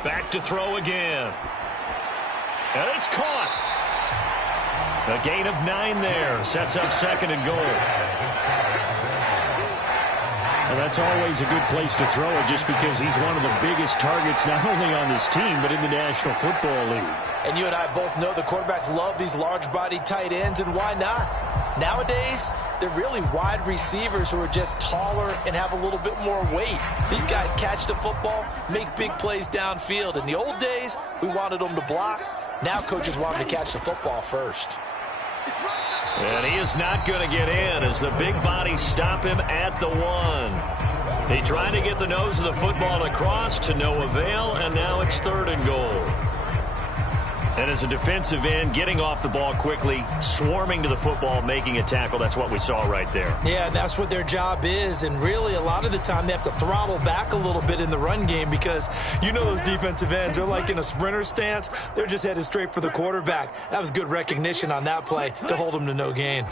Back to throw again. And it's caught. A gain of 9 there. Sets up 2nd and goal. Well, that's always a good place to throw it, just because he's one of the biggest targets not only on this team but in the National Football League. And you and I both know the quarterbacks love these large-bodied tight ends, and why not? Nowadays, they're really wide receivers who are just taller and have a little bit more weight. These guys catch the football, make big plays downfield. In the old days, we wanted them to block. Now coaches want them to catch the football first. And he is not going to get in as the big bodies stop him at the 1. He tried to get the nose of the football across to no avail, and now it's 3rd and goal. And as a defensive end, getting off the ball quickly, swarming to the football, making a tackle, that's what we saw right there. Yeah, that's what their job is, and really a lot of the time they have to throttle back a little bit in the run game, because you know those defensive ends, they're like in a sprinter stance. They're just headed straight for the quarterback. That was good recognition on that play to hold him to no gain.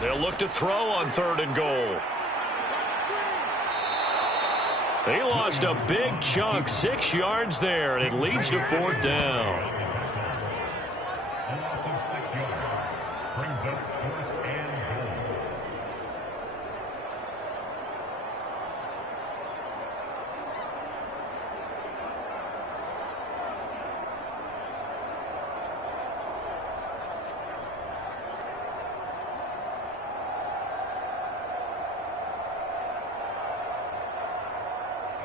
They'll look to throw on 3rd and goal. He lost a big chunk, 6 yards there, and it leads to 4th down.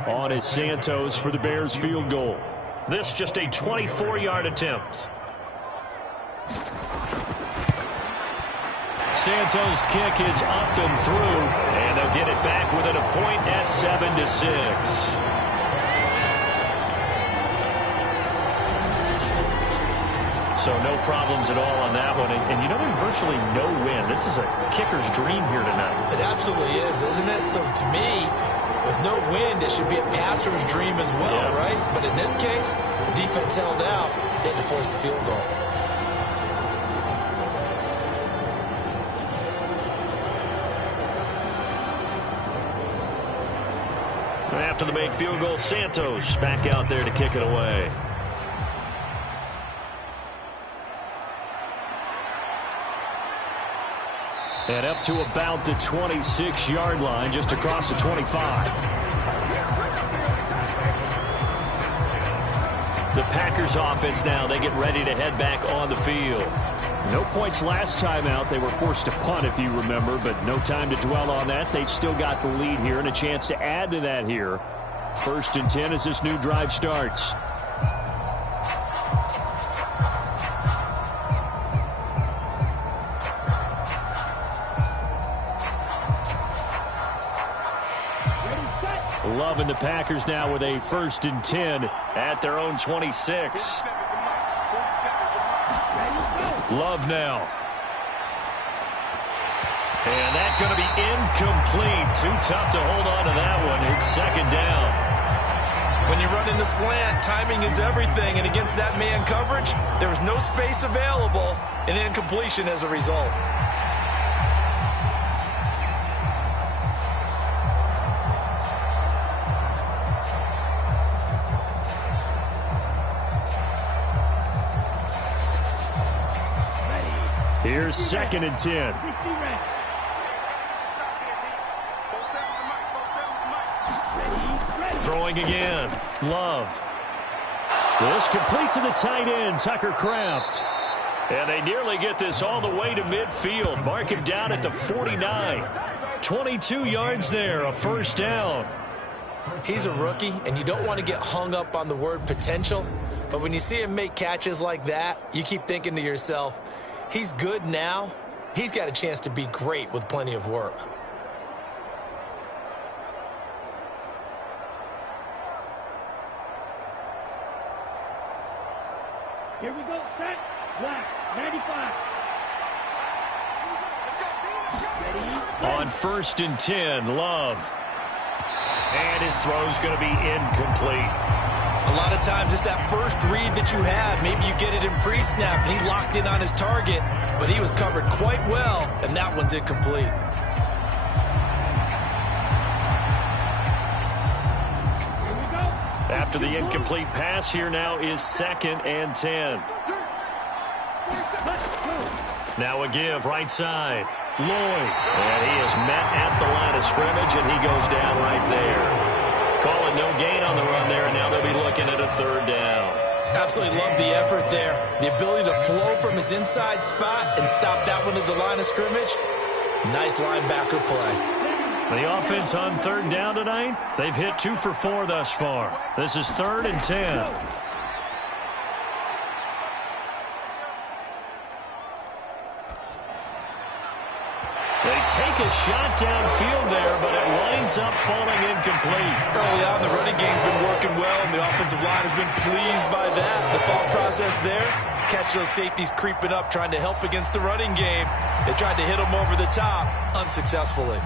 On is Santos for the Bears field goal. This just a 24-yard attempt. Santos' kick is up and through, and they'll get it back within a point at 7-6. So no problems at all on that one. And you know, there's virtually no wind. This is a kicker's dream here tonight. It absolutely is, isn't it? So to me, with no wind, it should be a passer's dream as well, right? But in this case, the defense held out. They had to force the field goal. And after the made field goal, Santos back out there to kick it away. And up to about the 26-yard line, just across the 25. The Packers offense now, they get ready to head back on the field. No points last time out. They were forced to punt, if you remember, but no time to dwell on that. They've still got the lead here and a chance to add to that here. 1st and 10 as this new drive starts. Loving the Packers now with a 1st and 10 at their own 26. Love now. And that's going to be incomplete. Too tough to hold on to that one. It's 2nd down. When you run in the slant, timing is everything. And against that man coverage, there was no space available, and incompletion as a result. Here's 2nd and 10. Throwing again. Love. This complete to the tight end, Tucker Kraft. And they nearly get this all the way to midfield. Mark him down at the 49. 22 yards there, a first down. He's a rookie, and you don't want to get hung up on the word potential. But when you see him make catches like that, you keep thinking to yourself, he's good now. He's got a chance to be great with plenty of work. Here we go, set, black, 95. On 1st and 10, Love. And his throw's going to be incomplete. A lot of times it's that first read that you have. Maybe you get it in pre-snap, and he locked in on his target, but he was covered quite well, and that one's incomplete. After the incomplete pass, here now is 2nd and 10. Now a give, right side. Lloyd. And he is met at the line of scrimmage, and he goes down right there. Calling no gain on the run there, and now they'll be looking at a 3rd down. Absolutely love the effort there. The ability to flow from his inside spot and stop that one at the line of scrimmage. Nice linebacker play. The offense on 3rd down tonight, they've hit 2 for 4 thus far. This is 3rd and 10. They take a shot downfield there, but it winds up falling incomplete. Early on, the running game's been working well, and the offensive line has been pleased by that. The thought process there, catch those safeties creeping up, trying to help against the running game. They tried to hit them over the top, unsuccessfully.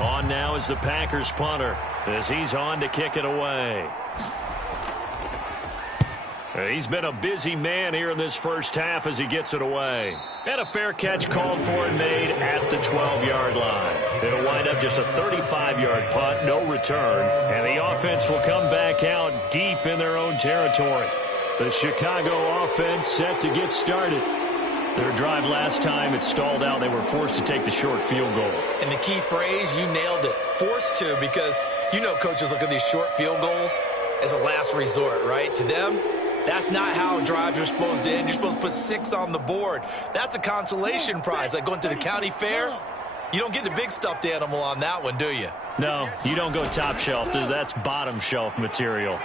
On now is the Packers punter, as he's on to kick it away. He's been a busy man here in this first half as he gets it away. And a fair catch called for and made at the 12-yard line. It'll wind up just a 35-yard punt, no return. And the offense will come back out deep in their own territory. The Chicago offense set to get started. Their drive last time, it stalled out. They were forced to take the short field goal. And the key phrase, you nailed it, forced to, because you know coaches look at these short field goals as a last resort, right? To them, that's not how drives are supposed to end. You're supposed to put 6 on the board. That's a consolation prize, like going to the county fair. You don't get the big stuffed animal on that one, do you? No, you don't go top shelf. That's bottom shelf material.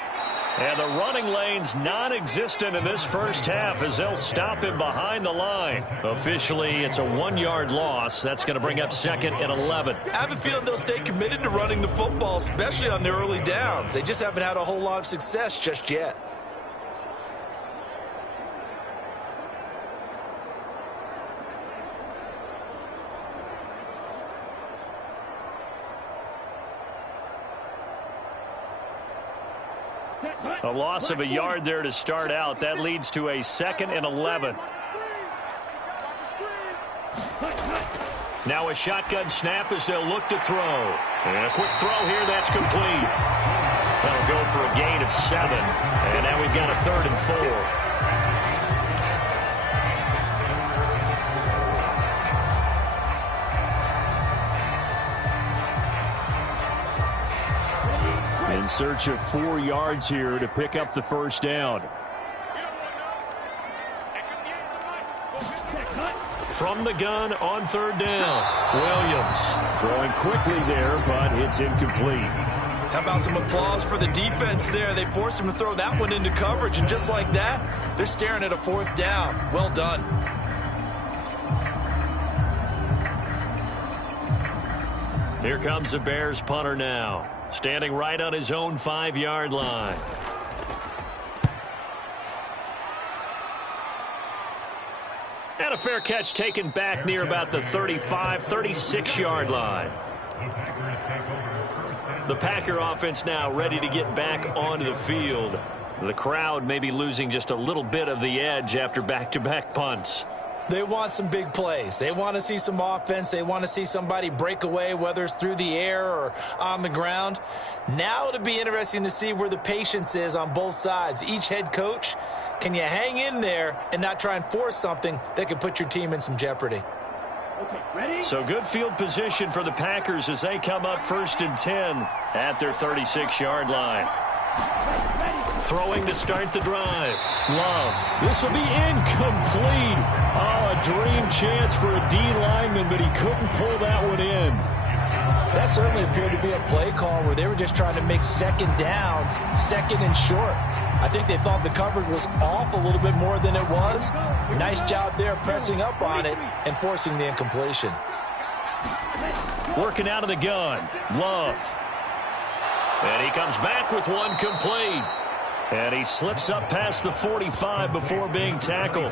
And the running lane's non-existent in this first half as they'll stop him behind the line. Officially, it's a 1-yard loss. That's going to bring up 2nd and 11. I have a feeling they'll stay committed to running the football, especially on the early downs. They just haven't had a whole lot of success just yet. A loss of a yard there to start out. That leads to a 2nd and 11. Now a shotgun snap as they'll look to throw. And a quick throw here, that's complete. That'll go for a gain of 7. And now we've got a 3rd and 4. In search of 4 yards here to pick up the first down. From the gun on 3rd down, Williams throwing quickly there, but it's incomplete. How about some applause for the defense there? They forced him to throw that one into coverage, and just like that, they're staring at a 4th down. Well done. Here comes the Bears punter now, standing right on his own 5-yard line. And a fair catch taken back near about the 35, 36-yard line. The Packer offense now ready to get back onto the field. The crowd may be losing just a little bit of the edge after back-to-back punts. They want some big plays. They want to see some offense. They want to see somebody break away, whether it's through the air or on the ground. Now it'll be interesting to see where the patience is on both sides. Each head coach, can you hang in there and not try and force something that could put your team in some jeopardy? Okay, ready? So good field position for the Packers as they come up 1st and 10 at their 36-yard line. Throwing to start the drive. Love. This will be incomplete. Oh, a dream chance for a D lineman, but he couldn't pull that one in. That certainly appeared to be a play call where they were just trying to make second down, second and short. I think they thought the coverage was off a little bit more than it was. Nice job there pressing up on it and forcing the incompletion. Working out of the gun. Love. And he comes back with one complete. And he slips up past the 45 before being tackled.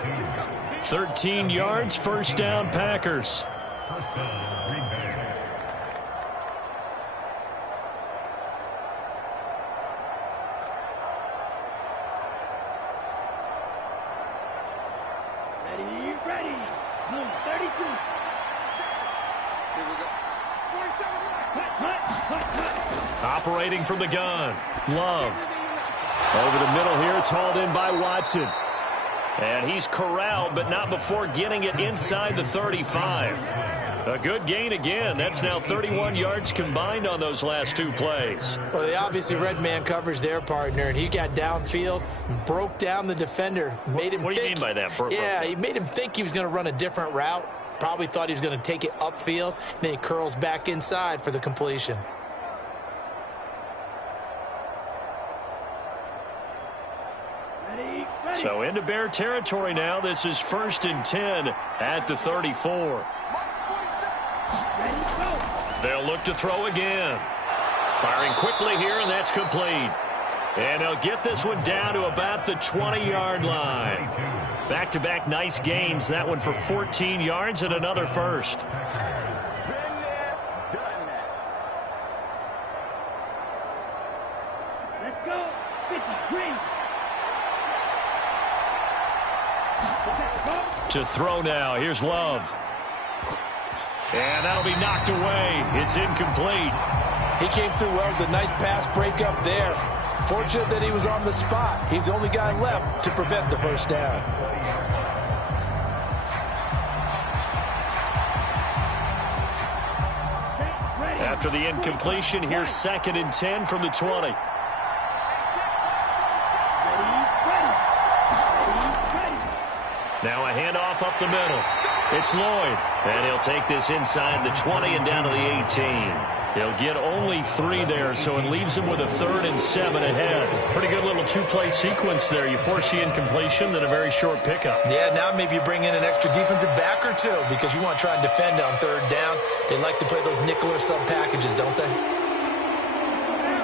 13 yards, first down, Packers. Ready. Blue 32. Here we go. 47. Operating from the gun. Love. Over the middle here, it's hauled in by Watson. And he's corralled, but not before getting it inside the 35. A good gain again. That's now 31 yards combined on those last two plays. Well, they obviously red man coverage their partner, and he got downfield, broke down the defender, made him What do you think, mean by that? he made him think he was going to run a different route. Probably thought he was going to take it upfield, and then he curls back inside for the completion. So into Bear territory now. This is 1st and 10 at the 34. They'll look to throw again. Firing quickly here, and that's complete. And they'll get this one down to about the 20-yard line. Back-to-back nice gains. That one for 14 yards and another first. Let's go. 53. To throw now. Here's Love. And that'll be knocked away. It's incomplete. He came through well with a nice pass breakup there. Fortunate that he was on the spot. He's the only guy left to prevent the first down. After the incompletion, here's 2nd and 10 from the 20. Now a handoff up the middle. It's Lloyd. And he'll take this inside the 20 and down to the 18. He'll get only 3 there, so it leaves him with a 3rd and 7 ahead. Pretty good little two-play sequence there. You force the incompletion, then a very short pickup. Yeah, now maybe you bring in an extra defensive back or two because you want to try and defend on 3rd down. They like to play those nickel or sub packages, don't they?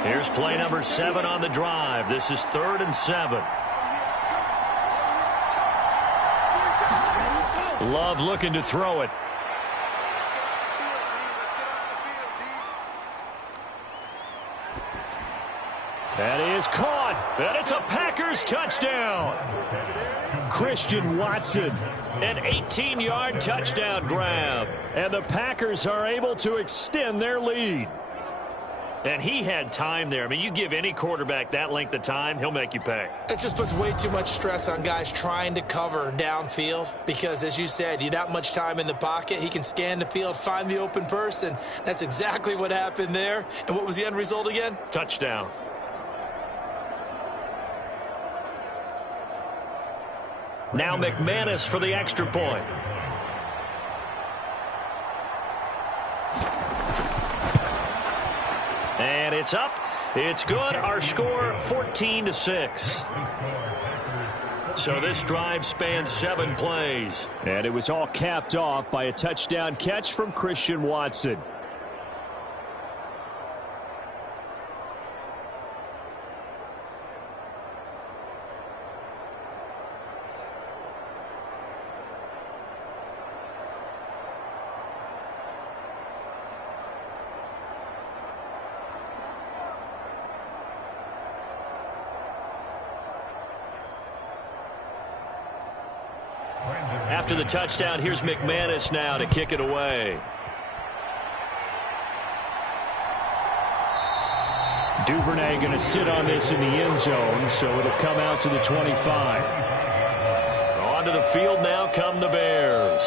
Here's play number 7 on the drive. This is 3rd and 7. Love looking to throw it. That is caught, and it's a Packers touchdown. Christian Watson. An 18-yard touchdown grab. And the Packers are able to extend their lead. And he had time there. I mean, you give any quarterback that length of time, he'll make you pay. It just puts way too much stress on guys trying to cover downfield because, as you said, you that much time in the pocket, he can scan the field, find the open person. That's exactly what happened there. And what was the end result again? Touchdown. Now McManus for the extra point. And it's up. It's good. Our score 14-6. So this drive spans 7 plays. And it was all capped off by a touchdown catch from Christian Watson. After the touchdown, here's McManus now to kick it away. Duvernay going to sit on this in the end zone, so it'll come out to the 25. Onto the field now come the Bears.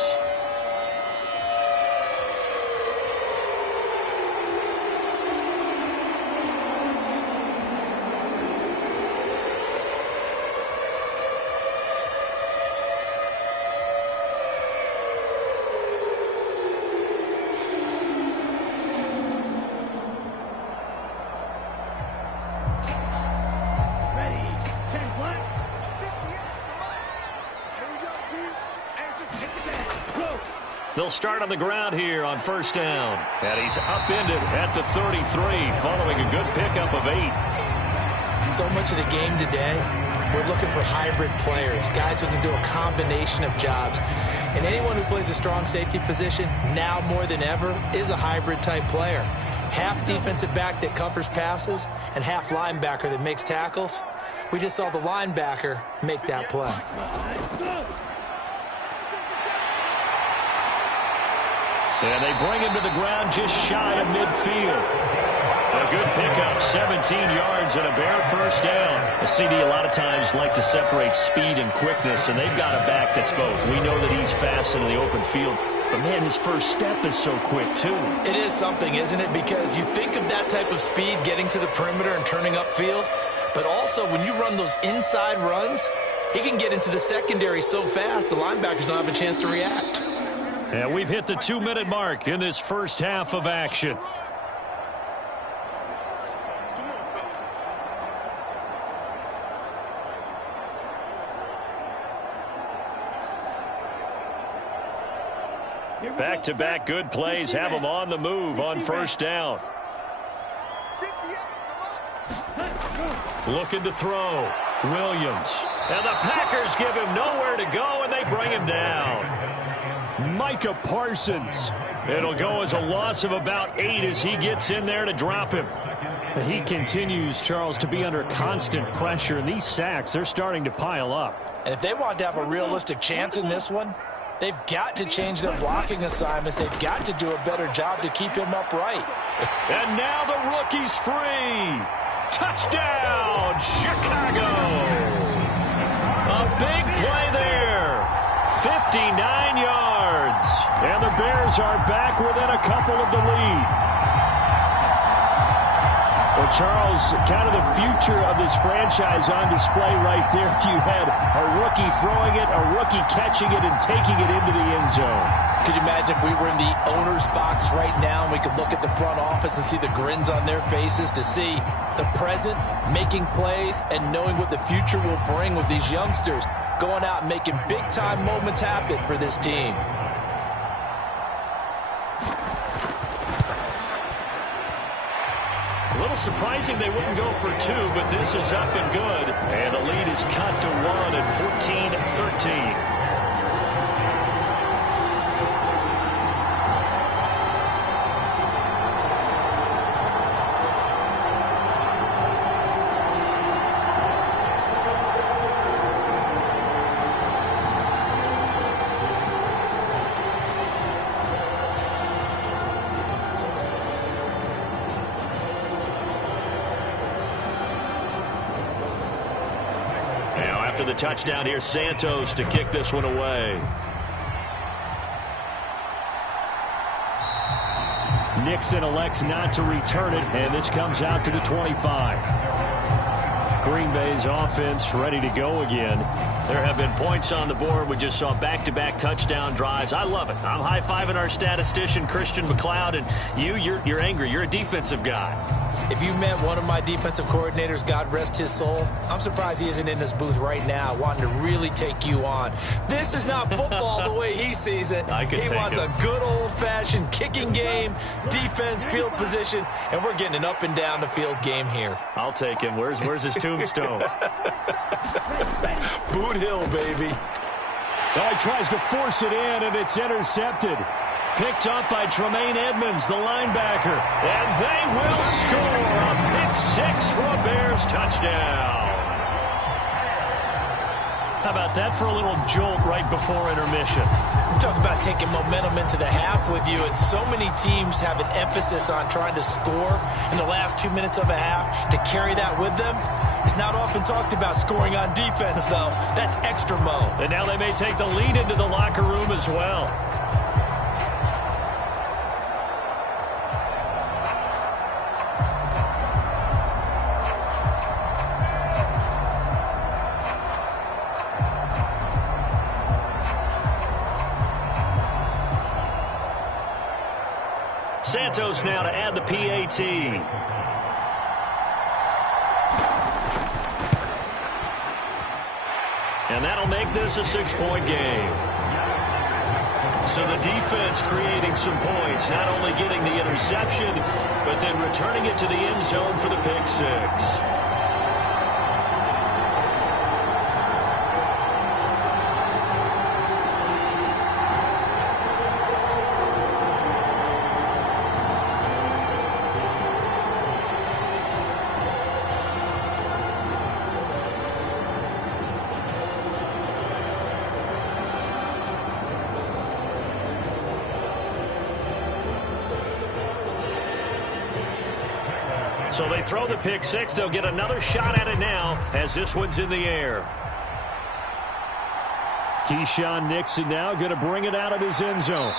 They'll start on the ground here on first down. And he's upended at the 33 following a good pickup of 8. So much of the game today, we're looking for hybrid players, guys who can do a combination of jobs. And anyone who plays a strong safety position, now more than ever, is a hybrid type player. Half defensive back that covers passes and half linebacker that makes tackles. We just saw the linebacker make that play. And they bring him to the ground just shy of midfield. A good pickup, 17 yards and a Bear first down. The CD a lot of times like to separate speed and quickness, and they've got a back that's both. We know that he's fast in the open field, but man, his first step is so quick too. It is something, isn't it? Because you think of that type of speed getting to the perimeter and turning upfield, but also when you run those inside runs, he can get into the secondary so fast the linebackers don't have a chance to react. And we've hit the 2-minute mark in this first half of action. Back-to-back good plays have them on the move on first down. Looking to throw. Williams. And the Packers give him nowhere to go, and they bring him down. Micah Parsons. It'll go as a loss of about 8 as he gets in there to drop him. He continues, Charles, to be under constant pressure, and these sacks, they're starting to pile up. And if they want to have a realistic chance in this one, they've got to change their blocking assignments. They've got to do a better job to keep him upright. And now the rookie's free. Touchdown, Chicago. A big play there. 59 yards. And the Bears are back within a couple of the lead. Well, Charles, kind of the future of this franchise on display right there. You had a rookie throwing it, a rookie catching it, and taking it into the end zone. Could you imagine if we were in the owner's box right now and we could look at the front office and see the grins on their faces, to see the present making plays and knowing what the future will bring with these youngsters going out and making big-time moments happen for this team. A little surprising they wouldn't go for 2, but this is up and good. And the lead is cut to 1 at 14-13. After the touchdown here, Santos to kick this one away. Nixon elects not to return it, and this comes out to the 25. Green Bay's offense ready to go again. There have been points on the board. We just saw back-to-back touchdown drives. I love it. I'm high-fiving our statistician, Christian McLeod, and you're angry. You're a defensive guy. If you met one of my defensive coordinators, God rest his soul, I'm surprised he isn't in this booth right now wanting to really take you on. This is not football the way he sees it. He wants a good old-fashioned kicking game, defense, field position, and we're getting an up-and-down-the-field game here. I'll take him. Where's his tombstone? Boot Hill, baby. Oh, he tries to force it in, and it's intercepted. Picked up by Tremaine Edmonds, the linebacker. And they will score a pick 6 for a Bears touchdown. How about that for a little jolt right before intermission? Talk about taking momentum into the half with you, and so many teams have an emphasis on trying to score in the last 2 minutes of a half. To carry that with them, it's not often talked about scoring on defense, though. That's extra mo. And now they may take the lead into the locker room as well. Santos now to add the PAT. And that'll make this a 6-point game. So the defense creating some points, not only getting the interception, but then returning it to the end zone for the pick six. So they throw the pick six. They'll get another shot at it now as this one's in the air. Keyshawn Nixon now going to bring it out of his end zone.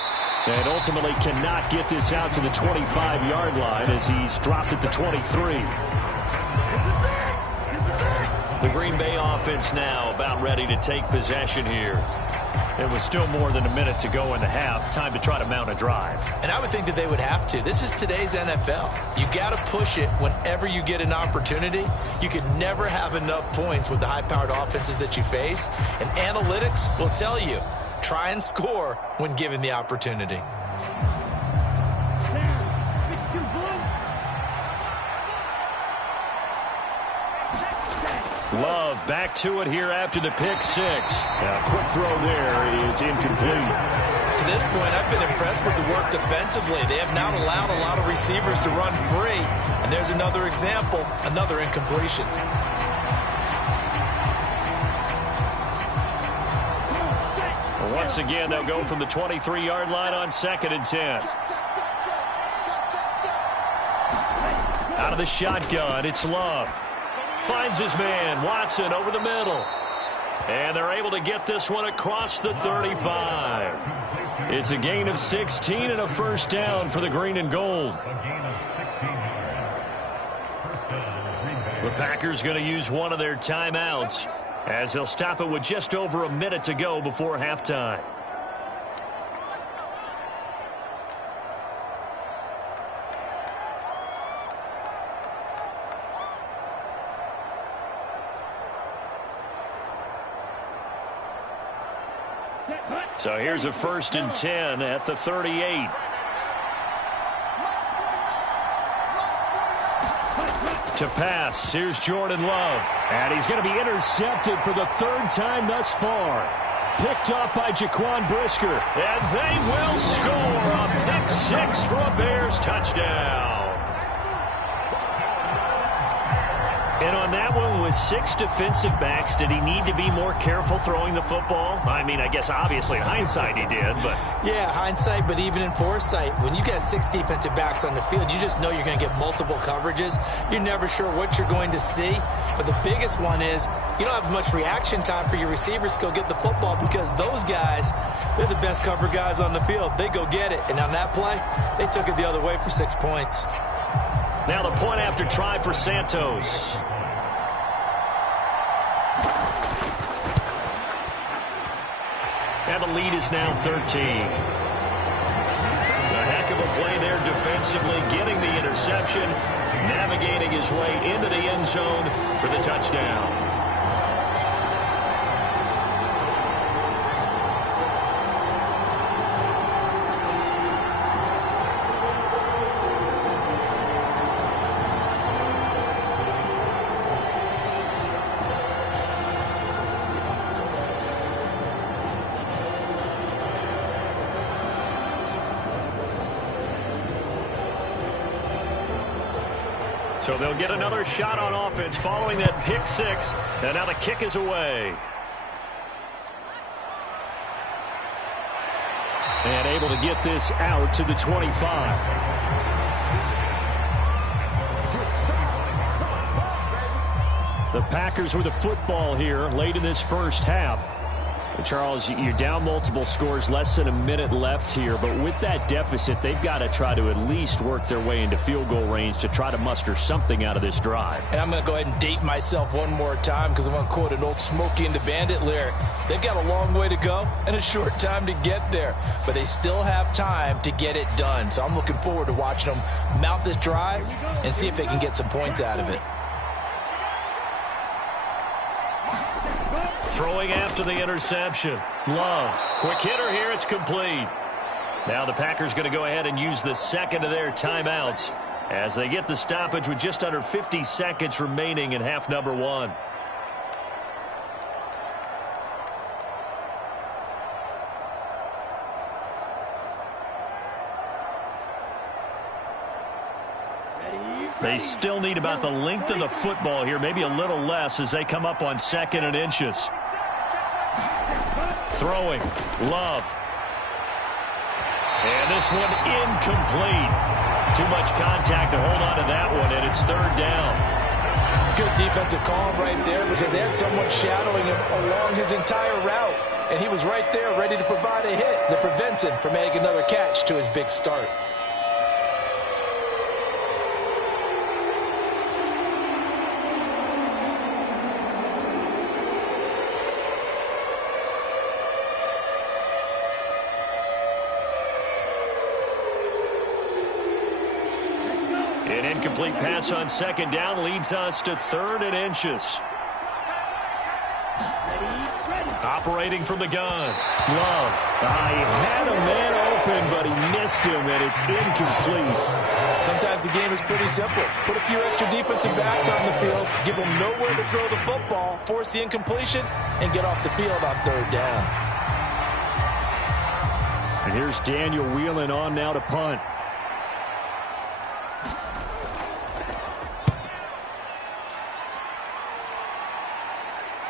And ultimately cannot get this out to the 25-yard line as he's dropped at the 23. The Green Bay offense now about ready to take possession here. It was still more than a minute to go in the half. Time to try to mount a drive. And I would think that they would have to. This is today's NFL. You got to push it whenever you get an opportunity. You can never have enough points with the high-powered offenses that you face. And analytics will tell you, try and score when given the opportunity. Love back to it here after the pick six. A quick throw there is incomplete. To this point, I've been impressed with the work defensively. They have not allowed a lot of receivers to run free. And there's another example, another incompletion. Well, once again, they'll go from the 23-yard line on 2nd and 10. Out of the shotgun, it's Love. Finds his man, Watson, over the middle. And they're able to get this one across the 35. It's a gain of 16 and a first down for the green and gold. The Packers going to use one of their timeouts as they'll stop it with just over a minute to go before halftime. So here's a 1st and 10 at the 38. To pass, here's Jordan Love. And he's going to be intercepted for the 3rd time thus far. Picked off by Jaquan Brisker. And they will score a pick six for a Bears touchdown. And on that one, with 6 defensive backs, did he need to be more careful throwing the football? I mean, I guess obviously in hindsight he did, but... Yeah, hindsight, but even in foresight, when you got 6 defensive backs on the field, you just know you're going to get multiple coverages. You're never sure what you're going to see. But the biggest one is you don't have much reaction time for your receivers to go get the football because those guys, they're the best cover guys on the field. They go get it. And on that play, they took it the other way for 6 points. Now the point after try for Santos. And the lead is now 13. A heck of a play there defensively, getting the interception, navigating his way into the end zone for the touchdown. So they'll get another shot on offense following that pick six. And now the kick is away. And able to get this out to the 25. The Packers with the football here late in this first half. Charles, you're down multiple scores, less than a minute left here, but with that deficit, they've got to try to at least work their way into field goal range to try to muster something out of this drive. And I'm going to go ahead and date myself one more time because I'm going to quote an old Smokey and the Bandit lyric. They've got a long way to go and a short time to get there, but they still have time to get it done. So I'm looking forward to watching them mount this drive and see if they can get some points out of it. Throwing after the interception. Love. Quick hitter here. It's complete. Now the Packers going to go ahead and use the second of their timeouts as they get the stoppage with just under 50 seconds remaining in half number one. They still need about the length of the football here, maybe a little less as they come up on 2nd and inches. Throwing, Love. And this one incomplete. Too much contact to hold on to that one, and it's 3rd down. Good defensive call right there because they had someone shadowing him along his entire route. And he was right there ready to provide a hit that prevents him from making another catch to his big start. An incomplete pass on 2nd down leads us to 3rd and inches. Operating from the gun. Love. He had a man open, but he missed him, and it's incomplete. Sometimes the game is pretty simple. Put a few extra defensive backs on the field, give them nowhere to throw the football, force the incompletion, and get off the field on 3rd down. And here's Daniel Whelan on now to punt.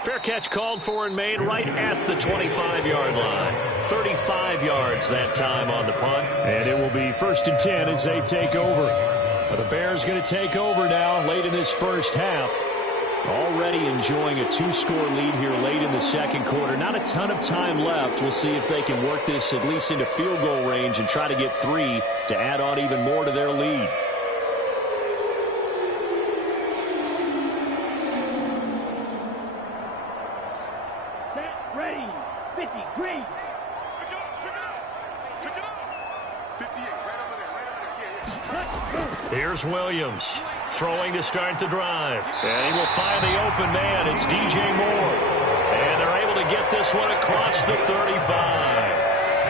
Fair catch called for and made right at the 25-yard line. 35 yards that time on the punt. And it will be 1st and 10 as they take over. The Bears going to take over now late in this first half. Already enjoying a 2-score lead here late in the 2nd quarter. Not a ton of time left. We'll see if they can work this at least into field goal range and try to get 3 to add on even more to their lead. Ready. 50. Green. Pick it up. 58. Right over there. Here's Williams. Throwing to start the drive. And he will find the open man. It's DJ Moore. And they're able to get this one across the 35.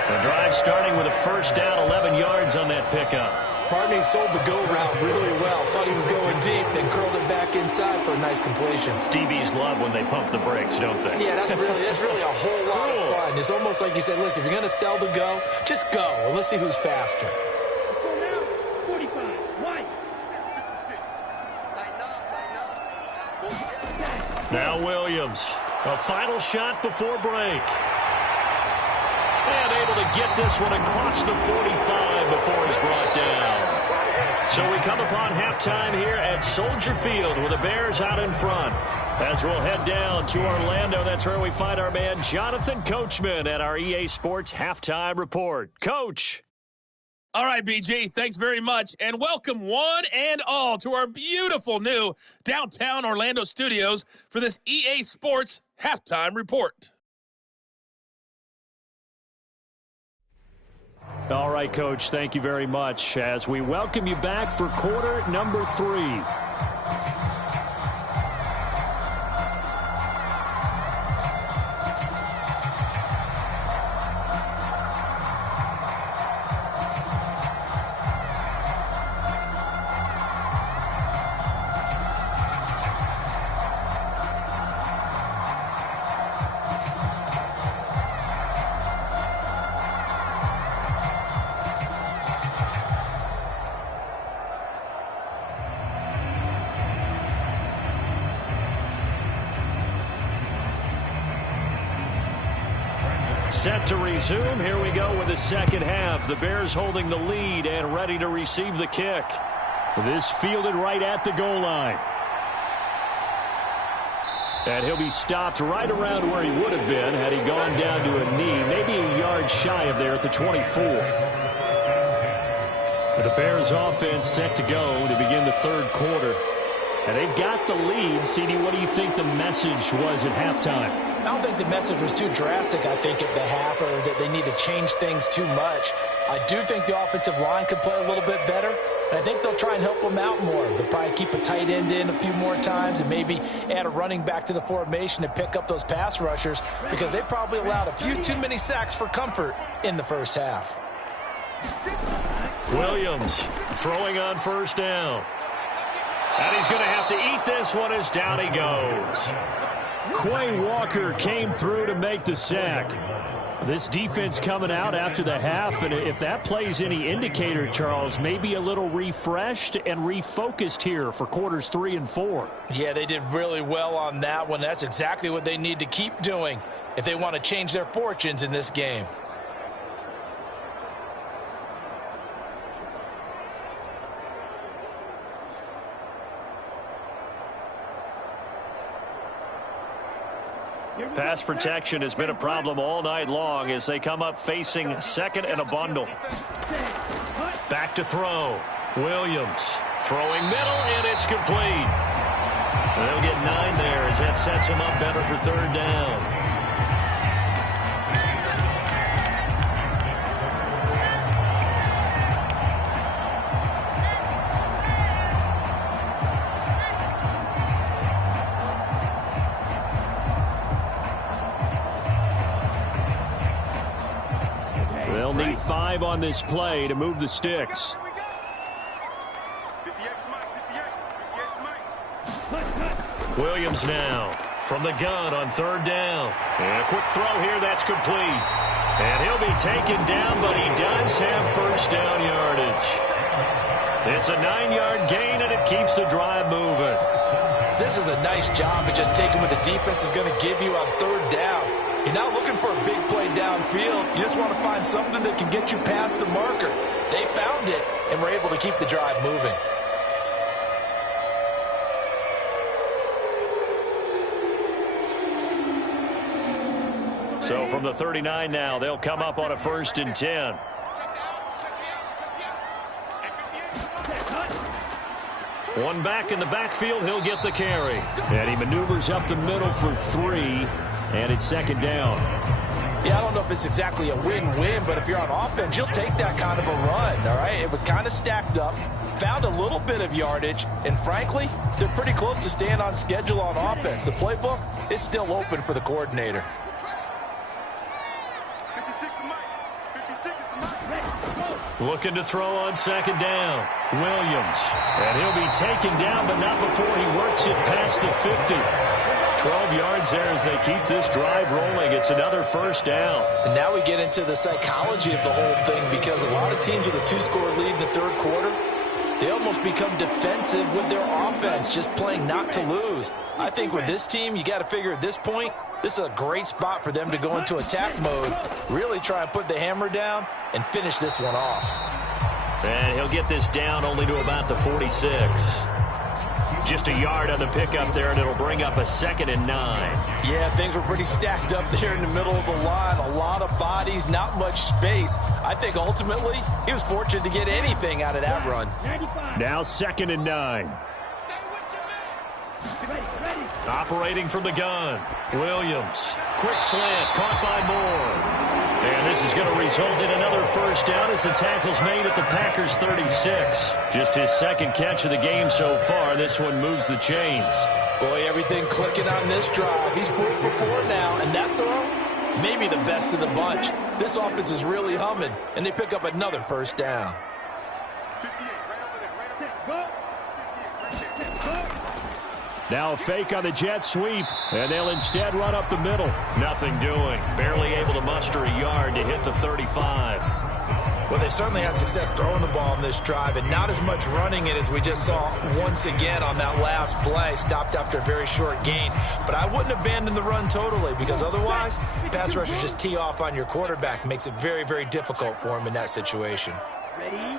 The drive starting with a 1st down, 11 yards on that pickup. Partney sold the go route really well. Thought he was going deep, then curled it back inside for a nice completion. DBs love when they pump the brakes, don't they? Yeah, that's really a whole lot of fun. It's almost like you said, listen, if you're going to sell the go, just go. And let's see who's faster. Let's go now. 45. White. 56. Now Williams. A final shot before break. And able to get this one across the 45 before he's brought down. So we come upon halftime here at Soldier Field with the Bears out in front. As we'll head down to Orlando, that's where we find our man Jonathan Coachman at our EA Sports Halftime Report. Coach. All right, BG, thanks very much. And welcome one and all to our beautiful new downtown Orlando studios for this EA Sports Halftime Report. All right, Coach, thank you very much as we welcome you back for quarter number 3. Set to resume. Here we go with the second half. The Bears holding the lead and ready to receive the kick. This fielded right at the goal line. And he'll be stopped right around where he would have been had he gone down to a knee, maybe a yard shy of there at the 24. The Bears offense set to go to begin the third quarter. And they've got the lead. CD, what do you think the message was at halftime? I don't think the message was too drastic, I think, at the half, or that they need to change things too much. I do think the offensive line could play a little bit better, and I think they'll try and help them out more. They'll probably keep a tight end in a few more times and maybe add a running back to the formation to pick up those pass rushers because they probably allowed a few too many sacks for comfort in the first half. Williams throwing on first down. And he's going to have to eat this one as down he goes. Quay Walker came through to make the sack. This defense coming out after the half, and if that plays any indicator, Charles, maybe a little refreshed and refocused here for quarters 3 and 4. Yeah, they did really well on that one. That's exactly what they need to keep doing if they want to change their fortunes in this game. Pass protection has been a problem all night long as they come up facing second and a bundle. Back to throw. Williams throwing middle, and it's complete. They'll get 9 there as that sets them up better for third down. They'll need 5 on this play to move the sticks. Williams now from the gun on third down. And a quick throw here, that's complete. And he'll be taken down, but he does have first down yardage. It's a 9-yard gain, and it keeps the drive moving. This is a nice job of just taking what the defense is going to give you on third down. You're not looking for a big play downfield. You just want to find something that can get you past the marker. They found it and were able to keep the drive moving. So from the 39 now, they'll come up on a 1st and 10. One back in the backfield, he'll get the carry. And he maneuvers up the middle for 3, and it's second down. Yeah, I don't know if it's exactly a win-win, but if you're on offense, you'll take that kind of a run, all right? It was kind of stacked up, found a little bit of yardage, and frankly, they're pretty close to staying on schedule on offense. The playbook is still open for the coordinator. Looking to throw on second down. Williams. And he'll be taken down, but not before he works it past the 50. 12 yards there as they keep this drive rolling. It's another first down. And now we get into the psychology of the whole thing, because a lot of teams with a 2-score lead in the third quarter, they almost become defensive with their offense, just playing not to lose. I think with this team, you got to figure at this point, this is a great spot for them to go into attack mode, really try and put the hammer down and finish this one off. And he'll get this down only to about the 46. Just a yard on the pickup there, and it'll bring up a 2nd and 9. Yeah, things were pretty stacked up there in the middle of the line. A lot of bodies, not much space. I think ultimately he was fortunate to get anything out of that run. Now 2nd and 9. Operating from the gun. Williams. Quick slant. Caught by Moore. And this is going to result in another first down as the tackle's made at the Packers' 36. Just his 2nd catch of the game so far. This one moves the chains. Boy, everything clicking on this drive. He's broke for 4 now, and that throw, maybe the best of the bunch. This offense is really humming, and they pick up another first down. Now a fake on the jet sweep, and they'll instead run up the middle. Nothing doing. Barely able to muster a yard to hit the 35. Well, they certainly had success throwing the ball on this drive, and not as much running it as we just saw once again on that last play. Stopped after a very short gain. But I wouldn't abandon the run totally, because otherwise, pass rushers just tee off on your quarterback. Makes it very, very difficult for him in that situation. Ready.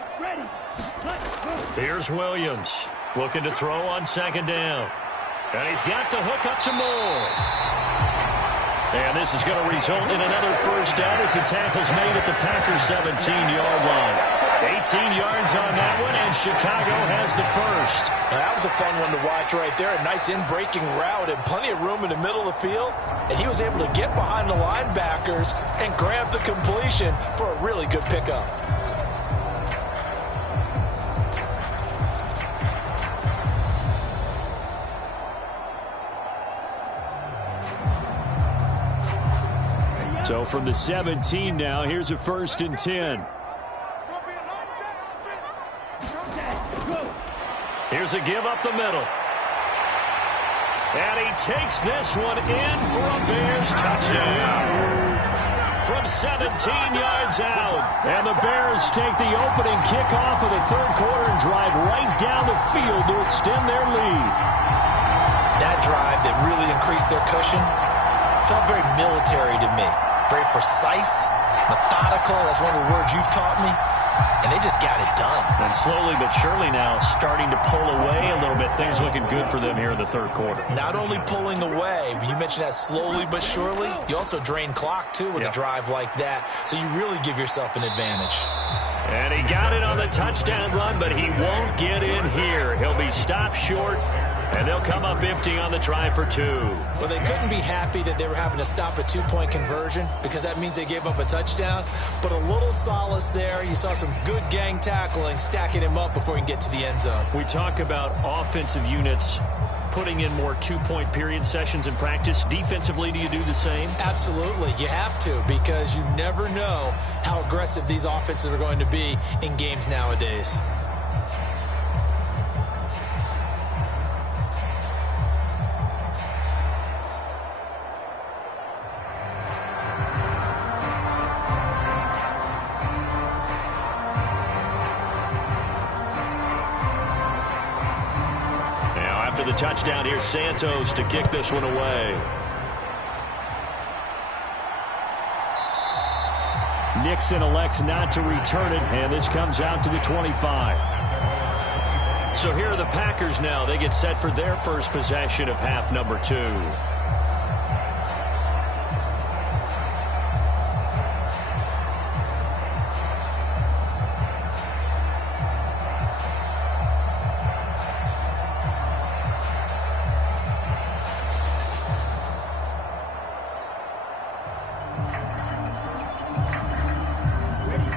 Here's Williams. Looking to throw on second down. And he's got the hook up to Moore. And this is going to result in another first down as the tackle's made at the Packers' 17-yard line. 18 yards on that one, and Chicago has the first. Now, that was a fun one to watch right there. A nice in-breaking route and plenty of room in the middle of the field. And he was able to get behind the linebackers and grab the completion for a really good pickup. So from the 17 now, here's a 1st and 10. Here's a give up the middle. And he takes this one in for a Bears touchdown. From 17 yards out. And the Bears take the opening kickoff of the third quarter and drive right down the field to extend their lead. That drive that really increased their cushion felt very military to me. Very precise, methodical. That's one of the words you've taught me. And they just got it done. And slowly but surely now starting to pull away a little bit. Things looking good for them here in the third quarter. Not only pulling away, but you mentioned that slowly but surely. You also drain clock, too, with a drive like that. So you really give yourself an advantage. And he got it on the touchdown run, but he won't get in here. He'll be stopped short. And they'll come up empty on the try for 2. Well, they couldn't be happy that they were having to stop a 2-point conversion because that means they gave up a touchdown. But a little solace there. You saw some good gang tackling, stacking him up before he can get to the end zone. We talk about offensive units putting in more 2-point period sessions in practice. Defensively, do you do the same? Absolutely. You have to because you never know how aggressive these offenses are going to be in games nowadays. The touchdown here, Santos to kick this one away. Nixon elects not to return it, and this comes out to the 25. So here are the Packers now. They get set for their first possession of half number 2.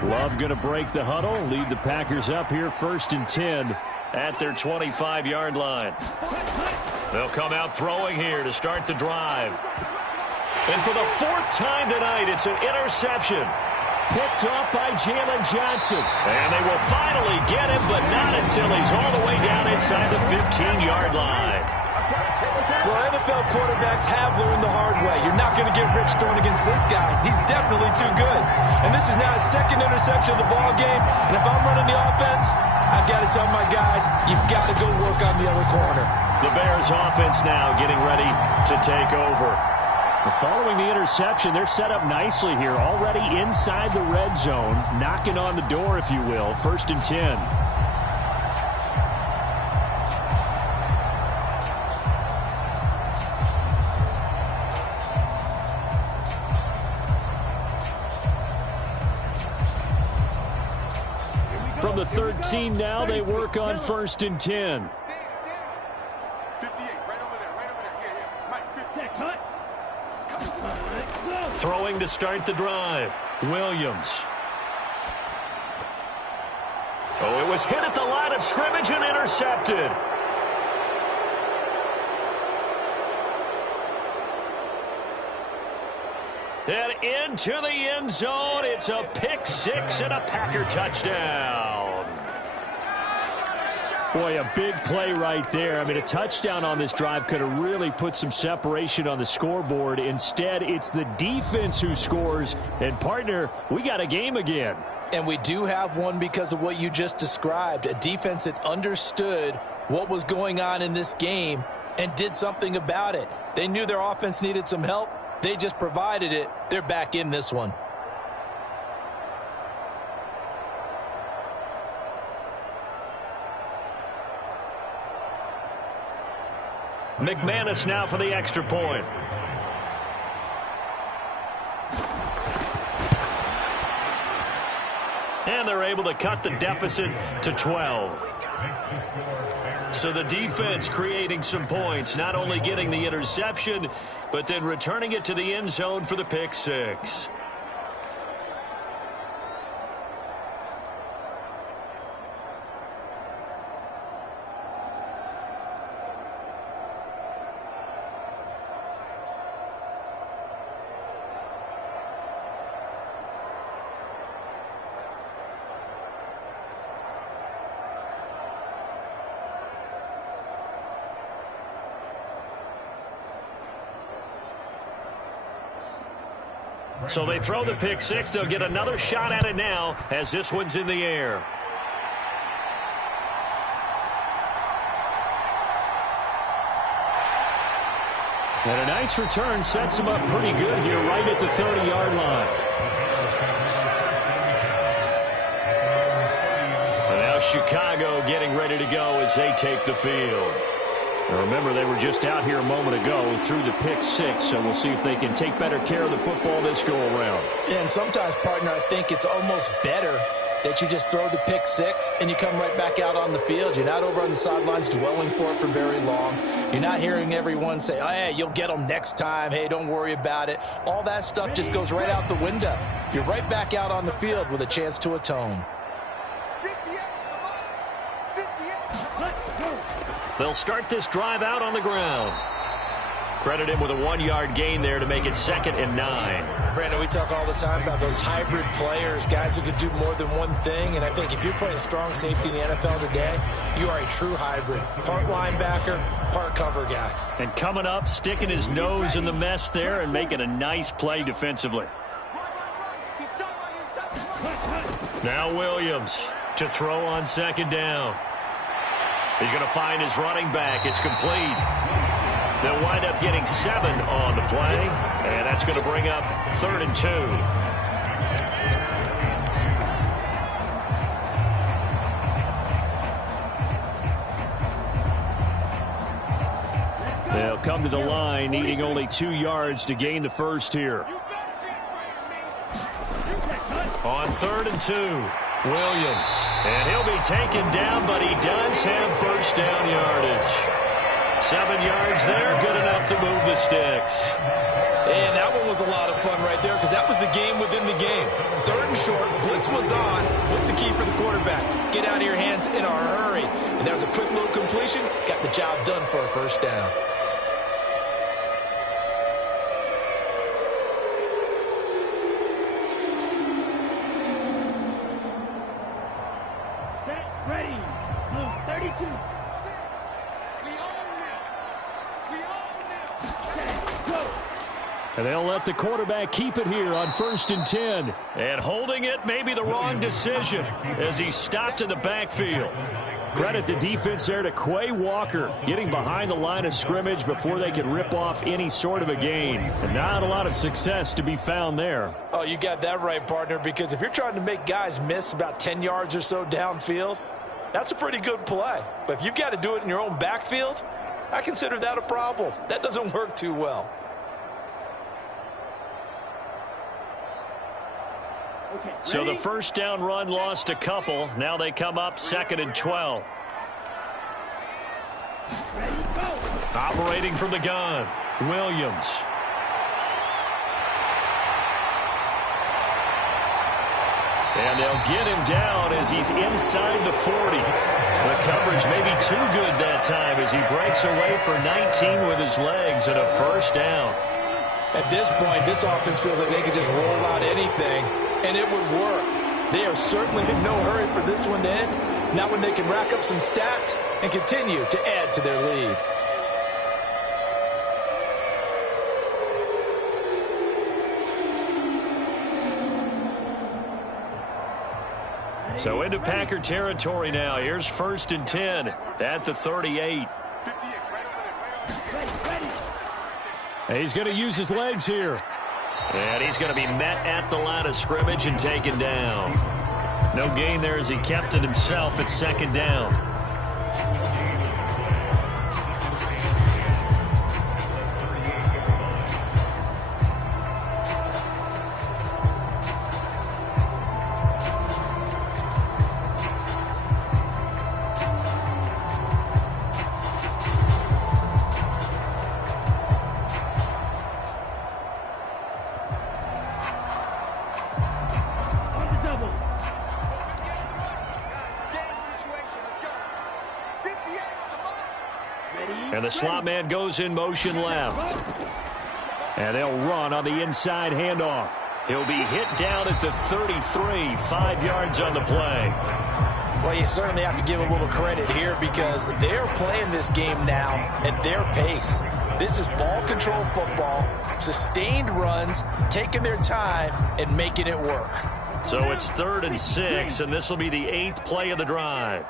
Love going to break the huddle, lead the Packers up here 1st and 10 at their 25-yard line. They'll come out throwing here to start the drive. And for the 4th time tonight, it's an interception. Picked up by Jalen Johnson. And they will finally get him, but not until he's all the way down inside the 15-yard line. Well, NFL quarterbacks have learned the hard way. You're not going to get rich throwing against this guy. He's definitely too good. And this is now his 2nd interception of the ball game. And if I'm running the offense, I've got to tell my guys, you've got to go work on the other corner. The Bears offense now getting ready to take over. Following the interception, they're set up nicely here, already inside the red zone, knocking on the door, if you will, 1st and 10. From the 13 now, they work on 1st and 10. 58, right over there. Yeah. Mike, 50. Throwing to start the drive. Williams. Oh, it was hit at the line of scrimmage and intercepted. And into the end zone, it's a pick 6 and a Packer touchdown. Boy, a big play right there. I mean, a touchdown on this drive could have really put some separation on the scoreboard. Instead, it's the defense who scores. And, partner, we got a game again. And we do have one because of what you just described. A defense that understood what was going on in this game and did something about it. They knew their offense needed some help. They just provided it. They're back in this one. McManus now for the extra point. And they're able to cut the deficit to 12. So the defense creating some points, not only getting the interception, but then returning it to the end zone for the pick 6. So they throw the pick six. They'll get another shot at it now as this one's in the air. And a nice return sets him up pretty good here right at the 30-yard line. And now Chicago getting ready to go as they take the field. Now remember, they were just out here a moment ago through the pick six, so we'll see if they can take better care of the football this go-around. Yeah, and sometimes, partner, I think it's almost better that you just throw the pick six and you come right back out on the field. You're not over on the sidelines dwelling for it for very long. You're not hearing everyone say, oh, hey, you'll get them next time. Hey, don't worry about it. All that stuff just goes right out the window. You're right back out on the field with a chance to atone. They'll start this drive out on the ground. Credit him with a 1-yard gain there to make it 2nd and 9. Brandon, we talk all the time about those hybrid players, guys who can do more than one thing. And I think if you're playing strong safety in the NFL today, you are a true hybrid. Part linebacker, part cover guy. And coming up, sticking his nose in the mess there and making a nice play defensively. Now Williams to throw on 2nd down. He's going to find his running back. It's complete. They'll wind up getting 7 on the play, and that's going to bring up 3rd and 2. They'll come to the line, needing only 2 yards to gain the first here. On 3rd and 2, Williams. And he'll be taken down, but he does have first down yardage. 7 yards there, good enough to move the sticks. And that one was a lot of fun right there because that was the game within the game. 3rd and short, blitz was on. What's the key for the quarterback? Get out of your hands in a hurry. And that was a quick little completion. Got the job done for a first down. Ready. Move 32. And they'll let the quarterback keep it here on 1st and 10. And holding it may be the wrong decision as he stopped in the backfield. Credit the defense there to Quay Walker, getting behind the line of scrimmage before they could rip off any sort of a gain. And not a lot of success to be found there. Oh, you got that right, partner, because if you're trying to make guys miss about 10 yards or so downfield, that's a pretty good play. But if you've got to do it in your own backfield, I consider that a problem. That doesn't work too well. So the first down run lost a couple. Now they come up 2nd and 12. Operating from the gun, Williams. And they'll get him down as he's inside the 40. The coverage may be too good that time as he breaks away for 19 with his legs and a first down. At this point, this offense feels like they could just roll out anything, and it would work. They are certainly in no hurry for this one to end. Not when they can rack up some stats and continue to add to their lead. So into Packer territory now. Here's 1st and 10 at the 38. And he's going to use his legs here. And he's going to be met at the line of scrimmage and taken down. No gain there as he kept it himself at 2nd down. And the slot man goes in motion left. And they'll run on the inside handoff. He'll be hit down at the 33, 5 yards on the play. Well, you certainly have to give a little credit here because they're playing this game now at their pace. This is ball control football, sustained runs, taking their time and making it work. So it's 3rd and 6, and this will be the 8th play of the drive.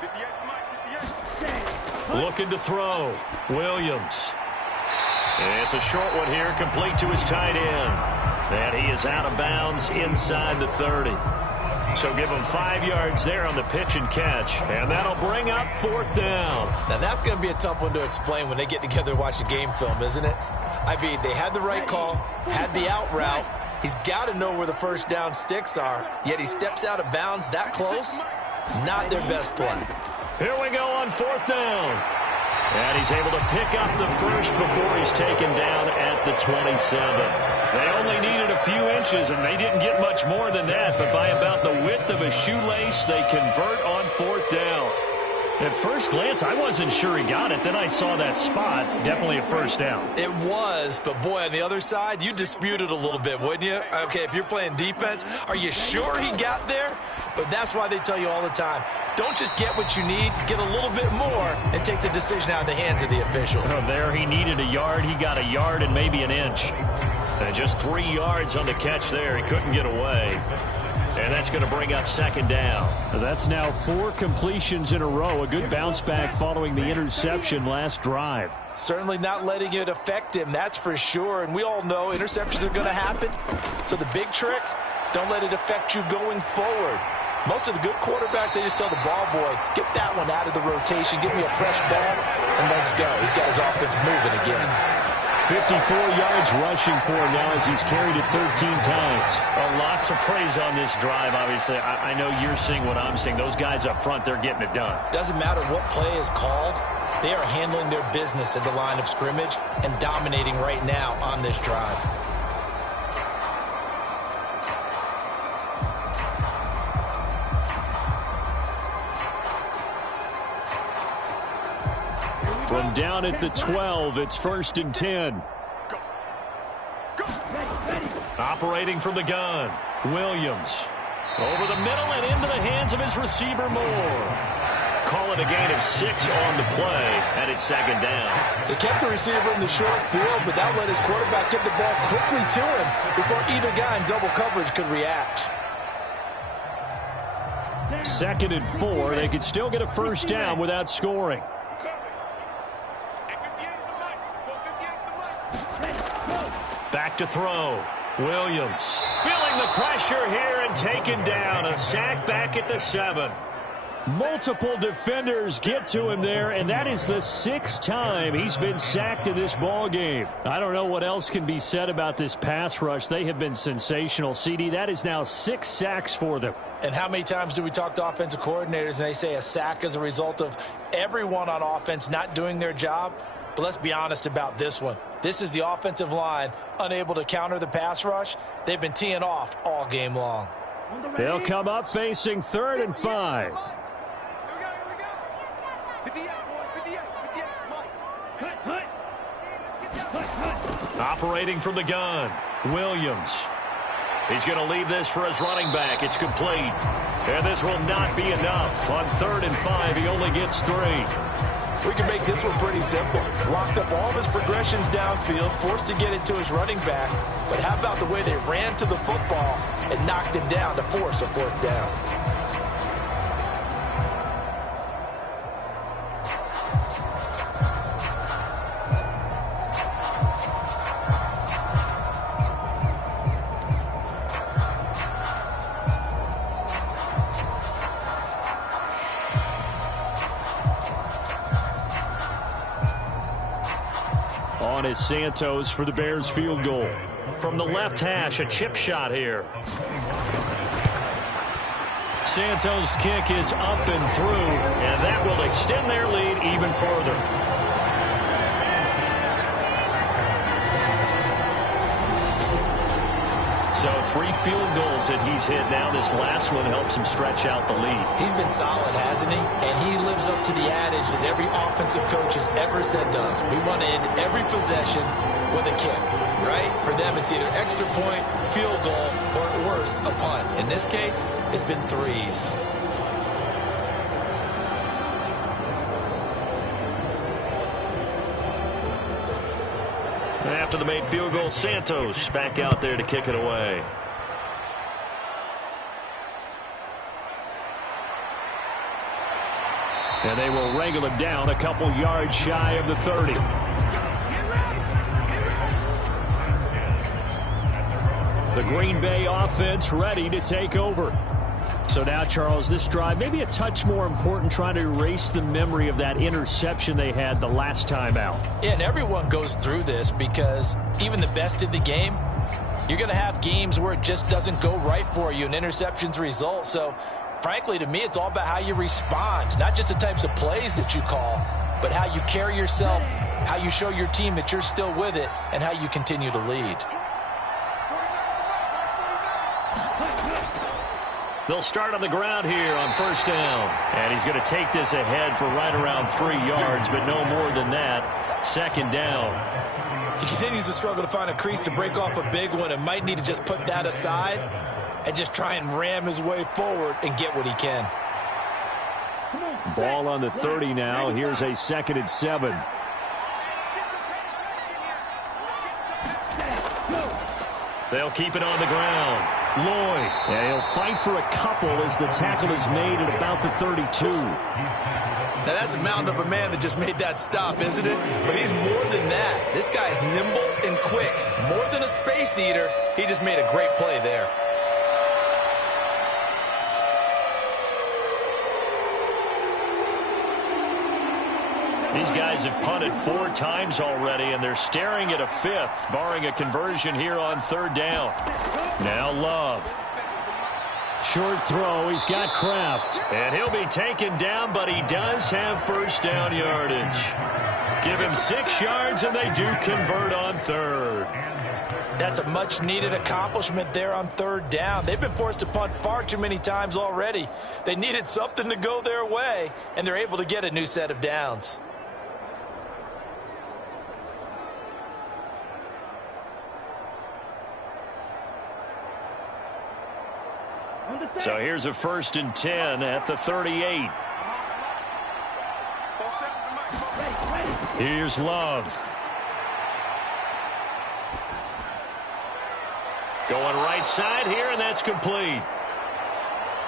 58, Mike, 58. Looking to throw. Williams. It's a short one here, complete to his tight end. And he is out of bounds inside the 30. So give him 5 yards there on the pitch and catch. And that'll bring up 4th down. Now that's going to be a tough one to explain when they get together and watch the game film, isn't it? I mean, they had the right call, had the out route. He's got to know where the first down sticks are. Yet he steps out of bounds that close. Not their best play. Here we go on 4th down. And he's able to pick up the first before he's taken down at the 27. They only needed a few inches, and they didn't get much more than that. But by about the width of a shoelace, they convert on 4th down. At first glance, I wasn't sure he got it. Then I saw that spot. Definitely a first down. It was, but boy, on the other side, you dispute it a little bit, wouldn't you? Okay, if you're playing defense, are you sure he got there? But that's why they tell you all the time, don't just get what you need, get a little bit more, and take the decision out of the hands of the officials. There he needed a yard. He got a yard and maybe an inch. And just 3 yards on the catch there. He couldn't get away. And that's going to bring up 2nd down. That's now 4 completions in a row. A good bounce back following the interception last drive. Certainly not letting it affect him, that's for sure. And we all know interceptions are going to happen. So the big trick, don't let it affect you going forward. Most of the good quarterbacks, they just tell the ball boy, get that one out of the rotation, give me a fresh ball, and let's go. He's got his offense moving again. 54 yards rushing for him now as he's carried it 13 times. Well, lots of praise on this drive, obviously. I know you're seeing what I'm seeing. Those guys up front, they're getting it done. Doesn't matter what play is called. They are handling their business at the line of scrimmage and dominating right now on this drive. From down at the 12, it's 1st and 10. Operating from the gun, Williams. Over the middle and into the hands of his receiver, Moore. Call it a gain of 6 on the play, and it's 2nd down. They kept the receiver in the short field, but that let his quarterback get the ball quickly to him before either guy in double coverage could react. 2nd and 4. They could still get a first down without scoring. Back to throw. Williams feeling the pressure here and taken down. A sack back at the 7. Multiple defenders get to him there, and that is the 6th time he's been sacked in this ball game. I don't know what else can be said about this pass rush. They have been sensational. CD, that is now 6 sacks for them. And how many times do we talk to offensive coordinators and they say a sack is a result of everyone on offense not doing their job? But let's be honest about this one. This is the offensive line unable to counter the pass rush. They've been teeing off all game long. They'll come up facing 3rd and 5. Here we go. 58, boys, 58, Mike. Operating from the gun, Williams. He's going to leave this for his running back. It's complete. And this will not be enough. On 3rd and 5, he only gets 3. We can make this one pretty simple. Blocked up all of his progressions downfield, forced to get it to his running back. But how about the way they ran to the football and knocked him down to force a 4th down? On is Santos for the Bears field goal. From the left hash, a chip shot here. Santos' kick is up and through, and that will extend their lead even further. So 3 field goals that he's hit now. This last one helps him stretch out the lead. He's been solid, hasn't he? And he lives up to the adage that every offensive coach has ever said to us. We want to end every possession with a kick, right? For them, it's either extra point, field goal, or at worst, a punt. In this case, it's been 3s. after the made field goal. Santos back out there to kick it away. And they will wrangle it down a couple yards shy of the 30. The Green Bay offense ready to take over. So now, Charles, this drive maybe a touch more important, trying to erase the memory of that interception they had the last time out. Yeah, and everyone goes through this because even the best in the game, you're going to have games where it just doesn't go right for you and interceptions result. So, frankly, to me, it's all about how you respond, not just the types of plays that you call, but how you carry yourself, how you show your team that you're still with it, and how you continue to lead. They'll start on the ground here on first down. And he's going to take this ahead for right around 3 yards, but no more than that. Second down. He continues to struggle to find a crease to break off a big one and might need to just put that aside and just try and ram his way forward and get what he can. Ball on the 30 now. Here's a 2nd and 7. They'll keep it on the ground. Lloyd. And he'll fight for a couple as the tackle is made at about the 32. Now, that's a mountain of a man that just made that stop, isn't it? But he's more than that. This guy's nimble and quick. More than a space eater, he just made a great play there. These guys have punted 4 times already, and they're staring at a 5th, barring a conversion here on 3rd down. Now Love. Short throw. He's got Kraft. And he'll be taken down, but he does have first down yardage. Give him 6 yards, and they do convert on 3rd. That's a much-needed accomplishment there on 3rd down. They've been forced to punt far too many times already. They needed something to go their way, and they're able to get a new set of downs. So here's a 1st and 10 at the 38. Here's Love. Going right side here, and that's complete.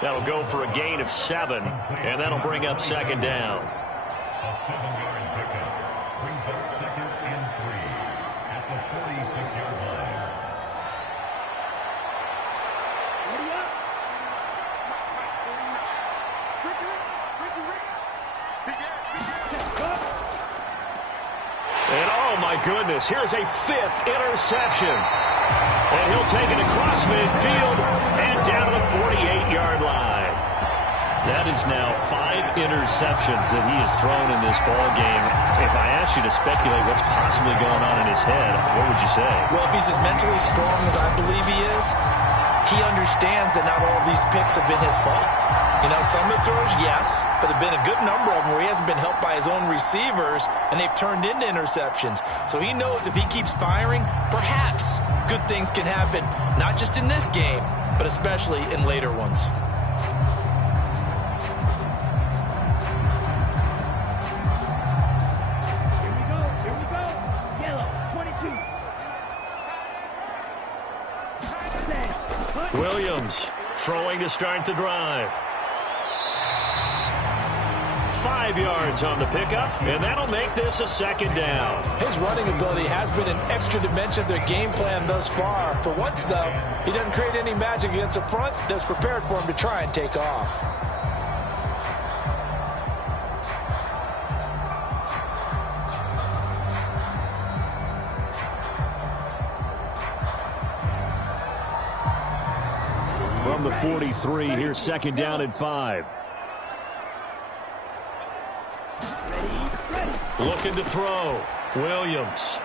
That'll go for a gain of 7, and that'll bring up 2nd down. A 7-yard pickup brings up 2nd and 3 at the 46-yard line. And oh my goodness, here's a 5th interception. And he'll take it across midfield and down to the 48-yard line. That is now 5 interceptions that he has thrown in this ball game. If I asked you to speculate what's possibly going on in his head, what would you say? Well, if he's as mentally strong as I believe he is, he understands that not all of these picks have been his fault. You know, some of the throws, yes, but there have been a good number of them where he hasn't been helped by his own receivers, and they've turned into interceptions. So he knows if he keeps firing, perhaps good things can happen, not just in this game, but especially in later ones. Here we go. Yellow, 22. Williams throwing to start the drive. 5 yards on the pickup, and that'll make this a 2nd down. His running ability has been an extra dimension of their game plan thus far. For once, though, he doesn't create any magic against the front that's prepared for him to try and take off. From the 43, here's 2nd down and 5. Looking to throw. Williams.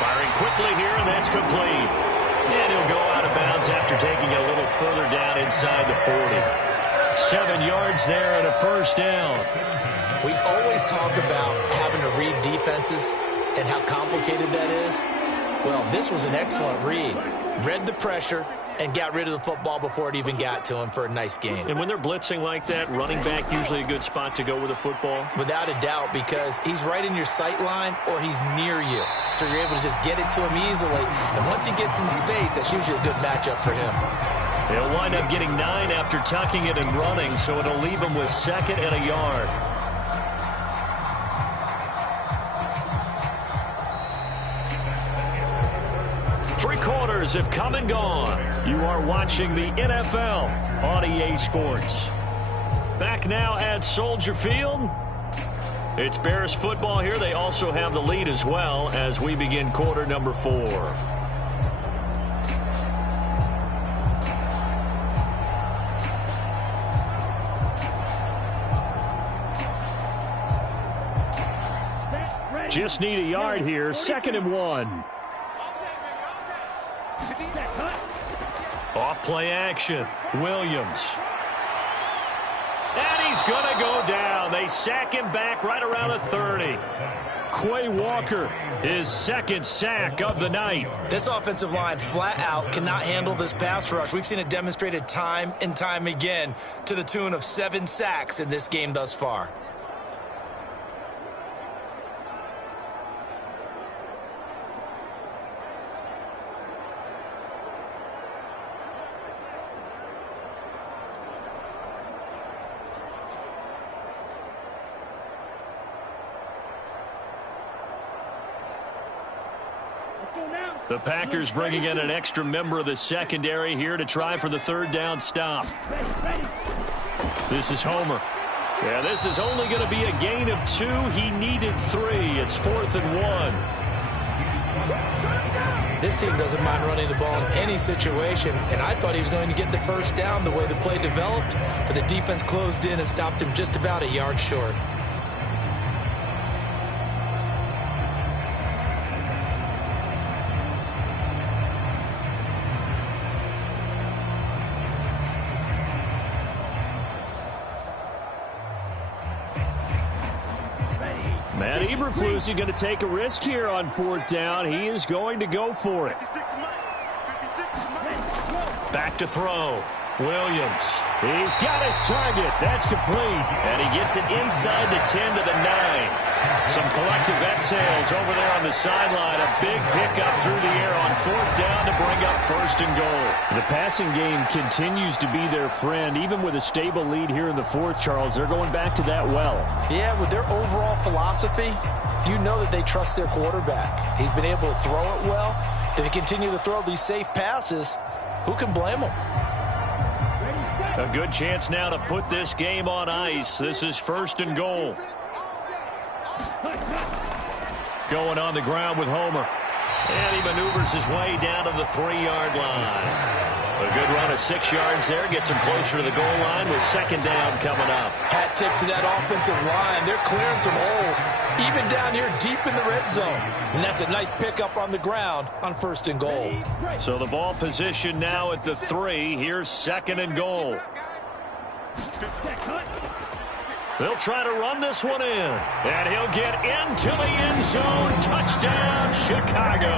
Firing quickly here, and that's complete. And he'll go out of bounds after taking it a little further down inside the 40. 7 yards there and a 1st down. We always talk about having to read defenses and how complicated that is. Well, this was an excellent read. Read the pressure and got rid of the football before it even got to him for a nice gain. And when they're blitzing like that, running back usually a good spot to go with a football? Without a doubt, because he's right in your sight line or he's near you. So you're able to just get it to him easily. And once he gets in space, that's usually a good matchup for him. He'll wind up getting 9 after tucking it and running, so it'll leave him with 2nd and a yard. Quarters have come and gone. You are watching the NFL on EA Sports. Back now at Soldier Field. It's Bears football here. They also have the lead as well as we begin quarter number 4. Just need a yard here. 2nd and 1. Off play action. Williams. And he's going to go down. They sack him back right around the 30. Quay Walker, his 2nd sack of the night. This offensive line flat out cannot handle this pass rush. We've seen it demonstrated time and time again to the tune of 7 sacks in this game thus far. The Packers bringing in an extra member of the secondary here to try for the 3rd down stop. This is Homer. Yeah, this is only going to be a gain of 2. He needed 3. It's 4th and 1. This team doesn't mind running the ball in any situation, and I thought he was going to get the 1st down the way the play developed, but the defense closed in and stopped him just about a yard short. Matt Eberflus is going to take a risk here on 4th down. He is going to go for it. Back to throw. Williams. He's got his target. That's complete. And he gets it inside the 10 to the 9. Some collective exhales over there on the sideline. A big pickup through the air on 4th down to bring up 1st and goal. The passing game continues to be their friend. Even with a stable lead here in the 4th, Charles, they're going back to that well. Yeah, with their overall philosophy, you know that they trust their quarterback. He's been able to throw it well. If they continue to throw these safe passes, who can blame them? A good chance now to put this game on ice. This is 1st and goal. Going on the ground with Homer. And he maneuvers his way down to the 3-yard line. A good run of 6 yards there. Gets him closer to the goal line with 2nd down coming up. Hat tip to that offensive line. They're clearing some holes, even down here deep in the red zone. And that's a nice pickup on the ground on 1st and goal. So the ball position now at the 3. Here's 2nd and goal. They'll try to run this one in. And he'll get into the end zone. Touchdown, Chicago.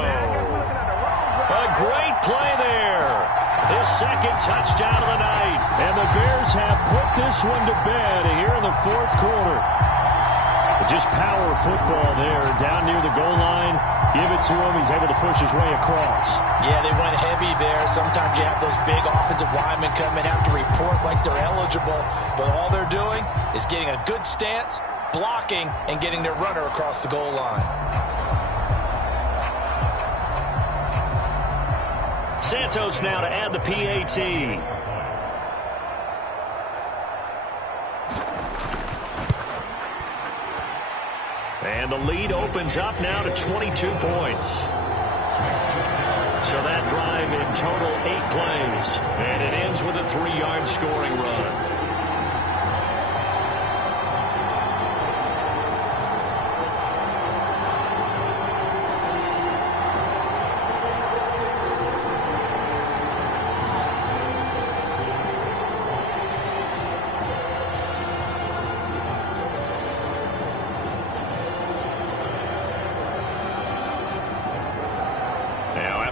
A great play there. His 2nd touchdown of the night. And the Bears have put this one to bed here in the 4th quarter. Just power football there down near the goal line. Give it to him. He's able to push his way across. Yeah, they went heavy there. Sometimes you have those big offensive linemen come in, have to report like they're eligible. But all they're doing is getting a good stance, blocking, and getting their runner across the goal line. Santos now to add the PAT. And the lead opens up now to 22 points. So that drive in total 8 plays. And it ends with a 3-yard scoring run.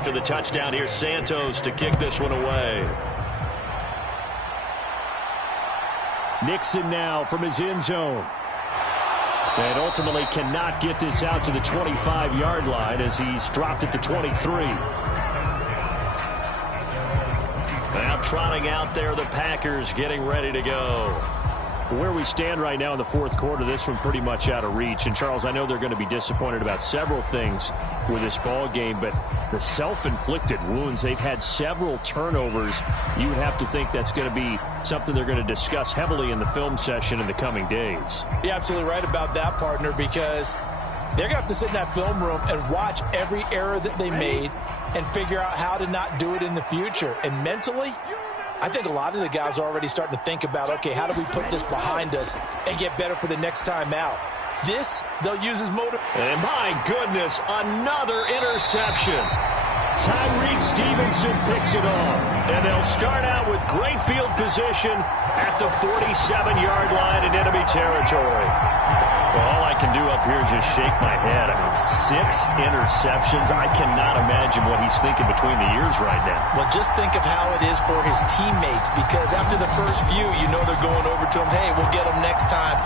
after the touchdown. Here's Santos to kick this one away. Nixon now from his end zone. And ultimately cannot get this out to the 25-yard line as he's dropped at the 23. Now trotting out there, the Packers getting ready to go. Where we stand right now in the fourth quarter, this one pretty much out of reach. And, Charles, I know they're going to be disappointed about several things with this ball game, but the self-inflicted wounds, they've had several turnovers. You would have to think that's going to be something they're going to discuss heavily in the film session in the coming days. You're absolutely right about that, partner, because they're going to have to sit in that film room and watch every error that they made and figure out how to not do it in the future. And mentally, I think a lot of the guys are already starting to think about, okay, how do we put this behind us and get better for the next time out? This, they'll use as motive. And my goodness, another interception. Tyreek Stevenson picks it off. And they'll start out with great field position at the 47-yard line in enemy territory. Well, all I can do up here is just shake my head. I mean, 6 interceptions. I cannot imagine what he's thinking between the ears right now. Well, just think of how it is for his teammates, because after the first few, you know they're going over to him, hey, we'll get him next time.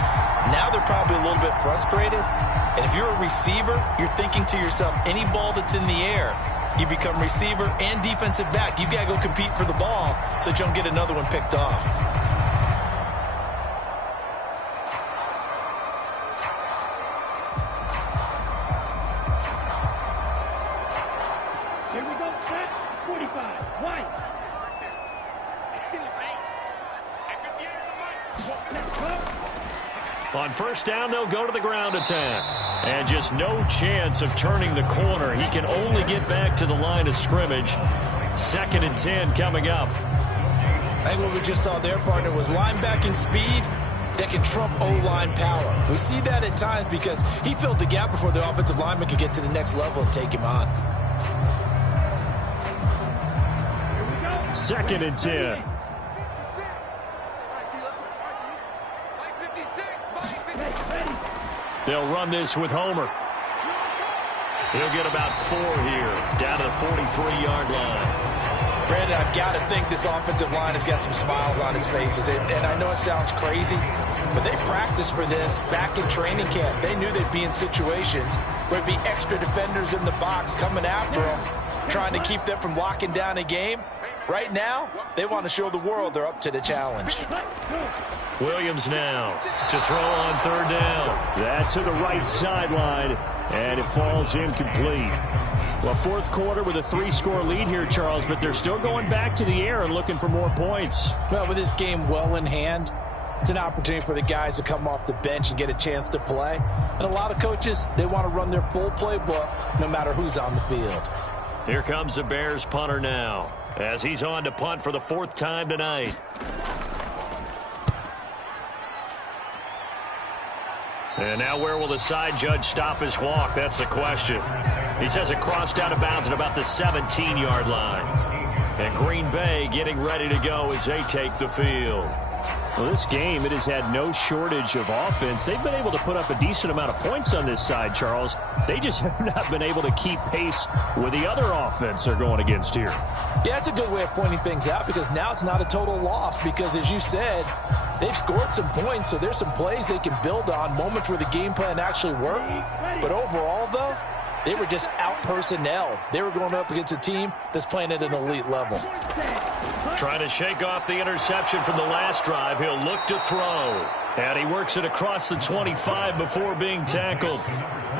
Now they're probably a little bit frustrated. And if you're a receiver, you're thinking to yourself, any ball that's in the air, you become receiver and defensive back. You've got to go compete for the ball so that you don't get another one picked off. Here we go, set, 45, white. On first down, they'll go to the ground attack. And just no chance of turning the corner. He can only get back to the line of scrimmage. 2nd and 10 coming up. I think what we just saw there, partner, was linebacking speed that can trump O-line power. We see that at times because he filled the gap before the offensive lineman could get to the next level and take him on. 2nd and 10. They'll run this with Homer. He'll get about 4 here, down to the 43-yard line. Brandon, I've got to think this offensive line has got some smiles on its faces. And I know it sounds crazy, but they practiced for this back in training camp. They knew they'd be in situations where it'd be extra defenders in the box coming after them, trying to keep them from locking down a game. Right now, they want to show the world they're up to the challenge. Williams now to throw on 3rd down. That's to the right sideline, and it falls incomplete. Well, fourth quarter with a 3-score lead here, Charles, but they're still going back to the air and looking for more points. Well, with this game well in hand, it's an opportunity for the guys to come off the bench and get a chance to play. And a lot of coaches, they want to run their full playbook no matter who's on the field. Here comes the Bears punter now, as he's on to punt for the 4th time tonight. And now where will the side judge stop his walk? That's the question. He says it crossed out of bounds at about the 17-yard line. And Green Bay getting ready to go as they take the field. Well, this game, it has had no shortage of offense. They've been able to put up a decent amount of points on this side, Charles. They just have not been able to keep pace with the other offense they're going against here. Yeah, it's a good way of pointing things out because now it's not a total loss because, as you said, they've scored some points, so there's some plays they can build on, moments where the game plan actually worked. But overall, though, they were just out-personnelled. They were going up against a team that's playing at an elite level. Trying to shake off the interception from the last drive. He'll look to throw. And he works it across the 25 before being tackled.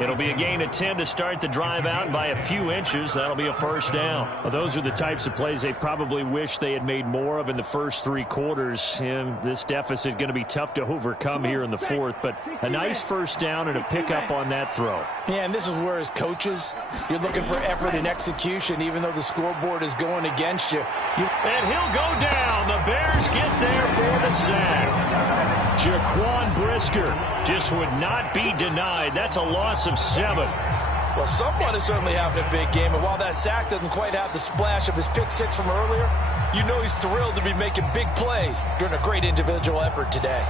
It'll be a gain of 10 to start the drive out, and by a few inches, that'll be a first down. Well, those are the types of plays they probably wish they had made more of in the first 3 quarters. And this deficit going to be tough to overcome here in the 4th, but a nice first down and a pickup on that throw. Yeah, and this is where, as coaches, you're looking for effort and execution, even though the scoreboard is going against you. And he'll go down. The Bears get there for the sack. Jaquan Brisker just would not be denied. That's a loss of 7. Well, someone is certainly having a big game, and while that sack doesn't quite have the splash of his pick 6 from earlier, you know he's thrilled to be making big plays during a great individual effort today.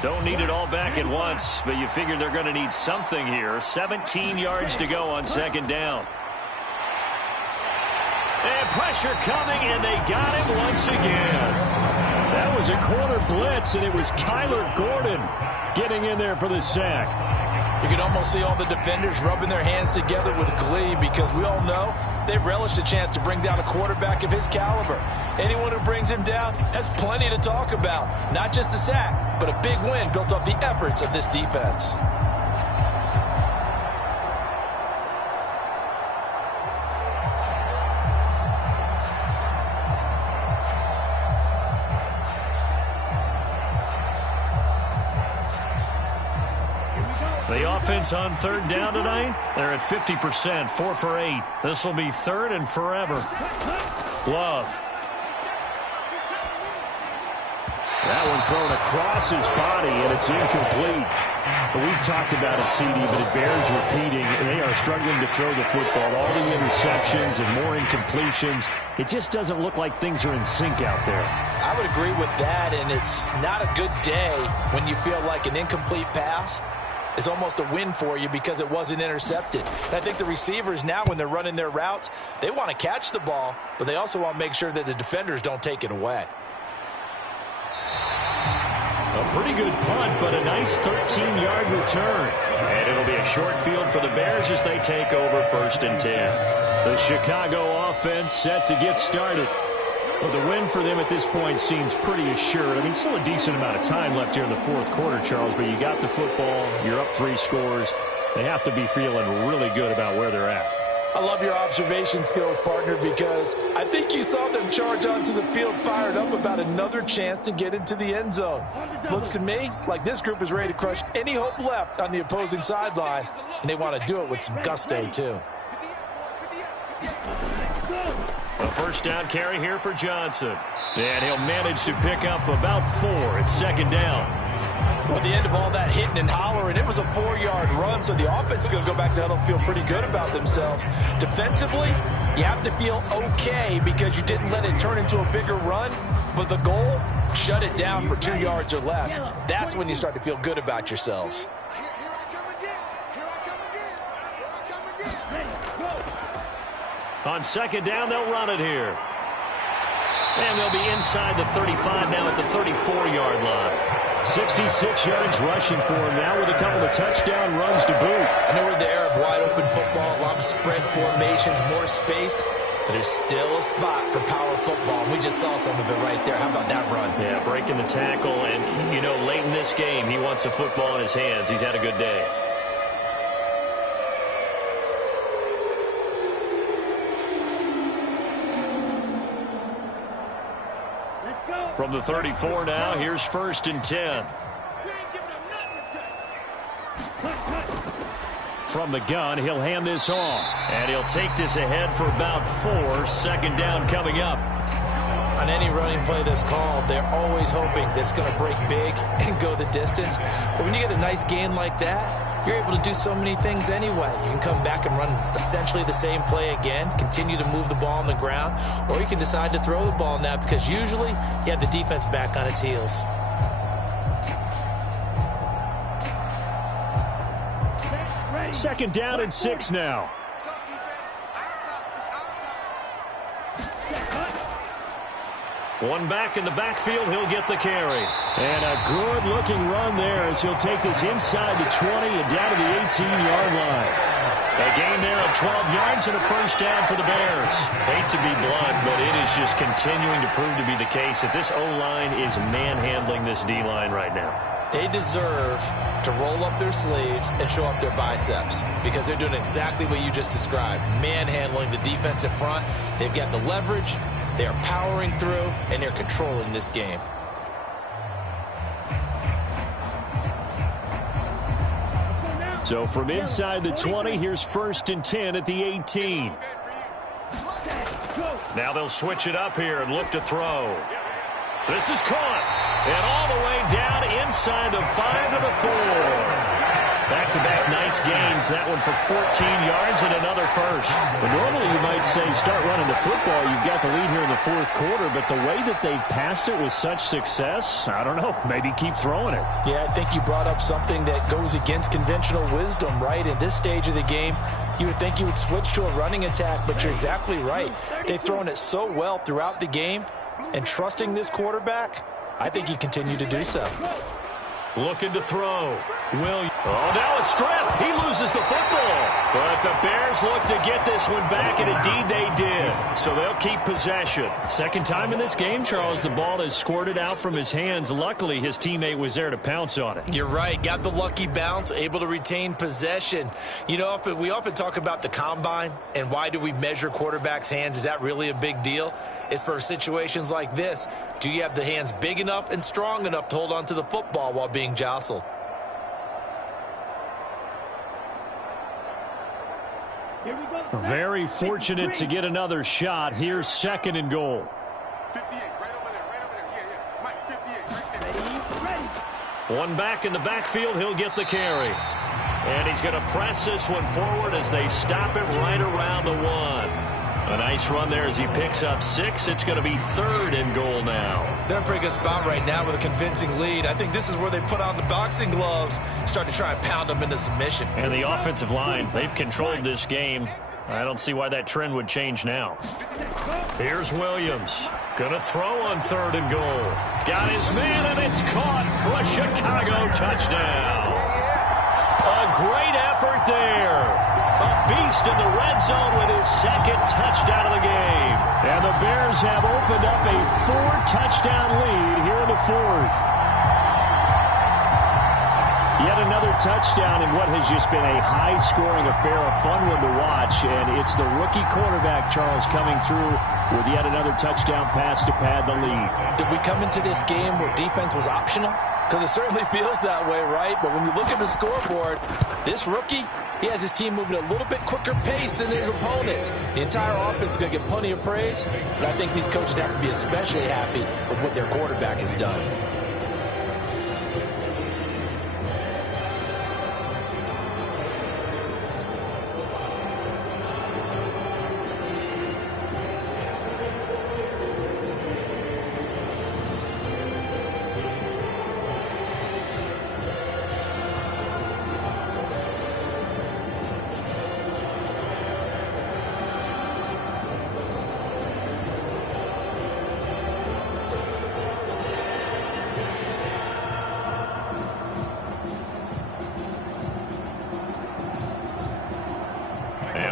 Don't need it all back at once, but you figure they're going to need something here. 17 yards to go on second down. And pressure coming, and they got him once again. That was a corner blitz, and it was Tyler Gordon getting in there for the sack. You can almost see all the defenders rubbing their hands together with glee because we all know they relish the chance to bring down a quarterback of his caliber. Anyone who brings him down has plenty to talk about. Not just a sack, but a big win built off the efforts of this defense. The offense on third down tonight, they're at 50%, 4 for 8. This will be third and forever. Love. That one thrown across his body, and it's incomplete. We've talked about it, CD, but it bears repeating. They are struggling to throw the football. All the interceptions and more incompletions. It just doesn't look like things are in sync out there. I would agree with that, and it's not a good day when you feel like an incomplete pass is almost a win for you because it wasn't intercepted. And I think the receivers now, when they're running their routes, they want to catch the ball, but they also want to make sure that the defenders don't take it away. A pretty good punt, but a nice 13-yard return. And it'll be a short field for the Bears as they take over 1st and 10. The Chicago offense set to get started. Well, the win for them at this point seems pretty assured. I mean, still a decent amount of time left here in the fourth quarter, Charles, but you got the football, you're up 3 scores. They have to be feeling really good about where they're at. I love your observation skills, partner, because I think you saw them charge onto the field fired up about another chance to get into the end zone. Looks to me like this group is ready to crush any hope left on the opposing sideline, and they want to do it with some gusto, too. A first down carry here for Johnson. And he'll manage to pick up about 4. It's second down. Well, at the end of all that hitting and hollering, it was a 4-yard run, so the offense is going to go back to huddle and feel pretty good about themselves. Defensively, you have to feel okay because you didn't let it turn into a bigger run, but the goal, shut it down for 2 yards or less. That's when you start to feel good about yourselves. On second down, they'll run it here. And they'll be inside the 35 now at the 34-yard line. 66 yards rushing for him now with a couple of touchdown runs to boot. I know we're in the era of wide-open football, a lot of spread formations, more space, but there's still a spot for power football. We just saw some of it right there. How about that run? Yeah, breaking the tackle, and, you know, late in this game, he wants the football in his hands. He's had a good day. From the 34 now, here's 1st and 10. From the gun, he'll hand this off. And he'll take this ahead for about 4. Second down coming up. On any running play that's called, they're always hoping that it's going to break big and go the distance. But when you get a nice gain like that, you're able to do so many things anyway. You can come back and run essentially the same play again, continue to move the ball on the ground, or you can decide to throw the ball now because usually you have the defense back on its heels. Second down and 6 now. One back in the backfield, he'll get the carry. And a good-looking run there as he'll take this inside the 20 and down to the 18-yard line. A gain there of 12 yards and a first down for the Bears. Hate to be blunt, but it is just continuing to prove to be the case that this O-line is manhandling this D-line right now. They deserve to roll up their sleeves and show up their biceps because they're doing exactly what you just described, manhandling the defensive front. They've got the leverage. They're powering through, and they're controlling this game. So from inside the 20, here's 1st and 10 at the 18. Now they'll switch it up here and look to throw. This is caught. And all the way down inside the 5 to the 4. Back-to-back nice gains. That one for 14 yards and another first. Well, normally you might say start running the football. You've got the lead here in the fourth quarter, but the way that they've passed it with such success, I don't know, maybe keep throwing it. Yeah, I think you brought up something that goes against conventional wisdom, right? In this stage of the game, you would think you would switch to a running attack, but you're exactly right. They've thrown it so well throughout the game, and trusting this quarterback, I think you continue to do so. Looking to throw. Williams. Oh, now a strip. He loses the football. But the Bears look to get this one back, and indeed they did. So they'll keep possession. Second time in this game, Charles, the ball has squirted out from his hands. Luckily, his teammate was there to pounce on it. You're right. Got the lucky bounce, able to retain possession. You know, we often talk about the combine and why do we measure quarterbacks' hands. Is that really a big deal? It's for situations like this. Do you have the hands big enough and strong enough to hold on to the football while being jostled? Very fortunate to get another shot. Here's second and goal. 58, right over there, right over there. Yeah. Mike, 58, right there. One back in the backfield. He'll get the carry. And he's going to press this one forward as they stop it right around the one. A nice run there as he picks up 6. It's going to be third and goal now. They're in a pretty good spot right now with a convincing lead. I think this is where they put on the boxing gloves, start to try and pound them into submission. And the offensive line, they've controlled this game. I don't see why that trend would change now. Here's Williams. Going to throw on third and goal. Got his man, and it's caught for a Chicago touchdown. A great effort there. A beast in the red zone with his second touchdown of the game. And the Bears have opened up a 4-touchdown lead here in the fourth. Yet another touchdown in what has just been a high-scoring affair, a fun one to watch. And it's the rookie quarterback, Charles, coming through with yet another touchdown pass to pad the lead. Did we come into this game where defense was optional? Because it certainly feels that way, right? But when you look at the scoreboard, this rookie, he has his team moving at a little bit quicker pace than his opponents. The entire offense is going to get plenty of praise, but I think these coaches have to be especially happy with what their quarterback has done.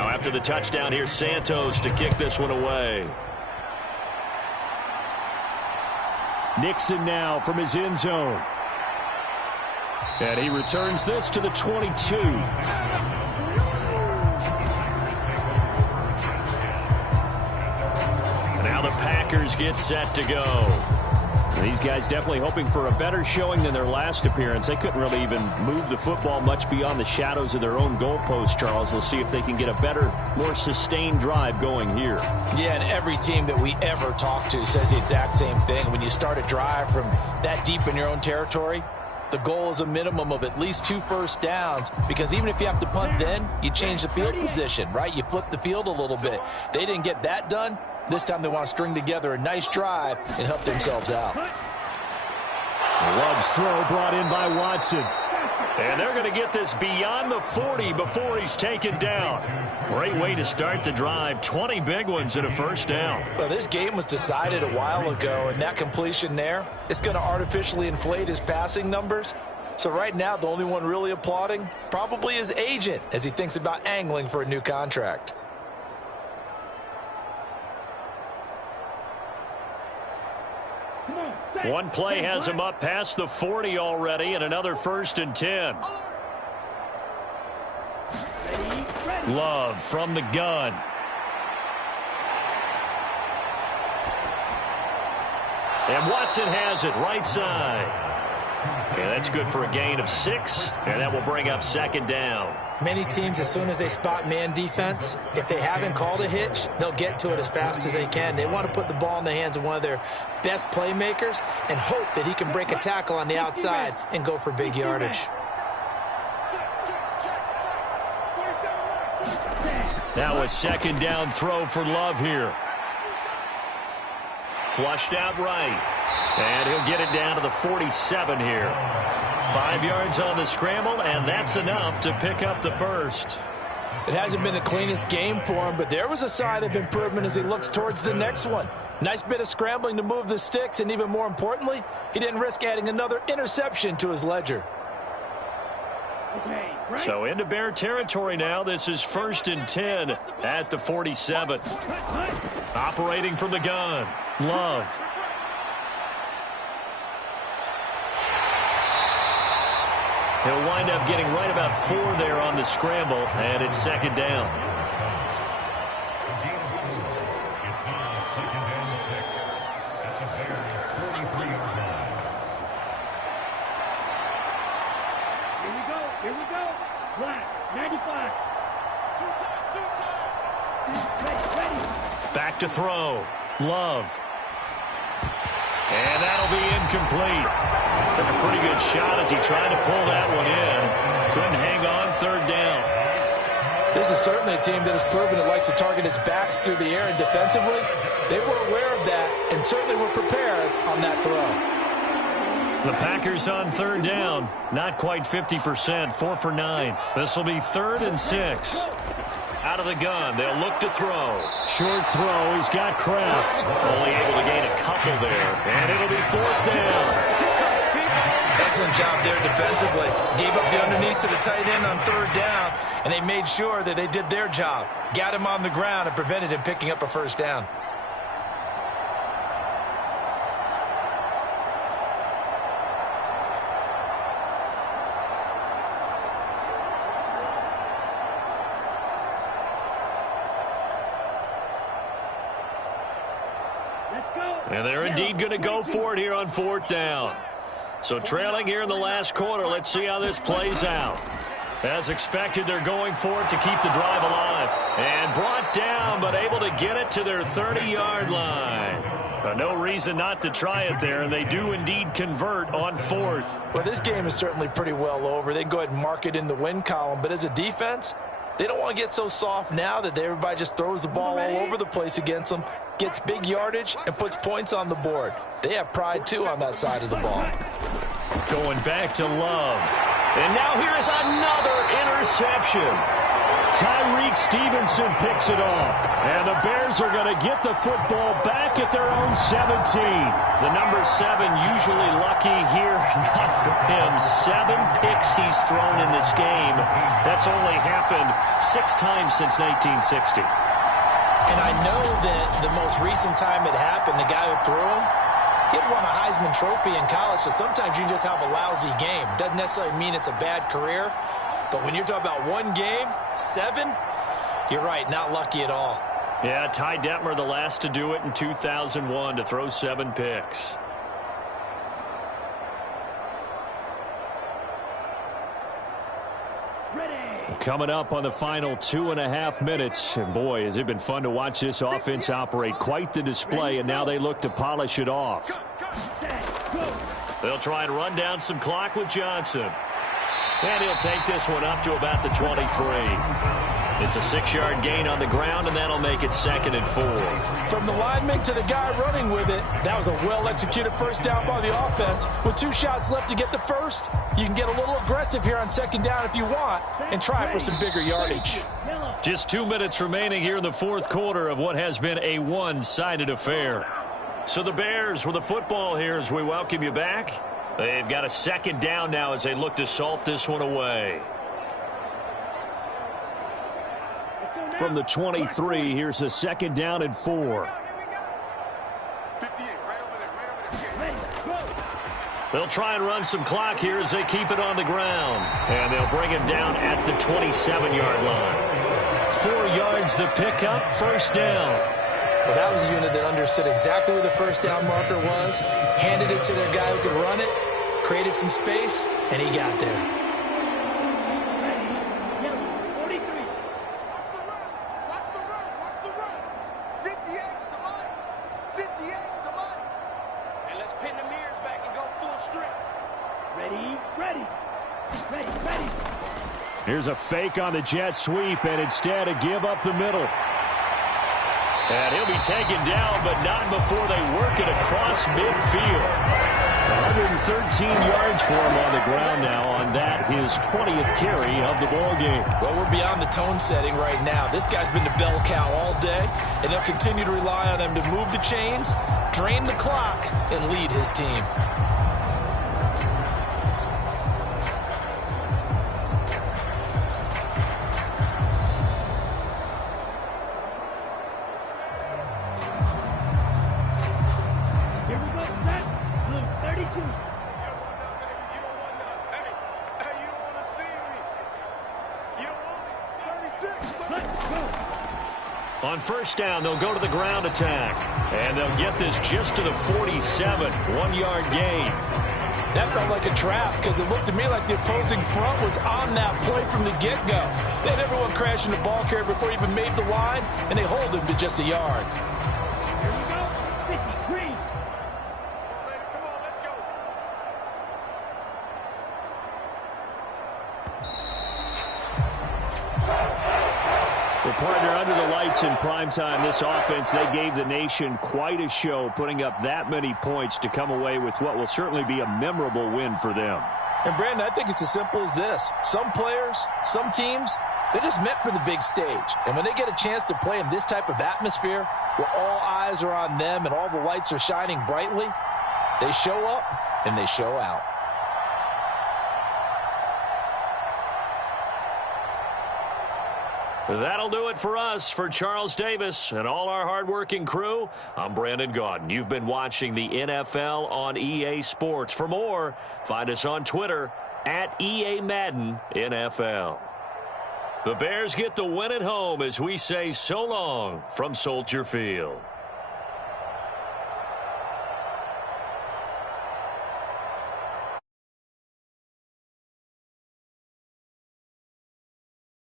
After the touchdown, here's Santos to kick this one away. Nixon now from his end zone. And he returns this to the 22. Now the Packers get set to go. These guys definitely hoping for a better showing than their last appearance. They couldn't really even move the football much beyond the shadows of their own goalpost, Charles. We'll see if they can get a better, more sustained drive going here. Yeah, and every team that we ever talk to says the exact same thing. When you start a drive from that deep in your own territory, the goal is a minimum of at least 2 first downs, because even if you have to punt then, you change the field position, right? You flip the field a little bit. They didn't get that done. This time they want to string together a nice drive and help themselves out. Love's throw brought in by Watson. And they're going to get this beyond the 40 before he's taken down. Great way to start the drive. 20 big ones and a first down. Well, this game was decided a while ago, and that completion there, it's going to artificially inflate his passing numbers. So right now, the only one really applauding probably his agent as he thinks about angling for a new contract. One play has him up past the 40 already, and another 1st and 10. Love from the gun. And Watson has it right side. And that's good for a gain of 6, and that will bring up 2nd down. Many teams, as soon as they spot man defense, if they haven't called a hitch, they'll get to it as fast as they can. They want to put the ball in the hands of one of their best playmakers and hope that he can break a tackle on the outside and go for big yardage. Now a second down throw for Love here. Flushed out right. And he'll get it down to the 47 here. 5 yards on the scramble, and that's enough to pick up the first. It hasn't been the cleanest game for him, but there was a sign of improvement as he looks towards the next one. Nice bit of scrambling to move the sticks, and even more importantly, he didn't risk adding another interception to his ledger. Okay, right. So into Bear territory now. This is 1st and 10 at the 47. Operating from the gun, Love. He'll wind up getting right about 4 there on the scramble, and it's second down. Here we go. Black, 95. Ready. Back to throw, Love. And that'll be incomplete. Took a pretty good shot as he tried to pull that one in. Couldn't hang on, 3rd down. This is certainly a team that has proven it likes to target its backs through the air, and defensively, they were aware of that and certainly were prepared on that throw. The Packers on 3rd down. Not quite 50%, 4 for 9. This will be 3rd and 6. Out of the gun, they'll look to throw. Short throw, he's got Kraft. Only able to gain a couple there, and it'll be 4th down. Excellent job there defensively. Gave up the underneath to the tight end on 3rd down, and they made sure that they did their job. Got him on the ground and prevented him picking up a 1st down. And they're indeed going to go for it here on 4th down. So trailing here in the last quarter, let's see how this plays out. As expected, they're going for it to keep the drive alive. And brought down, but able to get it to their 30-yard line. No reason not to try it there, and they do indeed convert on 4th. Well, this game is certainly pretty well over. They can go ahead and mark it in the win column, but as a defense, they don't want to get so soft now that everybody just throws the ball all over the place against them, gets big yardage, and puts points on the board. They have pride, too, on that side of the ball. Going back to Love. And now here's another interception. Tyreek Stevenson picks it off. And the Bears are going to get the football back at their own 17. The number 7 usually lucky here. Not for him. 7 picks he's thrown in this game. That's only happened 6 times since 1960. And I know that the most recent time it happened, the guy who threw him, he had won a Heisman Trophy in college, so sometimes you just have a lousy game. Doesn't necessarily mean it's a bad career, but when you're talking about one game, 7, you're right, not lucky at all. Yeah, Ty Detmer, the last to do it in 2001, to throw 7 picks. Coming up on the final 2.5 minutes. And boy, has it been fun to watch this offense operate. Quite the display, and now they look to polish it off. They'll try and run down some clock with Johnson. And he'll take this one up to about the 23. It's a 6-yard gain on the ground, and that'll make it 2nd and 4. From the lineman to the guy running with it, that was a well-executed 1st down by the offense. With 2 shots left to get the first, you can get a little aggressive here on 2nd down if you want and try for some bigger yardage. Just 2 minutes remaining here in the 4th quarter of what has been a one-sided affair. So the Bears with the football here as we welcome you back. They've got a 2nd down now as they look to salt this one away. From the 23, here's a 2nd down and 4. 58, right over there. They'll try and run some clock here as they keep it on the ground. And they'll bring him down at the 27-yard line. 4 yards the pickup, 1st down. Well, that was a unit that understood exactly where the 1st down marker was, handed it to their guy who could run it, created some space, and he got there. Here's a fake on the jet sweep, and instead a give up the middle. And he'll be taken down, but not before they work it across midfield. 113 yards for him on the ground now on that, his 20th carry of the ball game. Well, we're beyond the tone setting right now. This guy's been the bell cow all day, and they'll continue to rely on him to move the chains, drain the clock, and lead his team. On first down, they'll go to the ground attack. And they'll get this just to the 47, 1-yard gain. That felt like a trap because it looked to me like the opposing front was on that play from the get-go. They had everyone crashing the ball carrier before he even made the line, and they hold him to just a yard. Here we go. 53. Come on, let's go. Well, partner, under the lights in primetime, this offense, they gave the nation quite a show, putting up that many points to come away with what will certainly be a memorable win for them. And, Brandon, I think it's as simple as this. Some players, some teams, they're just meant for the big stage. And when they get a chance to play in this type of atmosphere, where all eyes are on them and all the lights are shining brightly, they show up and they show out. That'll do it for us. For Charles Davis and all our hardworking crew, I'm Brandon Gaudin. You've been watching the NFL on EA Sports. For more, find us on Twitter at EA Madden NFL. The Bears get the win at home as we say so long from Soldier Field.